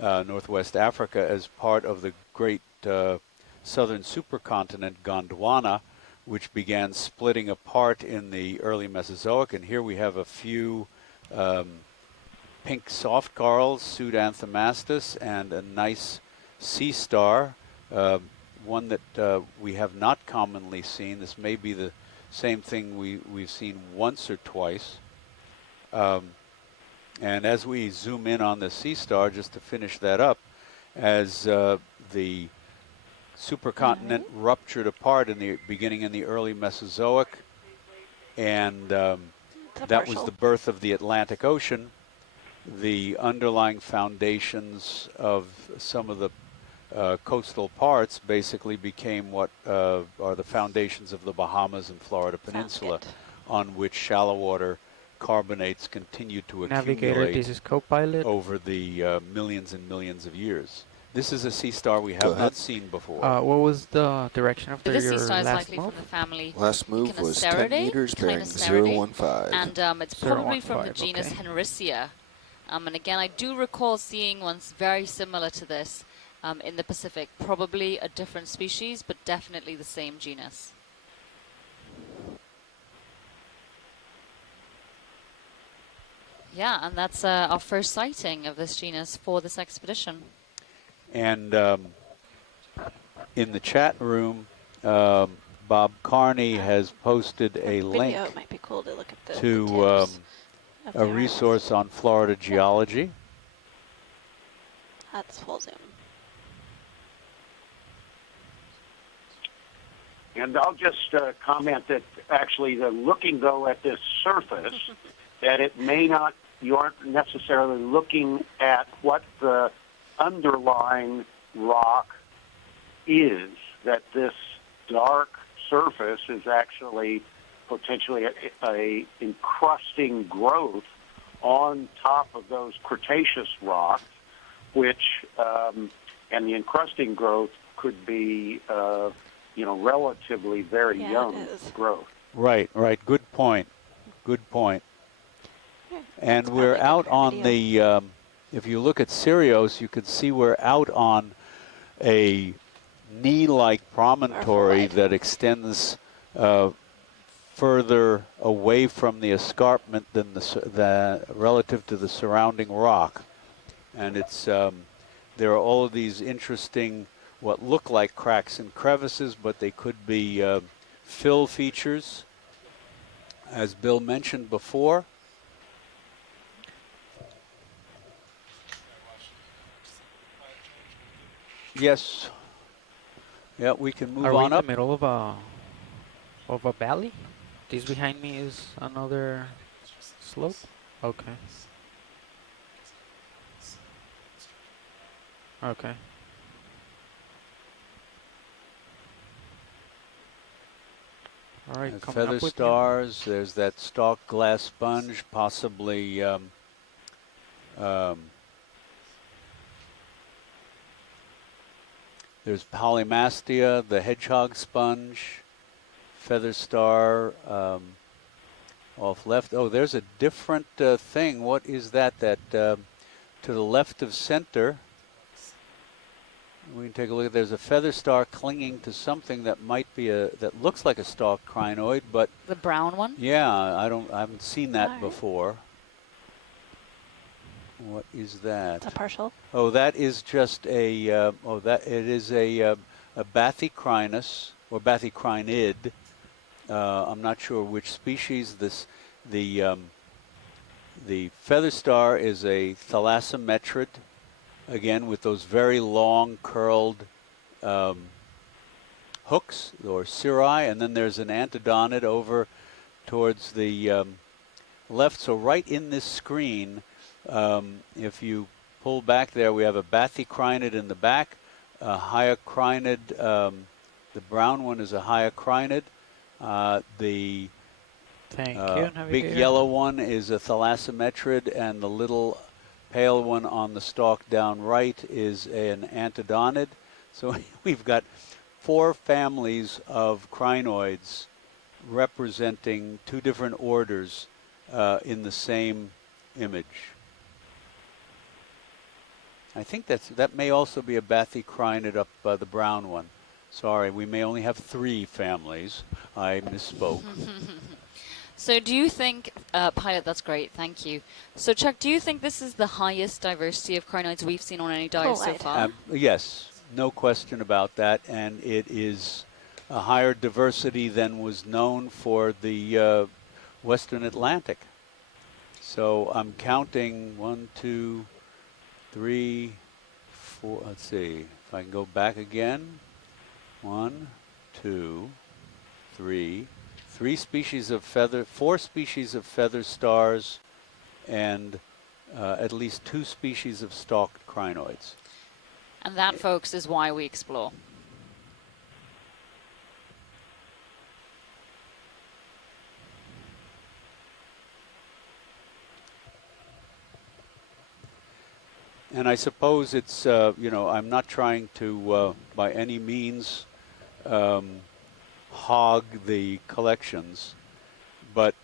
Northwest Africa, as part of the great southern supercontinent Gondwana, which began splitting apart in the early Mesozoic. And here we have a few pink soft corals, Pseudanthomastus, and a nice sea star, one that we have not commonly seen. This may be the same thing we've seen once or twice. And as we zoom in on the sea star, just to finish that up, as the supercontinent ruptured apart beginning in the early Mesozoic, and that was the birth of the Atlantic Ocean. The underlying foundations of some of the coastal parts basically became what are the foundations of the Bahamas and Florida Peninsula, on which shallow water carbonates continued to accumulate this is co-pilot. Over the millions and millions of years. This is a sea star we have not seen before. What was the direction of your sea star is last likely move? from the family Last move was 10 meters, bearing 015. And it's probably from the genus Henricea. And again, I do recall seeing one very similar to this in the Pacific. Probably a different species, but definitely the same genus. Yeah, and that's our first sighting of this genus for this expedition. And in the chat room, Bob Carney has posted a link It might be cool to look at to a resource on Florida geology. That's full zoom. And I'll just comment that actually looking though at this surface, that it may not, you aren't necessarily looking at what the underlying rock is, that this dark surface is actually potentially a encrusting growth on top of those Cretaceous rocks, which and the encrusting growth could be relatively very young growth. Right. Good point. And we're out on the, if you look at Sirios, you can see we're out on a knee-like promontory that extends further away from the escarpment than the relative to the surrounding rock. And it's there are all of these interesting, what look like cracks and crevices, but they could be fill features, as Bill mentioned before. Yes. Yeah, we can move on up. Are we in the middle of a valley? This behind me is another slope? Okay. Okay. All right, coming feather up with stars, there's that stalked glass sponge, possibly there's Polymastia, the hedgehog sponge, feather star off left. Oh, there's a different thing. What is that? That to the left of center, we can take a look at. There's a feather star clinging to something that might be that looks like a stalked crinoid, but the brown one. Yeah, I haven't seen that before. What is that? It's a partial. Oh, that is just a. It is a Bathycrinus or Bathycrinid. I'm not sure which species. The feather star is a thalassometrid, again with those very long curled hooks or cirri, and then there's an antedonid over towards the left. So right in this screen. If you pull back there, we have a Bathycrinid in the back, a hyacrinid. The brown one is a hyacrinid. The big yellow one is a thalassometrid, and the little pale one on the stalk down right is an antedonid. So we've got 4 families of crinoids representing 2 different orders in the same image. I think that may also be a Bathycrinid up the brown one. Sorry, we may only have 3 families. I misspoke. So do you think, Pilot, that's great, thank you. So Chuck, do you think this is the highest diversity of crinoids we've seen on any dive so far? Yes, no question about that, and it is a higher diversity than was known for the Western Atlantic. So I'm counting 1, 2, 3, 4. Let's see if I can go back again. 1, 2, 3. 4 species of feather stars, and at least 2 species of stalked crinoids. And that, folks, is why we explore. And I suppose it's, I'm not trying to, by any means, hog the collections, but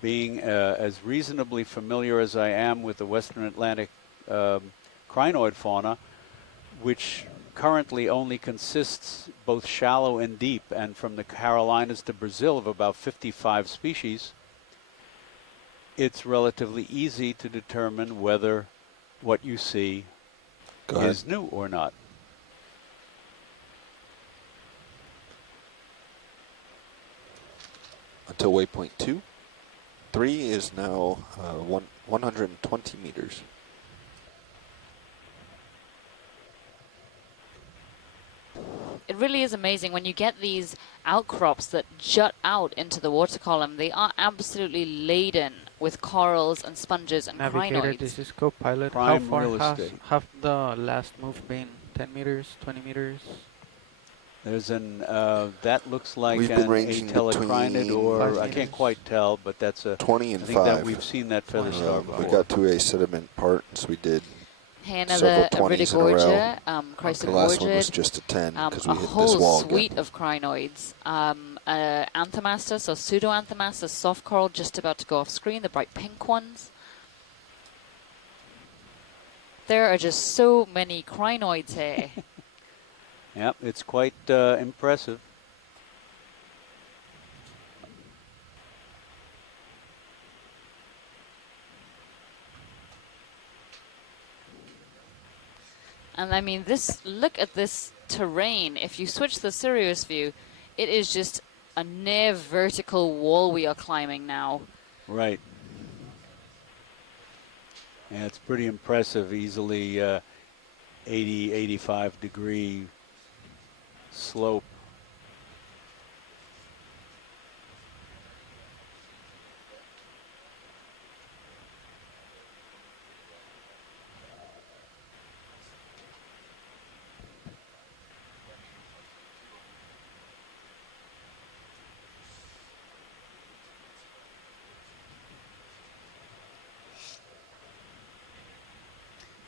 being as reasonably familiar as I am with the Western Atlantic crinoid fauna, which currently only consists both shallow and deep, and from the Carolinas to Brazil of about 55 species, it's relatively easy to determine whether what you see is new or not. Until waypoint 2. 3 is now 120 meters. It really is amazing when you get these outcrops that jut out into the water column. They are absolutely laden with corals and sponges and Navigator, crinoids. this is co-pilot. How far have the last move been? 10 meters, 20 meters? There's an, that looks like We've an been ranging atelocrinid, or I between can't quite tell, but that's a 20 and I think 5. that we've seen that feather star before. We got to a sediment part, so we did Hey, several another 20s in a row. Chrysoborgia, The last one was just a 10 because we hit this wall a whole again. suite of crinoids. Anthomastus or pseudoanthomastus, soft coral, just about to go off screen, the bright pink ones. There are just so many crinoids here. Yep, it's quite impressive. And I mean, look at this terrain. If you switch the Sirius view, it is just a near vertical wall we are climbing now. Right. Yeah, it's pretty impressive. Easily 80, 85 degree slope.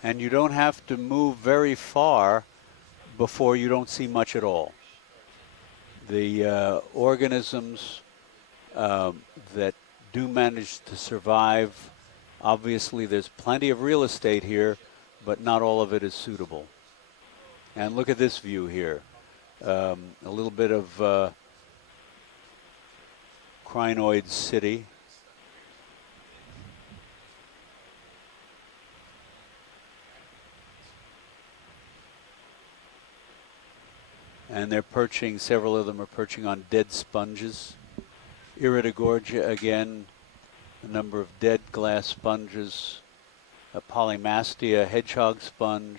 And you don't have to move very far before you don't see much at all. The organisms that do manage to survive, obviously there's plenty of real estate here, but not all of it is suitable. And look at this view here. A little bit of crinoid city. And they're perching, several of them are perching on dead sponges. Iridogorgia again, a number of dead glass sponges. A polymastia hedgehog sponge.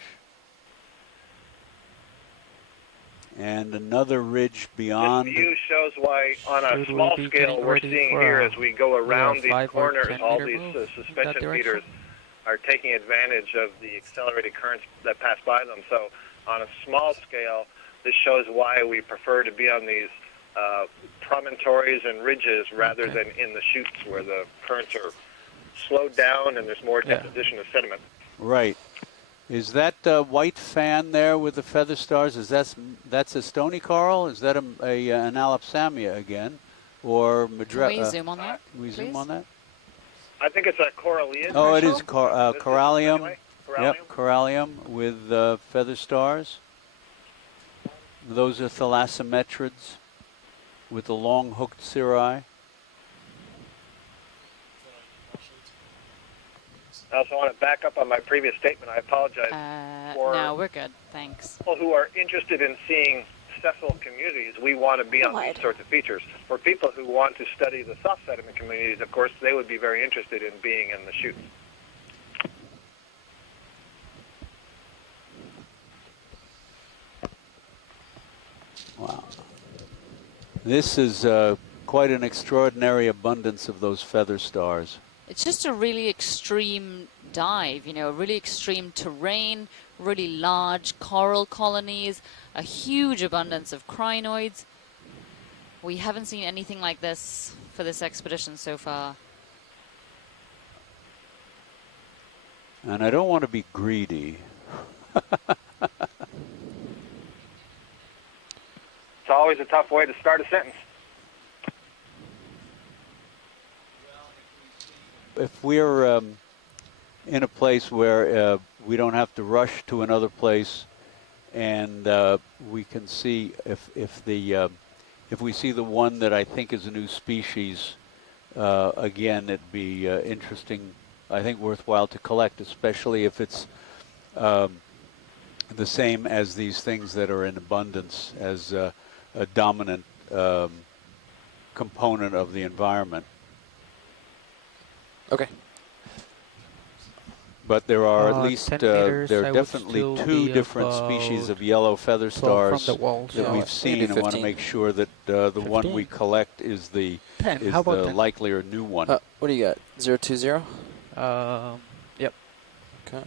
And another ridge beyond. This view shows why, on a small scale, we're seeing here as we go around these corners, all these suspension feeders are taking advantage of the accelerated currents that pass by them. So on a small scale, this shows why we prefer to be on these promontories and ridges rather than in the chutes where the currents are slowed down and there's more deposition of sediment. Right. Is that white fan there with the feather stars? That's a stony coral? Is that an Alapsamia again, or Madra? Can we zoom on that? Can we zoom on that? I think it's a corallium. Oh, it is corallium. Anyway? Yep, corallium with feather stars. Those are thalassometrids with the long hooked cirri. I also want to back up on my previous statement. I apologize for no, we're good. Thanks. people who are interested in seeing sessile communities. We want to be on these sorts of features. For people who want to study the soft sediment communities, of course, they would be very interested in being in the chutes. Wow. This is quite an extraordinary abundance of those feather stars. It's just a really extreme dive, you know, really extreme terrain, really large coral colonies, a huge abundance of crinoids. We haven't seen anything like this for this expedition so far. And I don't want to be greedy. It's always a tough way to start a sentence. If we're in a place where we don't have to rush to another place, and we can see if we see the one that I think is a new species, again, it'd be interesting, I think worthwhile to collect, especially if it's the same as these things that are in abundance as a dominant component of the environment. Okay. But there are at least, 10 there meters, are I would definitely still two be different species of yellow feather stars from the walls, that we've seen, and want to make sure that the one we collect is the 10. How about 10? likelier new one. What do you got? 020? Yep. Okay.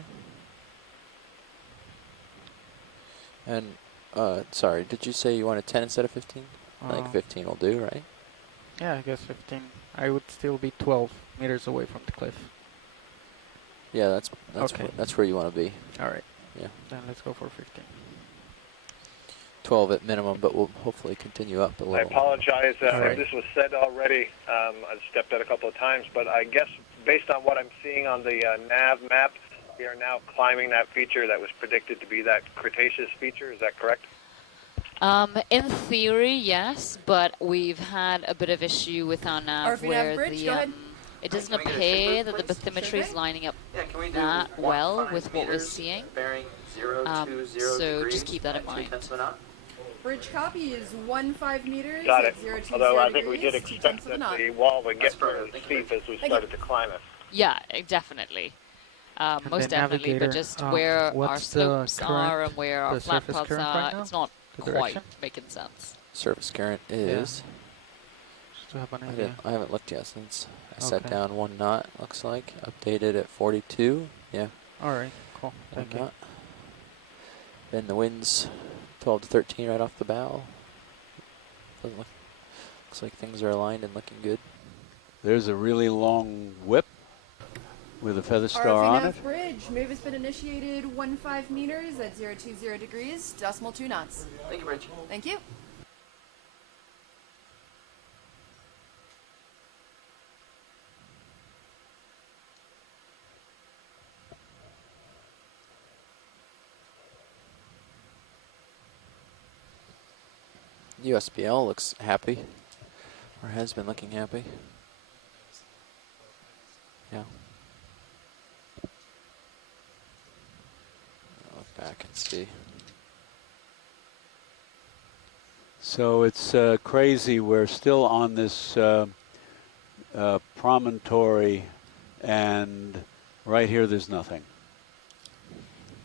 And Sorry, did you say you wanted 10 instead of 15? I think 15 will do, right? Yeah, I guess 15. I would still be 12 meters away from the cliff. Yeah, that's okay. That's where you want to be. All right. Yeah. Then let's go for 15. 12 at minimum, but we'll hopefully continue up a little. I apologize if this was said already. I've stepped out a couple of times, but I guess based on what I'm seeing on the nav map, we are now climbing that feature that was predicted to be that Cretaceous feature. Is that correct? In theory, yes, but we've had a bit of issue with our nav where it doesn't appear that the bathymetry is lining up that well with what we're seeing. So just keep that in mind. Bridge copy is 15 meters. Got it. 020 Although I think we did degrees, expect that the wall would get very steep as we started to climb it. Yeah, definitely. Most definitely, but just where our slopes are and where our flat parts are, it's not quite making sense. Surface current is... Just to have an idea. I haven't looked yet since I set down 1 knot, looks like. Updated at 42. Yeah. All right, cool. Thank you. Then the wind's 12 to 13 right off the bow. Looks like things are aligned and looking good. There's a really long whip with a feather star on it. Bridge. Move has been initiated 15 meters at 020 degrees, decimal 2 knots. Thank you, Bridge. Thank you. USBL looks happy, or has been looking happy. Yeah. I'll look back and see. So it's crazy. We're still on this promontory, and right here there's nothing.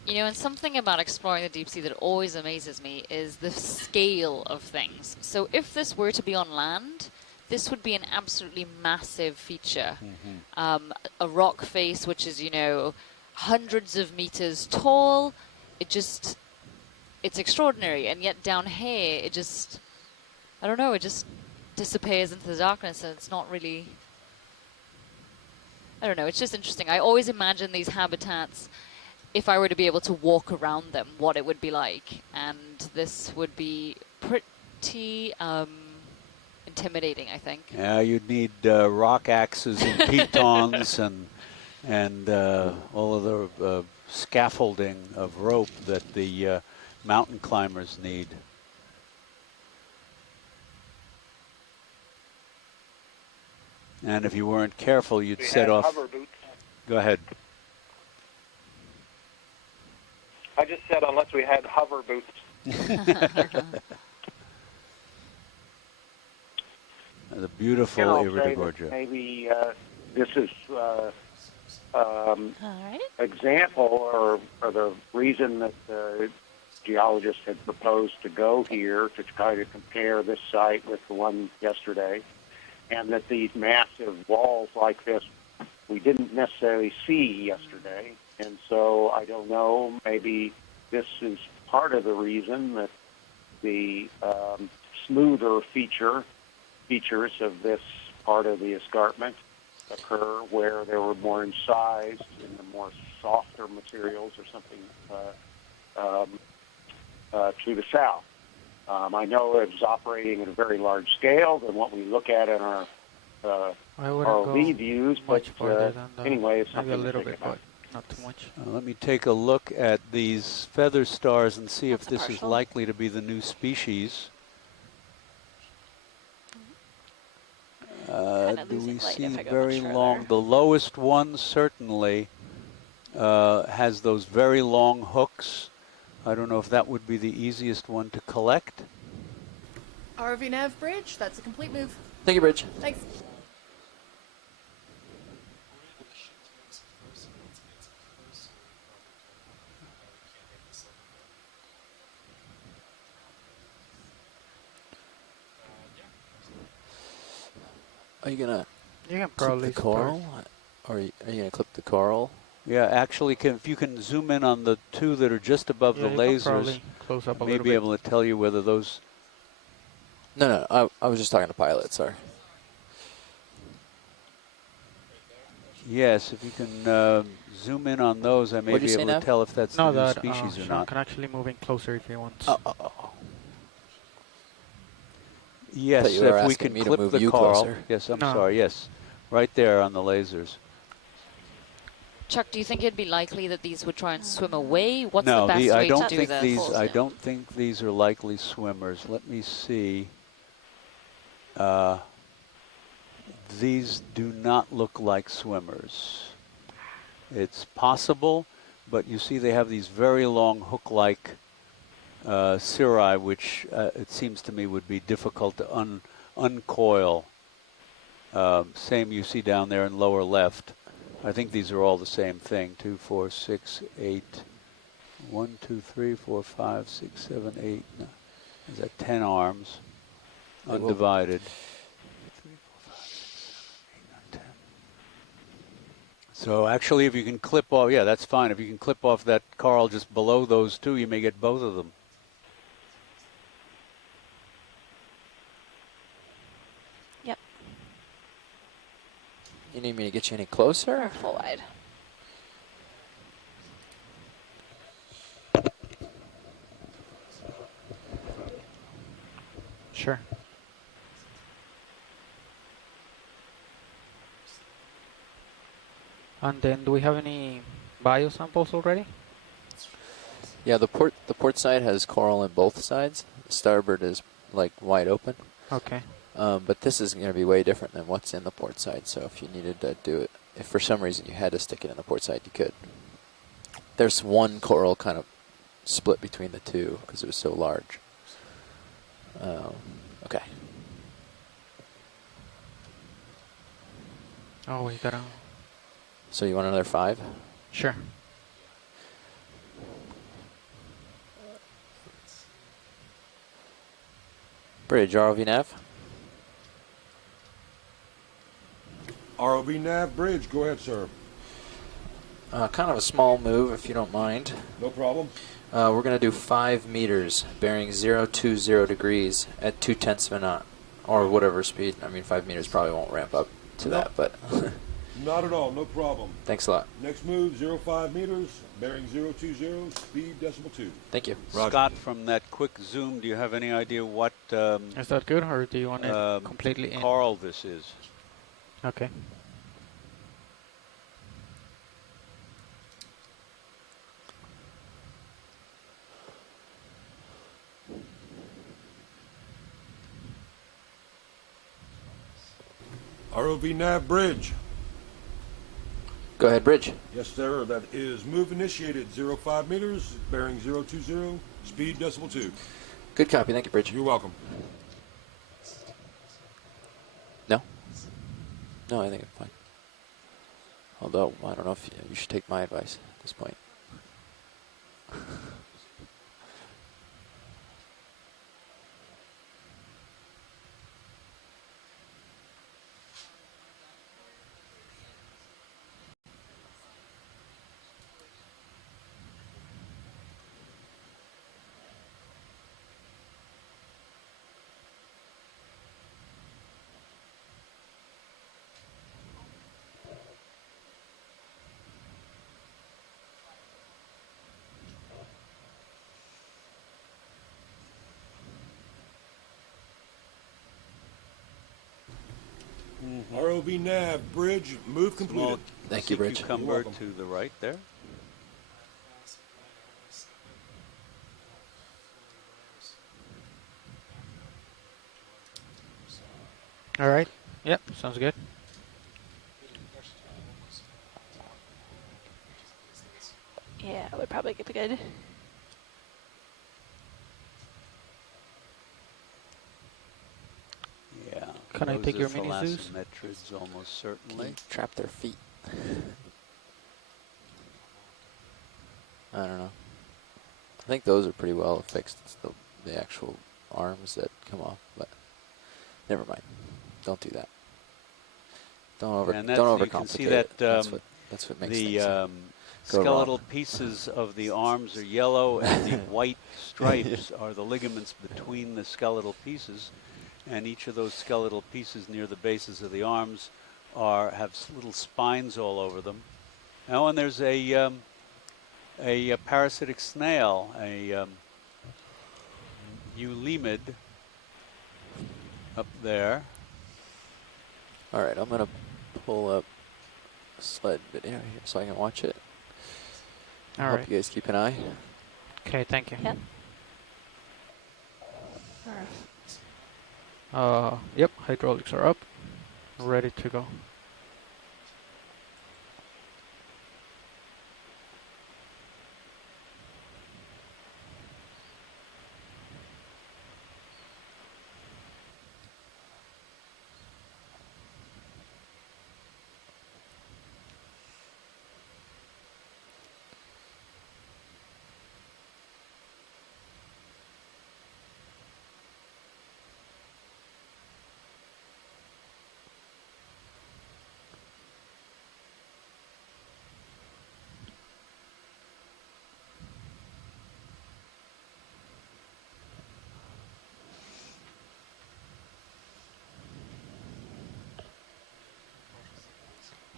You know, and something about exploring the deep sea that always amazes me is the scale of things. So if this were to be on land, this would be an absolutely massive feature. A rock face, which is, you know, hundreds of meters tall. It's extraordinary. And yet down here, it just, I don't know, it just disappears into the darkness, and it's not really, I don't know, it's just interesting. I always imagine these habitats, if I were to be able to walk around them, what it would be like. And this would be pretty intimidating, I think. Yeah, you'd need rock axes and pitons and all of the scaffolding of rope that the mountain climbers need. And if you weren't careful, you'd set off. Hover boots. Go ahead. I just said unless we had hover boots. The beautiful Iridogorgia. Maybe this is example or the reason that the geologists had proposed to go here to try to compare this site with the one yesterday, and that these massive walls like this we didn't necessarily see yesterday. And so I don't know, maybe this is part of the reason that the smoother features of this part of the escarpment occur where they were more incised in the more softer materials or something to the south. I know it's operating at a very large scale than what we look at in our ROV views, but anyway, it's something maybe a little to think bit, about. but not too much. Let me take a look at these feather stars and see if this is likely to be the new species. Do we see very long? The lowest one certainly has those very long hooks. I don't know if that would be the easiest one to collect. RV Nav Bridge, that's a complete move. Thank you, Bridge. Thanks. Are you gonna clip the coral, or are you gonna clip the coral? Yeah, actually, if you can zoom in on the two that are just above the lasers. close up a may little be bit. able to tell you whether those. No, I was just talking to Pilot, sorry. Yes, if you can zoom in on those, I may be able to tell if that's the new species or Sean not. can actually move in closer if he wants. Yes, if we can clip the coral. Yes, I'm sorry. Yes, right there on the lasers. Chuck, do you think it'd be likely that these would try and swim away? What's No, the best way I don't to do think this? these. I don't think these are likely swimmers. Let me see. These do not look like swimmers. It's possible, but you see they have these very long hook-like cirri, which it seems to me would be difficult to uncoil. Same you see down there in lower left. I think these are all the same thing. 2, 4, 6, 8. 1, 2, 3, 4, 5, 6, 7, 8. Is that 10 arms? Undivided. 3, 4, 5, 6, 7, 8, 9, 10. So actually, if you can clip off, yeah, that's fine. If you can clip off that coral just below those two, you may get both of them. Yep. You need me to get you any closer? Or full wide. Sure. And then, do we have any bio samples already? Yeah, the port side has coral on both sides. The starboard is like wide open. Okay. But this is going to be way different than what's in the port side. So if you needed to do it, if for some reason you had to stick it in the port side, you could. There's one coral kind of split between the two because it was so large. Okay. Oh, we gotta. So you want another 5? Sure. Bridge, ROV nav. ROV nav bridge, go ahead, sir. Kind of a small move, if you don't mind. No problem. We're going to do 5 meters, bearing 020 degrees at 0.2 of a knot, or whatever speed. I mean, 5 meters probably won't ramp up to that, but... Not at all, no problem. Thanks a lot. Next move, 05 meters, bearing 020, speed .2. Thank you. Roger. Scott, from that quick zoom, do you have any idea what... is that good, or do you want it completely in? Coral this is? Okay. ROV nav bridge. Go ahead, bridge. Yes, sir. That is move initiated, 05 meters, bearing 020, speed .2. Good copy. Thank you, bridge. You're welcome. No? No, I think I'm fine. Although, I don't know if you should take my advice at this point. ROV nav bridge, move completed. Thank you, bridge. Cucumber to the right there. All right. Yep, sounds good. Yeah, it would probably be good. Yeah. Can I take your mini zoos? Thalassometrids almost certainly. Trap their feet. I don't know. I think those are pretty well fixed. It's the actual arms that come off, but never mind. Don't do that. Don't overcomplicate. You can see that that's what makes things. skeletal pieces of the arms are yellow, and the white stripes are the ligaments between the skeletal pieces. And each of those skeletal pieces near the bases of the arms have little spines all over them. Oh, and there's a parasitic snail, a eulemid up there. All right, I'm gonna pull up a sled video here so I can watch it. I hope you guys keep an eye. Okay, thank you. Yep. Yep, hydraulics are up. Ready to go.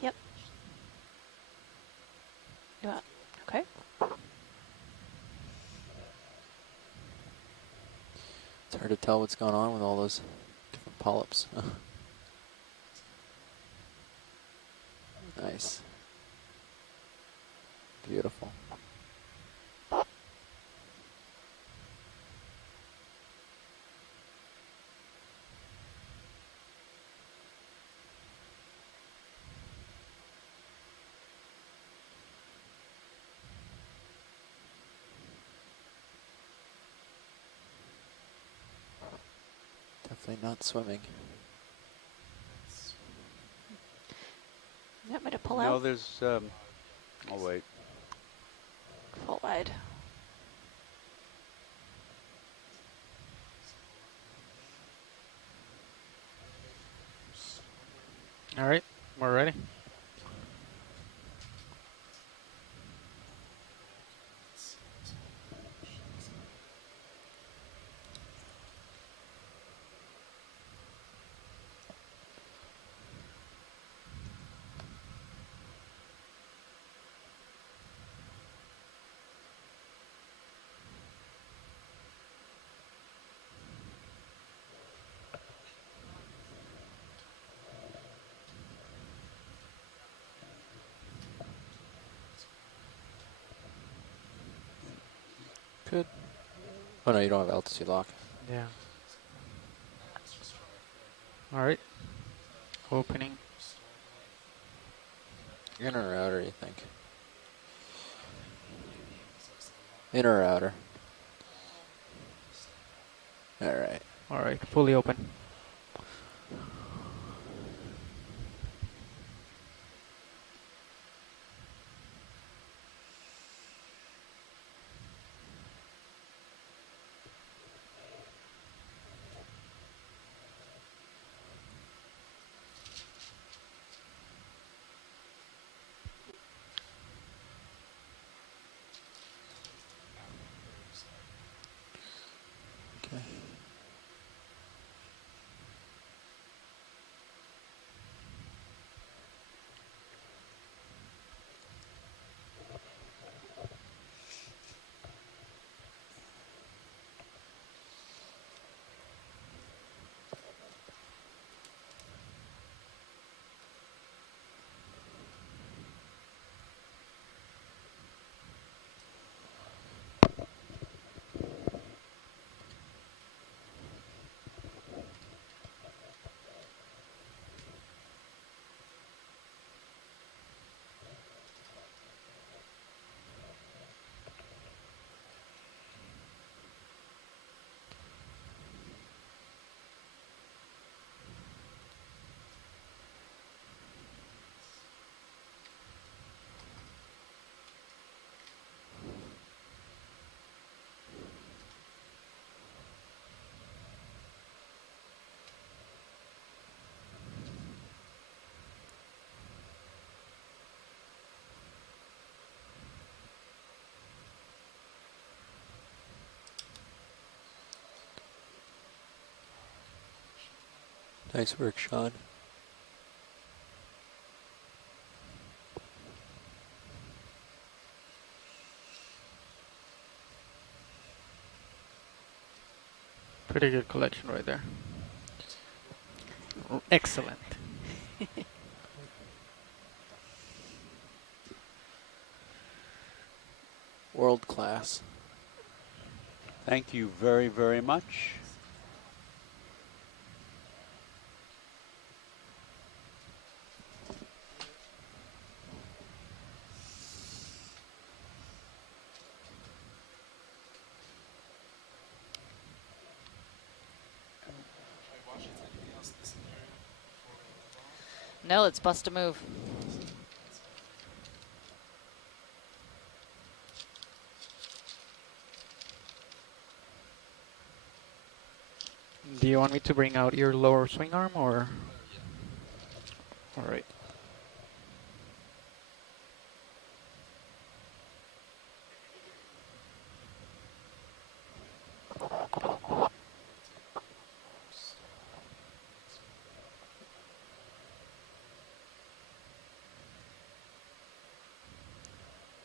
Yep. You want? Okay. It's hard to tell what's going on with all those different polyps. Nice. Beautiful. Definitely not swimming. You want me to pull out? No, there's, oh wait. Full wide. All right, we're ready. Good. Oh no, you don't have altitude lock. Yeah. All right. Opening. Inner or outer, you think? Inner or outer? All right. All right, fully open. Nice work, Sean. Pretty good collection right there. Excellent. World class. Thank you very, very much. No, let's bust a move. Do you want me to bring out your lower swing arm or? All right.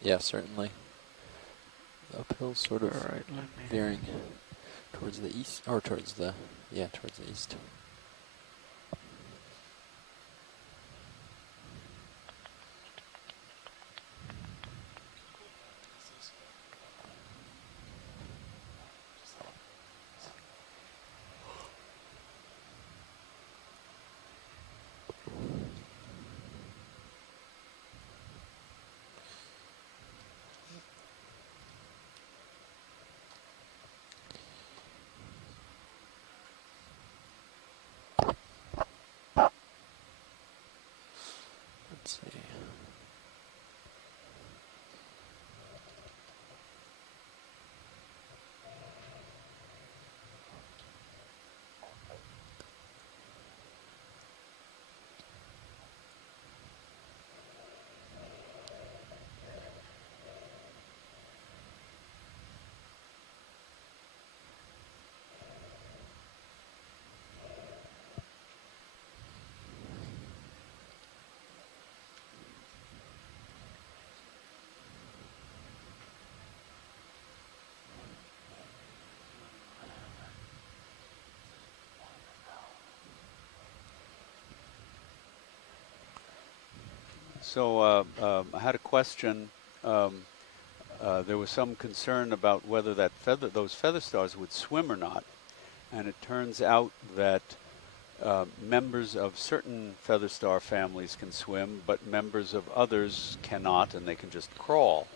Yeah, certainly. Uphill, sort of veering towards the east, or towards the, towards the east. Let's see. So I had a question. There was some concern about whether those feather stars would swim or not, and it turns out that members of certain feather star families can swim, but members of others cannot, and they can just crawl.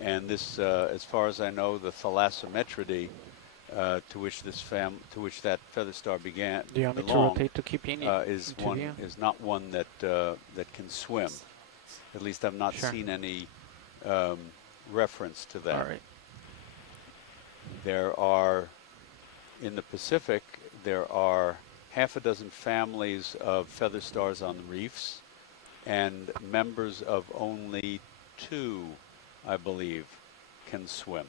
And this, as far as I know, the Thalassometridae, to which that feather star belonged, Do you want me to rotate to keep in is not one that can swim. At least I've not Sure. seen any reference to that. All right. There are, in the Pacific, there are half a dozen families of feather stars on the reefs, and members of only 2, I believe, can swim.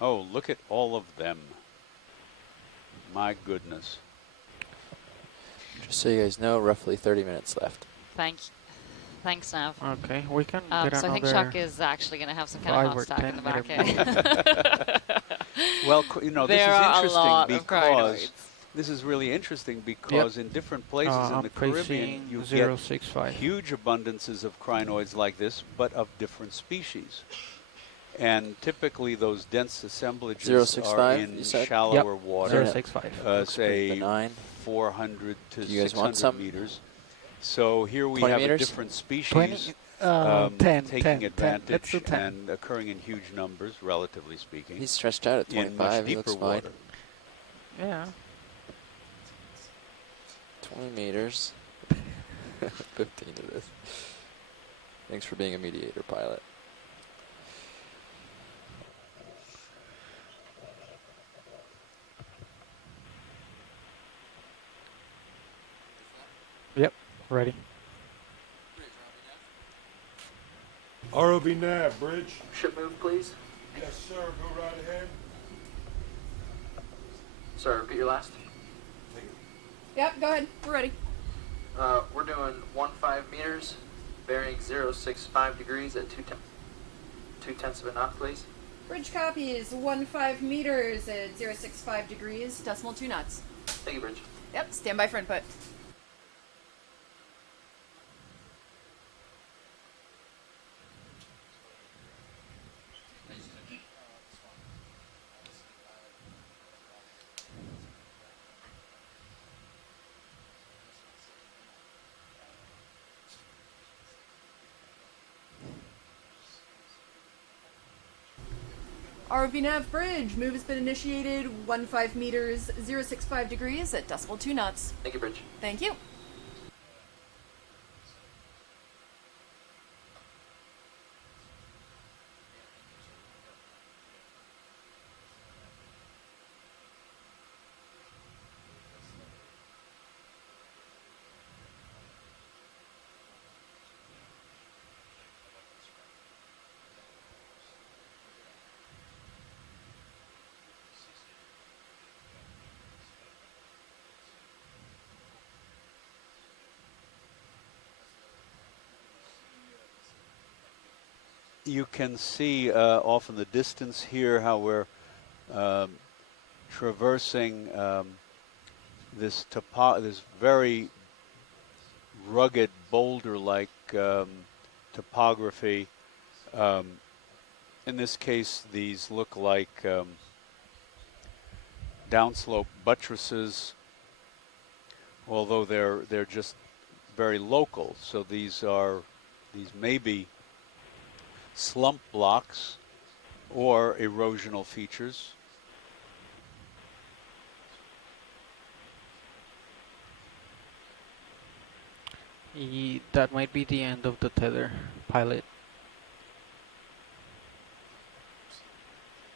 Oh, look at all of them. My goodness. Just so you guys know, roughly 30 minutes left. Thanks, Nav. Okay, we can So get I think another Chuck is actually going to have some kind of 5 or hot stack in the 10 back. Well, this is There are a interesting lot of because crinoids. this is really interesting because in different places in I'm the Caribbean, you get 065. huge abundances of crinoids like this, but of different species. And typically, those dense assemblages 065, are in you said? shallower Yep. water, 065. say benign. 400 to Do you guys want 600 some? meters. So here we 20 have meters? a different species 20, taking 10. advantage Let's do 10. and occurring in huge numbers, relatively speaking. He's stretched out at in 25. much He deeper looks fine. water. Yeah. 20 meters. 15 it is. Thanks for being a mediator pilot. Yep. Ready. ROV nav, bridge. Ship move, please. Yes, sir. Go right ahead. Sorry, repeat your last. Yep, go ahead. We're ready. We're doing 15 meters, bearing 065 degrees at 2/10 of a knot, please. Bridge copies 15 meters at 065 degrees, decimal 2 knots. Thank you, Bridge. Yep, stand by for input. ROV nav bridge, move has been initiated, 15 meters, 065 degrees at decimal 2 knots. Thank you, Bridge. Thank you. You can see off in the distance here how we're traversing this very rugged boulder-like topography. In this case, these look like downslope buttresses, although they're just very local. So these may be slump blocks or erosional features. That might be the end of the tether, pilot.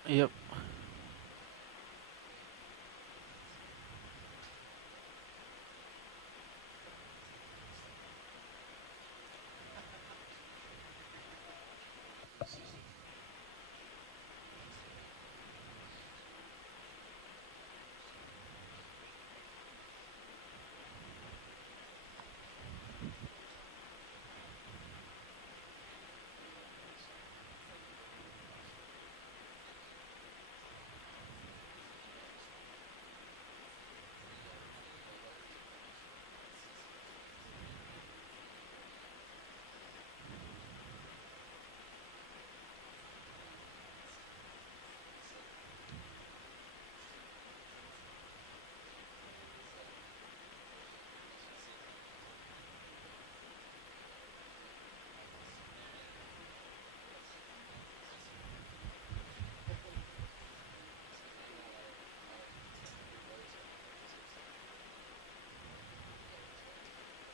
Yep.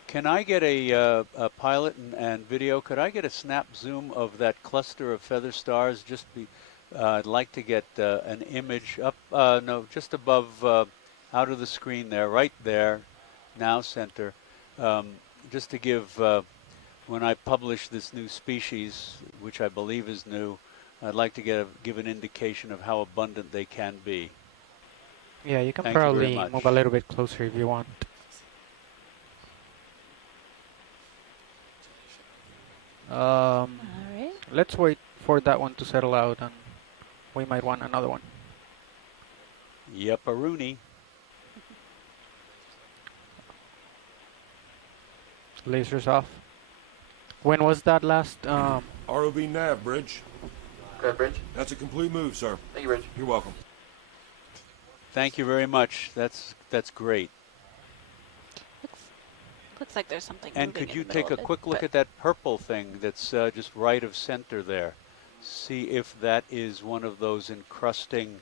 Can I get a pilot and video? Could I get a snap zoom of that cluster of feather stars? I'd like to get an image up, just above, out of the screen there, right there, now center, just to give, when I publish this new species, which I believe is new, I'd like to give an indication of how abundant they can be. Yeah, you can Thank you probably very much. move a little bit closer if you want. Alright. Let's wait for that one to settle out, and we might want another one. Yep-a-rooney. Lasers off. When was that last? ROV nav, Bridge. Go ahead, Bridge. That's a complete move, sir. Thank you, Bridge. You're welcome. Thank you very much. That's great. Looks like there's something. And could you take a quick look at that purple thing that's just right of center there? See if that is one of those encrusting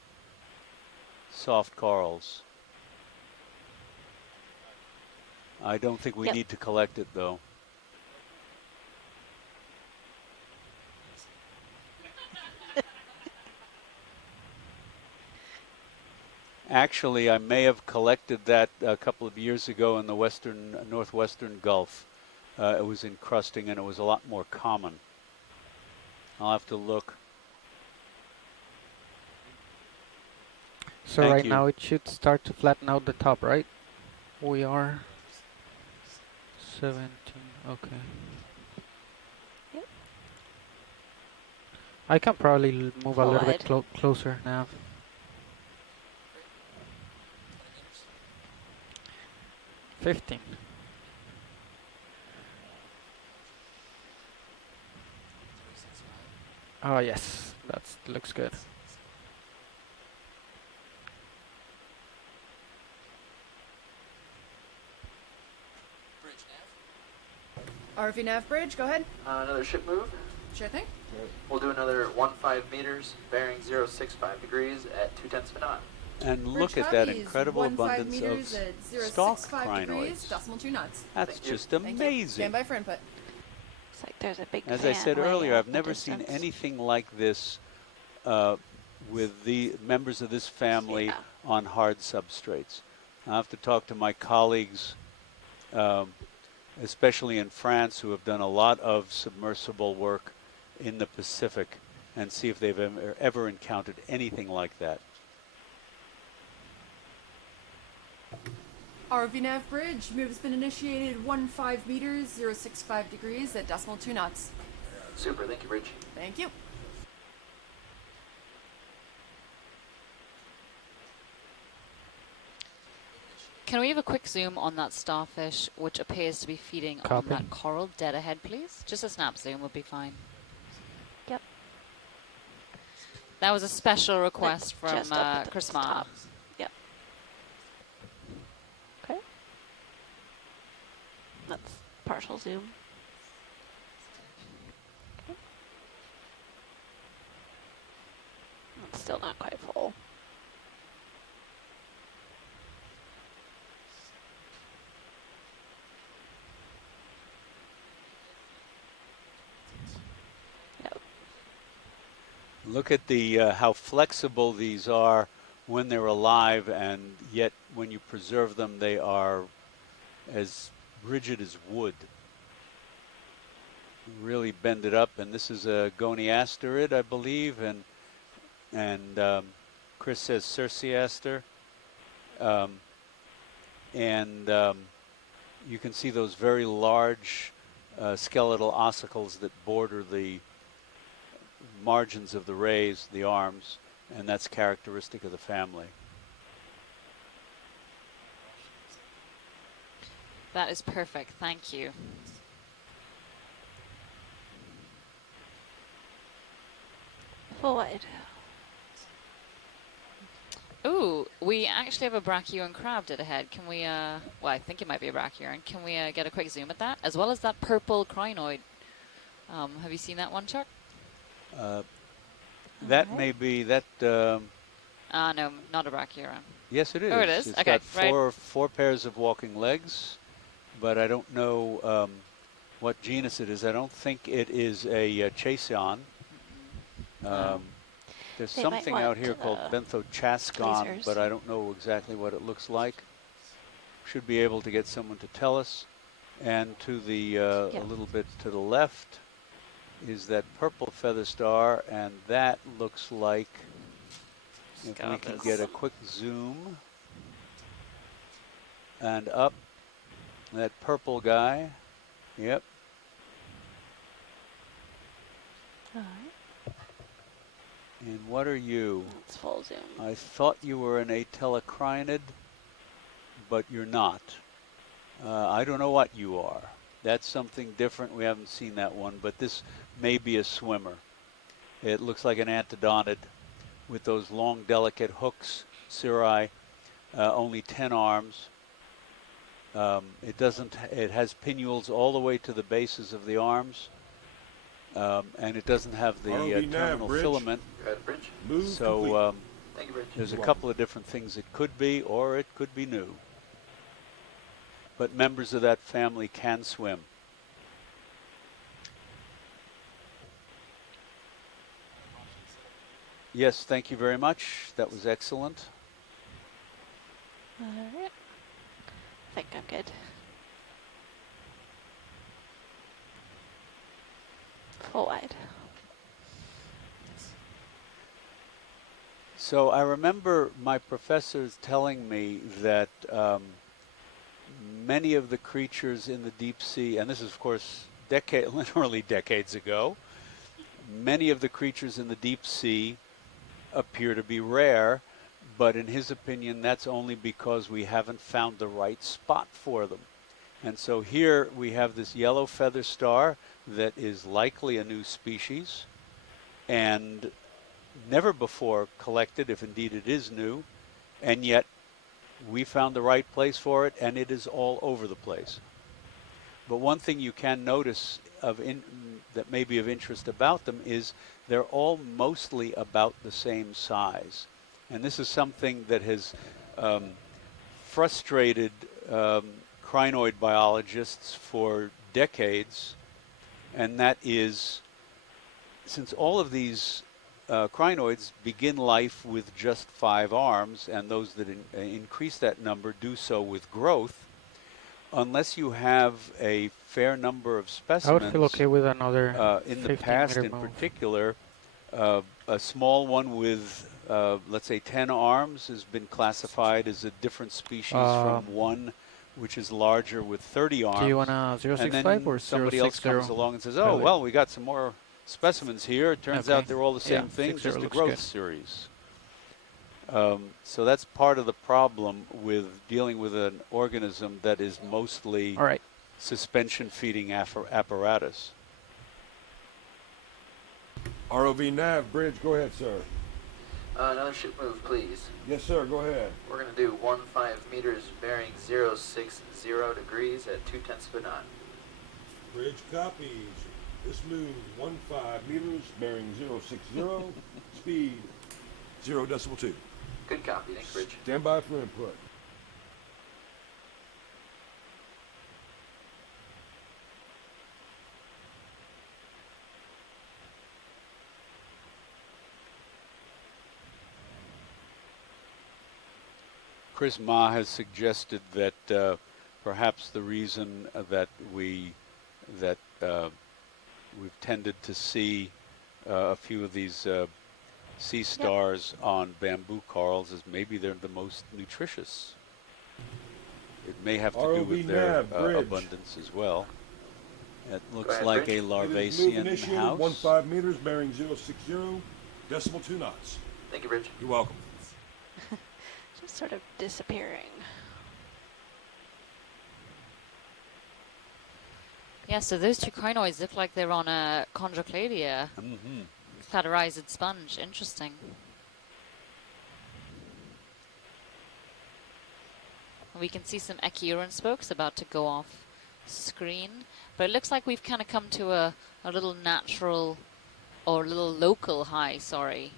soft corals. I don't think we need to collect it, though. Actually, I may have collected that a couple of years ago in the northwestern Gulf. It was encrusting, and it was a lot more common. I'll have to look. So right now it should start to flatten out the top, right? We are 17. Okay. Yep. I can probably move a little bit Wide. closer now. $15. Oh yes, that looks good. RV nav bridge, go ahead. Another ship move. Sure thing. We'll do another 15 meters, bearing 065 degrees at 0.2 of a knot. And Bridge look at that copy is incredible 15 abundance of meters at stalk 0.65 degrees, crinoids. decimal 2 knots. That's Thank you. just Thank you. amazing. Stand by for input. Looks like there's a big As I fan said way earlier, out I've in never the seen distance. anything like this with the members of this family on hard substrates. I have to talk to my colleagues, especially in France, who have done a lot of submersible work in the Pacific, and see if they've ever encountered anything like that. RV nav bridge, move has been initiated 15 meters, 065 degrees at decimal 2 knots. Super, thank you, Bridge. Thank you. Can we have a quick zoom on that starfish, which appears to be feeding on that coral dead ahead, please? Just a snap zoom would be fine. Yep. That was a special request from just up at the Chris Ma. top. Yep. Okay. That's partial zoom. Okay. It's still not quite full. Look at the how flexible these are when they're alive, and yet when you preserve them, they are as rigid as wood. Really bend it up, and this is a goniasterid, I believe, and Chris says cerciaster, and you can see those very large skeletal ossicles that border the margins of the rays, the arms, and that's characteristic of the family. That is perfect, thank you. Full wide. Ooh, we actually have a brachyuran crab dead ahead. Can we, well, I think it might be a brachyuran. Can we get a quick zoom at that? As well as that purple crinoid. Have you seen that one, Chuck? That may be that. No, not a brachyuran. Yes, it is. Oh, it is? It's Okay, got four pairs of walking legs, but I don't know what genus it is. I don't think it is a chasion. There's They something might out want here called benthochascon, lasers. but I don't know exactly what it looks like. Should be able to get someone to tell us. And to the a little bit to the left is that purple feather star, and that looks like, if we can get a quick zoom, and up, that purple guy, yep. All right. And what are you? It's full zoom. I thought you were an atelocrinid, but you're not. I don't know what you are. That's something different. We haven't seen that one, but this may be a swimmer. It looks like an antidontid with those long, delicate hooks, cirri, only 10 arms. It has pinnules all the way to the bases of the arms, and it doesn't have the terminal filament. So there's a couple of different things it could be, or it could be new. But members of that family can swim. Yes, thank you very much. That was excellent. All right. I think I'm good. Full wide. So I remember my professors telling me that many of the creatures in the deep sea, and this is, of course, literally decades ago, many of the creatures in the deep sea appear to be rare, but in his opinion, that's only because we haven't found the right spot for them. And so here we have this yellow feather star that is likely a new species and never before collected, if indeed it is new, and yet we found the right place for it, and it is all over the place. But one thing you can notice that may be of interest about them is they're all mostly about the same size. And this is something that has frustrated crinoid biologists for decades, and that is, since all of these crinoids begin life with just 5 arms, and those that increase that number do so with growth, unless you have a fair number of specimens, I would feel okay with another in the past in particular, a small one with, let's say, 10 arms has been classified as a different species from one which is larger with 30 arms. Do you want a 065 and then or somebody else comes along and says, oh, well, we got some more specimens here. It turns out they're all the same thing, just a growth series. So that's part of the problem with dealing with an organism that is mostly suspension feeding apparatus. ROV nav, bridge, go ahead, sir. Another ship move, please. Yes, sir, go ahead. We're going to do 15 meters bearing 060 degrees at 0.2 knot. Bridge copies. This move 15 meters bearing 060, speed 0.2. Good copy, thanks, Bridge. Stand by for input. Chris Ma has suggested that perhaps the reason that we've tended to see a few of these sea stars on bamboo corals is maybe they're the most nutritious. It may have to do with their abundance as well. It looks like a Larvacean house. 15 meters bearing 060, 0.2 knots. Thank you, Bridge. You're welcome. Just sort of disappearing. Yeah, so those two crinoids look like they're on a chondrocladia. Cladorized sponge. Interesting. We can see some echeuron spokes about to go off screen, but it looks like we've kind of come to a little natural, or a little local high, sorry.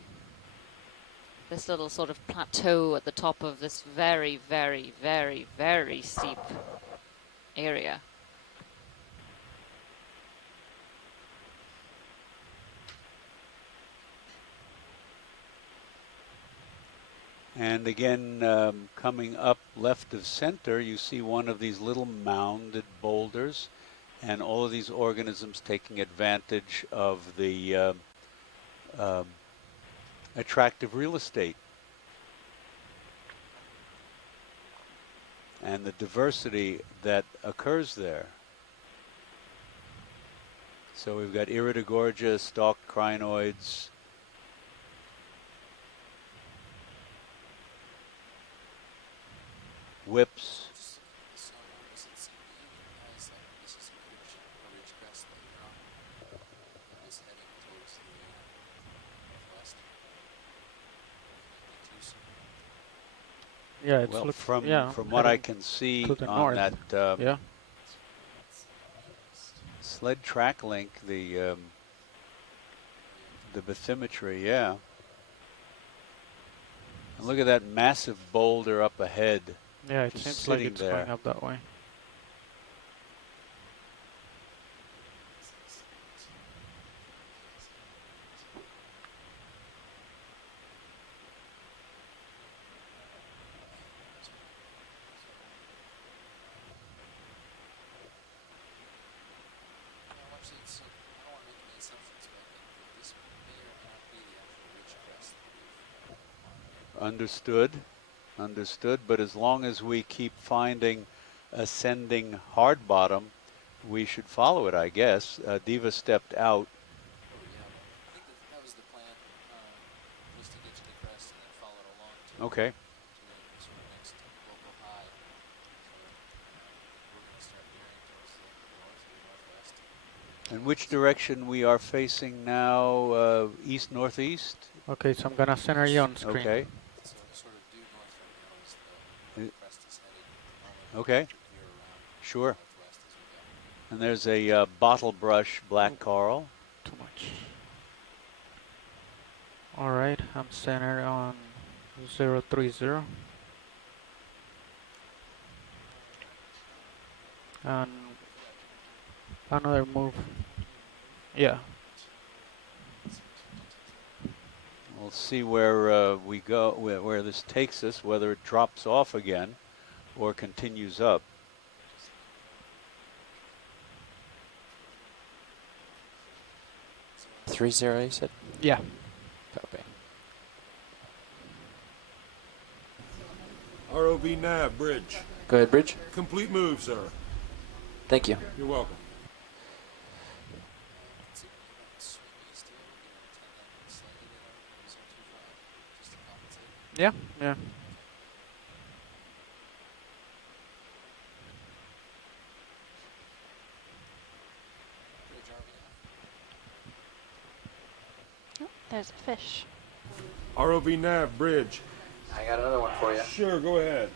This little sort of plateau at the top of this very, very, very, very steep area. And again, coming up left of center, you see one of these little mounded boulders, and all of these organisms taking advantage of the attractive real estate and the diversity that occurs there. So we've got Iridogorgia, stalked crinoids, whips. Yeah, it's well, from from what I can see on that sled track link, the bathymetry, and look at that massive boulder up ahead. Yeah, it seems like it's going up that way. Understood, but as long as we keep finding ascending hard bottom, we should follow it, I guess. Diva stepped out. Okay. And which direction we are facing now? East-northeast? Okay, so I'm gonna center you on screen. Okay. Okay. Sure. And there's a bottle brush black coral. Too much. All right, I'm centered on 030. And another move. Yeah. We'll see where we go, where this takes us, whether it drops off again or continues up. Three zero, you said? Yeah. Copy. ROV nav, bridge. Go ahead, bridge. Complete move, sir. Thank you. You're welcome. Yeah, yeah. Oh, there's a fish. ROV nav, bridge. I got another one for you. Sure, go ahead.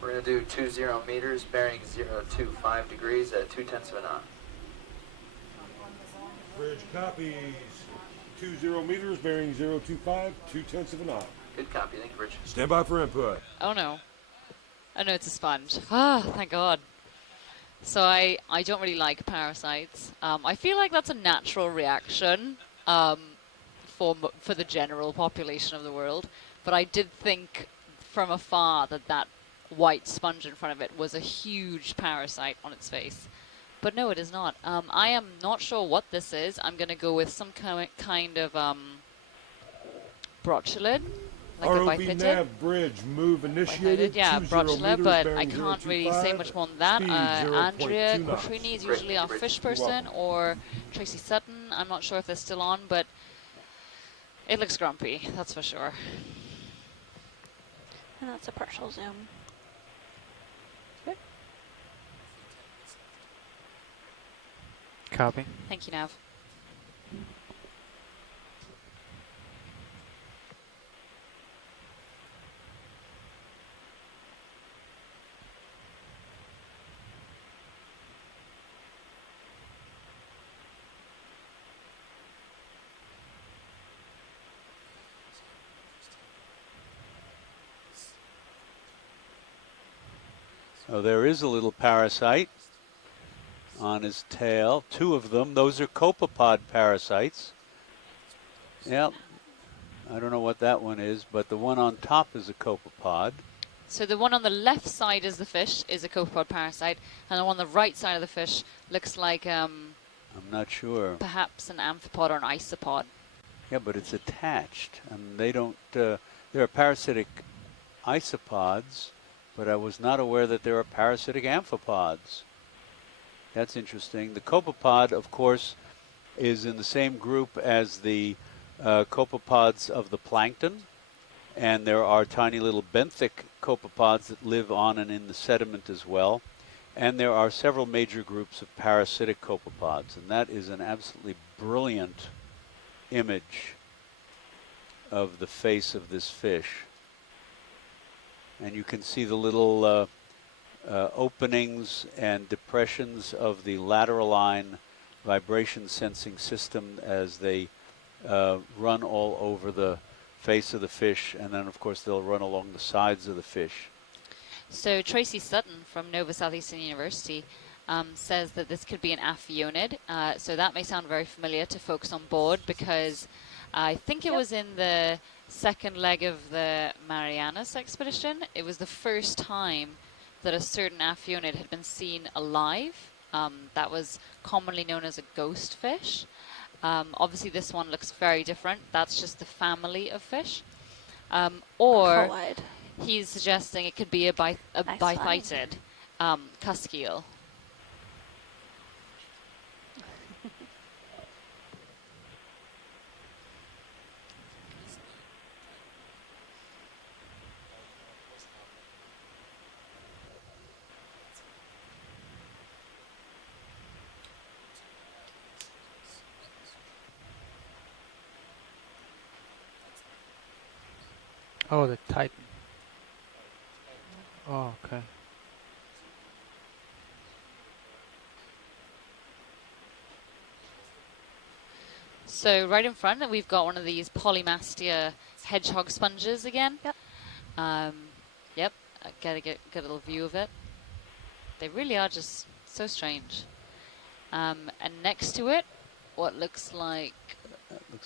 We're going to do 20 meters, bearing 025 degrees at 2/10 of a knot. Bridge copies. 20 meters, bearing 025, 2/10 of a knot. Good copy. Thank you, Bridge. Stand by for input. Oh no. Oh no, it's a sponge. Ah, thank God. So I don't really like parasites. I feel like that's a natural reaction for the general population of the world. But I did think from afar that white sponge in front of it was a huge parasite on its face. But no, it is not. I am not sure what this is. I'm going to go with some kind of brocholid. Like ROV nav bridge move initiated. Yeah, brocholid, but I can't really say much more than that. Andrea Quattrini is usually our fish person, or Tracy Sutton. I'm not sure if they're still on, but it looks grumpy, that's for sure. And that's a partial zoom. Copy. Thank you, Nav. So there is a little parasite on his tail. Two of them. Those are copepod parasites. Yeah. I don't know what that one is, but the one on top is a copepod. So the one on the left side is the fish, is a copepod parasite, and the one on the right side of the fish looks like I'm not sure. Perhaps an amphipod or an isopod. Yeah, but it's attached, and they don't. There are parasitic isopods, but I was not aware that there are parasitic amphipods. That's interesting. The copepod, of course, is in the same group as the copepods of the plankton, and there are tiny little benthic copepods that live on and in the sediment as well. And there are several major groups of parasitic copepods, and that is an absolutely brilliant image of the face of this fish. And you can see the little openings and depressions of the lateraline vibration sensing system as they run all over the face of the fish, and then of course they'll run along the sides of the fish. So Tracy Sutton from Nova Southeastern University says that this could be an aphionid. So that may sound very familiar to folks on board, because I think it was in the second leg of the Marianas expedition. It was the first time that a certain aphionid had been seen alive. That was commonly known as a ghost fish. Obviously this one looks very different. That's just the family of fish. Or he's suggesting it could be a bithytid. cusk eel. Oh, the Titan. Oh, okay. So right in front, we've got one of these Polymastia hedgehog sponges again. Yep. Yep. I gotta get a little view of it. They really are just so strange. And next to it, what looks like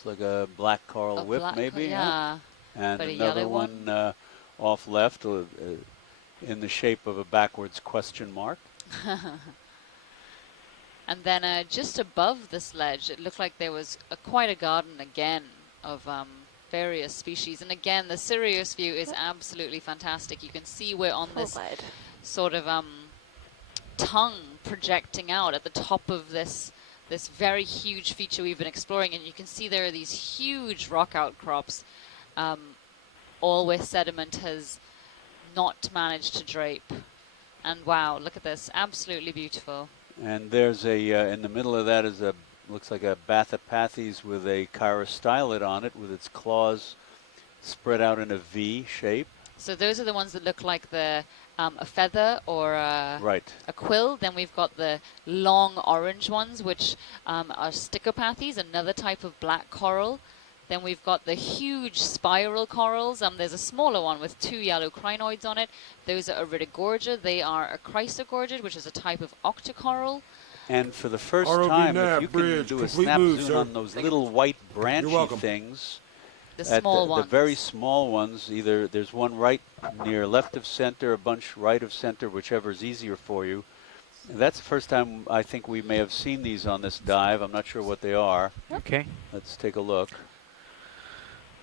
a black coral whip, black, maybe. yeah. And but another one off left in the shape of a backwards question mark. And then just above this ledge, it looked like there was quite a garden again of various species. And again, the Sirius view is absolutely fantastic. You can see we're on this sort of tongue projecting out at the top of this very huge feature we've been exploring. And you can see there are these huge rock outcrops, all where sediment has not managed to drape. And wow, look at this, absolutely beautiful. And there's in the middle of that is looks like a Bathypathes with a chirostylid on it with its claws spread out in a V shape. So those are the ones that look like a feather or a quill. Then we've got the long orange ones, which are Stichopathes, another type of black coral. Then we've got the huge spiral corals. There's a smaller one with 2 yellow crinoids on it. Those are Iridogorgia. They are a Chrysogorgid, which is a type of octocoral. And for the first time, if you can do a snap zoom on those little white branchy things, the small ones. The very small ones, either there's one right near left of center, a bunch right of center, whichever is easier for you. That's the first time I think we may have seen these on this dive. I'm not sure what they are. Okay. Let's take a look.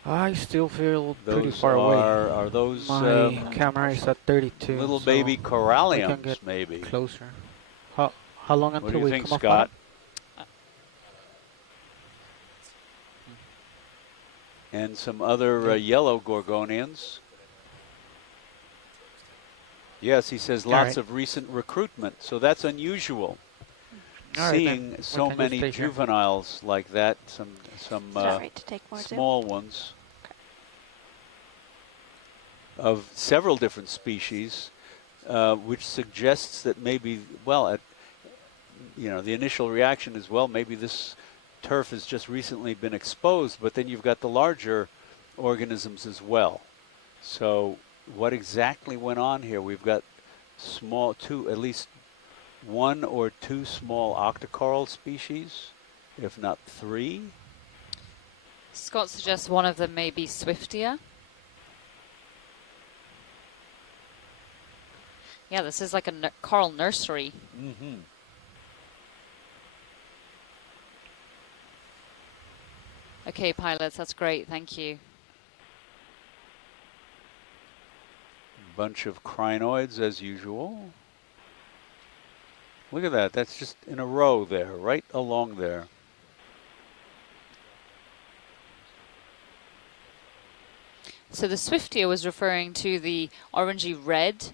I still feel pretty far away. Are those my camera is at 32. Little baby coralliums, maybe closer. How long until we come Scott? Off? And some other yellow gorgonians. Yes, he says lots of recent recruitment, so that's unusual. Seeing so many juveniles like that, some small ones of several different species, which suggests that maybe, well, the initial reaction is, well, maybe this turf has just recently been exposed, but then you've got the larger organisms as well. So what exactly went on here? We've got at least 1 or 2 small octocoral species, if not 3. Scott suggests one of them may be Swiftia. Yeah, this is like a coral nursery. Mm-hmm. Okay, pilots, that's great. Thank you. Bunch of crinoids as usual. Look at that. That's just in a row there, right along there. So the Swiftia was referring to the orangey red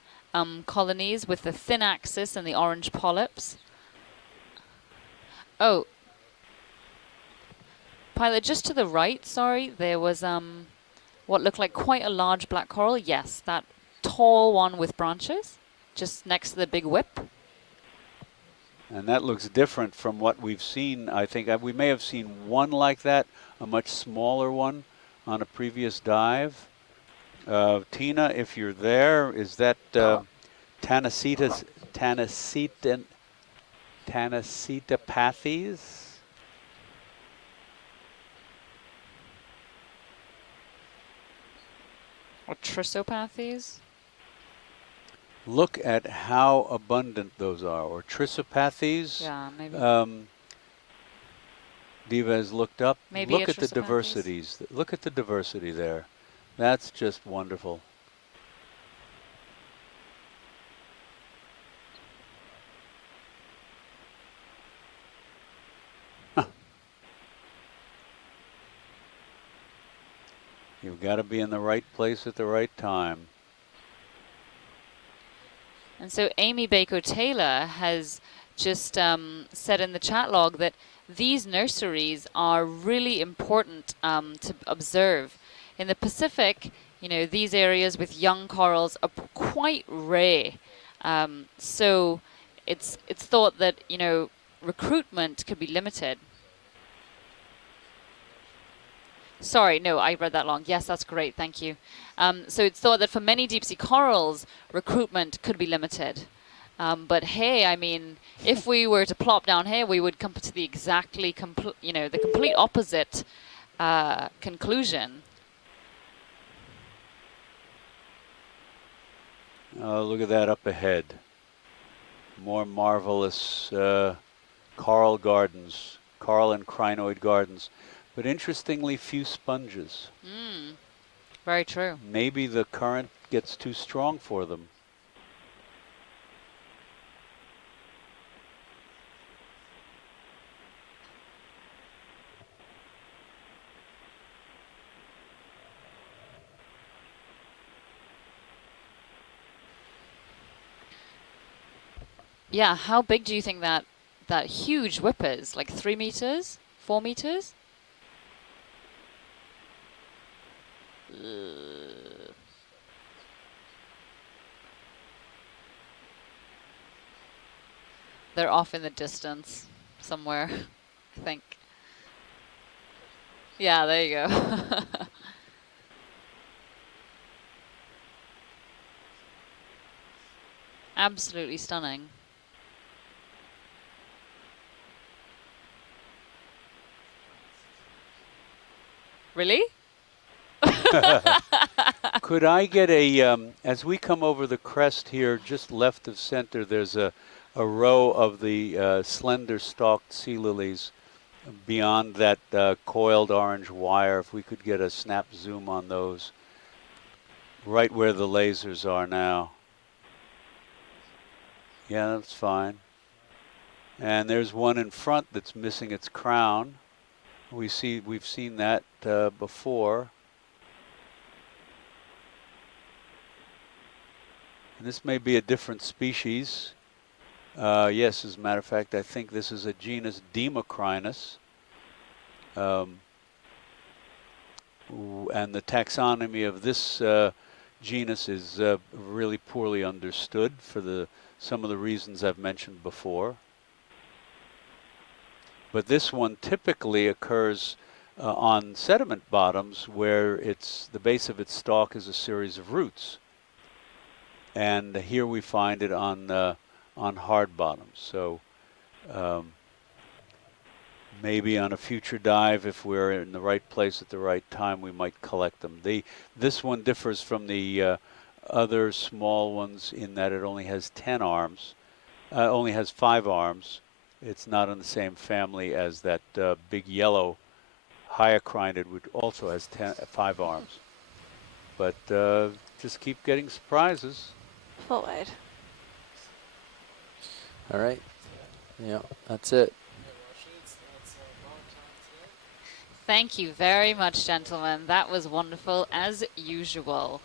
colonies with the thin axis and the orange polyps. Oh, pilot, just to the right, sorry, there was what looked like quite a large black coral. Yes, that tall one with branches, just next to the big whip. And that looks different from what we've seen. I think we may have seen one like that, a much smaller one, on a previous dive. Tina, if you're there, is that Tanacetapathes? Or Trisopathes? Look at how abundant those are, or Trisopathes. Yeah, maybe. Diva has looked up. Maybe look at the diversities. Look at the diversity there. That's just wonderful. You've got to be in the right place at the right time. And so Amy Baker-Taylor has just said in the chat log that these nurseries are really important to observe. In the Pacific, you know, these areas with young corals are quite rare. So it's thought that, you know, recruitment could be limited. Sorry, no, I read that wrong. Yes, that's great, thank you. So it's thought that for many deep-sea corals, recruitment could be limited. But hey, I mean, if we were to plop down here, we would come to the exactly, you know, the complete opposite conclusion. Look at that up ahead. More marvelous coral gardens, coral and crinoid gardens, but interestingly few sponges. Very true. Maybe the current gets too strong for them. Yeah, how big do you think that huge whip is? Like 3 meters? 4 meters? They're off in the distance somewhere, I think. Yeah, there you go. Absolutely stunning. Really? Could I get a, as we come over the crest here, just left of center, there's a row of the slender stalked sea lilies beyond that coiled orange wire. If we could get a snap zoom on those, right where the lasers are now. Yeah, that's fine. And there's one in front that's missing its crown. We've seen that before. And this may be a different species. Yes, as a matter of fact, I think this is a genus Democrinus. And the taxonomy of this genus is really poorly understood for some of the reasons I've mentioned before. But this one typically occurs on sediment bottoms where the base of its stalk is a series of roots. And here we find it on hard bottoms. So maybe on a future dive, if we're in the right place at the right time, we might collect them. This one differs from the other small ones in that it only has 10 arms, only has 5 arms. It's not in the same family as that big yellow hyacrinid, which also has 5 arms. But just keep getting surprises. Full wide. All right. Yeah, that's it. Thank you very much, gentlemen. That was wonderful, as usual.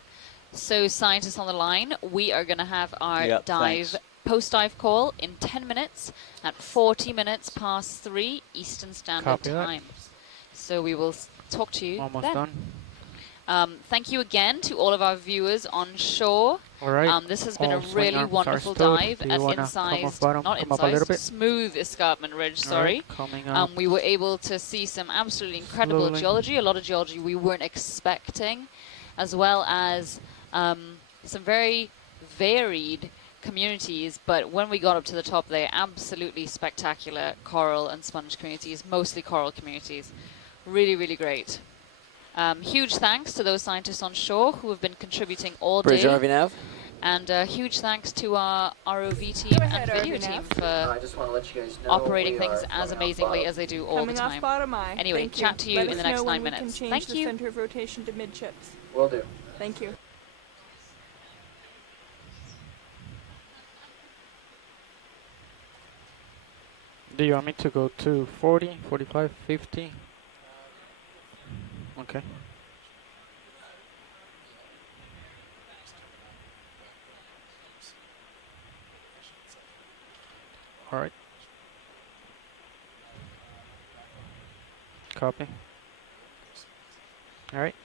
So, scientists on the line, we are going to have our post-dive call in 10 minutes at 40 minutes past 3 Eastern Standard Time. So we will talk to you Almost then. Done. Thank you again to all of our viewers on shore. All right. This has been a really wonderful dive at smooth escarpment ridge. Sorry. We were able to see some absolutely incredible geology, a lot of geology we weren't expecting, as well as some very varied communities, but when we got up to the top, they're absolutely spectacular coral and sponge communities, mostly coral communities. Really, really great. Huge thanks to those scientists on shore who have been contributing all day. Bridge RV Nav. And huge thanks to our ROV team and video team for I just want to let you guys know operating things as amazingly as they do all the time. Off bottom eye. Anyway, chat to you in the next 9 minutes. Thank you. Center of rotation to midships. Will do. Thank you. Do you want me to go to 40, 45, 50? Okay. All right. Copy. All right.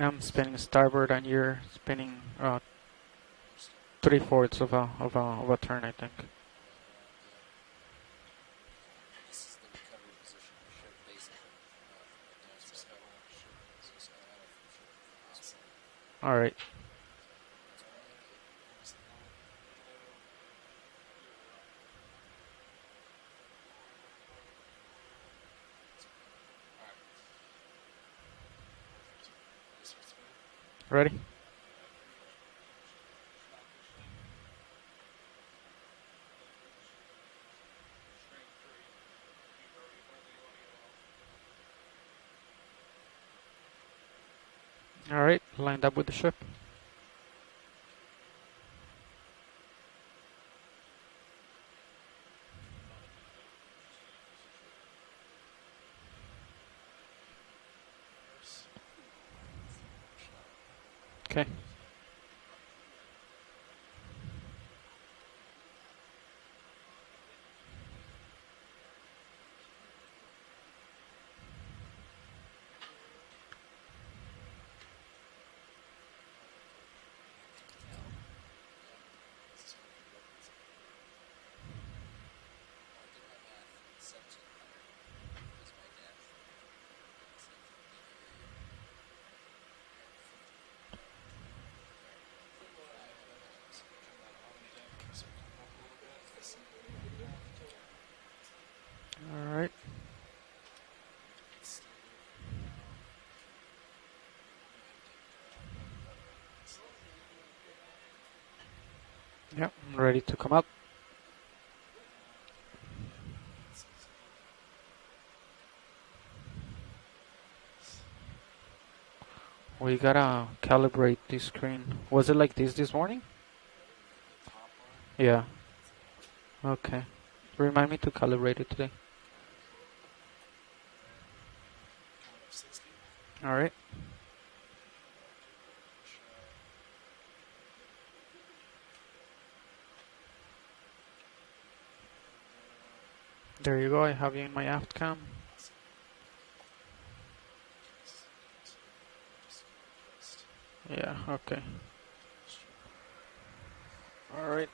I'm spinning starboard and you're spinning 3/4 of a turn, I think. All right. Ready? All right, lined up with the ship. Okay. All right. Yep, I'm ready to come up. We gotta calibrate this screen. Was it like this morning? Yeah. Okay. Remind me to calibrate it today. All right. There you go. I have you in my aft cam. Yeah. Okay. All right.